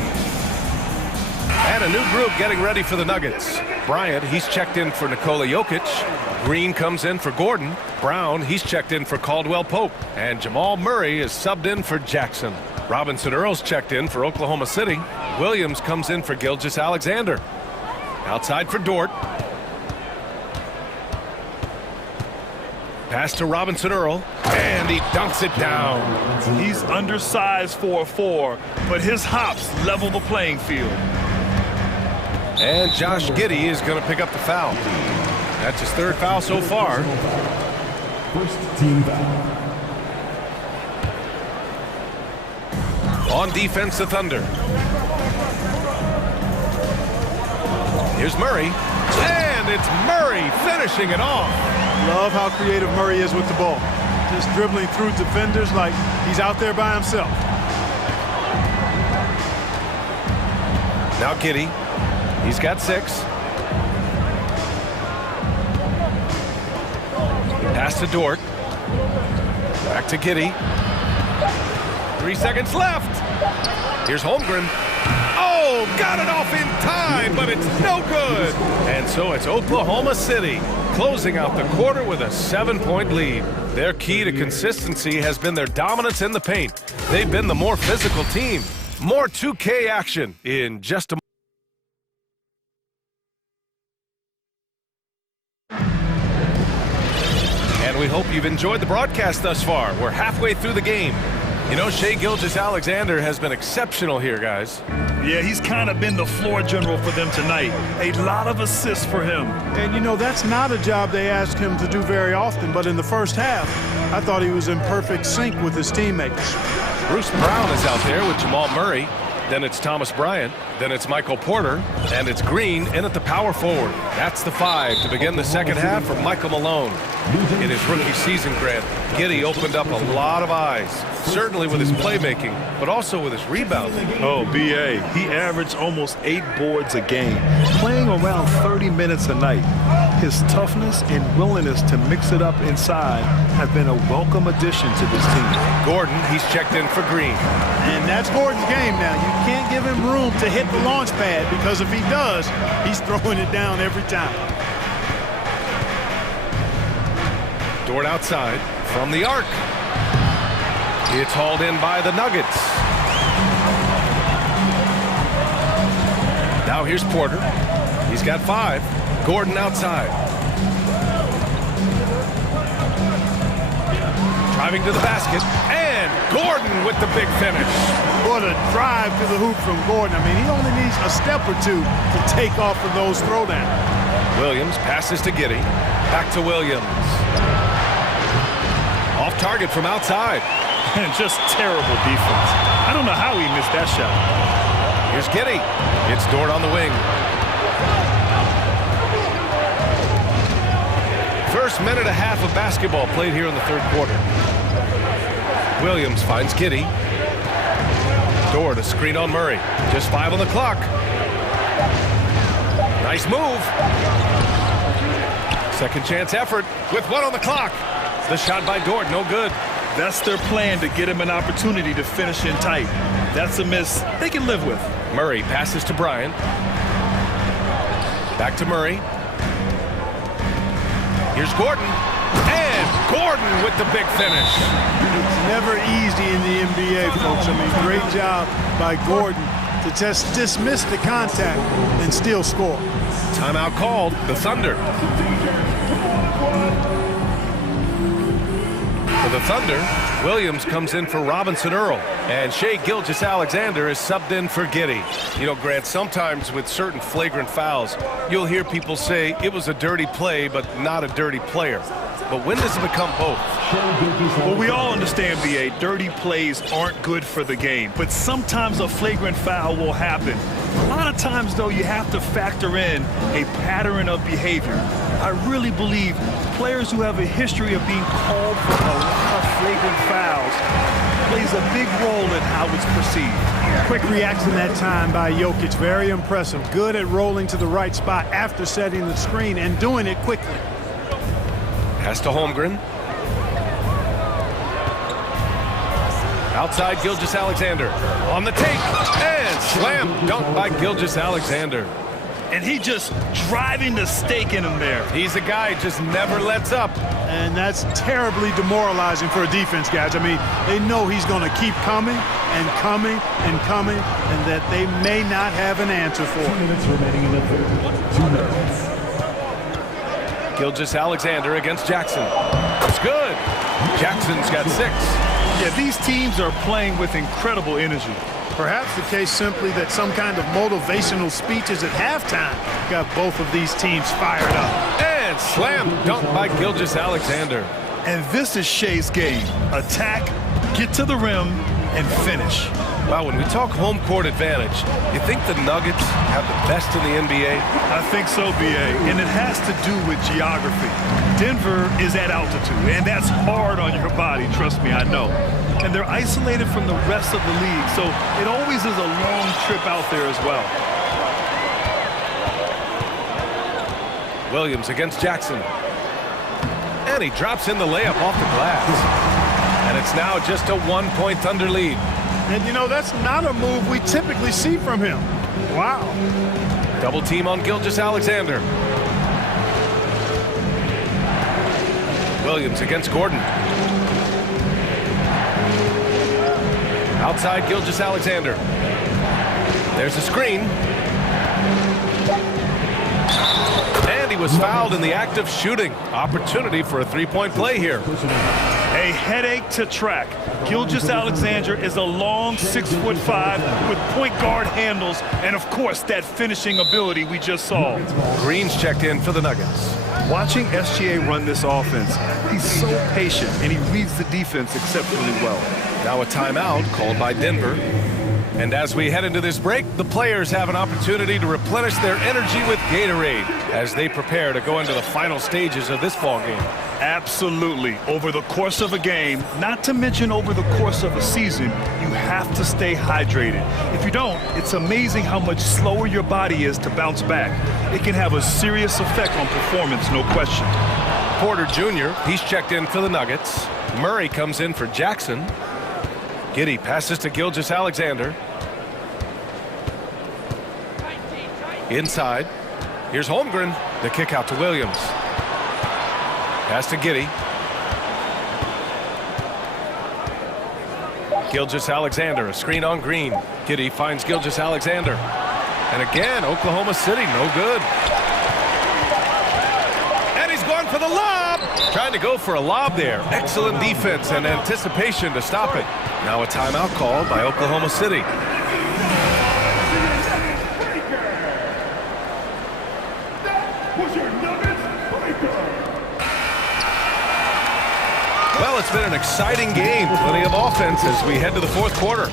And a new group getting ready for the Nuggets. Bryant, he's checked in for Nikola Jokic. Green comes in for Gordon. Brown, he's checked in for Caldwell Pope. And Jamal Murray is subbed in for Jackson. Robinson Earl's checked in for Oklahoma City. Williams comes in for Gilgeous-Alexander. Outside for Dort. Pass to Robinson Earl. And he dunks it down. He's undersized for a 4, but his hops level the playing field. And Josh Giddey is going to pick up the foul. That's his 3rd foul so far. First team foul. On defense, the Thunder. Here's Murray. And it's Murray finishing it off. Love how creative Murray is with the ball. Just dribbling through defenders like he's out there by himself. Now Giddey. He's got 6. Pass to Dort. Back to Giddey. 3 seconds left. Here's Holmgren. Oh, got it off in time, but it's no good. And so it's Oklahoma City closing out the quarter with a 7-point lead. Their key to consistency has been their dominance in the paint. They've been the more physical team. More 2K action in just a moment. And we hope you've enjoyed the broadcast thus far. We're halfway through the game. You know, Shai Gilgeous-Alexander has been exceptional here, guys. Yeah, he's kind of been the floor general for them tonight. A lot of assists for him. And, you know, that's not a job they ask him to do very often, but in the first half, I thought he was in perfect sync with his teammates. Bruce Brown is out there with Jamal Murray. Then it's Thomas Bryant. Then it's Michael Porter. And it's Green in at the power forward. That's the 5 to begin the second half for Michael Malone. In his rookie season, Grant, Giddey opened up a lot of eyes. Certainly with his playmaking, but also with his rebounding. Oh, B.A., he averaged almost 8 boards a game, playing around 30 minutes a night. His toughness and willingness to mix it up inside have been a welcome addition to this team. Gordon, he's checked in for Green. And that's Gordon's game now. You can't give him room to hit the launch pad, because if he does, he's throwing it down every time. Dort outside from the arc. It's hauled in by the Nuggets. Now here's Porter. He's got 5. Gordon outside. Driving to the basket. And Gordon with the big finish. What a drive to the hoop from Gordon. I mean, he only needs a step or 2 to take off of those throwdowns. Williams passes to Giddey. Back to Williams. Off target from outside. And just terrible defense. I don't know how he missed that shot. Here's Giddey. It's Dort on the wing. First minute and a half of basketball played here in the third quarter. Williams finds Giddey. Dort, a screen on Murray. Just 5 on the clock. Nice move. Second chance effort with 1 on the clock. The shot by Dort, no good. That's their plan, to get him an opportunity to finish in tight. That's a miss they can live with. Murray passes to Bryant. Back to Murray. Here's Gordon. And Gordon with the big finish. It's never easy in the NBA, folks. I mean, great job by Gordon to just dismiss the contact and still score. Timeout called. The Thunder. For the Thunder, Williams comes in for Robinson Earl. And Shai Gilgeous-Alexander is subbed in for Giddey. You know, Grant, sometimes with certain flagrant fouls, you'll hear people say it was a dirty play, but not a dirty player. But when does it become both? Well, we all understand, B.A., dirty plays aren't good for the game. But sometimes a flagrant foul will happen. A lot of times, though, you have to factor in a pattern of behavior. I really believe players who have a history of being called for a lot of flagrant fouls plays a big role in how it's perceived. Quick reaction that time by Jokic. Very impressive. Good at rolling to the right spot after setting the screen and doing it quickly. Pass to Holmgren. Outside Gilgeous-Alexander. On the take. And slam dunk by Gilgeous-Alexander. And he just driving the stake in him there. He's a guy who just never lets up. And that's terribly demoralizing for a defense, guys. I mean, they know he's going to keep coming and coming and coming, and that they may not have an answer for it. 2 minutes remaining in the third. 2 minutes. Gilgeous-Alexander against Jackson. It's good. Jackson's got 6. Yeah, these teams are playing with incredible energy. Perhaps the case simply that some kind of motivational speeches at halftime got both of these teams fired up. And slam dunk by Gilgeous-Alexander. And this is Shai's game. Attack, get to the rim, and finish. Wow, when we talk home court advantage, you think the Nuggets have the best in the NBA? I think so, B.A., and it has to do with geography. Denver is at altitude, and that's hard on your body, trust me, I know. And they're isolated from the rest of the league, so it always is a long trip out there as well. Williams against Jackson. And he drops in the layup off the glass. And it's now just a 1-point Thunder lead. And, you know, that's not a move we typically see from him. Wow. Double team on Gilgeous-Alexander. Williams against Gordon. Outside Gilgeous-Alexander. There's a screen. And he was fouled in the act of shooting. Opportunity for a 3-point play here. A headache to track. Gilgeous-Alexander is a long 6'5" with point guard handles and, of course, that finishing ability we just saw. Green's checked in for the Nuggets. Watching SGA run this offense, he's so patient and he reads the defense exceptionally well. Now a timeout called by Denver. And as we head into this break, the players have an opportunity to replenish their energy with Gatorade as they prepare to go into the final stages of this ball game. Absolutely. Over the course of a game, not to mention over the course of a season, you have to stay hydrated. If you don't, it's amazing how much slower your body is to bounce back. It can have a serious effect on performance, no question. Porter Jr., he's checked in for the Nuggets. Murray comes in for Jackson. Giddey passes to Gilgeous-Alexander. Inside. Here's Holmgren. The kick out to Williams. Pass to Giddey. Gilgeous-Alexander, a screen on Green. Giddey finds Gilgeous-Alexander. And again, Oklahoma City, no good. And he's going for the lob. Trying to go for a lob there. Excellent defense and anticipation to stop it. Now a timeout called by Oklahoma City. Well, it's it's been an exciting game. Plenty of offense as we head to the fourth quarter.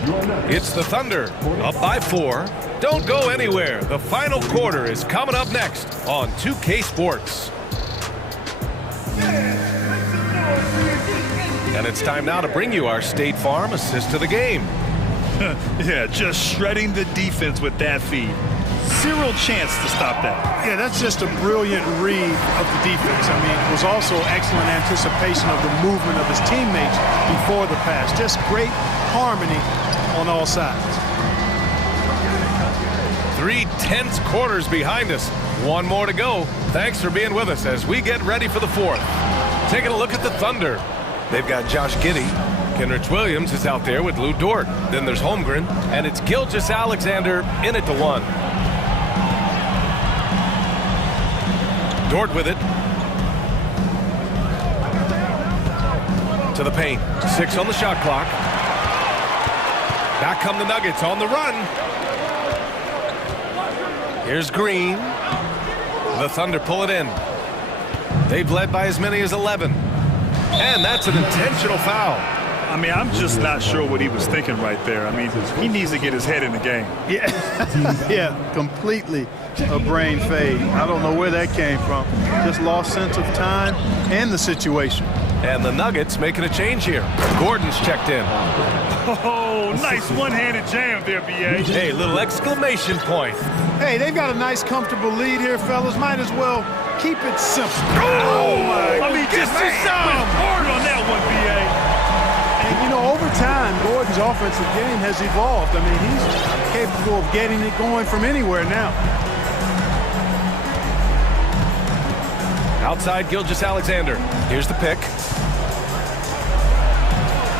It's the Thunder, up by 4. Don't go anywhere. The final quarter is coming up next on 2K Sports. And it's time now to bring you our State Farm assist of the game. Yeah, just shredding the defense with that feed. Zero chance to stop that. Yeah, that's just a brilliant read of the defense. I mean, it was also excellent anticipation of the movement of his teammates before the pass. Just great harmony on all sides. 3 tense quarters behind us. One more to go. Thanks for being with us as we get ready for the fourth. Taking a look at the Thunder. They've got Josh Giddey. Kenrich Williams is out there with Lou Dort. Then there's Holmgren, and it's Gilgeous Alexander in at the 1. Dort with it. To the paint. 6 on the shot clock. Back come the Nuggets on the run. Here's Green. The Thunder pull it in. They've led by as many as 11. And that's an intentional foul. I mean, I'm just not sure what he was thinking right there. I mean, he needs to get his head in the game. Yeah, yeah, completely a brain fade. I don't know where that came from. Just lost sense of time and the situation. And the Nuggets making a change here. Gordon's checked in. Oh, nice one-handed jam there, B.A. Hey, little exclamation point. Hey, they've got a nice, comfortable lead here, fellas. Might as well keep it simple. Oh my! I mean, just went hard on that one, B.A. And, you know, over time, Gordon's offensive game has evolved. I mean, he's capable of getting it going from anywhere now. Outside Gilgeous Alexander. Here's the pick.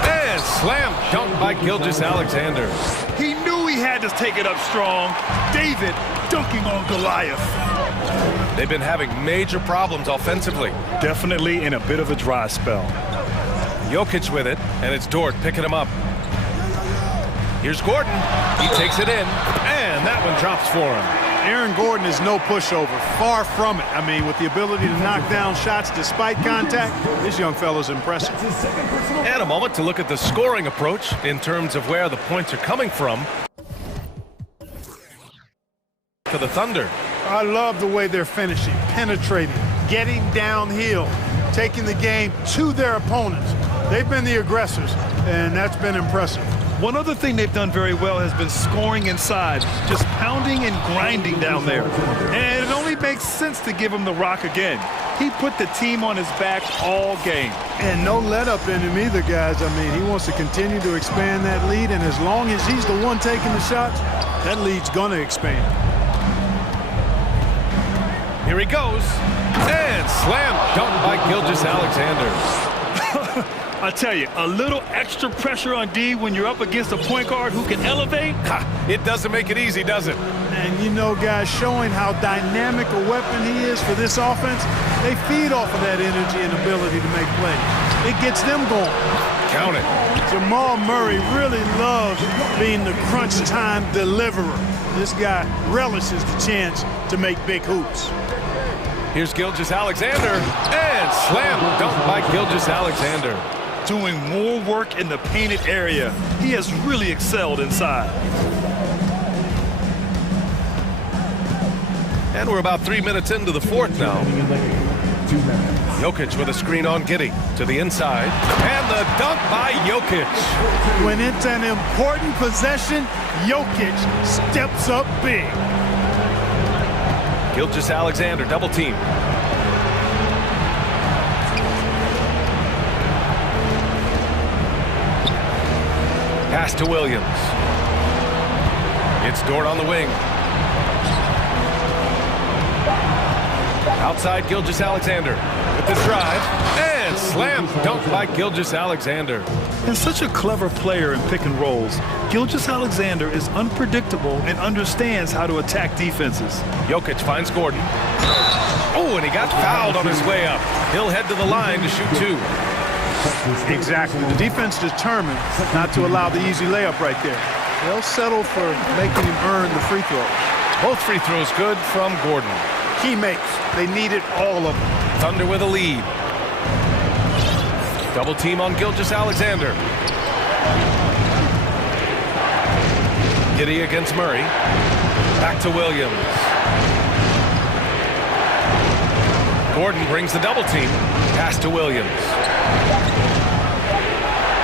And slam dunk by Gilgeous Alexander. He knew he had to take it up strong. David dunking on Goliath. They've been having major problems offensively. Definitely in a bit of a dry spell. Jokic with it, and it's Dort picking him up. Here's Gordon. He takes it in, and that one drops for him. Aaron Gordon is no pushover. Far from it. I mean, with the ability to knock down shots despite contact, this young fellow's impressive. And a moment to look at the scoring approach in terms of where the points are coming from. For the Thunder. I love the way they're finishing, penetrating, getting downhill, taking the game to their opponents. They've been the aggressors, and that's been impressive. One other thing they've done very well has been scoring inside, just pounding and grinding down there. And it only makes sense to give him the rock again. He put the team on his back all game. And no let-up in him either, guys. I mean, he wants to continue to expand that lead, and as long as he's the one taking the shots, that lead's going to expand. Here he goes. And slam dunk by Gilgeous Alexander. I tell you, a little extra pressure on D when you're up against a point guard who can elevate. It doesn't make it easy, does it? And you know, guys, showing how dynamic a weapon he is for this offense, they feed off of that energy and ability to make plays. It gets them going. Count it. Jamal Murray really loves being the crunch time deliverer. This guy relishes the chance to make big hoops. Here's Gilgeous Alexander, and slam dunk by Gilgeous Alexander. Doing more work in the painted area. He has really excelled inside. And we're about 3 minutes into the fourth now. Jokic with a screen on Giddey to the inside, and the dunk by Jokic. When it's an important possession, Jokic steps up big. Gilgeous Alexander, double team. Pass to Williams. It's Dort on the wing. Outside Gilgeous Alexander with the drive, and slam dunk by Gilgeous Alexander. And such a clever player in pick and rolls, Gilgeous Alexander is unpredictable and understands how to attack defenses. Jokic finds Gordon. Oh, and he got fouled on his way up. He'll head to the line to shoot 2. Exactly. The defense determined not to allow the easy layup right there. They'll settle for making him earn the free throw. Both free throws good from Gordon. Key makes. They needed all of them. Thunder with a lead. Double team on Gilgeous-Alexander. Giddy against Murray. Back to Williams. Gordon brings the double team. Pass to Williams.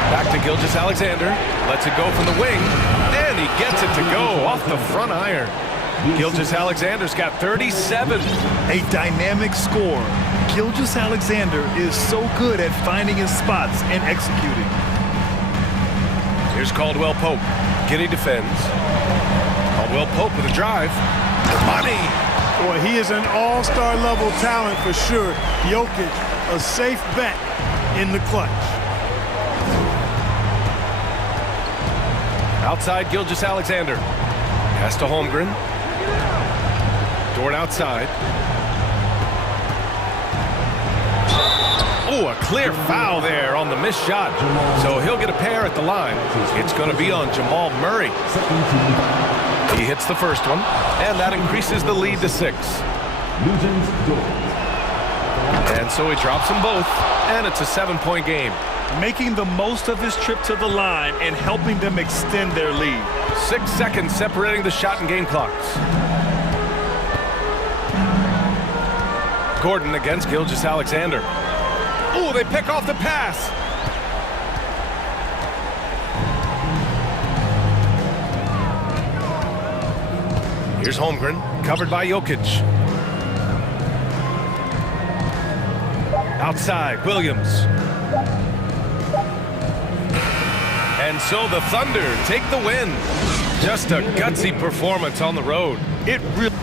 Back to Gilgeous-Alexander. Lets it go from the wing. And he gets it to go off the front iron. Gilgeous-Alexander's got 37. A dynamic score. Gilgeous-Alexander is so good at finding his spots and executing. Here's Caldwell Pope. Giddy defends. Caldwell Pope with a drive. Money. Boy, he is an all-star level talent for sure. Jokic, a safe bet in the clutch. Outside Gilgeous-Alexander. Pass to Holmgren. Dort outside. Oh, a clear foul there on the missed shot. So he'll get a pair at the line. It's going to be on Jamal Murray. He hits the first one, and that increases the lead to 6. And so he drops them both, and it's a 7-point game. Making the most of his trip to the line and helping them extend their lead. 6 seconds separating the shot and game clocks. Gordon against Gilgeous-Alexander. Oh, they pick off the pass. Here's Holmgren, covered by Jokic. Outside, Williams. And so the Thunder take the win. Just a gutsy performance on the road. It really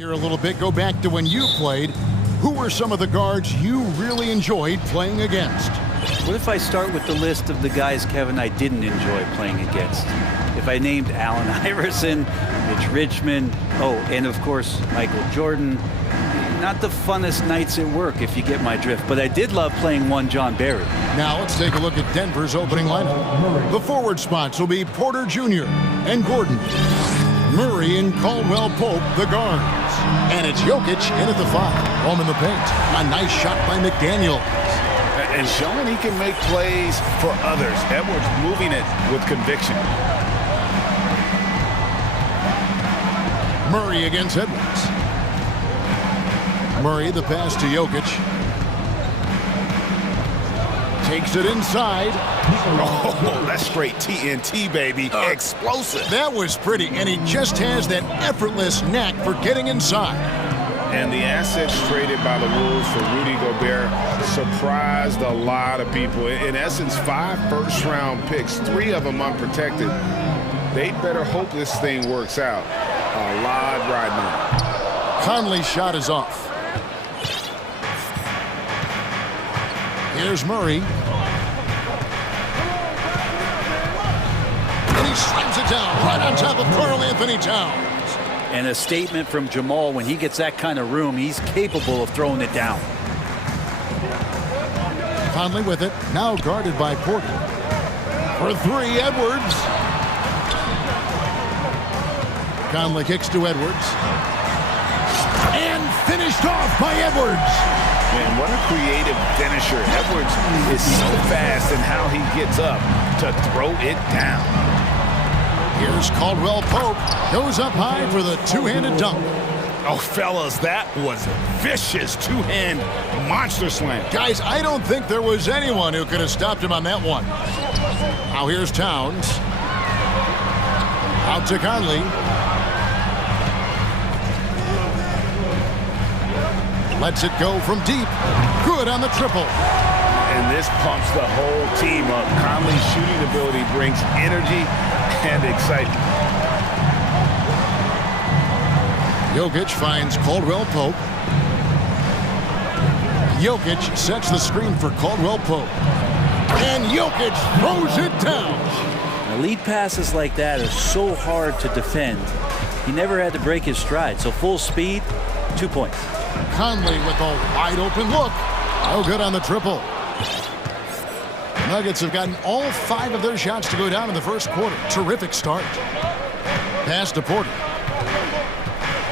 Here a little bit, go back to when you played. Who were some of the guards you really enjoyed playing against? What if I start with the list of the guys, Kevin, I didn't enjoy playing against? If I named Allen Iverson, Mitch Richmond, and of course, Michael Jordan, not the funnest nights at work, if you get my drift. But I did love playing one John Barry. Now let's take a look at Denver's opening lineup. The forward spots will be Porter Jr. and Gordon. Murray and Caldwell Pope, the guards. And it's Jokic in at the 5. Home in the paint. A nice shot by McDaniel. And showing he can make plays for others. Edwards moving it with conviction. Murray against Edwards. Murray, the pass to Jokic. Takes it inside. Oh, that's straight TNT, baby. Explosive. That was pretty, and he just has that effortless knack for getting inside. And the assets traded by the Wolves for Rudy Gobert surprised a lot of people. In essence, 5 first-round picks, 3 of them unprotected. They better hope this thing works out. A lot riding on. Conley's shot is off. Here's Murray. And he slams it down right on top of Karl Anthony Towns. And a statement from Jamal, when he gets that kind of room, he's capable of throwing it down. Conley with it, now guarded by Porter. For 3, Edwards. Conley kicks to Edwards. And finished off by Edwards. Man, what a creative finisher. Edwards is so fast in how he gets up to throw it down. Here's Caldwell Pope. Goes up high for the two-handed dunk. Oh, fellas, that was vicious two-hand monster slam. Guys, I don't think there was anyone who could have stopped him on that one. Now here's Towns. Out to Conley. Lets it go from deep. Good on the triple. And this pumps the whole team up. Conley's shooting ability brings energy and excitement. Jokic finds Caldwell Pope. Jokic sets the screen for Caldwell Pope. And Jokic throws it down. Now, lead passes like that are so hard to defend. He never had to break his stride, so full speed, 2 points. Conley with a wide open look. No good on the triple. Nuggets have gotten all 5 of their shots to go down in the first quarter. Terrific start. Pass to Porter.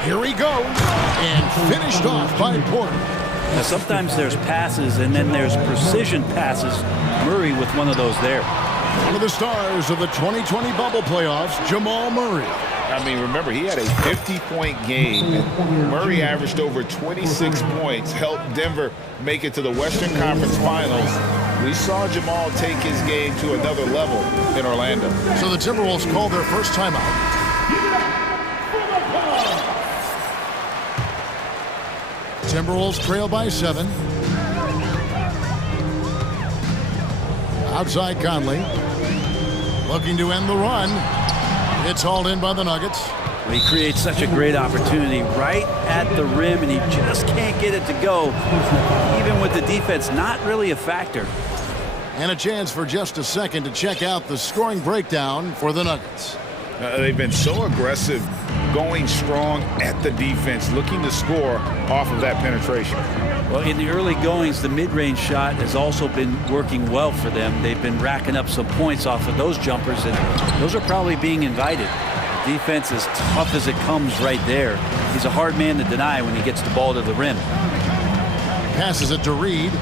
Here he goes. And finished off by Porter. Now, sometimes there's passes and then there's precision passes. Murray with one of those there. One of the stars of the 2020 bubble playoffs, Jamal Murray. I mean, remember, he had a 50-point game. Murray averaged over 26 points, helped Denver make it to the Western Conference Finals. We saw Jamal take his game to another level in Orlando. So the Timberwolves called their first timeout. Timberwolves trail by 7. Outside Conley. Looking to end the run. It's hauled in by the Nuggets. He creates such a great opportunity right at the rim, and he just can't get it to go. Even with the defense not really a factor. And a chance for just a second to check out the scoring breakdown for the Nuggets. They've been so aggressive, going strong at the defense, looking to score off of that penetration. Well, in the early goings, the mid-range shot has also been working well for them. They've been racking up some points off of those jumpers, and those are probably being invited. Defense as tough as it comes right there. He's a hard man to deny when he gets the ball to the rim. Passes it to Reed.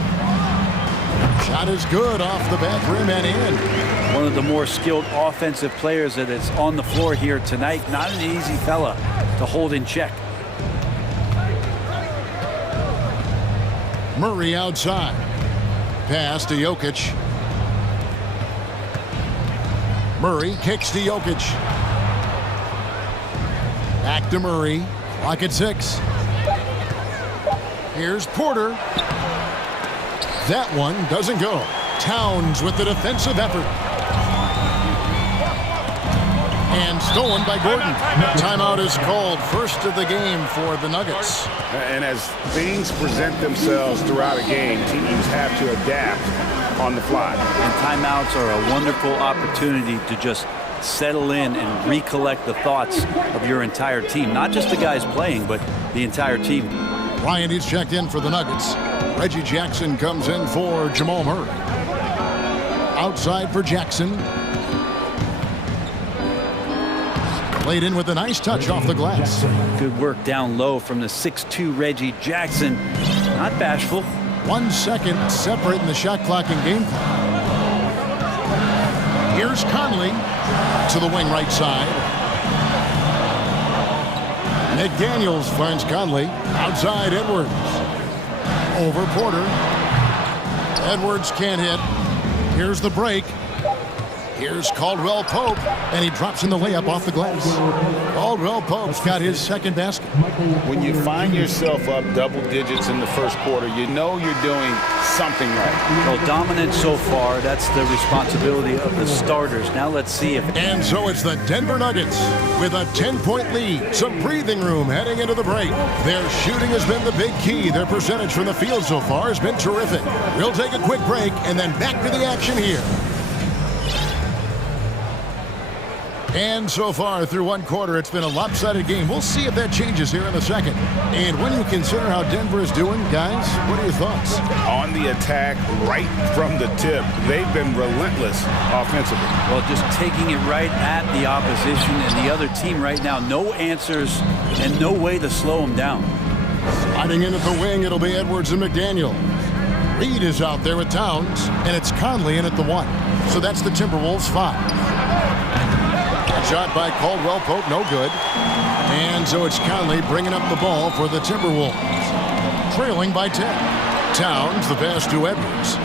Shot is good off the back rim and in. One of the more skilled offensive players that is on the floor here tonight. Not an easy fella to hold in check. Murray outside. Pass to Jokic. Murray kicks to Jokic. Back to Murray. Clock at 6. Here's Porter. That one doesn't go. Towns with the defensive effort. And stolen by Gordon. Timeout is called, first of the game for the Nuggets. And as things present themselves throughout a game, teams have to adapt on the fly. And timeouts are a wonderful opportunity to just settle in and recollect the thoughts of your entire team. Not just the guys playing, but the entire team. Ryan, he's checked in for the Nuggets. Reggie Jackson comes in for Jamal Murray. Outside for Jackson. Played in with a nice touch off the glass. Good work down low from the 6'2" Reggie Jackson. Not bashful. 1 second separate in the shot clock and game clock. Here's Conley to the wing right side. McDaniels finds Conley. Outside Edwards. Over Porter. Edwards can't hit. Here's the break. Here's Caldwell Pope, and he drops in the layup off the glass. Caldwell Pope's got his second basket. When you find yourself up double digits in the first quarter, you know you're doing something right. Well, dominant so far. That's the responsibility of the starters. Now let's see if... And so it's the Denver Nuggets with a 10-point lead. Some breathing room heading into the break. Their shooting has been the big key. Their percentage from the field so far has been terrific. We'll take a quick break and then back to the action here. And so far through one quarter, it's been a lopsided game. We'll see if that changes here in the second. And when you consider how Denver is doing, guys, what are your thoughts? On the attack, right from the tip, they've been relentless offensively. Well, just taking it right at the opposition and the other team right now. No answers and no way to slow them down. Sliding in at the wing, it'll be Edwards and McDaniel. Reed is out there with Towns, and it's Conley in at the 1. So that's the Timberwolves 5. Shot by Caldwell Pope, no good. And so it's Conley bringing up the ball for the Timberwolves. Trailing by 10. Towns, the pass to Edwards.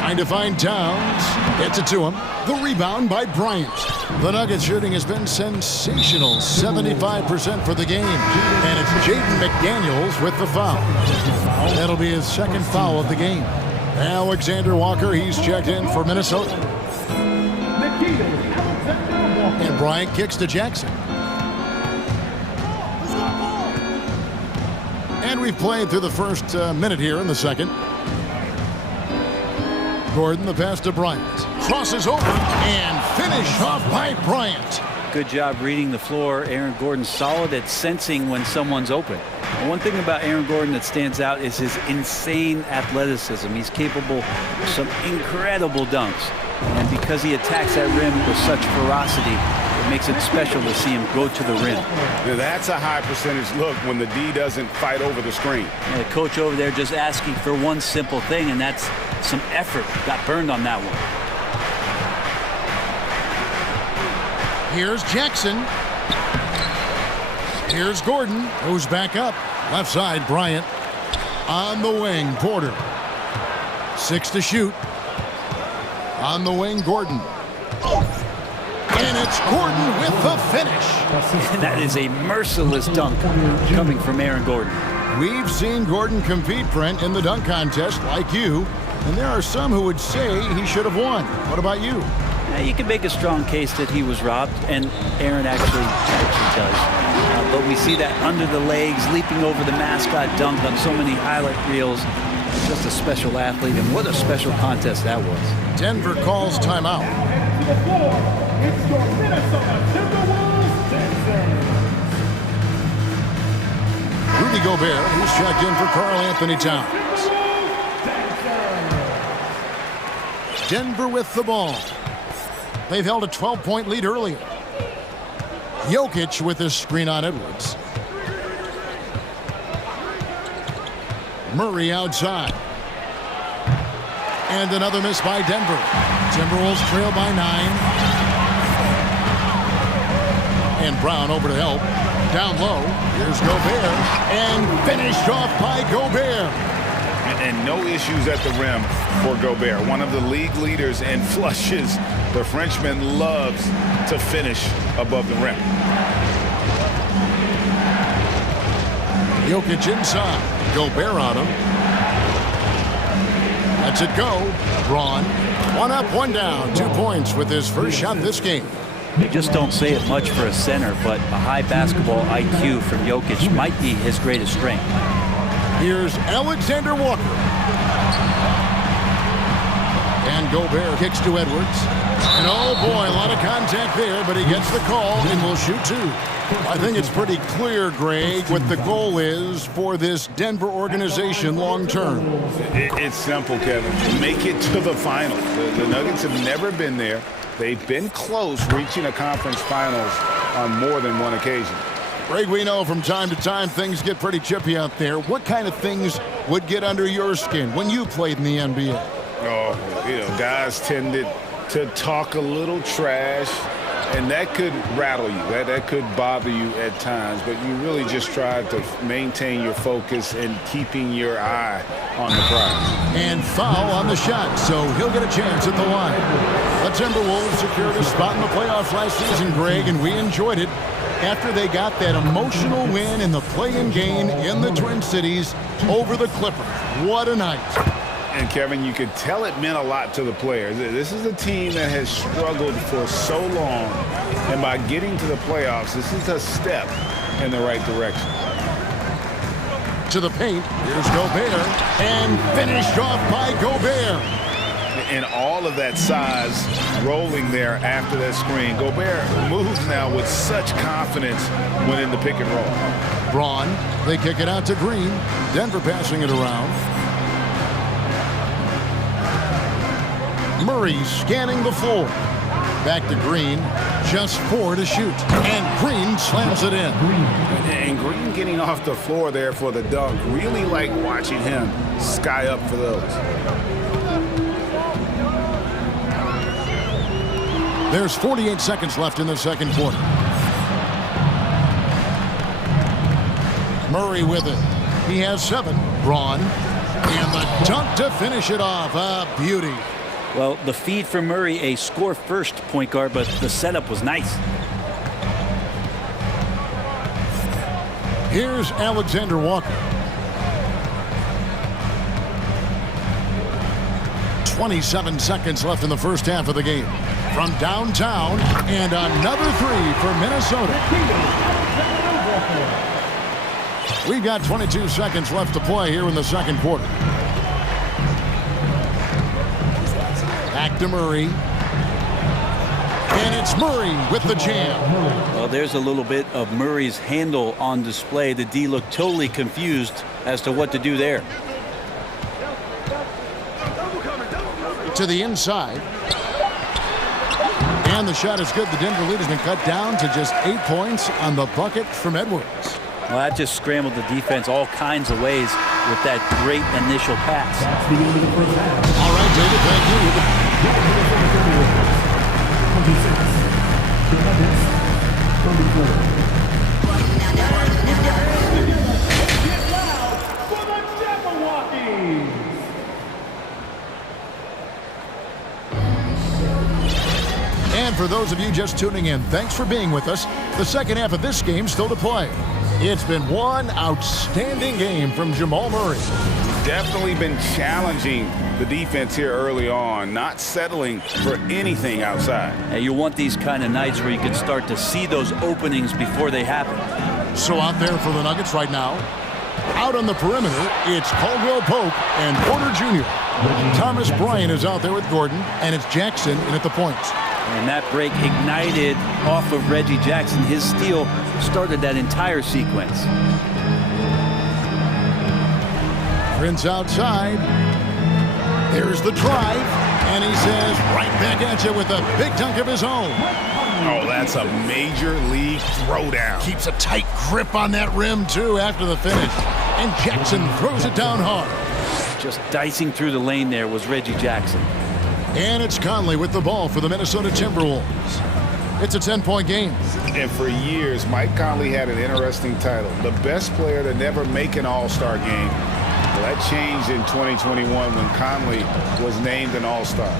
Trying to find Towns. Gets it to him. The rebound by Bryant. The Nuggets shooting has been sensational. 75% for the game. And it's Jaden McDaniels with the foul. That'll be his second foul of the game. Alexander Walker, he's checked in for Minnesota. And Bryant kicks to Jackson. And we've played through the first minute here in the second. Gordon, the pass to Bryant. Crosses over and finish off by Bryant. Good job reading the floor. Aaron Gordon solid at sensing when someone's open. And one thing about Aaron Gordon that stands out is his insane athleticism. He's capable of some incredible dunks. And because he attacks that rim with such ferocity, it makes it special to see him go to the rim. Now that's a high percentage look when the D doesn't fight over the screen. And the coach over there just asking for one simple thing, and that's some effort. Got burned on that one. Here's Jackson. Here's Gordon, who's back up. Left side, Bryant. On the wing, Porter. 6 to shoot. On the wing, Gordon. And it's Gordon with the finish. That is a merciless dunk coming from Aaron Gordon. We've seen Gordon compete, Brent, in the dunk contest like you, and there are some who would say he should have won. What about you? You can make a strong case that he was robbed, and Aaron actually does. But we see that under the legs, leaping over the mascot dunk on so many highlight reels. Just a special athlete, and what a special contest that was. Denver calls timeout. Rudy Gobert, who's checked in for Karl Anthony Towns. Denver with the ball. They've held a 12-point lead earlier. Jokic with his screen on Edwards. Murray outside. And another miss by Denver. Timberwolves trail by 9. And Brown over to help. Down low. Here's Gobert. And finished off by Gobert. And no issues at the rim for Gobert. One of the league leaders in flushes. The Frenchman loves to finish above the rim. Jokic inside. Gobert on him. Lets it go. Braun. 1 up, 1 down. 2 points with his first shot this game. They just don't say it much for a center, but a high basketball IQ from Jokic might be his greatest strength. Here's Alexander Walker. And Gobert kicks to Edwards. And oh boy, a lot of contact there, but he gets the call and will shoot two. I think it's pretty clear, Greg, what the goal is for this Denver organization long term. It's simple, Kevin. Make it to the finals. The Nuggets have never been there. They've been close reaching a conference finals on more than one occasion. Greg, we know from time to time things get pretty chippy out there. What kind of things would get under your skin when you played in the NBA? Oh, you know, guys tended to talk a little trash, and that could rattle you. That could bother you at times, but you really just try to maintain your focus and keeping your eye on the prize. And foul on the shot, so he'll get a chance at the line. The Timberwolves secured a spot in the playoffs last season, Greg, and we enjoyed it after they got that emotional win in the play-in game in the Twin Cities over the Clippers. What a night. And Kevin, you could tell it meant a lot to the players. This is a team that has struggled for so long, and by getting to the playoffs, this is a step in the right direction. To the paint, here's Gobert, and finished off by Gobert. And all of that size rolling there after that screen. Gobert moves now with such confidence when in the pick and roll. Braun, they kick it out to Green. Denver passing it around. Murray scanning the floor. Back to Green. Just 4 to shoot. And Green slams it in. And Green getting off the floor there for the dunk. Really like watching him sky up for those. There's 48 seconds left in the second quarter. Murray with it. He has 7. Braun. And the dunk to finish it off. A beauty. Well, the feed for Murray, a score-first point guard, but the setup was nice. Here's Alexander Walker. 27 seconds left in the first half of the game. From downtown, and another 3 for Minnesota. We've got 22 seconds left to play here in the second quarter. Back to Murray. And it's Murray with the jam. Well, there's a little bit of Murray's handle on display. The D looked totally confused as to what to do there. To the inside. And the shot is good. The Denver lead has been cut down to just 8 points on the bucket from Edwards. Well, that just scrambled the defense all kinds of ways with that great initial pass. All right, David, thank you. And for those of you just tuning in, thanks for being with us. The second half of this game still to play. It's been one outstanding game from Jamal Murray. Definitely been challenging the defense here early on, not settling for anything outside. And you want these kind of nights where you can start to see those openings before they happen. So out there for the Nuggets right now, out on the perimeter, it's Caldwell Pope and Porter Jr. Thomas Bryant is out there with Gordon, and it's Jackson in at the points. And that break ignited off of Reggie Jackson. His steal started that entire sequence. Prince outside. There's the drive. And he says, right back at you with a big dunk of his own. Oh, that's a major league throwdown. Keeps a tight grip on that rim, too, after the finish. And Jackson throws it down hard. Just dicing through the lane there was Reggie Jackson. And it's Conley with the ball for the Minnesota Timberwolves. It's a 10-point game. And for years, Mike Conley had an interesting title. The best player to never make an all-star game. Well, that changed in 2021 when Conley was named an all-star.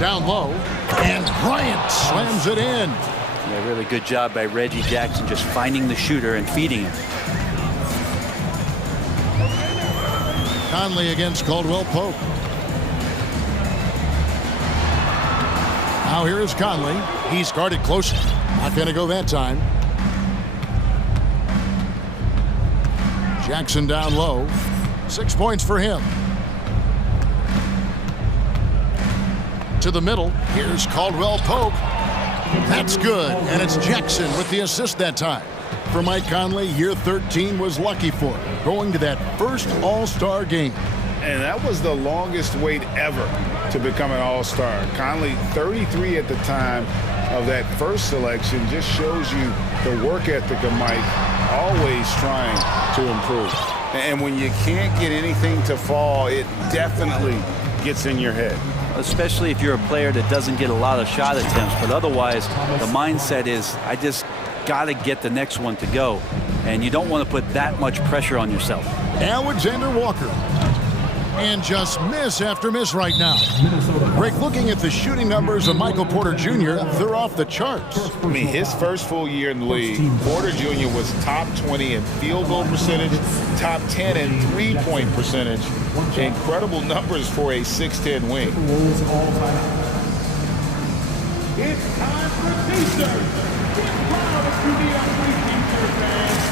Down low, and Bryant slams it in. Yeah, really good job by Reggie Jackson just finding the shooter and feeding him. Conley against Caldwell Pope. Now here is Conley. He's guarded close. Not going to go that time. Jackson down low. 6 points for him. To the middle. Here's Caldwell Pope. That's good. And it's Jackson with the assist that time. For Mike Conley, year 13 was lucky for him, going to that first All-Star game. And that was the longest wait ever to become an All-Star. Conley, 33 at the time of that first selection, just shows you the work ethic of Mike, always trying to improve. And when you can't get anything to fall, it definitely gets in your head. Especially if you're a player that doesn't get a lot of shot attempts, but otherwise the mindset is, I just got to get the next one to go, and you don't want to put that much pressure on yourself. Alexander Walker. And just miss after miss right now. Rick, looking at the shooting numbers of Michael Porter Jr., they're off the charts. I mean, his first full year in the league, Porter Jr. was top 20 in field goal percentage, top 10 in three-point percentage. Incredible numbers for a 6'10" wing. It's time for T-shirts. Get proud of you need a free T-shirt, fans.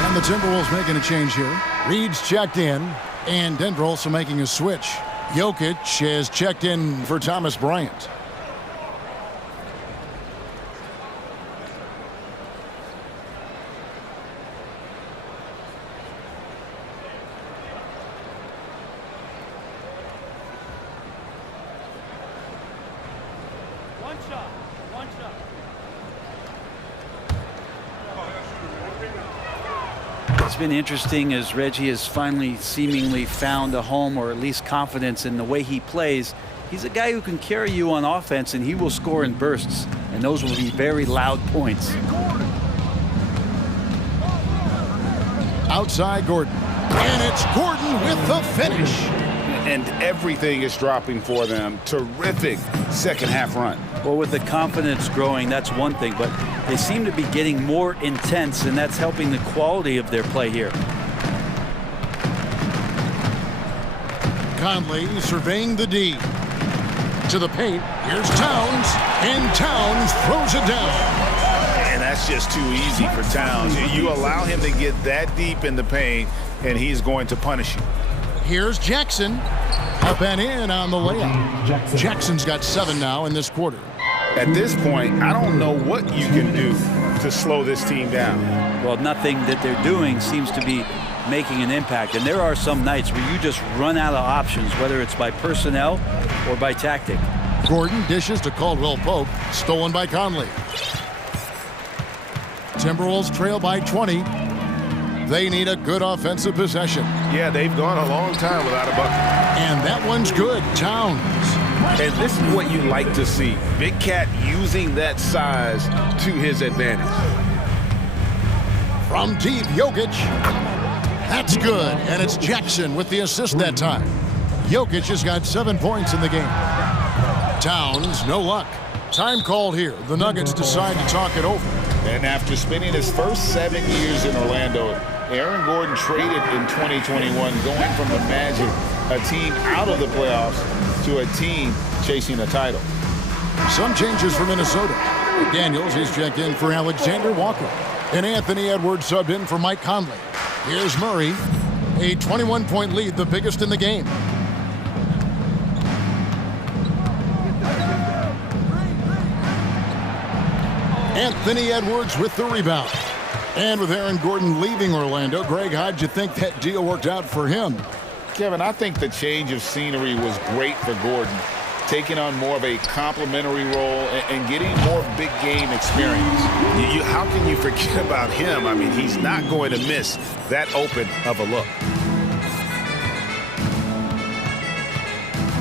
And the Timberwolves making a change here. Reed's checked in, and Denver also making a switch. Jokic has checked in for Thomas Bryant. It's been interesting as Reggie has finally seemingly found a home, or at least confidence in the way he plays. He's a guy who can carry you on offense, and he will score in bursts, and those will be very loud points. Outside Gordon. And it's Gordon with the finish. And everything is dropping for them. Terrific second half run. Well, with the confidence growing, that's one thing, but they seem to be getting more intense, and that's helping the quality of their play here. Conley surveying the D. To the paint. Here's Towns. And Towns throws it down. And that's just too easy for Towns. You allow him to get that deep in the paint, and he's going to punish you. Here's Jackson. Up and in on the layup. Jackson's got 7 now in this quarter. At this point, I don't know what you can do to slow this team down. Well, nothing that they're doing seems to be making an impact. And there are some nights where you just run out of options, whether it's by personnel or by tactic. Gordon dishes to Caldwell Pope. Stolen by Conley. Timberwolves trail by 20. They need a good offensive possession. Yeah, they've gone a long time without a bucket. And that one's good. Towns. And this is what you like to see. Big Cat using that size to his advantage. From deep, Jokic. That's good. And it's Jackson with the assist that time. Jokic has got 7 points in the game. Towns, no luck. Time called here. The Nuggets decide to talk it over. And after spending his first 7 years in Orlando, Aaron Gordon traded in 2021, going from the Magic, a team out of the playoffs, to a team chasing a title. Some changes for Minnesota. Daniels is checked in for Alexander Walker. And Anthony Edwards subbed in for Mike Conley. Here's Murray. A 21-point lead, the biggest in the game. Anthony Edwards with the rebound. And with Aaron Gordon leaving Orlando, Greg, how'd you think that deal worked out for him? Kevin, I think the change of scenery was great for Gordon, taking on more of a complimentary role and getting more big game experience. How can you forget about him? I mean, he's not going to miss that open of a look.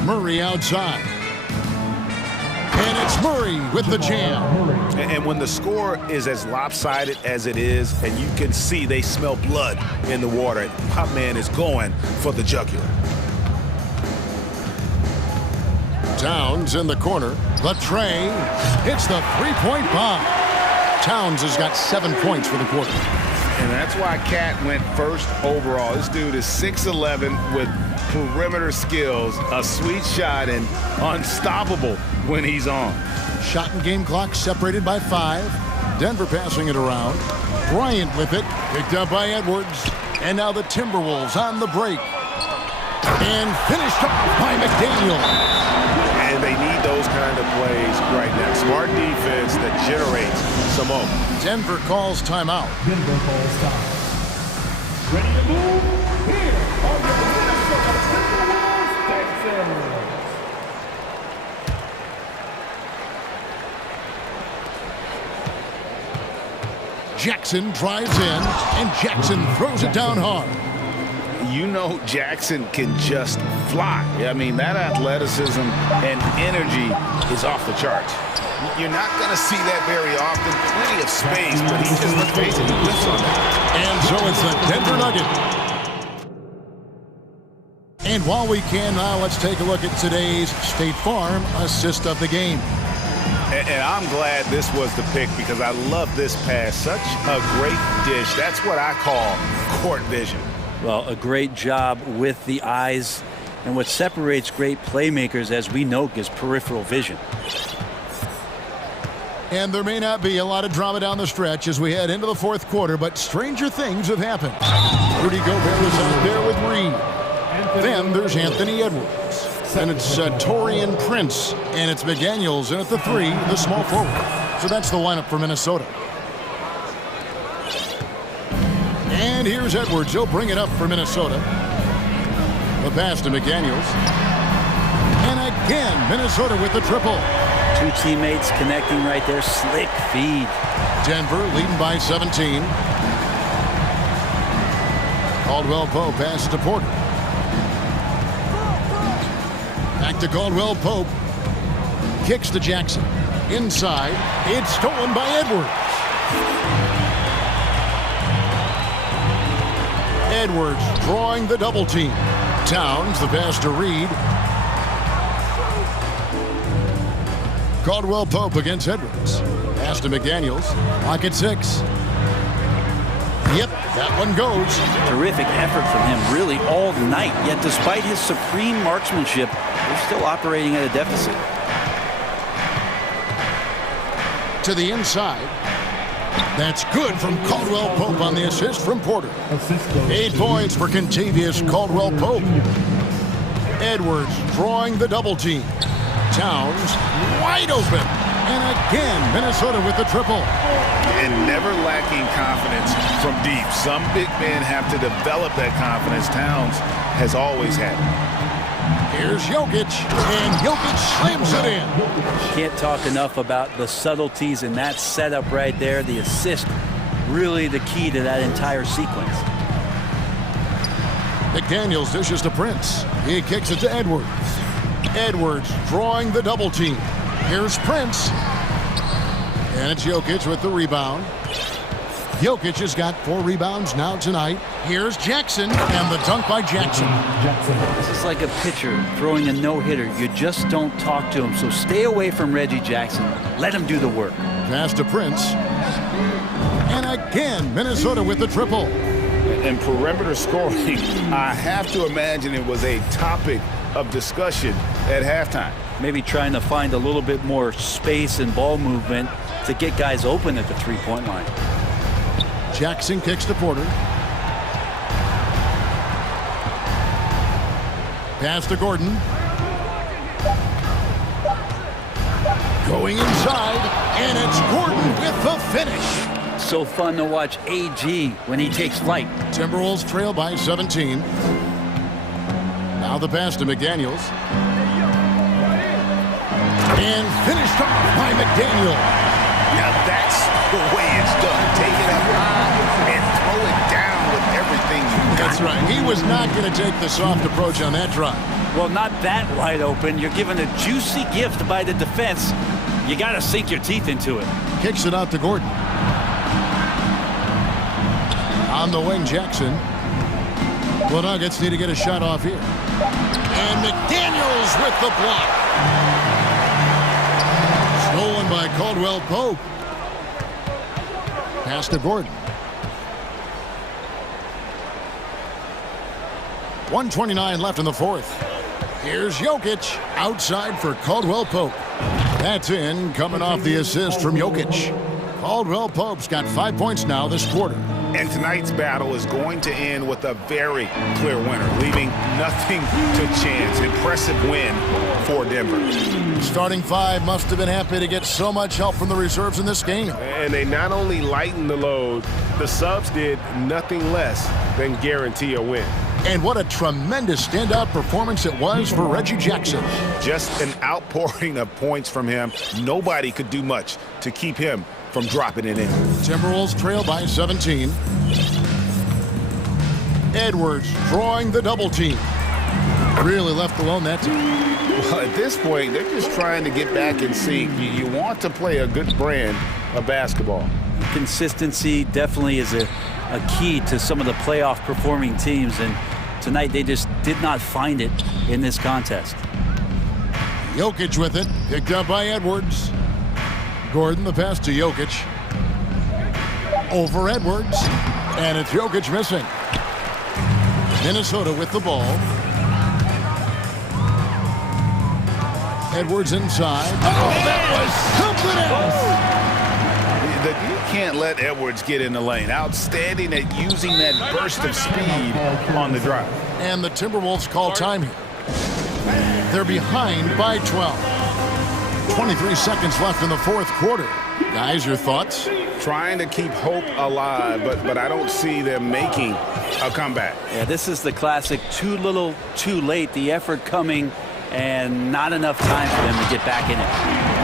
Murray outside. And it's Murray with the jam. And when the score is as lopsided as it is, and you can see they smell blood in the water, my man is going for the jugular. Towns in the corner. The tray hits the three-point bomb. Towns has got 7 points for the quarter. And that's why Cat went first overall. This dude is 6'11" with perimeter skills, a sweet shot, and unstoppable when he's on. Shot and game clock separated by 5. Denver passing it around. Bryant with it, picked up by Edwards. And now the Timberwolves on the break. And finished off by McDaniel. And they need those kind of plays right now. Smart defense that generates some hope. Denver calls timeout. Denver calls time. Ready to move? Here are the Minnesota Timberwolves Texans. Jackson drives in, and Jackson throws it down hard. You know Jackson can just fly. I mean, that athleticism and energy is off the charts. You're not going to see that very often. Plenty of space, but he just, let's face it, he lifts on that. And so it's the Denver Nugget. And while we can now, let's take a look at today's State Farm assist of the game. And I'm glad this was the pick because I love this pass. Such a great dish. That's what I call court vision. Well, a great job with the eyes. And what separates great playmakers, as we know, is peripheral vision. And there may not be a lot of drama down the stretch as we head into the fourth quarter, but stranger things have happened. Rudy Gobert is out there with Reed. Then there's Anthony Edwards. And it's Taurean Prince. And it's McDaniels in at the 3, the small forward. So that's the lineup for Minnesota. And here's Edwards. He'll bring it up for Minnesota. The pass to McDaniels. And again, Minnesota with the triple. Two teammates connecting right there. Slick feed. Denver leading by 17. Caldwell-Pope passes to Porter. Back to Caldwell-Pope. Kicks to Jackson. Inside. It's stolen by Edwards. Edwards drawing the double team. Towns the pass to Reed. Caldwell-Pope against Edwards. Pass to McDaniels. Lock at 6. Yep, that one goes. Terrific effort from him really all night. Yet despite his supreme marksmanship, they're still operating at a deficit. To the inside. That's good from Caldwell-Pope on the assist from Porter. 8 points for Contavious Caldwell-Pope. Edwards drawing the double team. Towns wide open. And again, Minnesota with the triple. And never lacking confidence from deep. Some big men have to develop that confidence. Towns has always had it. Here's Jokic, and Jokic slams it in. Can't talk enough about the subtleties in that setup right there. The assist, really the key to that entire sequence. McDaniels dishes to Prince. He kicks it to Edwards. Edwards drawing the double team. Here's Prince. And it's Jokic with the rebound. Jokic has got 4 rebounds now tonight. Here's Jackson, and the dunk by Jackson. This is like a pitcher throwing a no-hitter. You just don't talk to him, so stay away from Reggie Jackson. Let him do the work. Pass to Prince. And again, Minnesota with the triple. And perimeter scoring, I have to imagine it was a topic of discussion at halftime. Maybe trying to find a little bit more space and ball movement to get guys open at the three-point line. Jackson kicks to Porter. Pass to Gordon. Going inside, and it's Gordon with the finish. So fun to watch AG when he takes flight. Timberwolves trail by 17. Now the pass to McDaniels. And finished off by McDaniel. Now that's the way it's done. Take it up high and throw it down with everything you got. That's right. He was not going to take the soft approach on that drive. Well, not that wide open. You're given a juicy gift by the defense. You got to sink your teeth into it. Kicks it out to Gordon. On the wing, Jackson. The Nuggets need to get a shot off here. And McDaniels with the block. Stolen by Caldwell-Pope. Pass to Gordon. 1:29 left in the fourth. Here's Jokic outside for Caldwell Pope. That's in, coming off the assist from Jokic. Caldwell Pope's got 5 points now this quarter. And tonight's battle is going to end with a very clear winner, leaving nothing to chance. Impressive win for Denver. Starting five must have been happy to get so much help from the reserves in this game. And they not only lightened the load, the subs did nothing less than guarantee a win. And what a tremendous standout performance it was for Reggie Jackson. Just an outpouring of points from him. Nobody could do much to keep him from dropping it in. Timberwolves trail by 17. Edwards drawing the double team. Really left alone that time. Well, at this point, they're just trying to get back in sync. You want to play a good brand of basketball. Consistency definitely is a key to some of the playoff performing teams, and tonight they just did not find it in this contest. Jokic with it, picked up by Edwards. Gordon the pass to Jokic. Over Edwards, and it's Jokic missing. Minnesota with the ball. Edwards inside. Oh, that was something else. You can't let Edwards get in the lane. Outstanding at using that burst of speed on the drive. And the Timberwolves call time here. They're behind by 12. 23 seconds left in the fourth quarter. Guys, your thoughts? Trying to keep hope alive, but I don't see them making a comeback. Yeah, this is the classic too little, too late. The effort coming and not enough time for them to get back in it.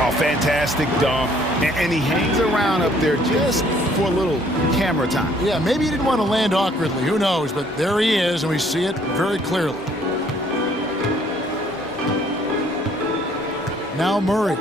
Oh, fantastic dunk. And he hangs around up there just for a little camera time. Yeah, maybe he didn't want to land awkwardly. Who knows? But there he is, and we see it very clearly. Now Murray.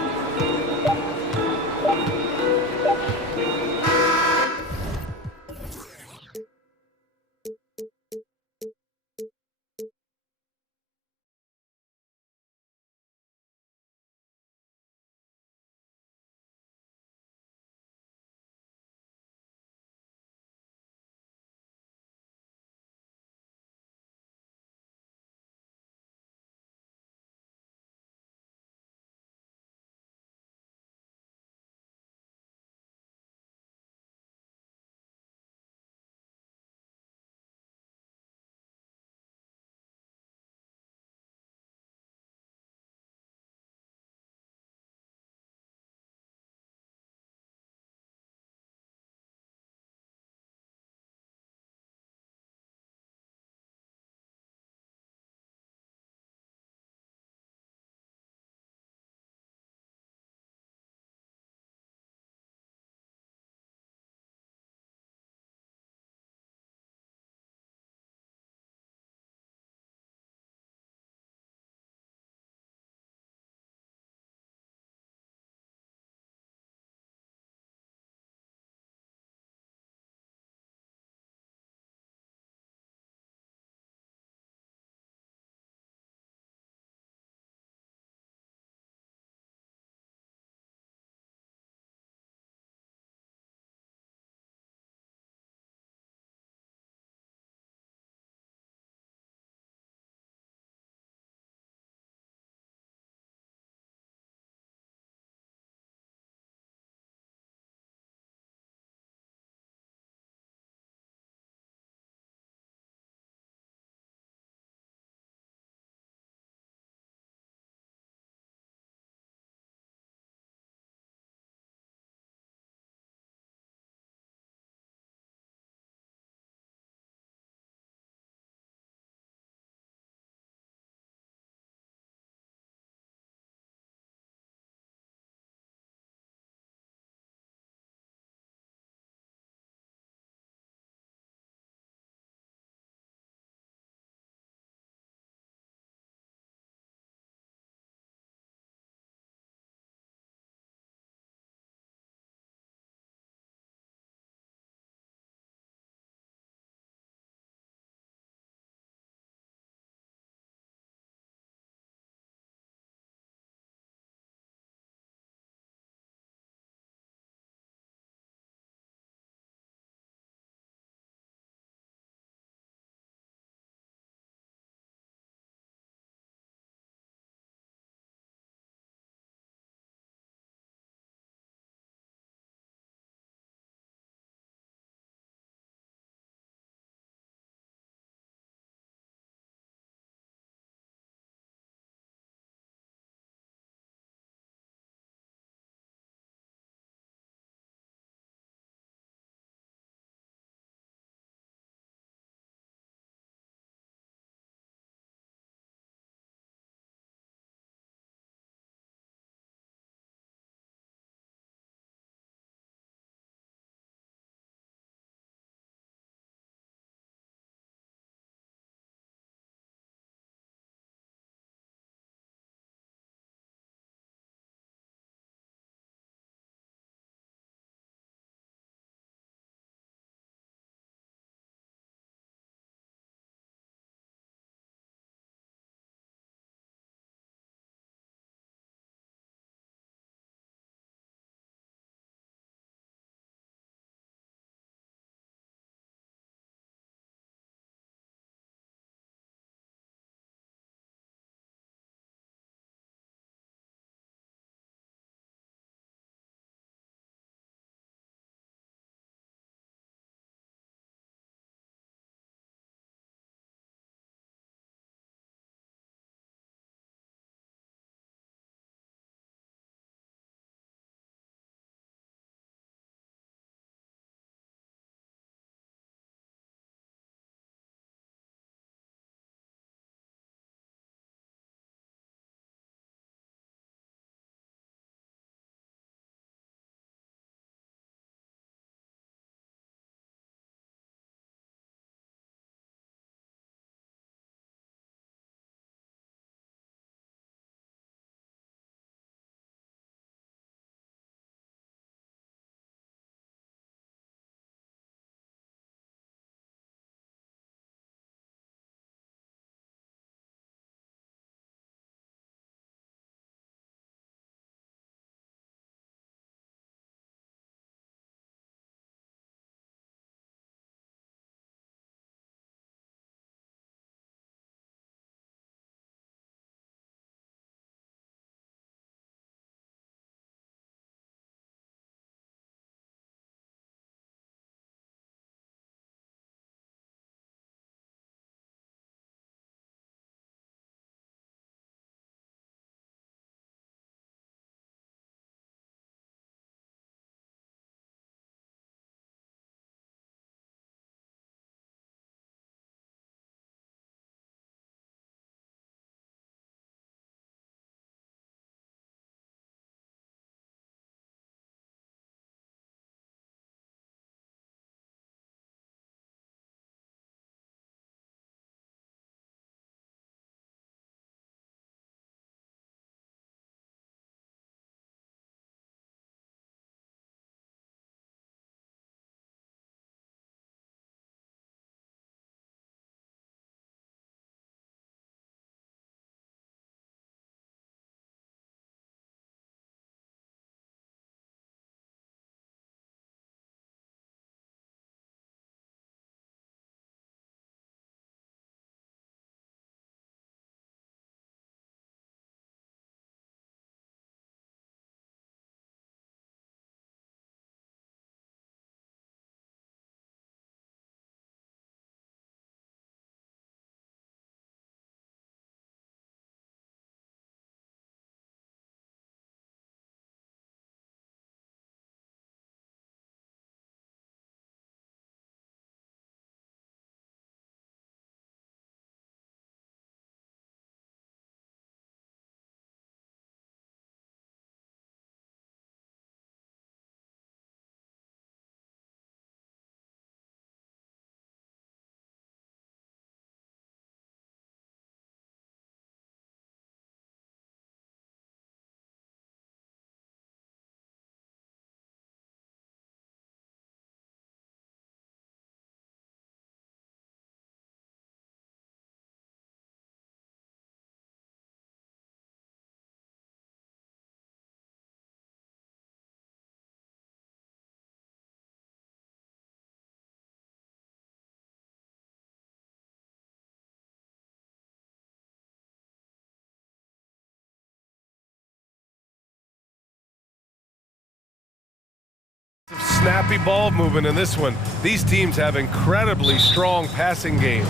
Snappy ball movement in this one. These teams have incredibly strong passing games.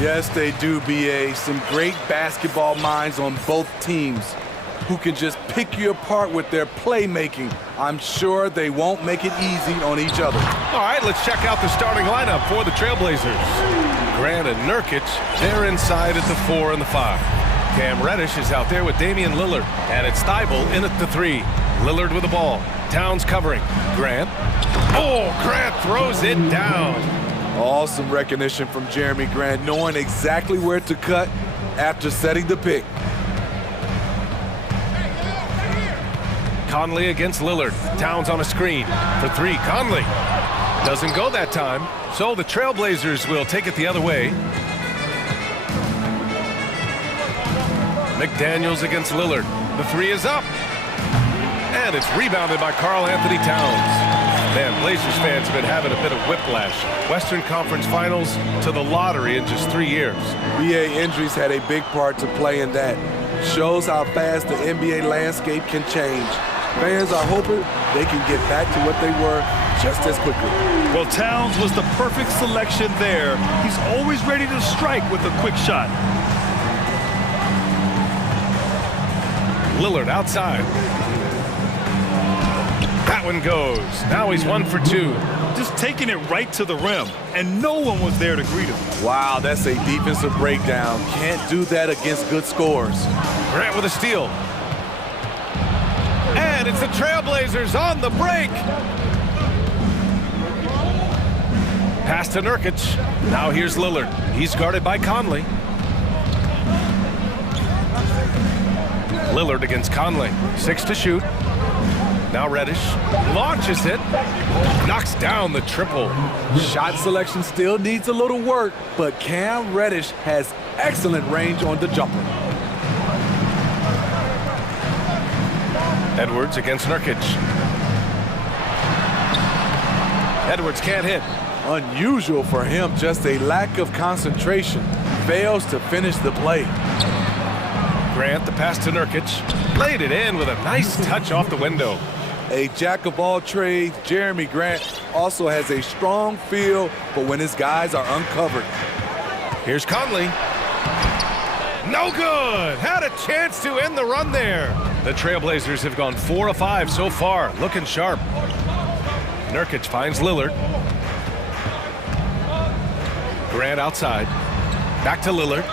Yes, they do, BA. Some great basketball minds on both teams who can just pick you apart with their playmaking. I'm sure they won't make it easy on each other. All right, let's check out the starting lineup for the Trailblazers. Grant and Nurkic, they're inside at the 4 and the 5. Cam Reddish is out there with Damian Lillard, and it's Thibault in at the 3. Lillard with the ball. Towns covering. Grant. Oh, Grant throws it down. Awesome recognition from Jeremy Grant, knowing exactly where to cut after setting the pick. Conley against Lillard. Towns on a screen for 3. Conley doesn't go that time, so the Trailblazers will take it the other way. McDaniels against Lillard. The 3 is up. And it's rebounded by Karl Anthony Towns. Man, Blazers fans have been having a bit of whiplash. Western Conference Finals to the lottery in just 3 years. BA injuries had a big part to play in that. Shows how fast the NBA landscape can change. Fans are hoping they can get back to what they were just as quickly. Well, Towns was the perfect selection there. He's always ready to strike with a quick shot. Lillard outside. That one goes. Now he's 1 for 2. Just taking it right to the rim, and no one was there to greet him. Wow, that's a defensive breakdown. Can't do that against good scores. Grant with a steal. And it's the Trailblazers on the break. Pass to Nurkic. Now here's Lillard. He's guarded by Conley. Lillard against Conley. 6 to shoot. Now Reddish launches it, knocks down the triple. Shot selection still needs a little work, but Cam Reddish has excellent range on the jumper. Edwards against Nurkic. Edwards can't hit. Unusual for him, just a lack of concentration. Fails to finish the play. Grant, the pass to Nurkic. Laid it in with a nice touch off the window. A jack of all trades, Jeremy Grant also has a strong feel for when his guys are uncovered. Here's Conley. No good. Had a chance to end the run there. The Trailblazers have gone 4 of 5 so far, looking sharp. Nurkic finds Lillard. Grant outside. Back to Lillard.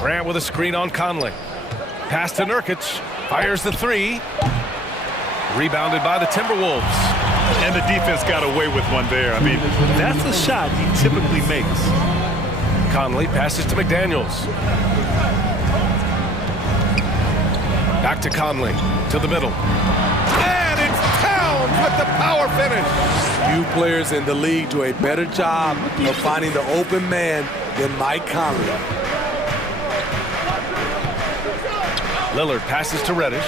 Grant with a screen on Conley. Pass to Nurkic. Fires the 3. Rebounded by the Timberwolves. And the defense got away with one there. I mean, that's a shot he typically makes. Conley passes to McDaniels. Back to Conley. To the middle. And it's Towns with the power finish. Few players in the league do a better job of finding the open man than Mike Conley. Lillard passes to Reddish.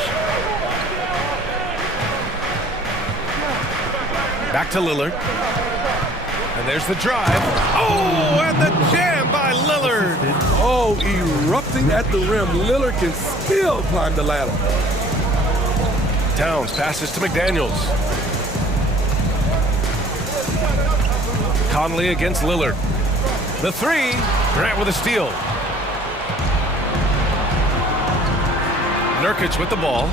Back to Lillard. And there's the drive. Oh, and the jam by Lillard. Oh, erupting at the rim. Lillard can still climb the ladder. Towns passes to McDaniels. Conley against Lillard. The 3. Grant with a steal. Nurkic with the ball.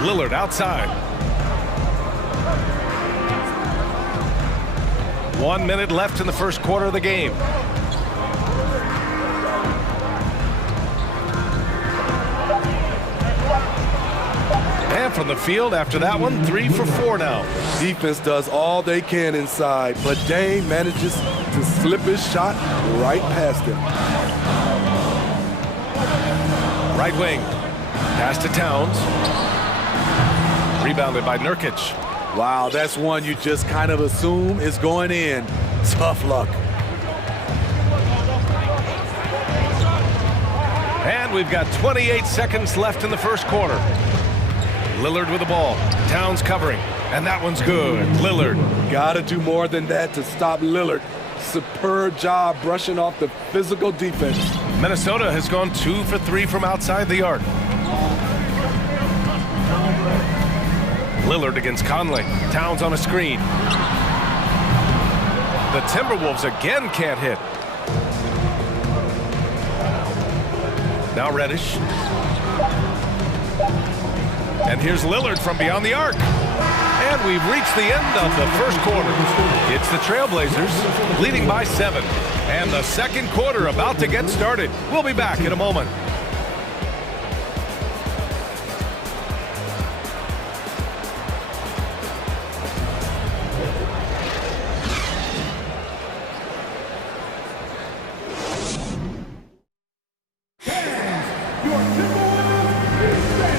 Lillard outside. 1 minute left in the first quarter of the game. And from the field after that one, 3 for 4 now. Defense does all they can inside, but Dame manages to slip his shot right past him. Right wing. Pass to Towns. Rebounded by Nurkic. Wow, that's one you just kind of assume is going in. Tough luck. And we've got 28 seconds left in the first quarter. Lillard with the ball. Towns covering. And that one's good. Lillard. Gotta do more than that to stop Lillard. Superb job brushing off the physical defense. Minnesota has gone 2 for 3 from outside the arc. Lillard against Conley. Towns on a screen. The Timberwolves again can't hit. Now Reddish. And here's Lillard from beyond the arc. And we've reached the end of the first quarter. It's the Trailblazers leading by 7. And the second quarter about to get started. We'll be back in a moment.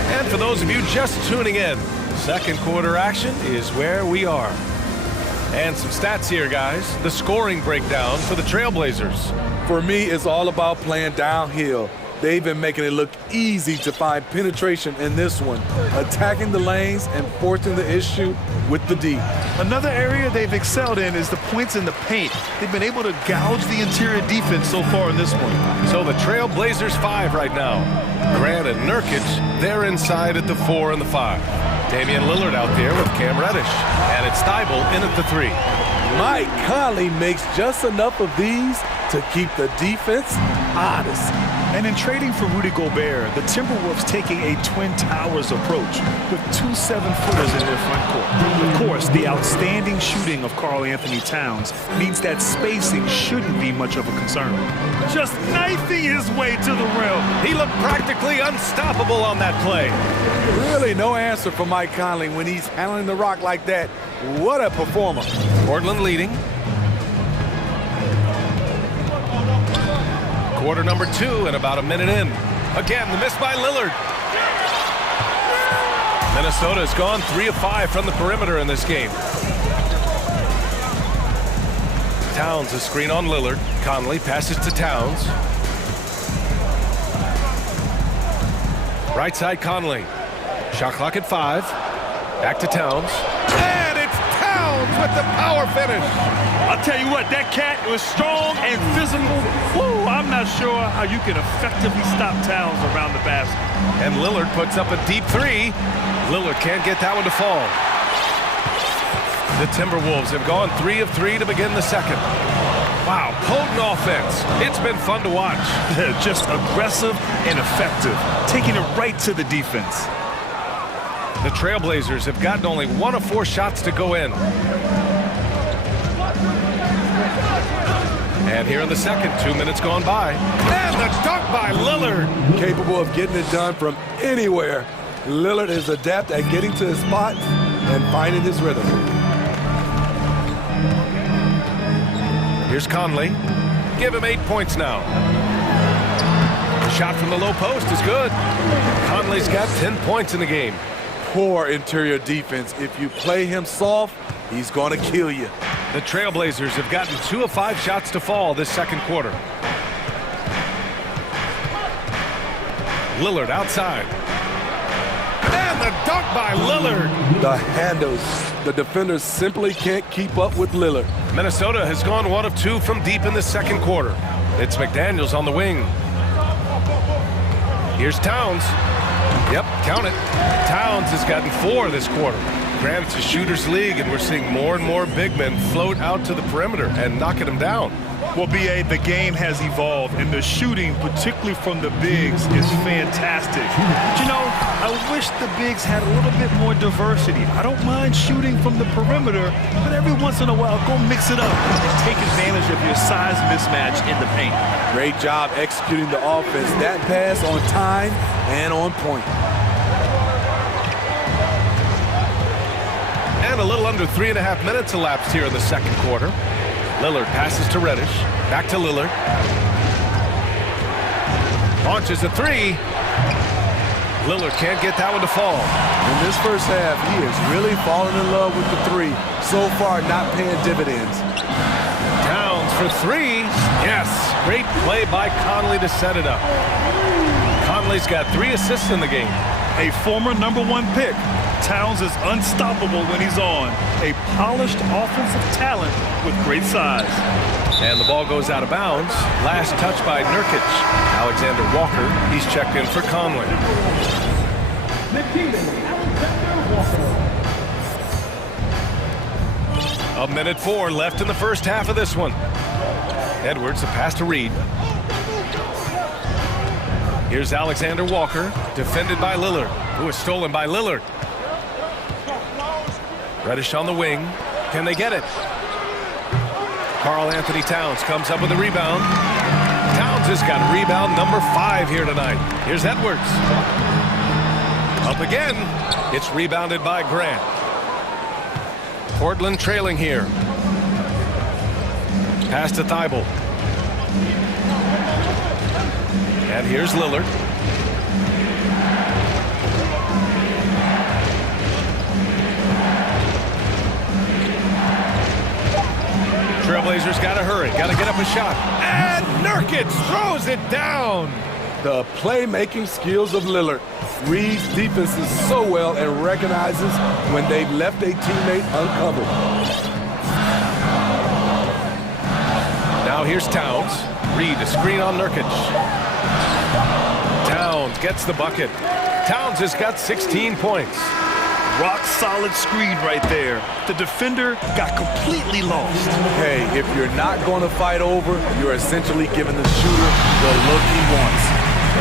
And for those of you just tuning in, second quarter action is where we are. And some stats here, guys. The scoring breakdown for the Trailblazers. For me, it's all about playing downhill. They've been making it look easy to find penetration in this one, attacking the lanes and forcing the issue with the D. Another area they've excelled in is the points in the paint. They've been able to gouge the interior defense so far in this one. So the Trailblazers 5 right now. Grant and Nurkic, they're inside at the 4 and the 5. Damian Lillard out there with Cam Reddish. And it's Thibault in at the 3. Mike Conley makes just enough of these to keep the defense honest. And in trading for Rudy Gobert, the Timberwolves taking a Twin Towers approach with 2 7-footers in their front court. Of course, the outstanding shooting of Karl Anthony Towns means that spacing shouldn't be much of a concern. Just knifing his way to the rim. He looked practically unstoppable on that play. Really no answer for Mike Conley when he's handling the rock like that. What a performer. Portland leading. Quarter number 2 and about a minute in. Again, the miss by Lillard. Minnesota has gone 3 of 5 from the perimeter in this game. Towns a screen on Lillard. Conley passes to Towns. Right side Conley. Shot clock at 5. Back to Towns. And it's Towns with the power finish. I'll tell you what, that cat was strong and physical. Woo, I'm not sure how you can effectively stop Towns around the basket. And Lillard puts up a deep 3. Lillard can't get that one to fall. The Timberwolves have gone 3 of 3 to begin the second. Wow, potent offense. It's been fun to watch. Just aggressive and effective, taking it right to the defense. The Trailblazers have gotten only 1 of 4 shots to go in. And here in the second, 2 minutes gone by. And the dunk by Lillard. Capable of getting it done from anywhere. Lillard is adept at getting to his spot and finding his rhythm. Here's Conley. Give him 8 points now. The shot from the low post is good. Conley's got 10 points in the game. Poor interior defense. If you play him soft, he's going to kill you. The Trailblazers have gotten 2 of 5 shots to fall this second quarter. Lillard outside. And the dunk by Lillard. The handles. The defenders simply can't keep up with Lillard. Minnesota has gone 1 of 2 from deep in the second quarter. It's McDaniels on the wing. Here's Towns. Yep, count it. Towns has gotten 4 this quarter. Granted, it's a shooter's league, and we're seeing more and more big men float out to the perimeter and knocking them down. Well, B.A., the game has evolved, and the shooting, particularly from the bigs, is fantastic. But, you know, I wish the bigs had a little bit more diversity. I don't mind shooting from the perimeter, but every once in a while, go mix it up and take advantage of your size mismatch in the paint. Great job executing the offense. That pass on time and on point. And a little under 3.5 minutes elapsed here in the second quarter. Lillard passes to Reddish. Back to Lillard. Launches a 3. Lillard can't get that one to fall. In this first half, he is really falling in love with the 3. So far, not paying dividends. Towns for 3. Yes. Great play by Conley to set it up. Conley's got 3 assists in the game. A former #1 pick. Towns is unstoppable when he's on. A polished offensive talent with great size. And the ball goes out of bounds. Last touch by Nurkic. Alexander Walker, he's checked in for Conley. 1:04 left in the first half of this one. Edwards, a pass to Reed. Here's Alexander Walker, defended by Lillard, who is stolen by Lillard. Reddish on the wing. Can they get it? Karl Anthony Towns comes up with a rebound. Towns has got rebound number 5 here tonight. Here's Edwards. Up again. It's rebounded by Grant. Portland trailing here. Pass to Thibault. And here's Lillard. Trailblazers got to hurry. Got to get up a shot. And Nurkic throws it down. The playmaking skills of Lillard. Reads defenses so well and recognizes when they've left a teammate uncovered. Now here's Towns. Reed, a screen on Nurkic. Towns gets the bucket. Towns has got 16 points. Rock solid screen right there. The defender got completely lost. Hey, if you're not going to fight over, you're essentially giving the shooter the look he wants.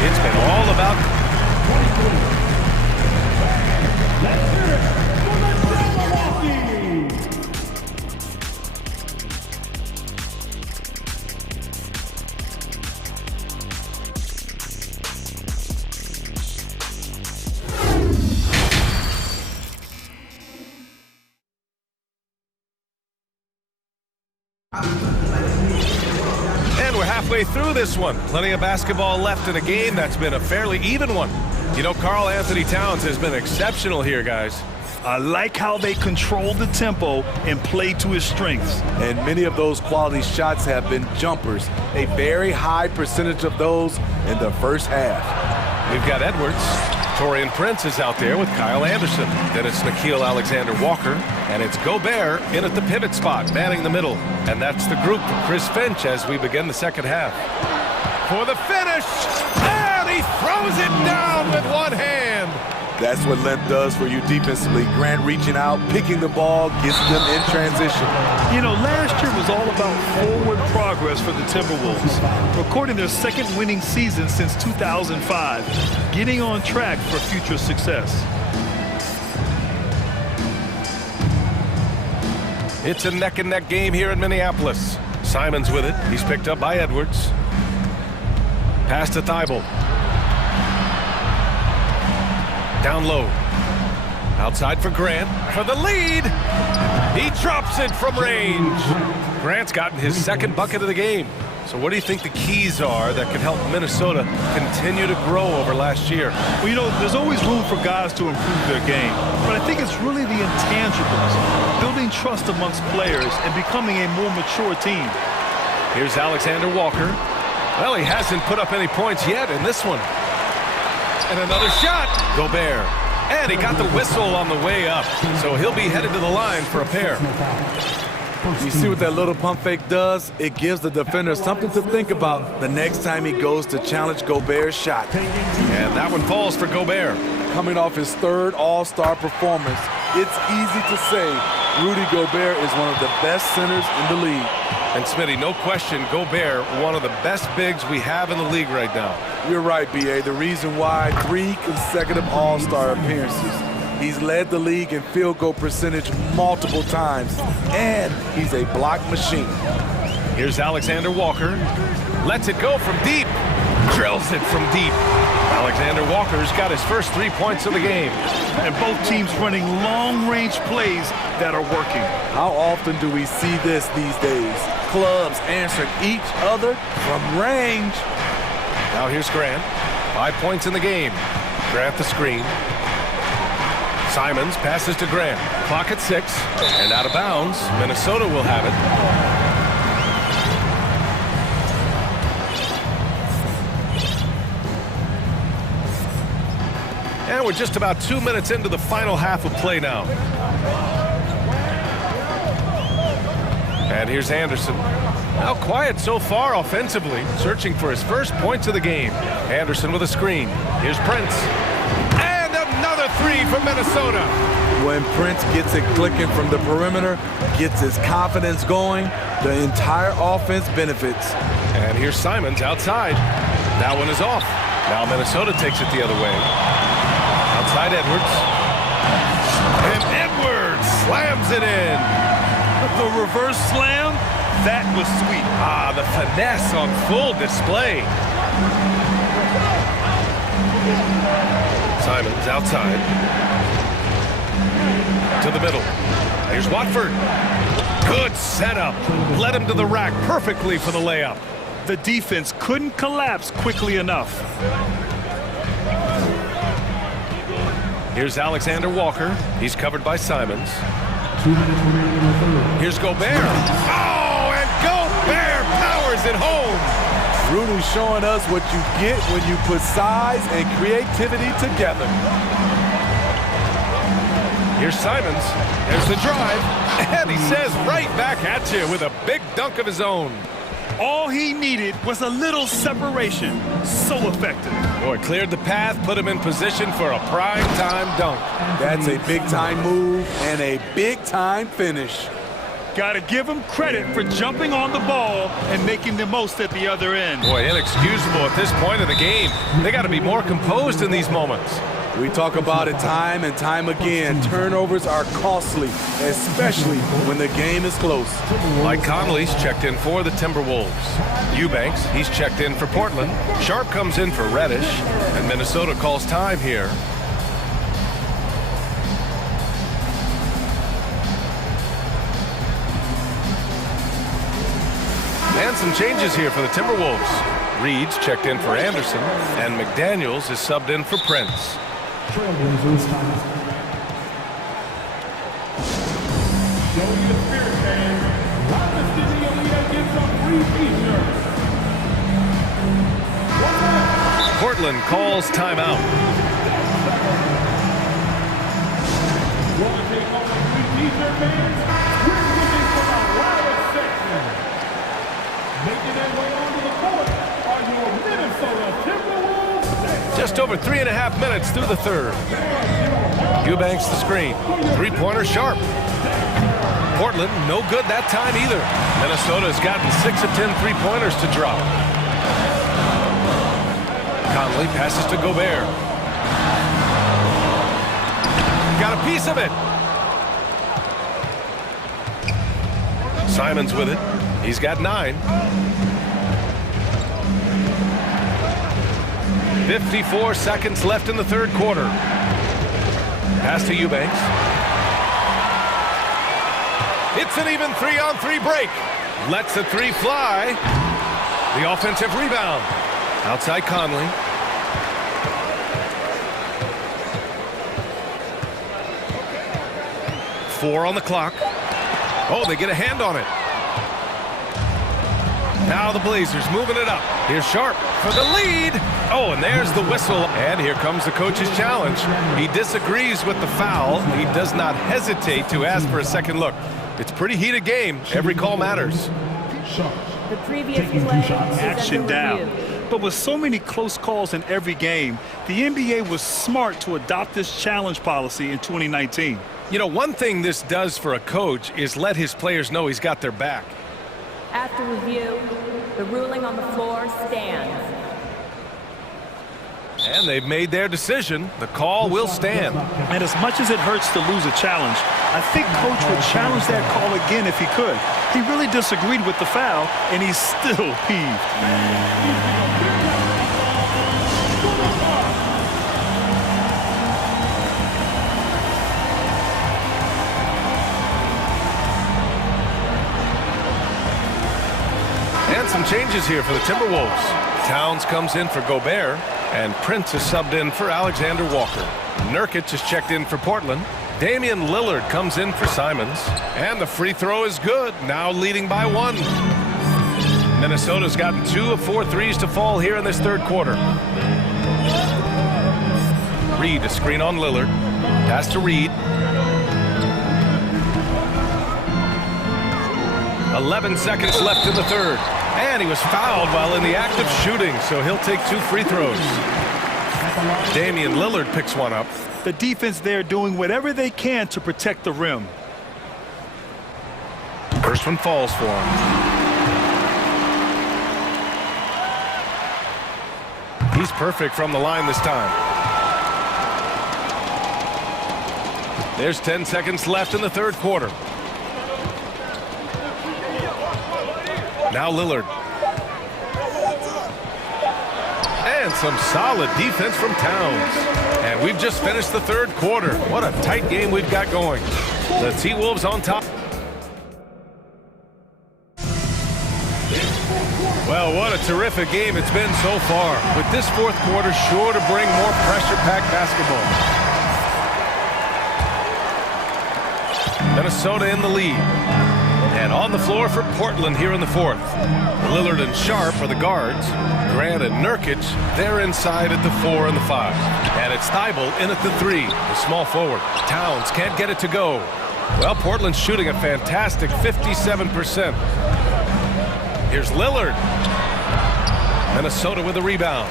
It's been all about... And we're halfway through this one. Plenty of basketball left in a game that's been a fairly even one. You know, Karl Anthony Towns has been exceptional here, guys. I like how they control the tempo and play to his strengths. And many of those quality shots have been jumpers. A very high percentage of those in the first half. We've got Edwards. Torian Prince is out there with Kyle Anderson. Then it's Nickeil Alexander-Walker. And it's Gobert in at the pivot spot, manning the middle. And that's the group for Chris Finch as we begin the second half. For the finish! And he throws it down with one hand! That's what length does for you defensively. Grant reaching out, picking the ball, gets them in transition. You know, last year was all about forward progress for the Timberwolves, recording their second winning season since 2005, getting on track for future success. It's a neck-and-neck game here in Minneapolis. Simons with it. He's picked up by Edwards. Pass to Thibault. Down low. Outside for Grant for the lead. He drops it from range. Grant's gotten his second bucket of the game. So what do you think the keys are that can help Minnesota continue to grow over last year? Well, you know, there's always room for guys to improve their game. But I think it's really the intangibles, building trust amongst players and becoming a more mature team. Here's Alexander Walker. Well, he hasn't put up any points yet in this one. And another shot. Gobert. And he got the whistle on the way up. So he'll be headed to the line for a pair. You see what that little pump fake does? It gives the defender something to think about the next time he goes to challenge Gobert's shot. And that one falls for Gobert. Coming off his third All-Star performance, it's easy to say Rudy Gobert is one of the best centers in the league. And Smitty, no question, Gobert, one of the best bigs we have in the league right now. You're right, B.A. The reason why 3 consecutive All-Star appearances. He's led the league in field goal percentage multiple times, and he's a block machine. Here's Alexander Walker. Lets it go from deep. Drills it from deep. Alexander Walker's got his first 3 points of the game. And both teams running long-range plays that are working. How often do we see this these days? Clubs answering each other from range. Now here's Grant. 5 points in the game. Grant the screen. Simons passes to Grant. Clock at 6. And out of bounds. Minnesota will have it. And we're just about 2 minutes into the final half of play now. And here's Anderson. Now quiet so far offensively, searching for his first points of the game. Anderson with a screen. Here's Prince. And another 3 from Minnesota. When Prince gets it clicking from the perimeter, gets his confidence going, the entire offense benefits. And here's Simons outside. That one is off. Now Minnesota takes it the other way. Outside Edwards. And Edwards slams it in. The reverse slam, that was sweet. Ah, the finesse on full display. Simons outside. To the middle. Here's Watford. Good setup. Led him to the rack perfectly for the layup. The defense couldn't collapse quickly enough. Here's Alexander Walker. He's covered by Simons. Here's Gobert. Oh, and Gobert powers it home. Rudy's showing us what you get when you put size and creativity together. Here's Simons. There's the drive. And he says right back at you with a big dunk of his own. All he needed was a little separation. So effective. Boy, cleared the path, put him in position for a prime-time dunk. That's a big-time move and a big-time finish. Got to give him credit for jumping on the ball and making the most at the other end. Boy, inexcusable at this point of the game. They got to be more composed in these moments. We talk about it time and time again. Turnovers are costly, especially when the game is close. Mike Conley's checked in for the Timberwolves. Eubanks, he's checked in for Portland. Sharp comes in for Reddish, and Minnesota calls time here. And some changes here for the Timberwolves. Reed's checked in for Anderson, and McDaniels is subbed in for Prince. Trailblazers time. Showing you the spirit, man. Live the Studio Leader gets a free t-shirt. Portland calls timeout. Want to take on the free t-shirt fans? We're looking for a louder section. Making their way onto the court are your Minnesota Timberwolves. Just over 3.5 minutes through the third. Eubanks the screen. Three-pointer Sharp. Portland, no good that time either. Minnesota's gotten 6 of 10 three-pointers to drop. Conley passes to Gobert. Got a piece of it. Simons with it. He's got 9. 54 seconds left in the third quarter. Pass to Eubanks. It's an even 3-on-3 break. Lets the three fly. The offensive rebound. Outside Conley. Four on the clock. Oh, they get a hand on it. Now the Blazers moving it up. Here's Sharp for the lead. Oh, and there's the whistle. And here comes the coach's challenge. He disagrees with the foul. He does not hesitate to ask for a second look. It's a pretty heated game. Every call matters. The previous play is Action under down. review. But with so many close calls in every game, the NBA was smart to adopt this challenge policy in 2019. You know, one thing this does for a coach is let his players know he's got their back. After review, the ruling on the floor stands. And they've made their decision. The call will stand. And as much as it hurts to lose a challenge, I think Coach would challenge that call again if he could. He really disagreed with the foul, and he's still peeved. And some changes here for the Timberwolves. Towns comes in for Gobert, and Prince is subbed in for Alexander Walker. Nurkic is checked in for Portland. Damian Lillard comes in for Simons. And the free throw is good, now leading by 1. Minnesota's gotten 2 of 4 threes to fall here in this third quarter. Reed, a screen on Lillard. Pass to Reed. 11 seconds left in the third. And he was fouled while in the act of shooting, so he'll take 2 free throws. Damian Lillard picks one up. The defense there doing whatever they can to protect the rim. First one falls for him. He's perfect from the line this time. There's 10 seconds left in the third quarter. Now Lillard. And some solid defense from Towns. And we've just finished the third quarter. What a tight game we've got going. The T-Wolves on top. Well, what a terrific game it's been so far. With this fourth quarter sure to bring more pressure-packed basketball. Minnesota in the lead. And on the floor for Portland here in the fourth. Lillard and Sharp are the guards. Grant and Nurkic, they're inside at the 4 and the 5. And it's Thibault in at the 3, the small forward. Towns can't get it to go. Well, Portland's shooting a fantastic 57%. Here's Lillard. Minnesota with a rebound.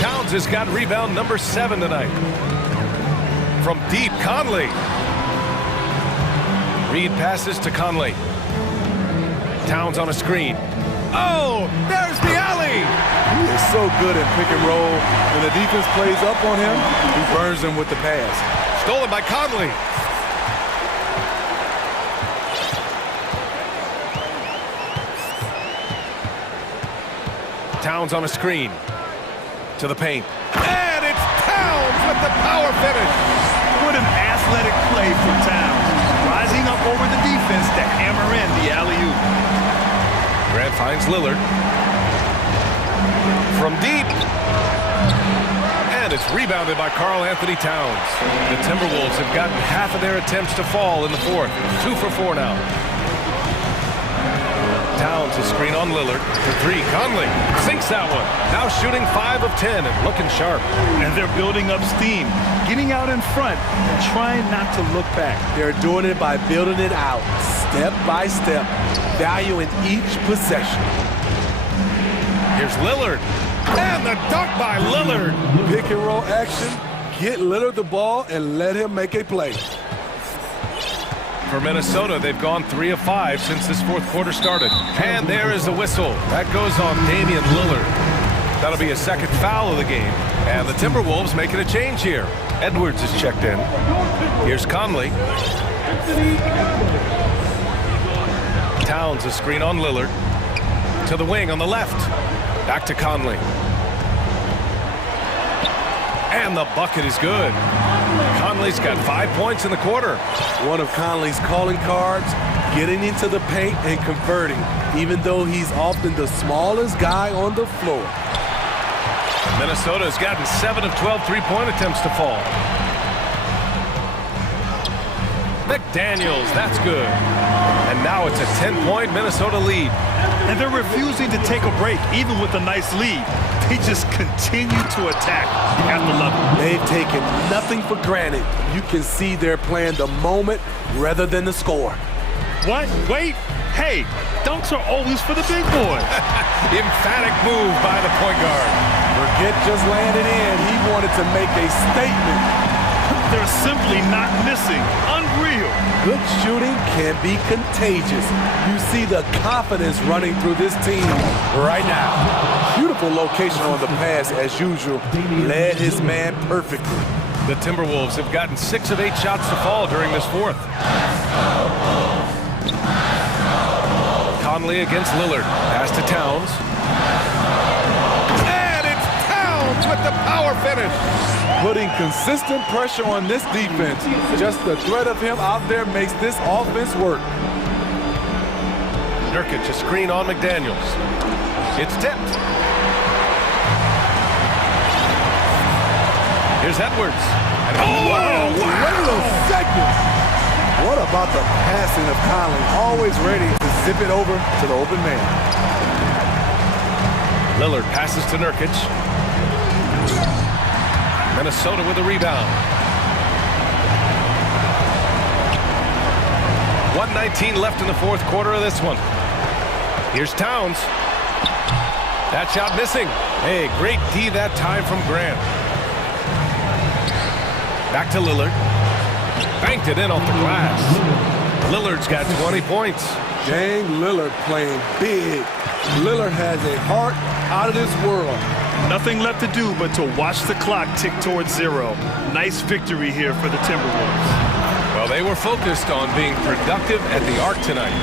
Towns has got rebound number 7 tonight. From deep, Conley. Reed passes to Conley. Towns on a screen. Oh, there's the alley! He is so good at pick and roll. When the defense plays up on him, he burns them with the pass. Stolen by Conley. Towns on a screen. To the paint. And it's Towns with the power finish. What an athletic play from Towns. Rising up over the defense to hammer in the alley-oop. Grant finds Lillard. From deep. And it's rebounded by Karl Anthony Towns. The Timberwolves have gotten half of their attempts to fall in the fourth. 2 for 4 now. Towns a screen on Lillard. For 3, Conley sinks that one. Now shooting 5 of 10 and looking sharp. And they're building up steam, getting out in front and trying not to look back. They're doing it by building it out, step by step, valuing each possession. Here's Lillard. And the dunk by Lillard. Pick and roll action. Get Lillard the ball and let him make a play. For Minnesota, they've gone 3 of 5 since this fourth quarter started. And there is the whistle. That goes on Damian Lillard. That'll be a second foul of the game. And the Timberwolves making a change here. Edwards is checked in. Here's Conley. Towns a screen on Lillard. To the wing on the left. Back to Conley. And the bucket is good. Conley's got 5 points in the quarter. One of Conley's calling cards, getting into the paint and converting, even though he's often the smallest guy on the floor. Minnesota's gotten 7 of 12 three-point attempts to fall. McDaniels, that's good. And now it's a 10-point Minnesota lead. And they're refusing to take a break, even with a nice lead. They just continue to attack at the level. They've taken nothing for granted. You can see they're playing the moment rather than the score. What? Wait. Hey, dunks are always for the big boy. Emphatic move by the point guard. Forget just landing in. He wanted to make a statement. They're simply not missing. Unreal. Good shooting can be contagious. You see the confidence running through this team right now. Beautiful location on the pass as usual. Led his man perfectly. The Timberwolves have gotten 6 of 8 shots to fall during this fourth. Conley against Lillard. Pass to Towns. And it's Towns with the power finish. Putting consistent pressure on this defense. Just the threat of him out there makes this offense work. Nurkic a screen on McDaniels. It's tipped. Here's Edwards. Oh, wait a second. What about the passing of Conley? Always ready to zip it over to the open man. Lillard passes to Nurkic. Minnesota with a rebound. 1:19 left in the fourth quarter of this one. Here's Towns. That shot missing. Hey, great D that time from Grant. Back to Lillard. Banked it in off the glass. Lillard's got 20 points. Dame Lillard playing big. Lillard has a heart out of this world. Nothing left to do but to watch the clock tick towards 0. Nice victory here for the Timberwolves. Well, they were focused on being productive at the arc tonight.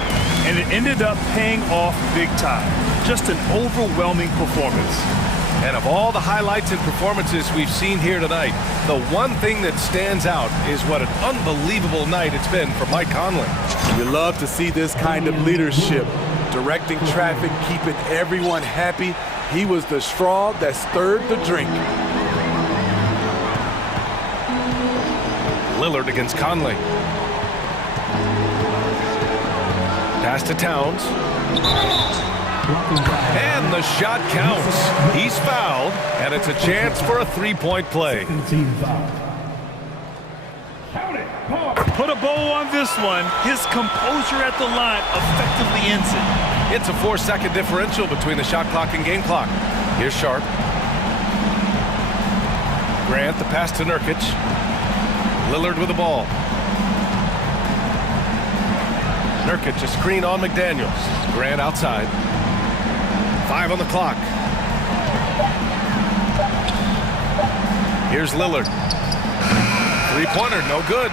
And it ended up paying off big time. Just an overwhelming performance. And of all the highlights and performances we've seen here tonight, the one thing that stands out is what an unbelievable night it's been for Mike Conley. You love to see this kind of leadership, directing traffic, keeping everyone happy. He was the straw that stirred the drink. Lillard against Conley. Pass to Towns. And the shot counts. He's fouled, and it's a chance for a three-point play. Put a bow on this one. His composure at the line effectively ends it. It's a 4-second differential between the shot clock and game clock. Here's Sharp. Grant, the pass to Nurkic. Lillard with the ball. Nurkic, a screen on McDaniels. Grant outside. 5 on the clock. Here's Lillard. Three-pointer, no good.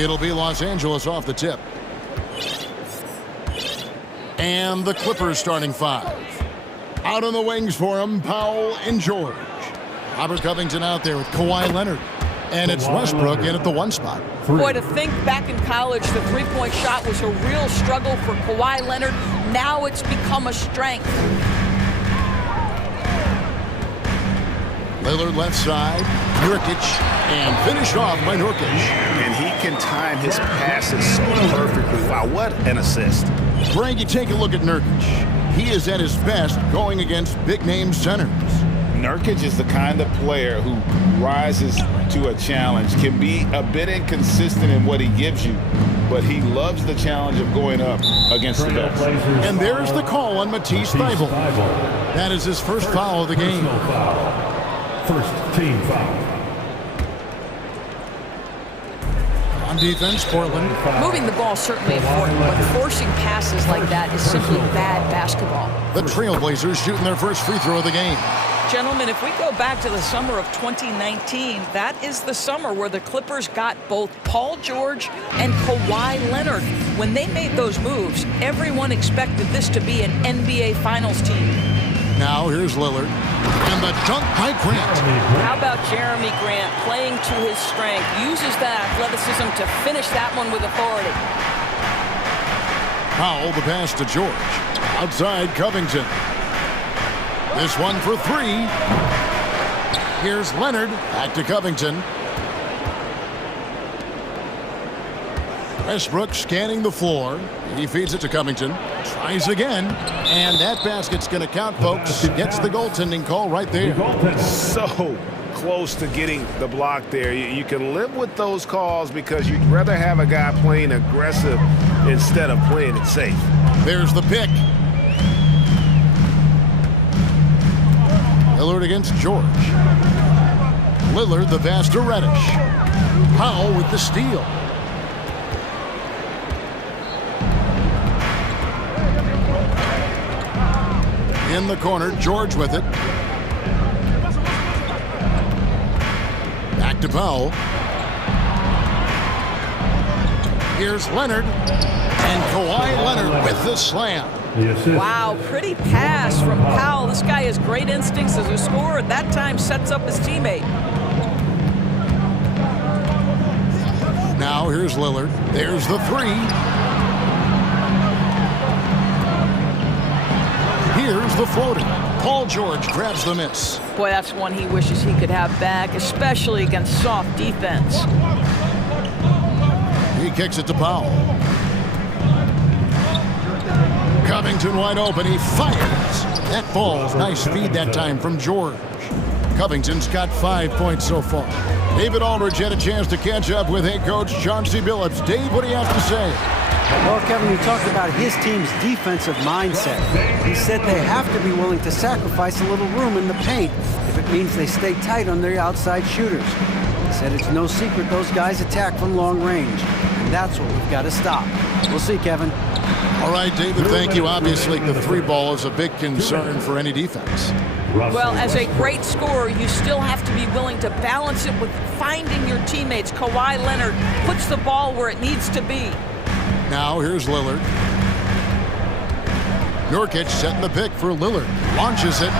It'll be Los Angeles off the tip. And the Clippers starting 5. Out on the wings for him, Powell and George. Robert Covington out there with Kawhi Leonard. And it's Westbrook in at the 1 spot. Boy, to think back in college, the three-point shot was a real struggle for Kawhi Leonard. Now it's become a strength. Lillard left side, Nurkic, and finished off by Nurkic. And he can time his passes so perfectly. Wow, what an assist. Greg, you take a look at Nurkic. He is at his best going against big-name centers. Nurkic is the kind of player who rises to a challenge, can be a bit inconsistent in what he gives you, but he loves the challenge of going up against the best. And there's the call on Matisse Thybulle. That is his first foul of the game. First team foul. On defense, Portland. Moving the ball is certainly important, but forcing passes like that is simply bad basketball. The Trailblazers shooting their first free throw of the game. Gentlemen, if we go back to the summer of 2019, that is the summer where the Clippers got both Paul George and Kawhi Leonard. When they made those moves, everyone expected this to be an NBA Finals team. Now here's Lillard. And the dunk by Grant. How about Jeremy Grant playing to his strength, uses that athleticism to finish that one with authority. Powell, the pass to George. Outside, Covington. This one for 3. Here's Leonard. Back to Covington. Westbrook scanning the floor. He feeds it to Covington. Tries again. And that basket's going to count, folks. Gets the goaltending call right there. So close to getting the block there. You can live with those calls because you'd rather have a guy playing aggressive instead of playing it safe. There's the pick. Lillard against George. Lillard the pass to Reddish. Powell with the steal. In the corner, George with it. Back to Powell. Here's Leonard. And Kawhi Leonard with the slam. Wow, pretty pass from Powell. This guy has great instincts as a scorer. At that time, sets up his teammate. Now here's Lillard. There's the 3. Here's the floater. Paul George grabs the miss. Boy, that's one he wishes he could have back, especially against soft defense. He kicks it to Powell. Covington wide open. He fires. That ball's nice feed that time from George. Covington's got 5 points so far. David Aldridge had a chance to catch up with head coach Chauncey Billups. Dave, what do you have to say? Well, Kevin, you talked about his team's defensive mindset. He said they have to be willing to sacrifice a little room in the paint if it means they stay tight on their outside shooters. He said it's no secret those guys attack from long range, and that's what we've got to stop. We'll see, Kevin. All right, David, thank you. Obviously, the 3 ball is a big concern for any defense. Well, as a great scorer, you still have to be willing to balance it with finding your teammates. Kawhi Leonard puts the ball where it needs to be. Now here's Lillard. Nurkic setting the pick for Lillard. Launches it.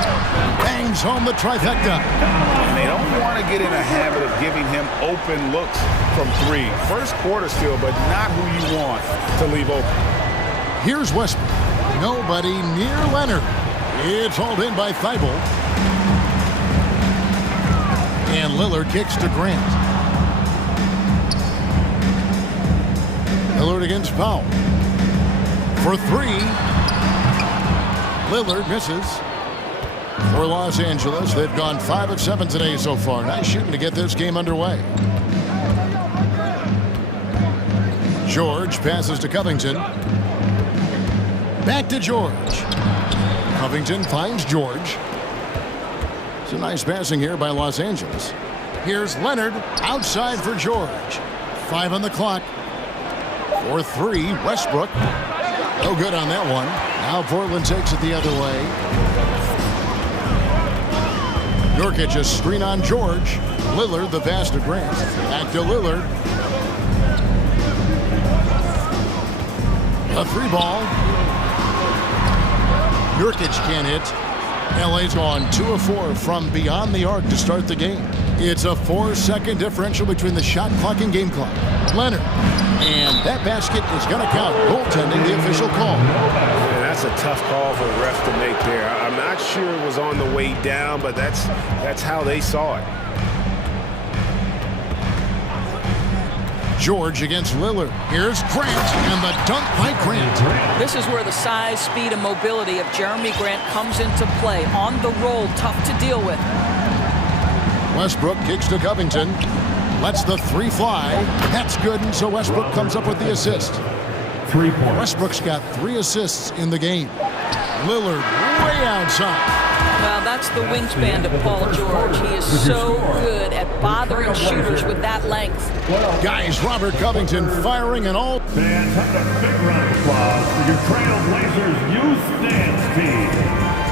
Bangs home the trifecta. And they don't want to get in a habit of giving him open looks from 3. First quarter still, but not who you want to leave open. Here's Westbrook. Nobody near Leonard. It's hauled in by Thybulle. And Lillard kicks to Grant. Lillard against Powell. For 3. Lillard misses. For Los Angeles, they've gone 5 of 7 today so far. Nice shooting to get this game underway. George passes to Covington. Back to George. Covington finds George. It's a nice passing here by Los Angeles. Here's Leonard outside for George. 5 on the clock. For 3, Westbrook. No good on that one. Now Portland takes it the other way. Nurkic a screen on George. Lillard the pass to Grant. Back to Lillard. A 3-ball. Nurkic can't hit. LA's gone 2 of 4 from beyond the arc to start the game. It's a 4-second differential between the shot clock and game clock. Leonard. And that basket is going to count. Goaltending, the official call. Man, that's a tough call for the ref to make there. I'm not sure it was on the way down, but that's how they saw it. George against Lillard. Here's Grant, and the dunk by Grant. This is where the size, speed, and mobility of Jeremy Grant comes into play. On the roll, tough to deal with. Westbrook kicks to Covington. Lets the 3 fly. That's good, and so Westbrook comes up with the assist. 3 points. Westbrook's got 3 assists in the game. Lillard way outside. Well, that's the wingspan of Paul George. He is so good at bothering shooters with that length. Guys, Robert Covington firing and all. Fans, have a big round of applause for your Trailblazers youth dance team.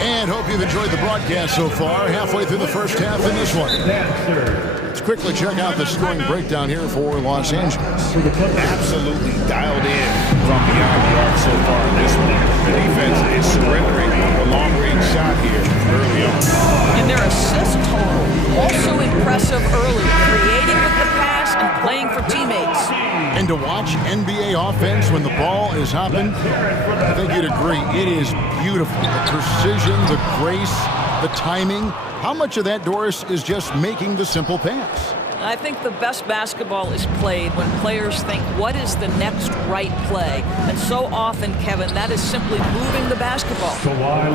And hope you've enjoyed the broadcast so far. Halfway through the first half in this one. Let's quickly check out the scoring breakdown here for Los Angeles. Absolutely dialed in from beyond the arc so far in this one. The defense is surrendering the long-range shot here early on. And their assist total, also impressive early, creating with the pass and playing for teammates. And to watch NBA offense when the ball is hopping, I think you'd agree, it is beautiful. The precision, the grace, the timing. How much of that, Doris, is just making the simple pass? I think the best basketball is played when players think, what is the next right play? And so often, Kevin, that is simply moving the basketball.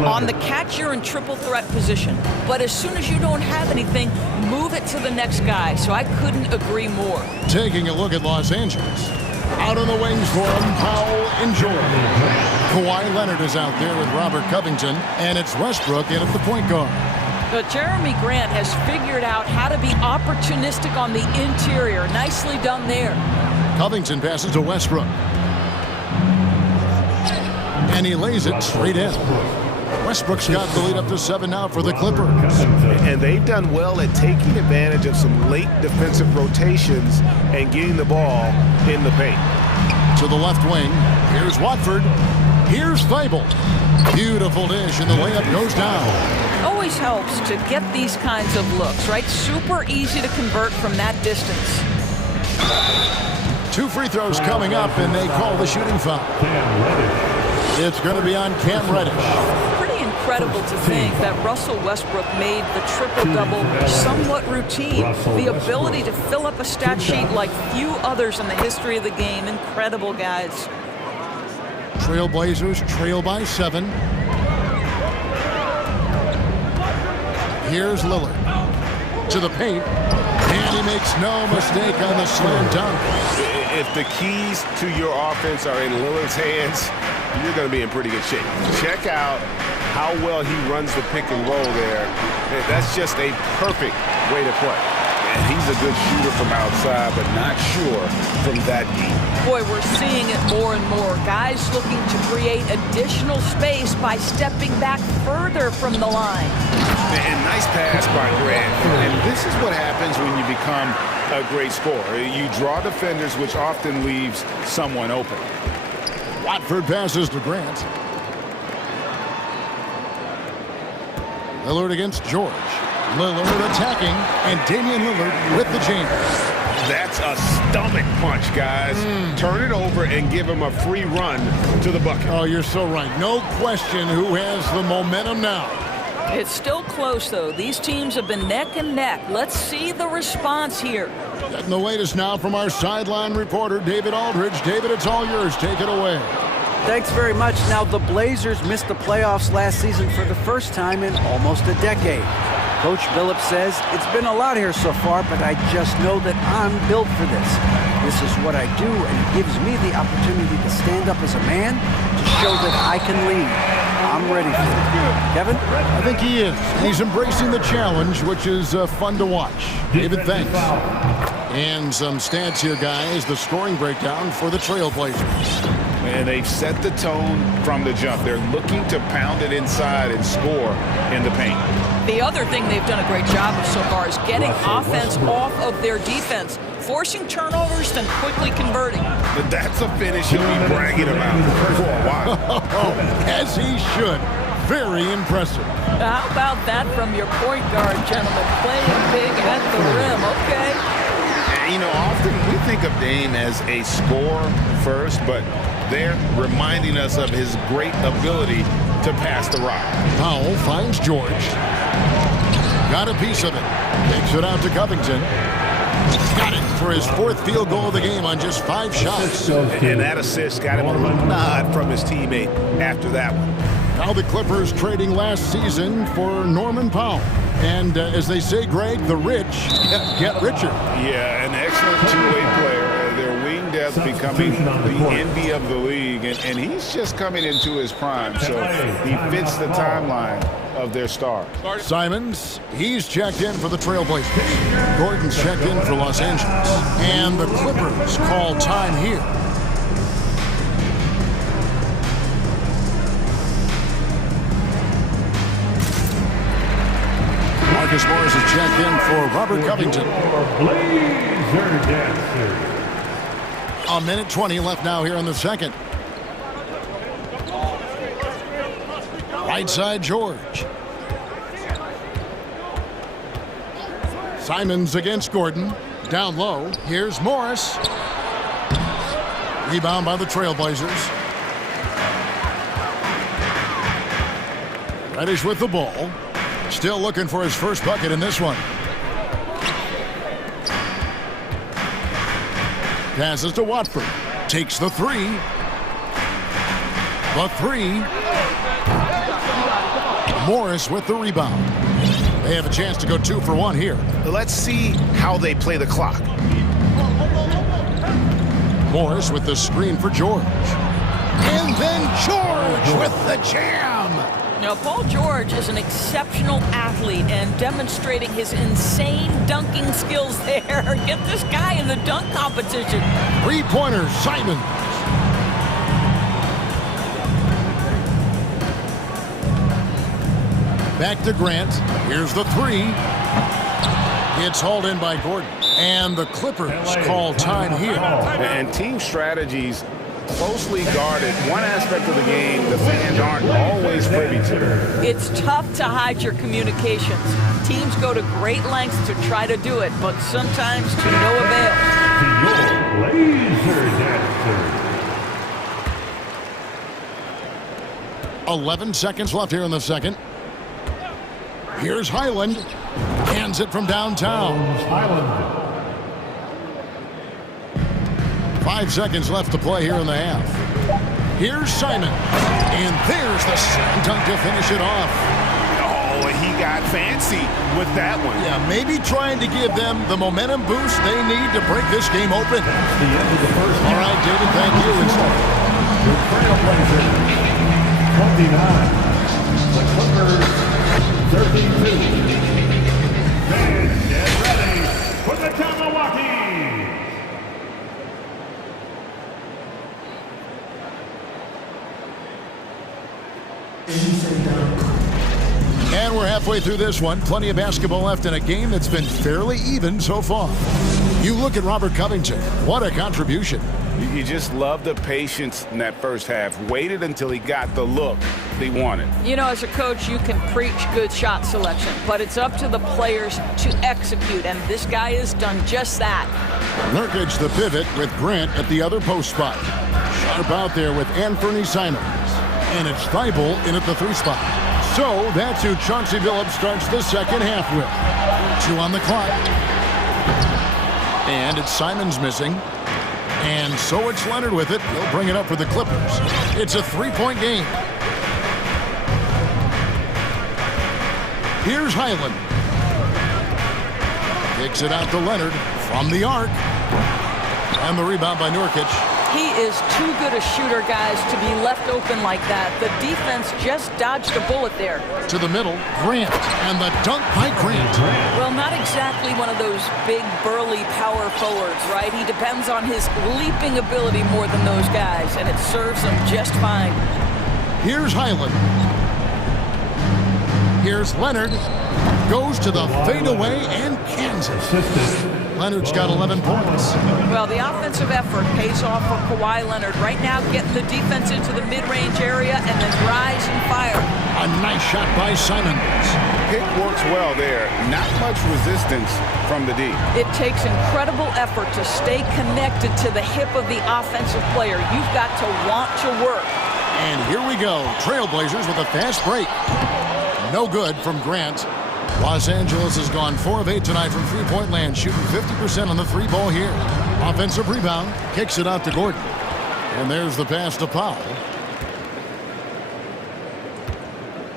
On the catch, you're in triple threat position. But as soon as you don't have anything, move it to the next guy. So I couldn't agree more. Taking a look at Los Angeles. Out on the wings for him, Powell and Jordan. Kawhi Leonard is out there with Robert Covington, and it's Westbrook in at the point guard. But Jeremy Grant has figured out how to be opportunistic on the interior. Nicely done there. Covington passes to Westbrook. And he lays it straight in. Westbrook's got the lead up to 7 now for the Clippers. And they've done well at taking advantage of some late defensive rotations and getting the ball in the paint. To the left wing, here's Watford. Here's Thibault. Beautiful dish, and the layup goes down. Always helps to get these kinds of looks, right? Super easy to convert from that distance. 2 free throws coming up, and they call the shooting foul. It's going to be on Cam Reddish. Pretty incredible to think that Russell Westbrook made the triple-double somewhat routine. The ability to fill up a stat sheet like few others in the history of the game. Incredible, guys. Trailblazers trail by 7. Here's Lillard to the paint, and he makes no mistake on the slam dunk. If the keys to your offense are in Lillard's hands, you're going to be in pretty good shape. Check out how well he runs the pick and roll there. That's just a perfect way to play. And he's a good shooter from outside, but not sure from that deep. Boy, we're seeing it more and more. Guys looking to create additional space by stepping back further from the line. And nice pass by Grant. And this is what happens when you become a great scorer. You draw defenders, which often leaves someone open. Watford passes to Grant. Lillard against George. Lillard attacking, and Damian Lillard with the jam. That's a stomach punch, guys. Turn it over and give him a free run to the bucket. Oh, you're so right. No question who has the momentum now. It's still close, though. These teams have been neck and neck. Let's see the response here. Getting the latest now from our sideline reporter, David Aldridge. David, it's all yours. Take it away. Thanks very much. Now, the Blazers missed the playoffs last season for the first time in almost a decade. Coach Billups says, it's been a lot here so far, but I just know that I'm built for this. This is what I do, and it gives me the opportunity to stand up as a man to show that I can lead. I'm ready for it. Kevin? I think he is. He's embracing the challenge, which is fun to watch. David, thanks. And some stats here, guys. The scoring breakdown for the Trailblazers. And they've set the tone from the jump. They're looking to pound it inside and score in the paint. The other thing they've done a great job of so far is getting offense off of their defense. forcing turnovers than quickly converting. That's a finish he'll be bragging about for a while. As he should. Very impressive. How about that from your point guard, gentlemen? Playing big at the rim, okay? You know, often we think of Dame as a scorer first, but they're reminding us of his great ability to pass the rock. Powell finds George. Got a piece of it. Takes it out to Covington. Got it for his 4th field goal of the game on just 5 shots. And that assist got him a little nod from his teammate after that one. Now the Clippers trading last season for Norman Powell. And as they say, Greg, the rich get richer. Yeah, an excellent two-way player. Their wing depth becoming the envy of the league. And he's just coming into his prime, so he fits the timeline of their star. Simons, he's checked in for the Trailblazers. Gordon's checked in for Los Angeles. And the Clippers call time here. Marcus Morris is checked in for Robert Covington. A minute 20 left now here in the second. Right side, George. Simons against Gordon. Down low. Here's Morris. Rebound by the Trailblazers. Reddish with the ball. Still looking for his first bucket in this one. Passes to Watford. Takes the 3. The 3. Morris with the rebound. They have a chance to go 2 for 1 here. Let's see how they play the clock. Morris with the screen for George. And then George with the jam. Now, Paul George is an exceptional athlete and demonstrating his insane dunking skills there. Get this guy in the dunk competition. 3-pointer, Simons. Back to Grant. Here's the 3. It's hauled in by Gordon. And the Clippers call time here. And team strategies closely guarded. One aspect of the game the fans aren't always privy to. It's tough to hide your communications. Teams go to great lengths to try to do it, but sometimes to no avail. Laser dancer. 11 seconds left here in the second. Here's Highland. Hands it from downtown. 5 seconds left to play here in the half. Here's Simon. And there's the slam dunk to finish it off. Oh, and he got fancy with that one. Yeah, maybe trying to give them the momentum boost they need to break this game open. That's the end of the first half. All right, David, thank you. The Trailblazers, 29. The Clippers, 32. Fans, get ready for the Milwaukee. And we're halfway through this one. Plenty of basketball left in a game that's been fairly even so far. You look at Robert Covington. What a contribution. You just love the patience in that first half. Waited until he got the look he wanted. You know, as a coach, you can preach good shot selection, but it's up to the players to execute, and this guy has done just that. Nurkic the pivot with Grant at the other post spot. Sharp out there with Anthony Simons. And it's Thibault in at the 3 spot. So that's who Chauncey Billups starts the second half with. 2 on the clock. And it's Simons missing. And so it's Leonard with it. He'll bring it up for the Clippers. It's a 3-point game. Here's Highland. Kicks it out to Leonard from the arc. And the rebound by Nurkic. He is too good a shooter, guys, to be left open like that. The defense just dodged a bullet there. To the middle, Grant, and the dunk by Grant. Well, not exactly one of those big, burly power forwards, right? He depends on his leaping ability more than those guys, and it serves him just fine. Here's Highland. Here's Leonard. Goes to the fadeaway and Kansas. Leonard's got 11 points. Well, the offensive effort pays off for Kawhi Leonard. Right now, getting the defense into the mid-range area and then rise and fire. A nice shot by Simons. Pick works well there. Not much resistance from the D. It takes incredible effort to stay connected to the hip of the offensive player. You've got to want to work. And here we go. Trailblazers with a fast break. No good from Grant. Los Angeles has gone 4 of 8 tonight from three-point land, shooting 50% on the three ball here. Offensive rebound, kicks it out to Gordon. And there's the pass to Powell.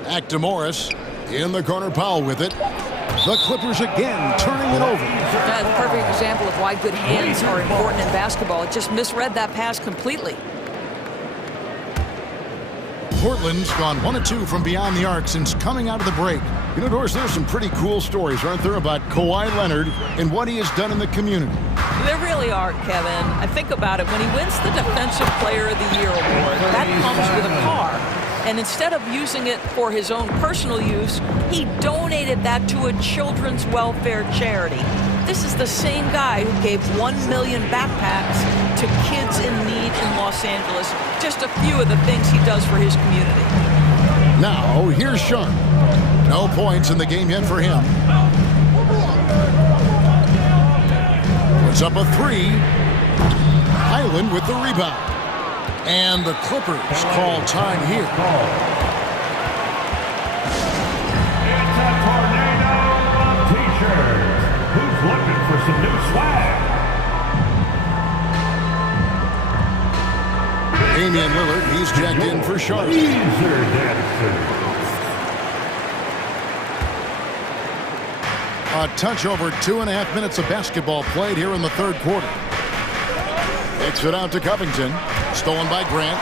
Back to Morris. In the corner, Powell with it. The Clippers again turning it over. That's a perfect example of why good hands are important in basketball. It just misread that pass completely. Portland's gone 1 of 2 from beyond the arc since coming out of the break. You know, Doris, there's some pretty cool stories, aren't there, about Kawhi Leonard and what he has done in the community. There really are, Kevin. I think about it. When he wins the Defensive Player of the Year award, that comes with a car. And instead of using it for his own personal use, he donated that to a children's welfare charity. This is the same guy who gave 1 million backpacks to kids in need in Los Angeles. Just a few of the things he does for his community. Now, here's Sean. No points in the game yet for him. Puts up a 3. Highland with the rebound. And the Clippers call time here. It's a tornado of t-shirts. Who's looking for some new swag? Damian Lillard, he's checked in for Charlotte. A touch over 2.5 minutes of basketball played here in the third quarter. Kicks it out to Covington. Stolen by Grant.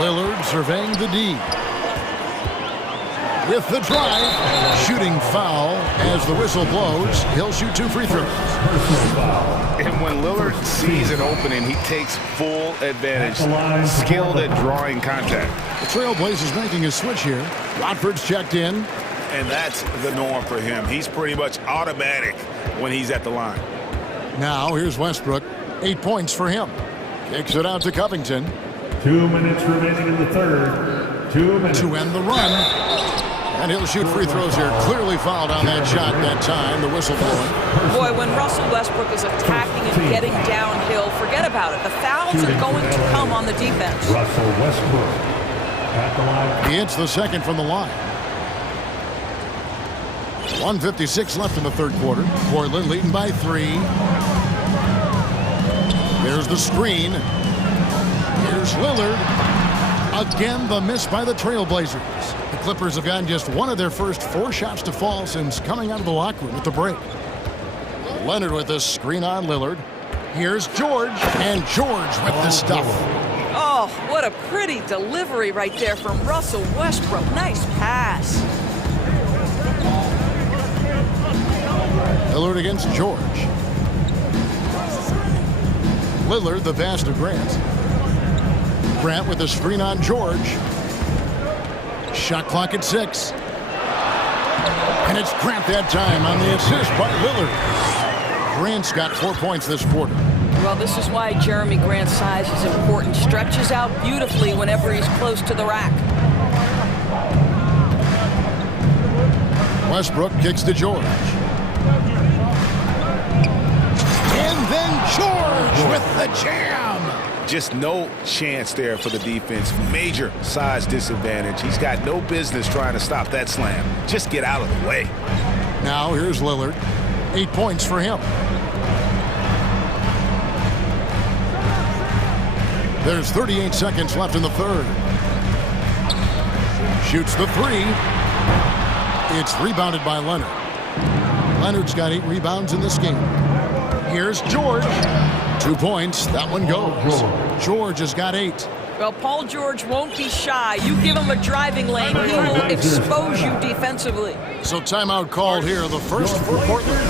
Lillard surveying the D. With the drive, shooting foul as the whistle blows. He'll shoot 2 free throws. And when Lillard sees an opening, he takes full advantage. Skilled at drawing contact. The Trailblazers making a switch here. Watford's checked in. And that's the norm for him. He's pretty much automatic when he's at the line. Now here's Westbrook. 8 points for him. Kicks it out to Covington. 2 minutes remaining in the third. 2 minutes. To end the run. And he'll shoot free throws here. Clearly fouled on that shot that time. The whistle blowing. Boy, when Russell Westbrook is attacking and getting downhill, forget about it. The fouls are going to come on the defense. Russell Westbrook at the line. He hits the second from the line. 1:56 left in the third quarter. Portland leading by 3. There's the screen. Here's Lillard. Again, the miss by the Trailblazers. The Clippers have gotten just one of their first 4 shots to fall since coming out of the locker room at the break. Leonard with the screen on Lillard. Here's George, and George with the stuff. Oh, what a pretty delivery right there from Russell Westbrook. Nice pass. Lillard against George. Lillard, the pass to Grant. Grant with the screen on George. Shot clock at 6. And it's Grant that time on the assist by Lillard. Grant's got 4 points this quarter. Well, this is why Jeremy Grant's size is important. Stretches out beautifully whenever he's close to the rack. Westbrook kicks to George. And then George with the jam. Just no chance there for the defense. Major size disadvantage. He's got no business trying to stop that slam. Just get out of the way. Now here's Lillard. 8 points for him. There's 38 seconds left in the third. Shoots the 3. It's rebounded by Leonard. Leonard's got 8 rebounds in this game. Here's George. 2 points. That one goes. George has got 8. Well, Paul George won't be shy. You give him a driving lane, he will expose you defensively. So timeout called here. The first for Portland.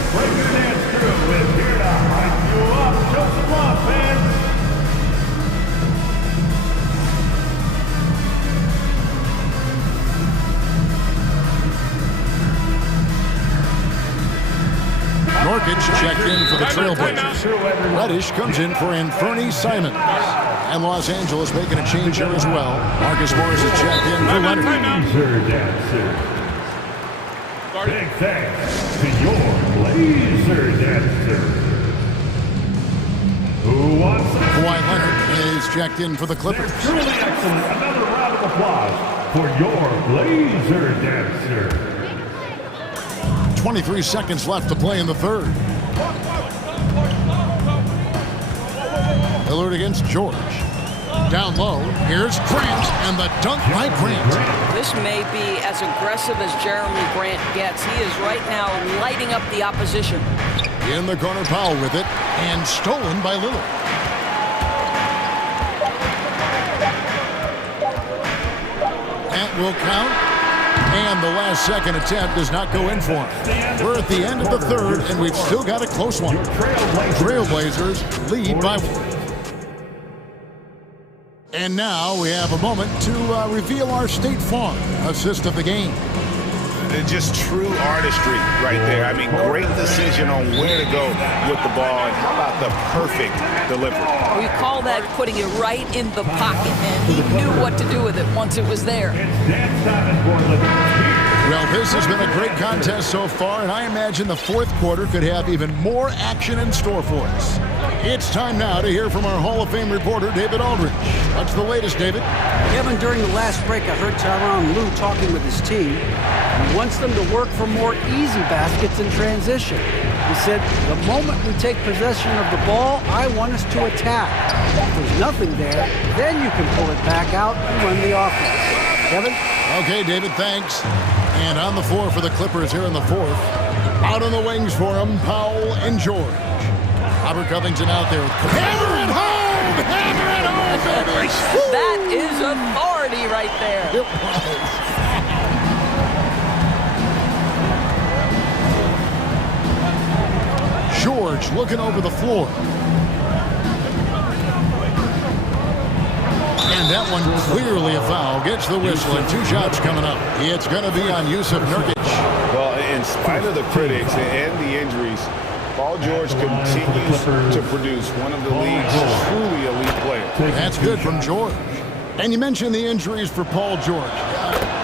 Norkic checked in for the Trailblazers. Reddish comes in for Anthony Simons. And Los Angeles making a change here as well. Marcus Morris is checked in for Leonard. Big thanks to your Blazer dancer. Who wants it? Kawhi Leonard is checked in for the Clippers. Truly excellent. Another round of applause for your Blazer dancer. 23 seconds left to play in the third. Lillard against George. Down low, here's Grant, and the dunk by Grant. This may be as aggressive as Jeremy Grant gets. He is right now lighting up the opposition. In the corner, Powell with it, and stolen by Lillard. That will count, and the last second attempt does not go in for him. We're at the end of the third, and we've still got a close one. Trailblazers lead by one. And now we have a moment to reveal our State Farm assist of the game. Just true artistry right there. I mean, great decision on where to go with the ball, and how about the perfect delivery? We call that putting it right in the pocket, and he knew what to do with it once it was there. Well, this has been a great contest so far, and I imagine the fourth quarter could have even more action in store for us. It's time now to hear from our Hall of Fame reporter, David Aldridge. What's the latest, David? Kevin, during the last break, I heard Tyronn Lue talking with his team. He wants them to work for more easy baskets in transition. He said, the moment we take possession of the ball, I want us to attack. If there's nothing there, then you can pull it back out and run the offense. Kevin? Okay, David, thanks. And on the floor for the Clippers here in the fourth. Out on the wings for them, Powell and George. Robert Covington out there. Hammer it home! Hammer it home, baby! That is authority right there. It was. George looking over the floor. And that one clearly a foul. Gets the whistle, and two shots coming up. It's going to be on Yusuf Nurkic. Well, in spite of the critics and the injuries, Paul George continues to produce one of the league's truly elite players. That's good from George. And you mentioned the injuries for Paul George.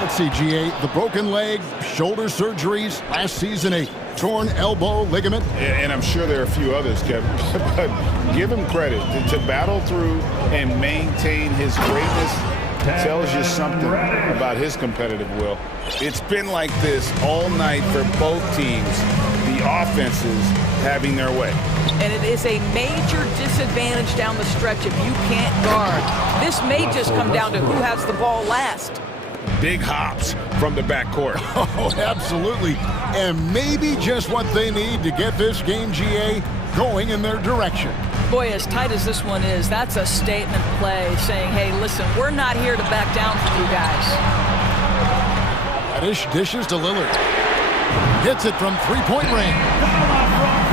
Let's see, G8, the broken leg, shoulder surgeries, last season a torn elbow ligament. And I'm sure there are a few others, Kevin. But give him credit to battle through and maintain his greatness. Tells you something about his competitive will. It's been like this all night for both teams. The offenses having their way. And it is a major disadvantage down the stretch if you can't guard. This may just come down to who has the ball last. Big hops from the backcourt. Oh, absolutely. And maybe just what they need to get this game, GA, going in their direction. Boy, as tight as this one is, that's a statement play saying, hey, listen, we're not here to back down from you guys. Reddish dishes to Lillard. Hits it from three-point range.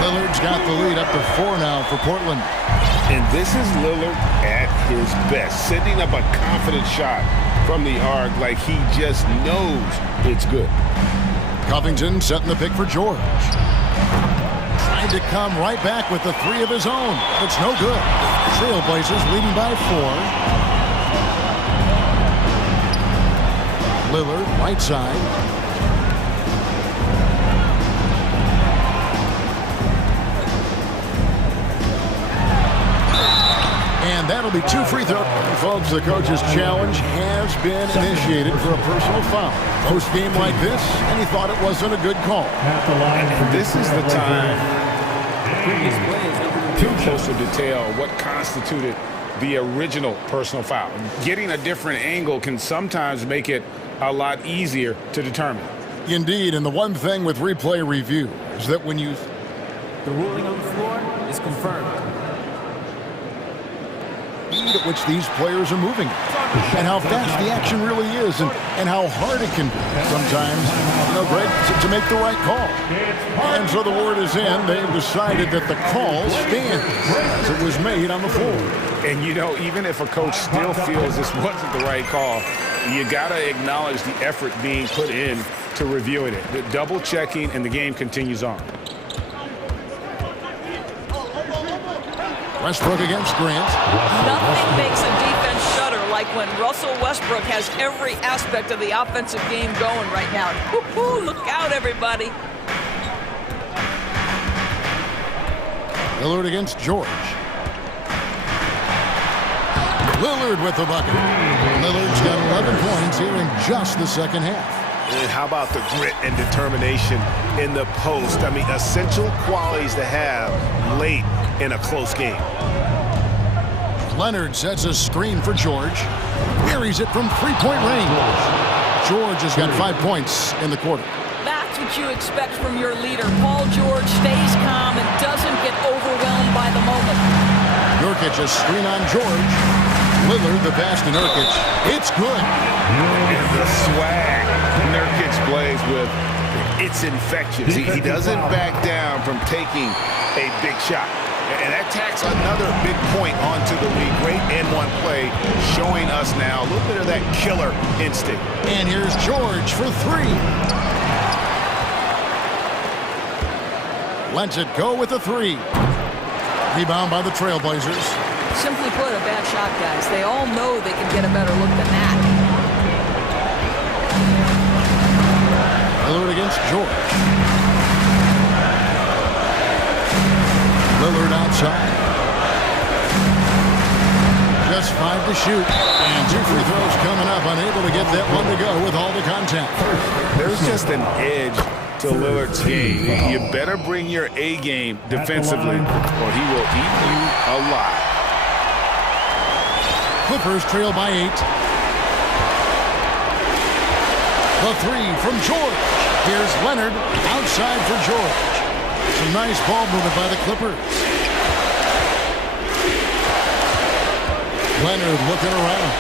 Lillard's got the lead up to 4 now for Portland. And this is Lillard at his best, setting up a confident shot from the arc like he just knows it's good. Covington setting the pick for George. Tried to come right back with the 3 of his own. It's no good. Trailblazers leading by 4. Lillard, right side. And that'll be 2 free throws. Folks, the coach's challenge has been initiated for a personal foul. Post-game like this, and he thought it wasn't a good call. This is the time to closer detail what constituted the original personal foul. Getting a different angle can sometimes make it a lot easier to determine. Indeed, and the one thing with replay review is that when you... The ruling on the floor is confirmed. At which these players are moving and how fast the action really is and how hard it can be sometimes, Greg, to make the right call. And so the word is in. They've decided that the call stands as it was made on the floor. And, even if a coach still feels this wasn't the right call, you got to acknowledge the effort being put in to reviewing it. The double checking, and the game continues on. Westbrook against Grant. Nothing makes a defense shudder like when Russell Westbrook has every aspect of the offensive game going right now. Woo-hoo, look out, everybody. Lillard against George. Lillard with the bucket. Lillard's got 11 points here in just the second half. And how about the grit and determination in the post? I mean, essential qualities to have late in a close game. Leonard sets a screen for George. Buries it from three-point range. George has got 5 points in the quarter. That's what you expect from your leader. Paul George stays calm and doesn't get overwhelmed by the moment. Nurkic a screen on George. Lillard the pass to Nurkic. It's good. And the swag Nurkic plays with, it's infectious. He doesn't back down from taking a big shot. And that tacks another big point onto the league. Great N1 play showing us now a little bit of that killer instinct. And here's George for three. Lets it go with the three. Rebound by the Trailblazers. Simply put, a bad shot, guys. They all know they can get a better look than that. Lillard against George. Lillard outside. Just 5 to shoot. And 2 free throws coming up. Unable to get that one to go with all the contact. There's just an edge to Lillard's game. You better bring your A game defensively or he will eat you alive. Clippers trail by 8. The three from George. Here's Leonard outside for George. Some nice ball movement by the Clippers. Leonard looking around.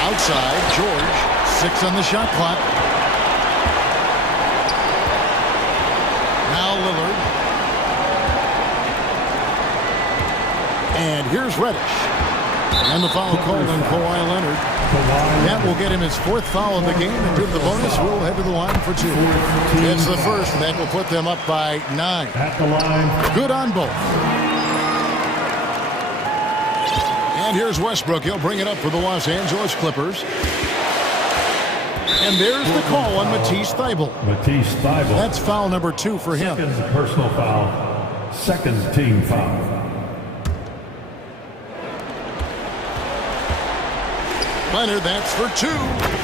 Outside, George. 6 on the shot clock. Now Lillard. And here's Reddish. And the foul called on Kawhi Leonard. That will get him his 4th foul of the game. And to the bonus, we'll head to the line for 2. It's the first, and that will put them up by 9. At the line. Good on both. And here's Westbrook. He'll bring it up for the Los Angeles Clippers. And there's the call on Matisse Thybulle. Matisse Thybulle. That's foul number 2 for him. Second personal foul. Second team foul. Leonard, that's for 2.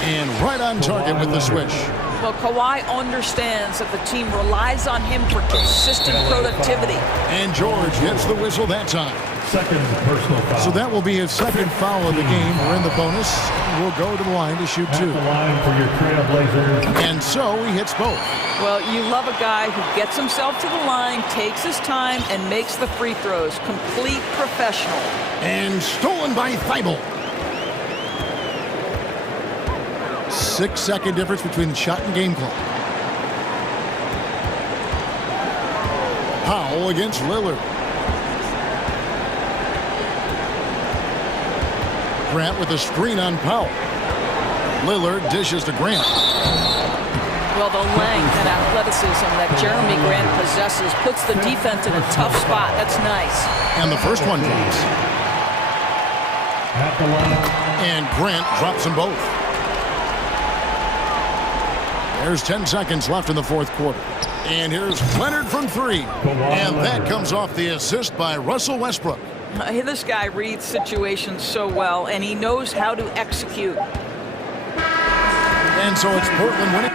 And right on target with the swish. Well, Kawhi understands that the team relies on him for consistent productivity. And George gets the whistle that time. Second personal foul. So that will be his 2nd foul of the game. We're in the bonus. We'll go to the line to shoot 2. At the line for your Trailblazers. And so he hits both. Well, you love a guy who gets himself to the line, takes his time, and makes the free throws. Complete professional. And stolen by Thybulle. 6-second difference between the shot and game clock. Powell against Lillard. Grant with a screen on Powell. Lillard dishes to Grant. Well, the length and athleticism that Jeremy Grant possesses puts the defense in a tough spot. That's nice. And the first one drops. At the line. And Grant drops them both. There's 10 seconds left in the 4th quarter. And here's Leonard from 3. And that comes off the assist by Russell Westbrook. This guy reads situations so well, and he knows how to execute. And so it's Portland winning.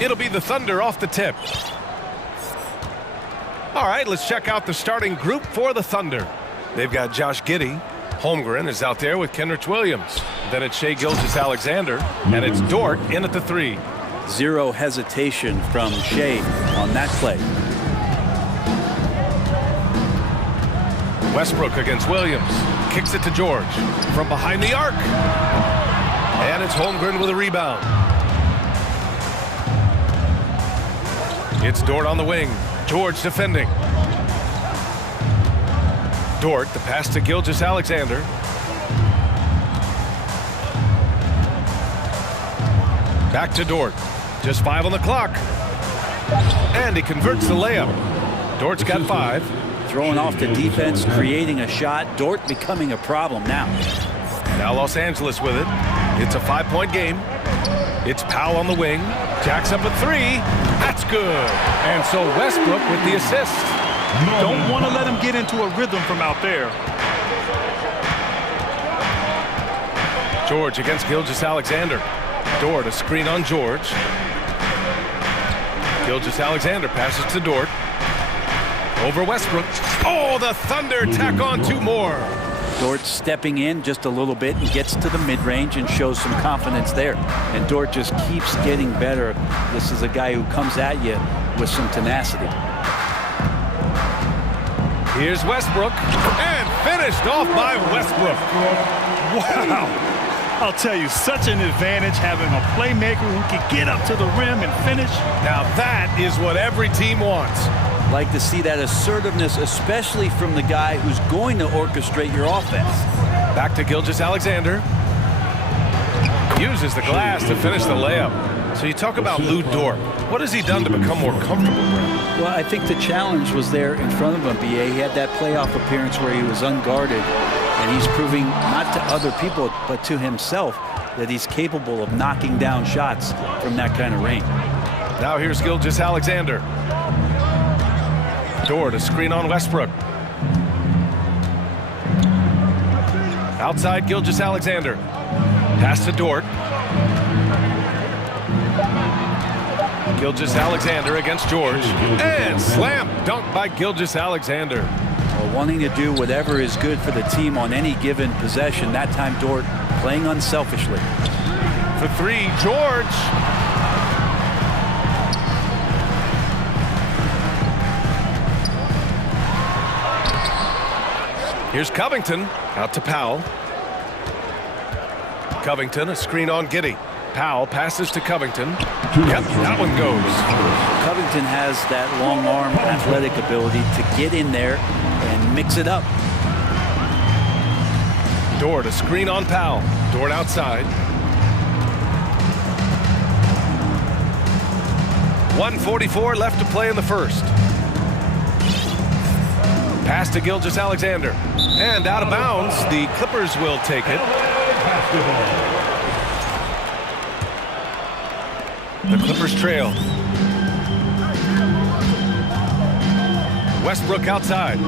It'll be the Thunder off the tip. All right, let's check out the starting group for the Thunder. They've got Josh Giddey. Holmgren is out there with Kenrich Williams. Then it's Shai Gilgeous-Alexander, and it's Dort in at the 3. Zero hesitation from Shai on that play. Westbrook against Williams. Kicks it to George. From behind the arc. And it's Holmgren with a rebound. It's Dort on the wing. George defending. Dort, the pass to Gilgeous-Alexander. Back to Dort. Just 5 on the clock. And he converts the layup. Dort's got 5. Throwing off the defense, creating a shot. Dort becoming a problem now. Now Los Angeles with it. It's a 5-point game. It's Powell on the wing. Jacks up a 3. That's good. And so Westbrook with the assist. Don't want to let him get into a rhythm from out there. George against Gilgeous-Alexander. Dort, a screen on George. Gilgeous-Alexander passes to Dort. Over Westbrook. Oh, the Thunder tack on 2 more. Dort stepping in just a little bit and gets to the mid-range and shows some confidence there. And Dort just keeps getting better. This is a guy who comes at you with some tenacity. Here's Westbrook, and finished off by Westbrook. Wow. I'll tell you, such an advantage having a playmaker who can get up to the rim and finish. Now that is what every team wants. Like to see that assertiveness, especially from the guy who's going to orchestrate your offense. Back to Gilgeous-Alexander. Uses the glass to finish the layup. So you talk about Lou Dort. What has he done to become more comfortable, Brent? Well, I think the challenge was there in front of him, B.A. He had that playoff appearance where he was unguarded, and he's proving not to other people, but to himself, that he's capable of knocking down shots from that kind of range. Now here's Gilgeous-Alexander. Dort, a screen on Westbrook. Outside Gilgeous-Alexander. Pass to Dort. Gilgeous-Alexander against George. And slam dunk by Gilgeous-Alexander. Well, wanting to do whatever is good for the team on any given possession. That time Dort playing unselfishly. For 3, George. Here's Covington, out to Powell. Covington, a screen on Giddey. Powell passes to Covington. Yep, that one goes. Covington has that long arm athletic ability to get in there and mix it up. Dort, a screen on Powell. Dort outside. 1:44 left to play in the first. Pass to Gilgeous-Alexander. And out of bounds, the Clippers will take it. The Clippers trail. Westbrook outside.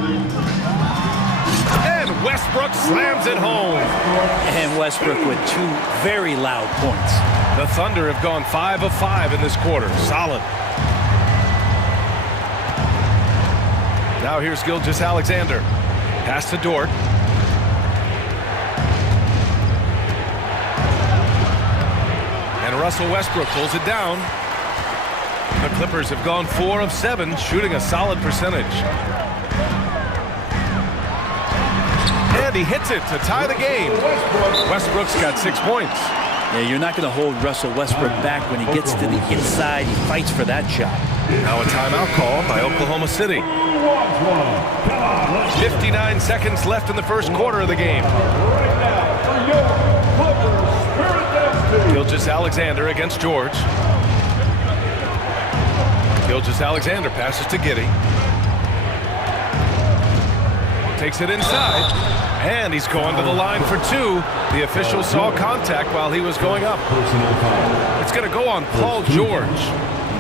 And Westbrook slams it home. And Westbrook with 2 very loud points. The Thunder have gone 5 of 5 in this quarter. Solid. Now here's Gilgeous-Alexander. Pass to Dort. And Russell Westbrook pulls it down. The Clippers have gone 4 of 7, shooting a solid percentage. And he hits it to tie the game. Westbrook's got 6 points. Yeah, you're not going to hold Russell Westbrook back when he gets to the inside. He fights for that shot. Now a timeout call by Oklahoma City. 59 seconds left in the first quarter of the game. Gilgeous-Alexander against George. Gilgeous-Alexander passes to Giddey. Takes it inside. And he's going to the line for 2. The official saw contact while he was going up. It's going to go on Paul George.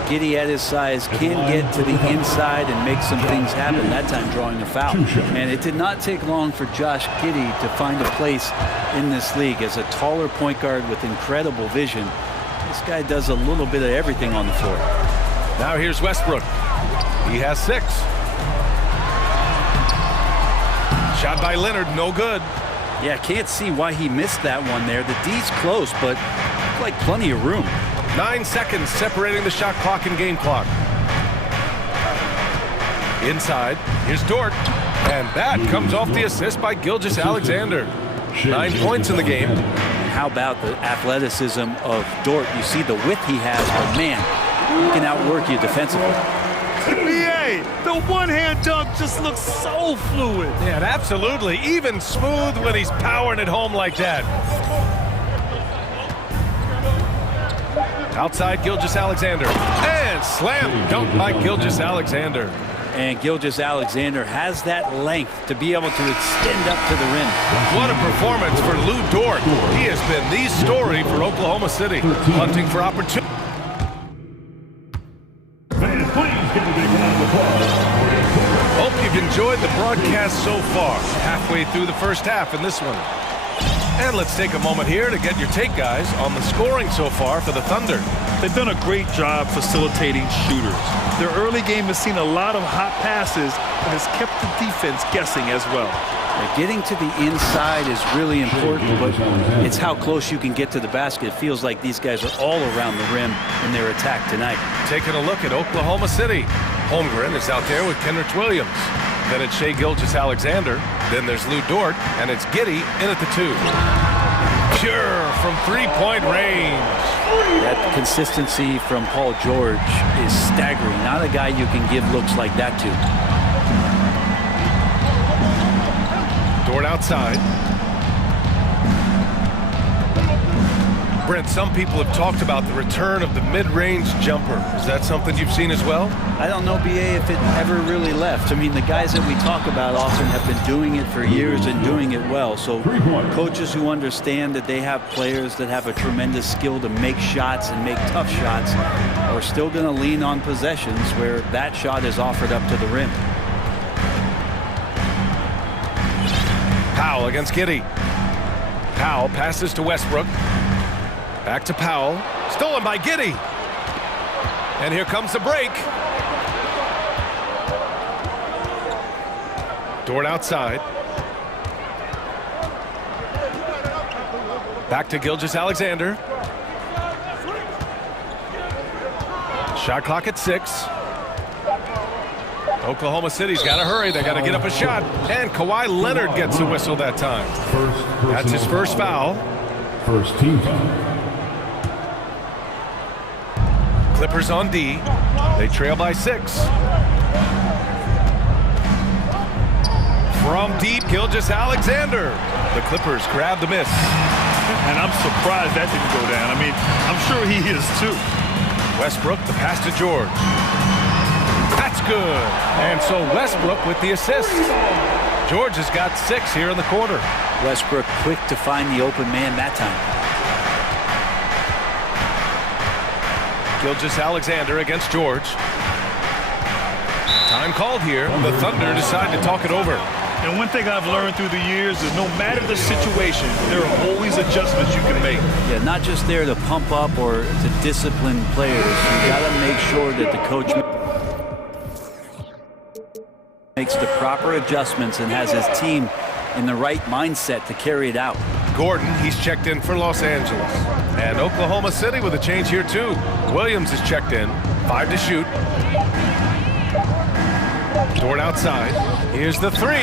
Giddey at his size can get to the inside and make some things happen, that time drawing a foul. And it did not take long for Josh Giddey to find a place in this league as a taller point guard with incredible vision. This guy does a little bit of everything on the floor. Now here's Westbrook. He has 6. Shot by Leonard, no good. Yeah, can't see why he missed that one there. The D's close, but like plenty of room. 9 seconds separating the shot clock and game clock. Inside, here's Dort. And that comes off the assist by Gilgeous-Alexander. 9 points in the game. How about the athleticism of Dort? You see the width he has, but man, he can outwork you defensively. NBA, the one-hand dunk just looks so fluid. Yeah, absolutely. Even smooth when he's powering it home like that. Outside Gilgeous-Alexander. And slam dunk by Gilgeous-Alexander. And Gilgeous-Alexander has that length to be able to extend up to the rim. What a performance for Lou Dort. He has been the story for Oklahoma City, hunting for opportunity. Hope you've enjoyed the broadcast so far. Halfway through the first half in this one. And let's take a moment here to get your take, guys, on the scoring so far for the Thunder. They've done a great job facilitating shooters. Their early game has seen a lot of hot passes and has kept the defense guessing as well. Getting to the inside is really important, but it's how close you can get to the basket. It feels like these guys are all around the rim in their attack tonight. Taking a look at Oklahoma City. Holmgren is out there with Kenrich Williams. Then it's Shai Gilgeous-Alexander. Then there's Lou Dort, and it's Giddey in at the 2. Pure from three-point range. That consistency from Paul George is staggering. Not a guy you can give looks like that to. Dort outside. Brent, some people have talked about the return of the mid-range jumper. Is that something you've seen as well? I don't know, BA, if it ever really left. I mean, the guys that we talk about often have been doing it for years and doing it well. So coaches who understand that they have players that have a tremendous skill to make shots and make tough shots are still going to lean on possessions where that shot is offered up to the rim. Powell against Giddey. Powell passes to Westbrook. Back to Powell. Stolen by Giddey. And here comes the break. Dort outside. Back to Gilgeous-Alexander. Shot clock at 6. Oklahoma City's got to hurry. They got to get up a shot. And Kawhi Leonard gets a whistle that time. That's his first foul. First team foul. Clippers on D. They trail by 6. From deep, Gilgeous-Alexander. The Clippers grab the miss. And I'm surprised that didn't go down. I mean, I'm sure he is too. Westbrook, the pass to George. That's good. And so Westbrook with the assist. George has got 6 here in the quarter. Westbrook quick to find the open man that time. Gilgeous-Alexander against George. Time called here. The Thunder decide to talk it over. And one thing I've learned through the years is no matter the situation, there are always adjustments you can make. Yeah, not just there to pump up or to discipline players. You got to make sure that the coach makes the proper adjustments and has his team in the right mindset to carry it out. Gordon, he's checked in for Los Angeles. And Oklahoma City with a change here too. Williams is checked in. 5 to shoot. Dort outside. Here's the 3.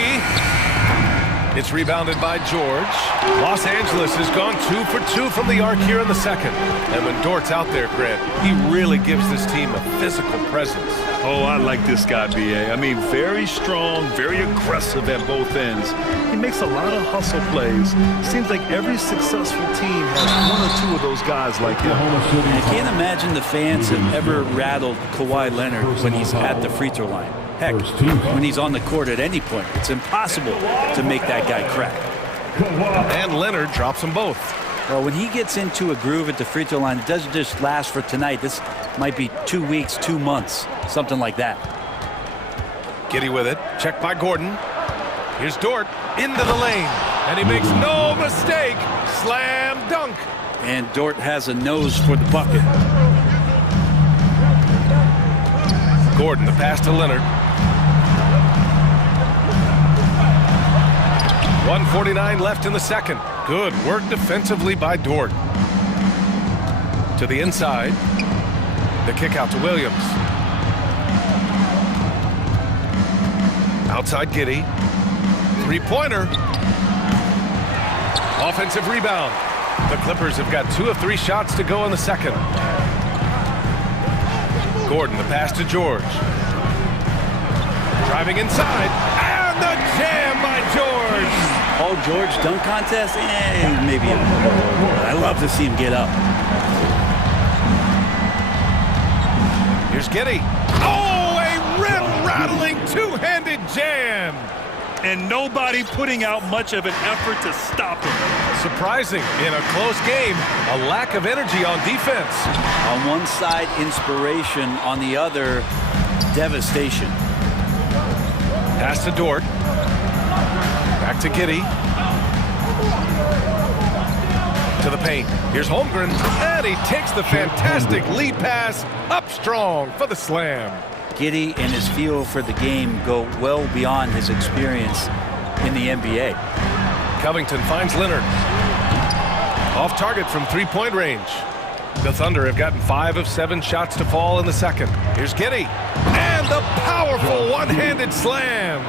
It's rebounded by George. Los Angeles has gone 2 for 2 from the arc here in the second. And when Dort's out there, Grant, he really gives this team a physical presence. Oh, I like this guy, B.A. I mean, very strong, very aggressive at both ends. He makes a lot of hustle plays. Seems like every successful team has 1 or 2 of those guys like him. I can't imagine the fans have ever rattled Kawhi Leonard when he's at the free throw line. Heck, when he's on the court at any point, it's impossible to make that guy crack. And Leonard drops them both. Well, when he gets into a groove at the free throw line, it doesn't just last for tonight. This might be 2 weeks, 2 months, something like that. Giddey with it. Checked by Gordon. Here's Dort into the lane. And he makes no mistake. Slam dunk And Dort has a nose for the bucket. Gordon, the pass to Leonard. 1:49 left in the second. Good work defensively by Dort. To the inside. The kick out to Williams. Outside Giddey. Three-pointer. Offensive rebound. The Clippers have got 2 of 3 shots to go in the second. Gordon, the pass to George. Driving inside. And the jam by George. Paul George dunk contest? Maybe. I love to see him get up. Here's Giddey. Oh, a rim-rattling two-handed jam. And nobody putting out much of an effort to stop him. Surprising in a close game, a lack of energy on defense. On one side, inspiration. On the other, devastation. Pass to Dort. Back to Giddey. To the paint. Here's Holmgren. And he takes the fantastic lead pass up strong for the slam. Giddey and his feel for the game go well beyond his experience in the NBA. Covington finds Leonard. Off target from three-point range. The Thunder have gotten 5 of 7 shots to fall in the second. Here's Giddey. And the powerful one-handed slam.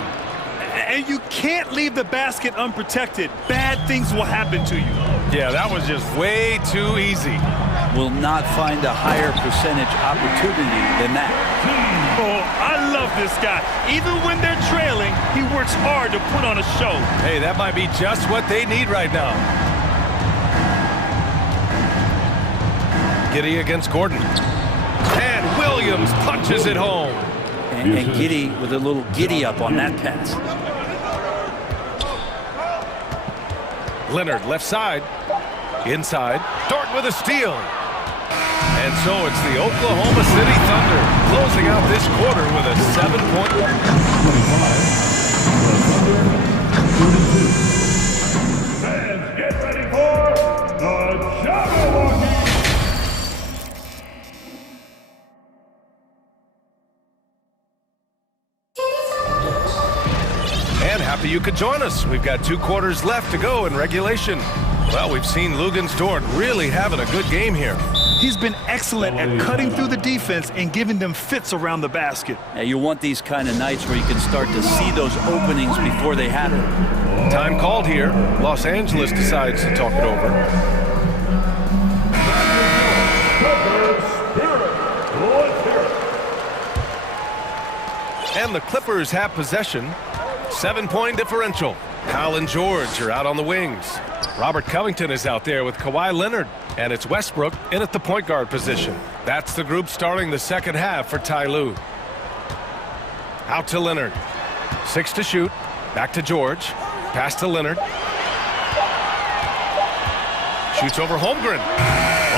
And you can't leave the basket unprotected. Bad things will happen to you. Yeah, that was just way too easy. Will not find a higher percentage opportunity than that. Oh, I love this guy. Even when they're trailing, he works hard to put on a show. Hey, that might be just what they need right now. Giddey against Gordon. And Williams punches it home. And Giddey with a little giddy up on that pass. Leonard, left side. Inside. Dort with a steal. And so it's the Oklahoma City Thunder closing out this quarter with a 7-point. 25, fans, get ready for the Jabberwocky. And happy you could join us. We've got 2 quarters left to go in regulation. Well, we've seen Luguentz Dort really having a good game here. He's been excellent at cutting through the defense and giving them fits around the basket. Yeah, you want these kind of nights where you can start to see those openings before they happen. Time called here. Los Angeles decides to talk it over. And the Clippers have possession. 7-point differential. Powell and George are out on the wings. Robert Covington is out there with Kawhi Leonard. And it's Westbrook in at the point guard position. That's the group starting the second half for Ty Lue. Out to Leonard. 6 to shoot. Back to George. Pass to Leonard. Shoots over Holmgren.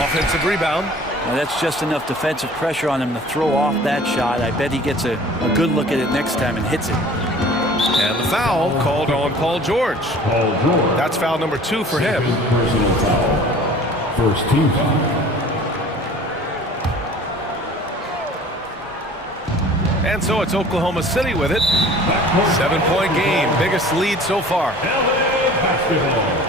Offensive rebound. Now that's just enough defensive pressure on him to throw off that shot. I bet he gets a good look at it next time and hits it. And the foul called on Paul George. That's foul number 2 for him. Personal foul. First team foul. And so it's Oklahoma City with it. 7-point game. Biggest lead so far. LA basketball.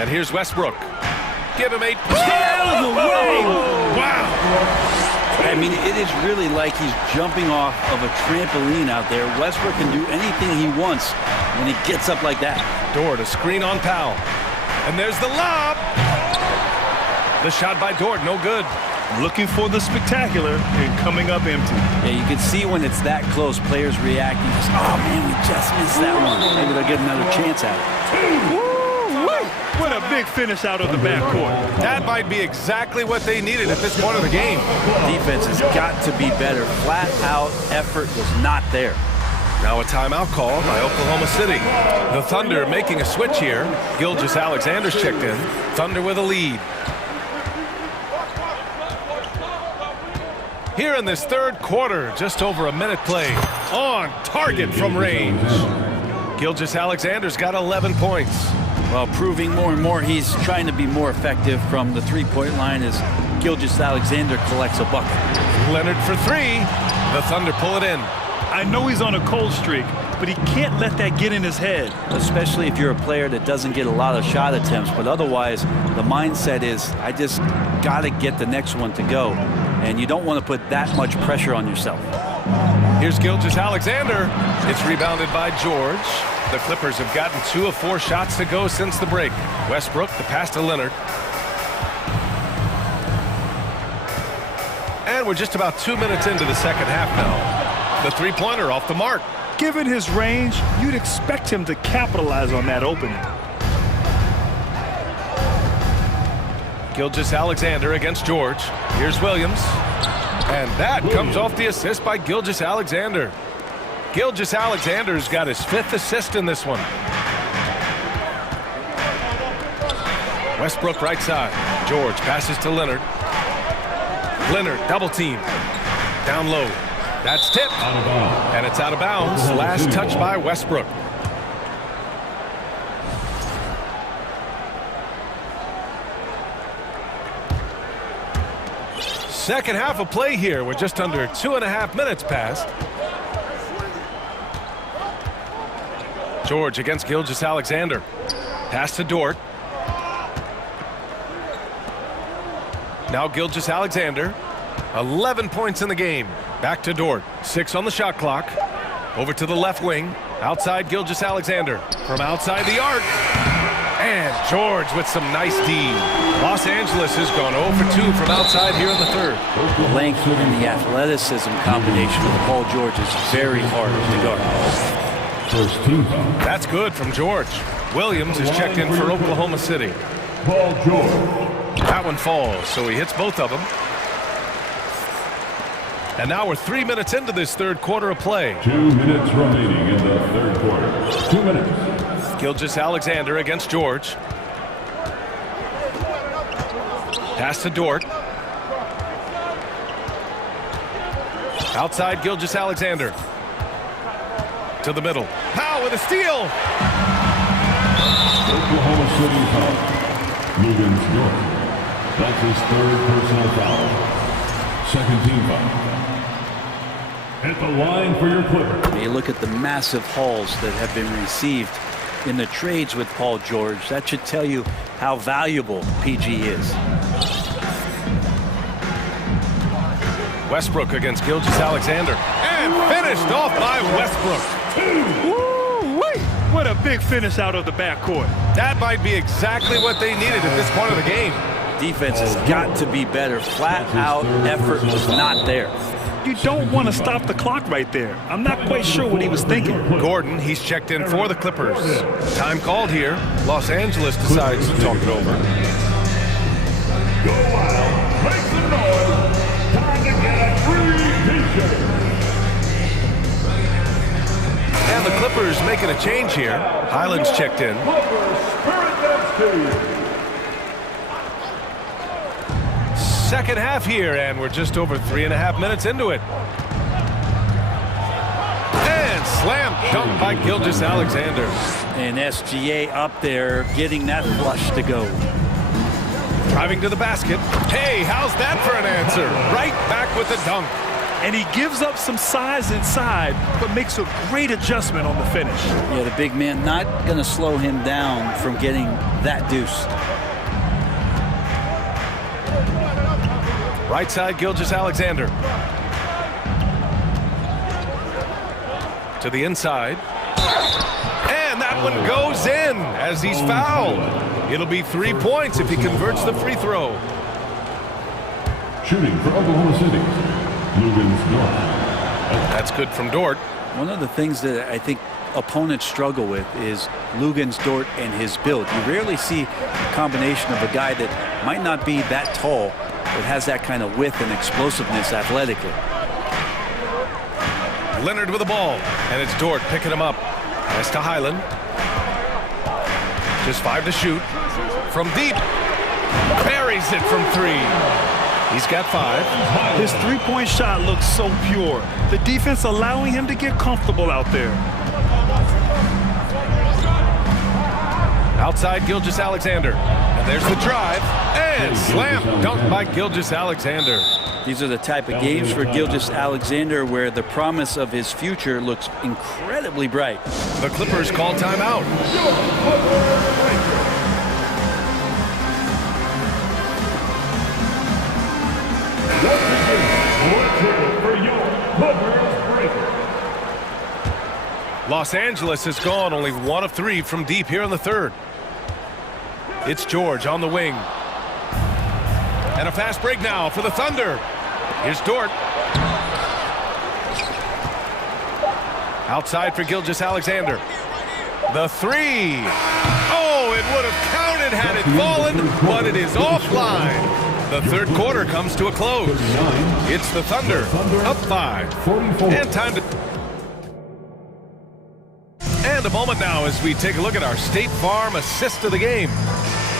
And here's Westbrook. Give him 8. Out of the way! Wow! I mean, it is really like he's jumping off of a trampoline out there. Westbrook can do anything he wants when he gets up like that. Dort, a screen on Powell. And there's the lob. The shot by Dort, no good. Looking for the spectacular and coming up empty. Yeah, you can see when it's that close, players reacting. Just, oh, man, we just missed that one. Maybe they'll get another chance at it. What a big finish out of the backcourt. That might be exactly what they needed at this point of the game. Defense has got to be better. Flat out effort was not there. Now a timeout call by Oklahoma City. The Thunder making a switch here. Gilgeous-Alexander's checked in. Thunder with a lead. Here in this third quarter, just over a minute played. On target from range. Gilgeous-Alexander's got 11 points. Well, proving more and more he's trying to be more effective from the three-point line as Gilgeous-Alexander collects a bucket. Leonard for three. The Thunder pull it in. I know he's on a cold streak, but he can't let that get in his head. Especially if you're a player that doesn't get a lot of shot attempts, but otherwise the mindset is, I just got to get the next one to go. And you don't want to put that much pressure on yourself. Here's Gilgeous-Alexander. It's rebounded by George. The Clippers have gotten 2 of 4 shots to go since the break. Westbrook, the pass to Leonard. And we're just about 2 minutes into the second half now. The three-pointer off the mark. Given his range, you'd expect him to capitalize on that opening. Gilgeous-Alexander against George. Here's Williams. And that comes off the assist by Gilgeous-Alexander. Gilgeous-Alexander's got his 5th assist in this one. Westbrook right side. George passes to Leonard. Leonard double team. Down low. That's tipped. And it's out of bounds. Last touch by Westbrook. Second half of play here. We're just under 2.5 minutes past. George against Gilgeous-Alexander. Pass to Dort. Now Gilgeous-Alexander. 11 points in the game. Back to Dort. 6 on the shot clock. Over to the left wing. Outside Gilgeous-Alexander. From outside the arc. And George with some nice D. Los Angeles has gone 0 for 2 from outside here in the third. The length and the athleticism combination with Paul George is very hard to guard. That's good from George. Williams is checked in for Oklahoma City. Paul George. That one falls, so he hits both of them. And now we're 3 minutes into this third quarter of play. 2 minutes remaining in the third quarter. 2 minutes. Gilgeous-Alexander against George. Pass to Dort. Outside Gilgeous-Alexander. To the middle. Powell with a steal. Oklahoma City foul. Lugan's Dort. That's his 3rd personal foul. 2nd team foul. At the line for your Clippers. You look at the massive hauls that have been received in the trades with Paul George. That should tell you how valuable PG is. Westbrook against Gilgeous-Alexander. And finished off by Westbrook. Woo-wee! What a big finish out of the backcourt. That might be exactly what they needed at this point of the game. Defense has got to be better. Flat out effort was not there. You don't want to stop the clock right there. I'm not quite sure what he was thinking. Gordon, he's checked in for the Clippers. Time called here. Los Angeles decides to talk it over. Go wild. Make some noise. Time to get a free t-shirt. And the Clippers making a change here. Highland's checked in. Second half here, and we're just over 3.5 minutes into it. And slam dunk by Gilgeous-Alexander. And SGA up there getting that flush to go. Driving to the basket. Hey, how's that for an answer? Right back with the dunk. And he gives up some size inside, but makes a great adjustment on the finish. Yeah, the big man not going to slow him down from getting that deuce. Right side, Gilgeous-Alexander. To the inside. And that one goes in as he's fouled. It'll be 3 points if he converts the free throw. Shooting for Oklahoma City. Lugan's Dort. That's good from Dort. One of the things that I think opponents struggle with is Lugan's Dort and his build. You rarely see a combination of a guy that might not be that tall, but has that kind of width and explosiveness athletically. Leonard with the ball, and it's Dort picking him up. Pass to Highland. Just 5 to shoot. From deep. Buries it from 3. He's got 5. His three-point shot looks so pure. The defense allowing him to get comfortable out there. Outside Gilgeous-Alexander. And there's the drive. And slam dunk by Gilgeous-Alexander. These are the type of games for Gilgeous-Alexander where the promise of his future looks incredibly bright. The Clippers call timeout. Los Angeles has gone only 1 of 3 from deep here in the third. It's George on the wing. And a fast break now for the Thunder. Here's Dort. Outside for Gilgeous-Alexander. The 3. Oh, it would have counted had it fallen, but it is offline. The third quarter comes to a close. It's the Thunder up 5. And time to... And a moment now as we take a look at our State Farm assist of the game.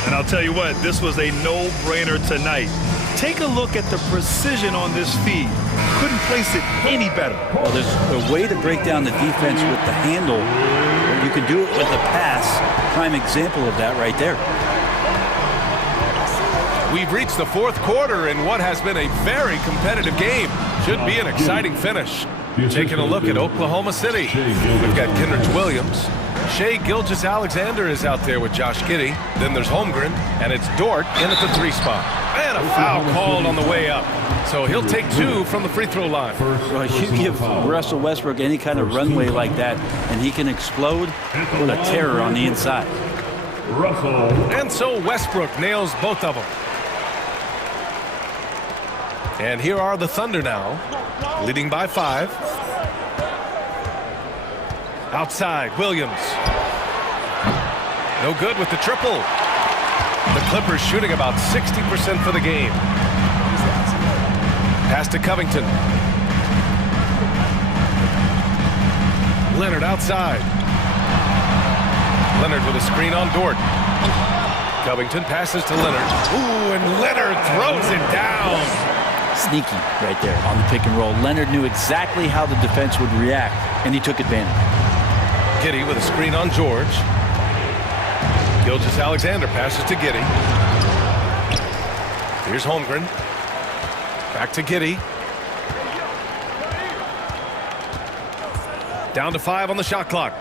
And I'll tell you what, this was a no-brainer tonight. Take a look at the precision on this feed. Couldn't place it any better. Well, there's a way to break down the defense with the handle. You can do it with a pass. Prime example of that right there. We've reached the fourth quarter in what has been a very competitive game. Should be an exciting finish. Taking a look at Oklahoma City. We've got Kenrich Williams. Shai Gilgeous-Alexander is out there with Josh Giddey. Then there's Holmgren, and it's Dort in at the 3 spot. And a foul called on the way up. So he'll take 2 from the free throw line. Well, you give Russell Westbrook any kind of runway like that, and he can explode with a terror on the inside. And so Westbrook nails both of them. And here are the Thunder now, leading by 5. Outside, Williams. No good with the triple. The Clippers shooting about 60% for the game. Pass to Covington. Leonard outside. Leonard with a screen on Dort. Covington passes to Leonard. Ooh, and Leonard throws it down. Sneaky right there on the pick and roll. Leonard knew exactly how the defense would react, and he took advantage. Giddey with a screen on George. Gilgeous-Alexander passes to Giddey. Here's Holmgren. Back to Giddey. Down to 5 on the shot clock.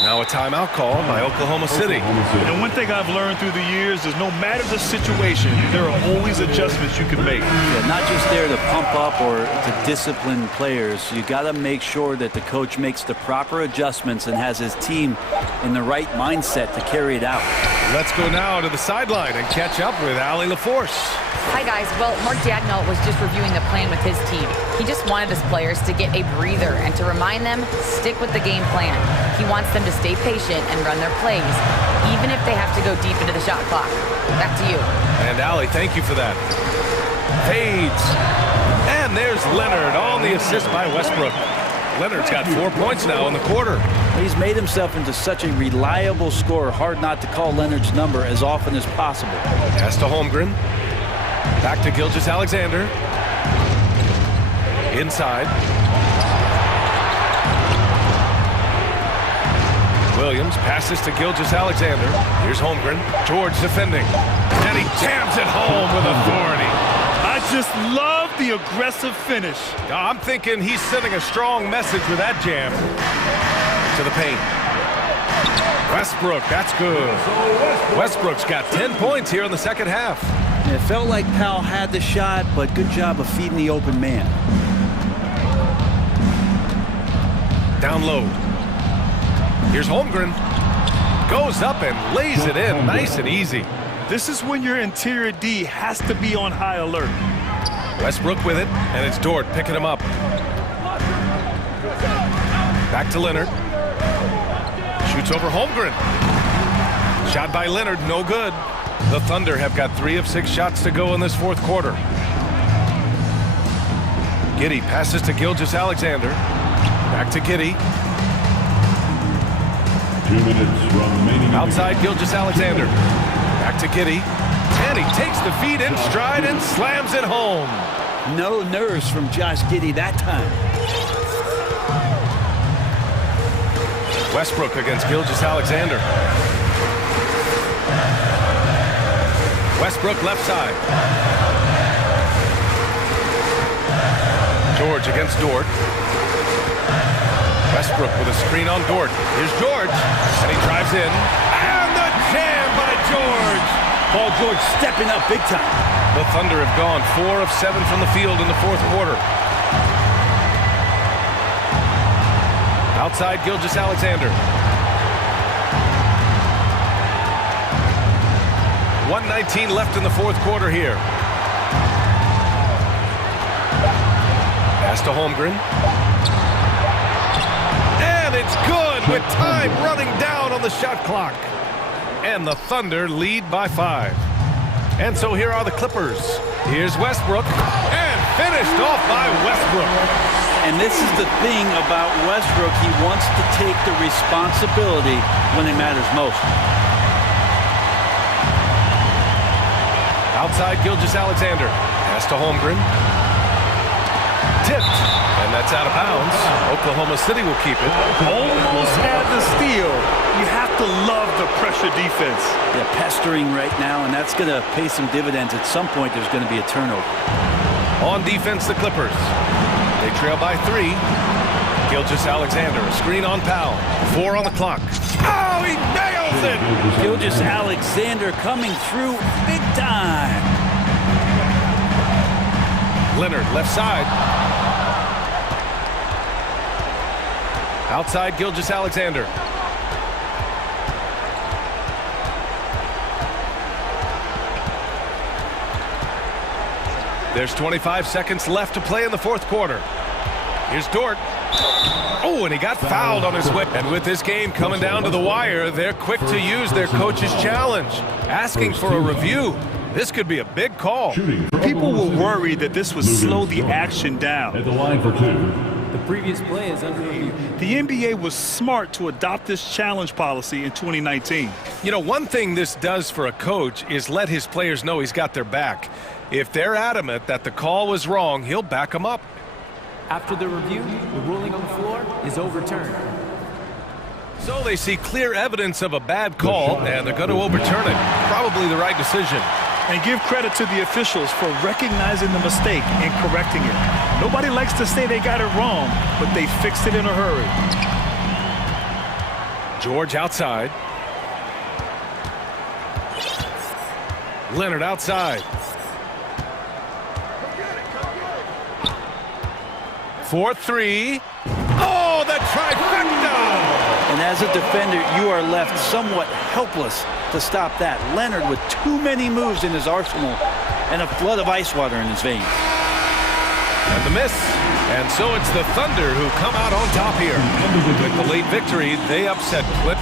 Now a timeout call by Oklahoma City. And one thing I've learned through the years is no matter the situation, there are always adjustments you can make. Yeah, not just there to pump up or to discipline players. You got to make sure that the coach makes the proper adjustments and has his team in the right mindset to carry it out. Let's go now to the sideline and catch up with Allie LaForce. Hi, guys. Well, Mark Dagnall was just reviewing the plan with his team. He just wanted his players to get a breather and to remind them, stick with the game plan. He wants them to stay patient and run their plays, even if they have to go deep into the shot clock. Back to you. And Allie, thank you for that. Fades. And there's Leonard on the assist by Westbrook. Leonard's got 4 points now in the quarter. He's made himself into such a reliable scorer. Hard not to call Leonard's number as often as possible. Pass to Holmgren. Back to Gilgeous-Alexander. Inside. Williams passes to Gilgeous-Alexander. Here's Holmgren. George defending. And he jams it home with authority. I just love the aggressive finish. I'm thinking he's sending a strong message with that jam. To the paint. Westbrook, that's good. Westbrook's got 10 points here in the second half. It felt like Powell had the shot, but good job of feeding the open man. Down low. Here's Holmgren. Goes up and lays it in nice and easy. This is when your interior D has to be on high alert. Westbrook with it, and it's Dort picking him up. Back to Leonard. Shoots over Holmgren. Shot by Leonard, no good. The Thunder have got 3 of 6 shots to go in this fourth quarter. Giddey passes to Gilgeous-Alexander. Back to Giddey. 2 minutes remaining. Outside Gilgeous-Alexander. Back to Giddey. And And he takes the feed in stride and slams it home. No nerves from Josh Giddey that time. Westbrook against Gilgeous-Alexander. Westbrook left side. George against Dort. Westbrook with a screen on Dort. Here's George, and he drives in. And the jam by George! Paul George stepping up big time. The Thunder have gone 4 of 7 from the field in the fourth quarter. Outside Gilgeous-Alexander. 1:19 left in the fourth quarter here. Pass to Holmgren. And it's good with time running down on the shot clock. And the Thunder lead by 5. And so here are the Clippers. Here's Westbrook. And finished off by Westbrook. And this is the thing about Westbrook. He wants to take the responsibility when it matters most. Outside Gilgeous-Alexander. Pass to Holmgren. Tipped. And that's out of bounds. Oklahoma City will keep it. Almost had the steal. You have to love the pressure defense. They're pestering right now, and that's going to pay some dividends. At some point, there's going to be a turnover. On defense, the Clippers. They trail by 3. Gilgeous-Alexander, a screen on Powell. 4 on the clock. Oh, he nails it! Gilgeous-Alexander coming through big time. Leonard, left side. Outside Gilgeous-Alexander. There's 25 seconds left to play in the fourth quarter. Here's Dort. Oh, and he got fouled on his way. And with this game coming down to the wire, they're quick to use their coach's challenge, asking for a review. This could be a big call. People were worried that this would slow the action down. At the line for 2. The previous play is under review. The NBA was smart to adopt this challenge policy in 2019. You know, one thing this does for a coach is let his players know he's got their back. If they're adamant that the call was wrong, he'll back them up. After the review, the ruling on the floor is overturned. So they see clear evidence of a bad call, and they're going to overturn it. Probably the right decision. And give credit to the officials for recognizing the mistake and correcting it. Nobody likes to say they got it wrong, but they fixed it in a hurry. George outside. Leonard outside. 4-3. Oh, the trifecta! And as a defender, you are left somewhat helpless to stop that. Leonard with too many moves in his arsenal and a flood of ice water in his veins. And the miss. And so it's the Thunder who come out on top here. With the late victory, they upset Clip.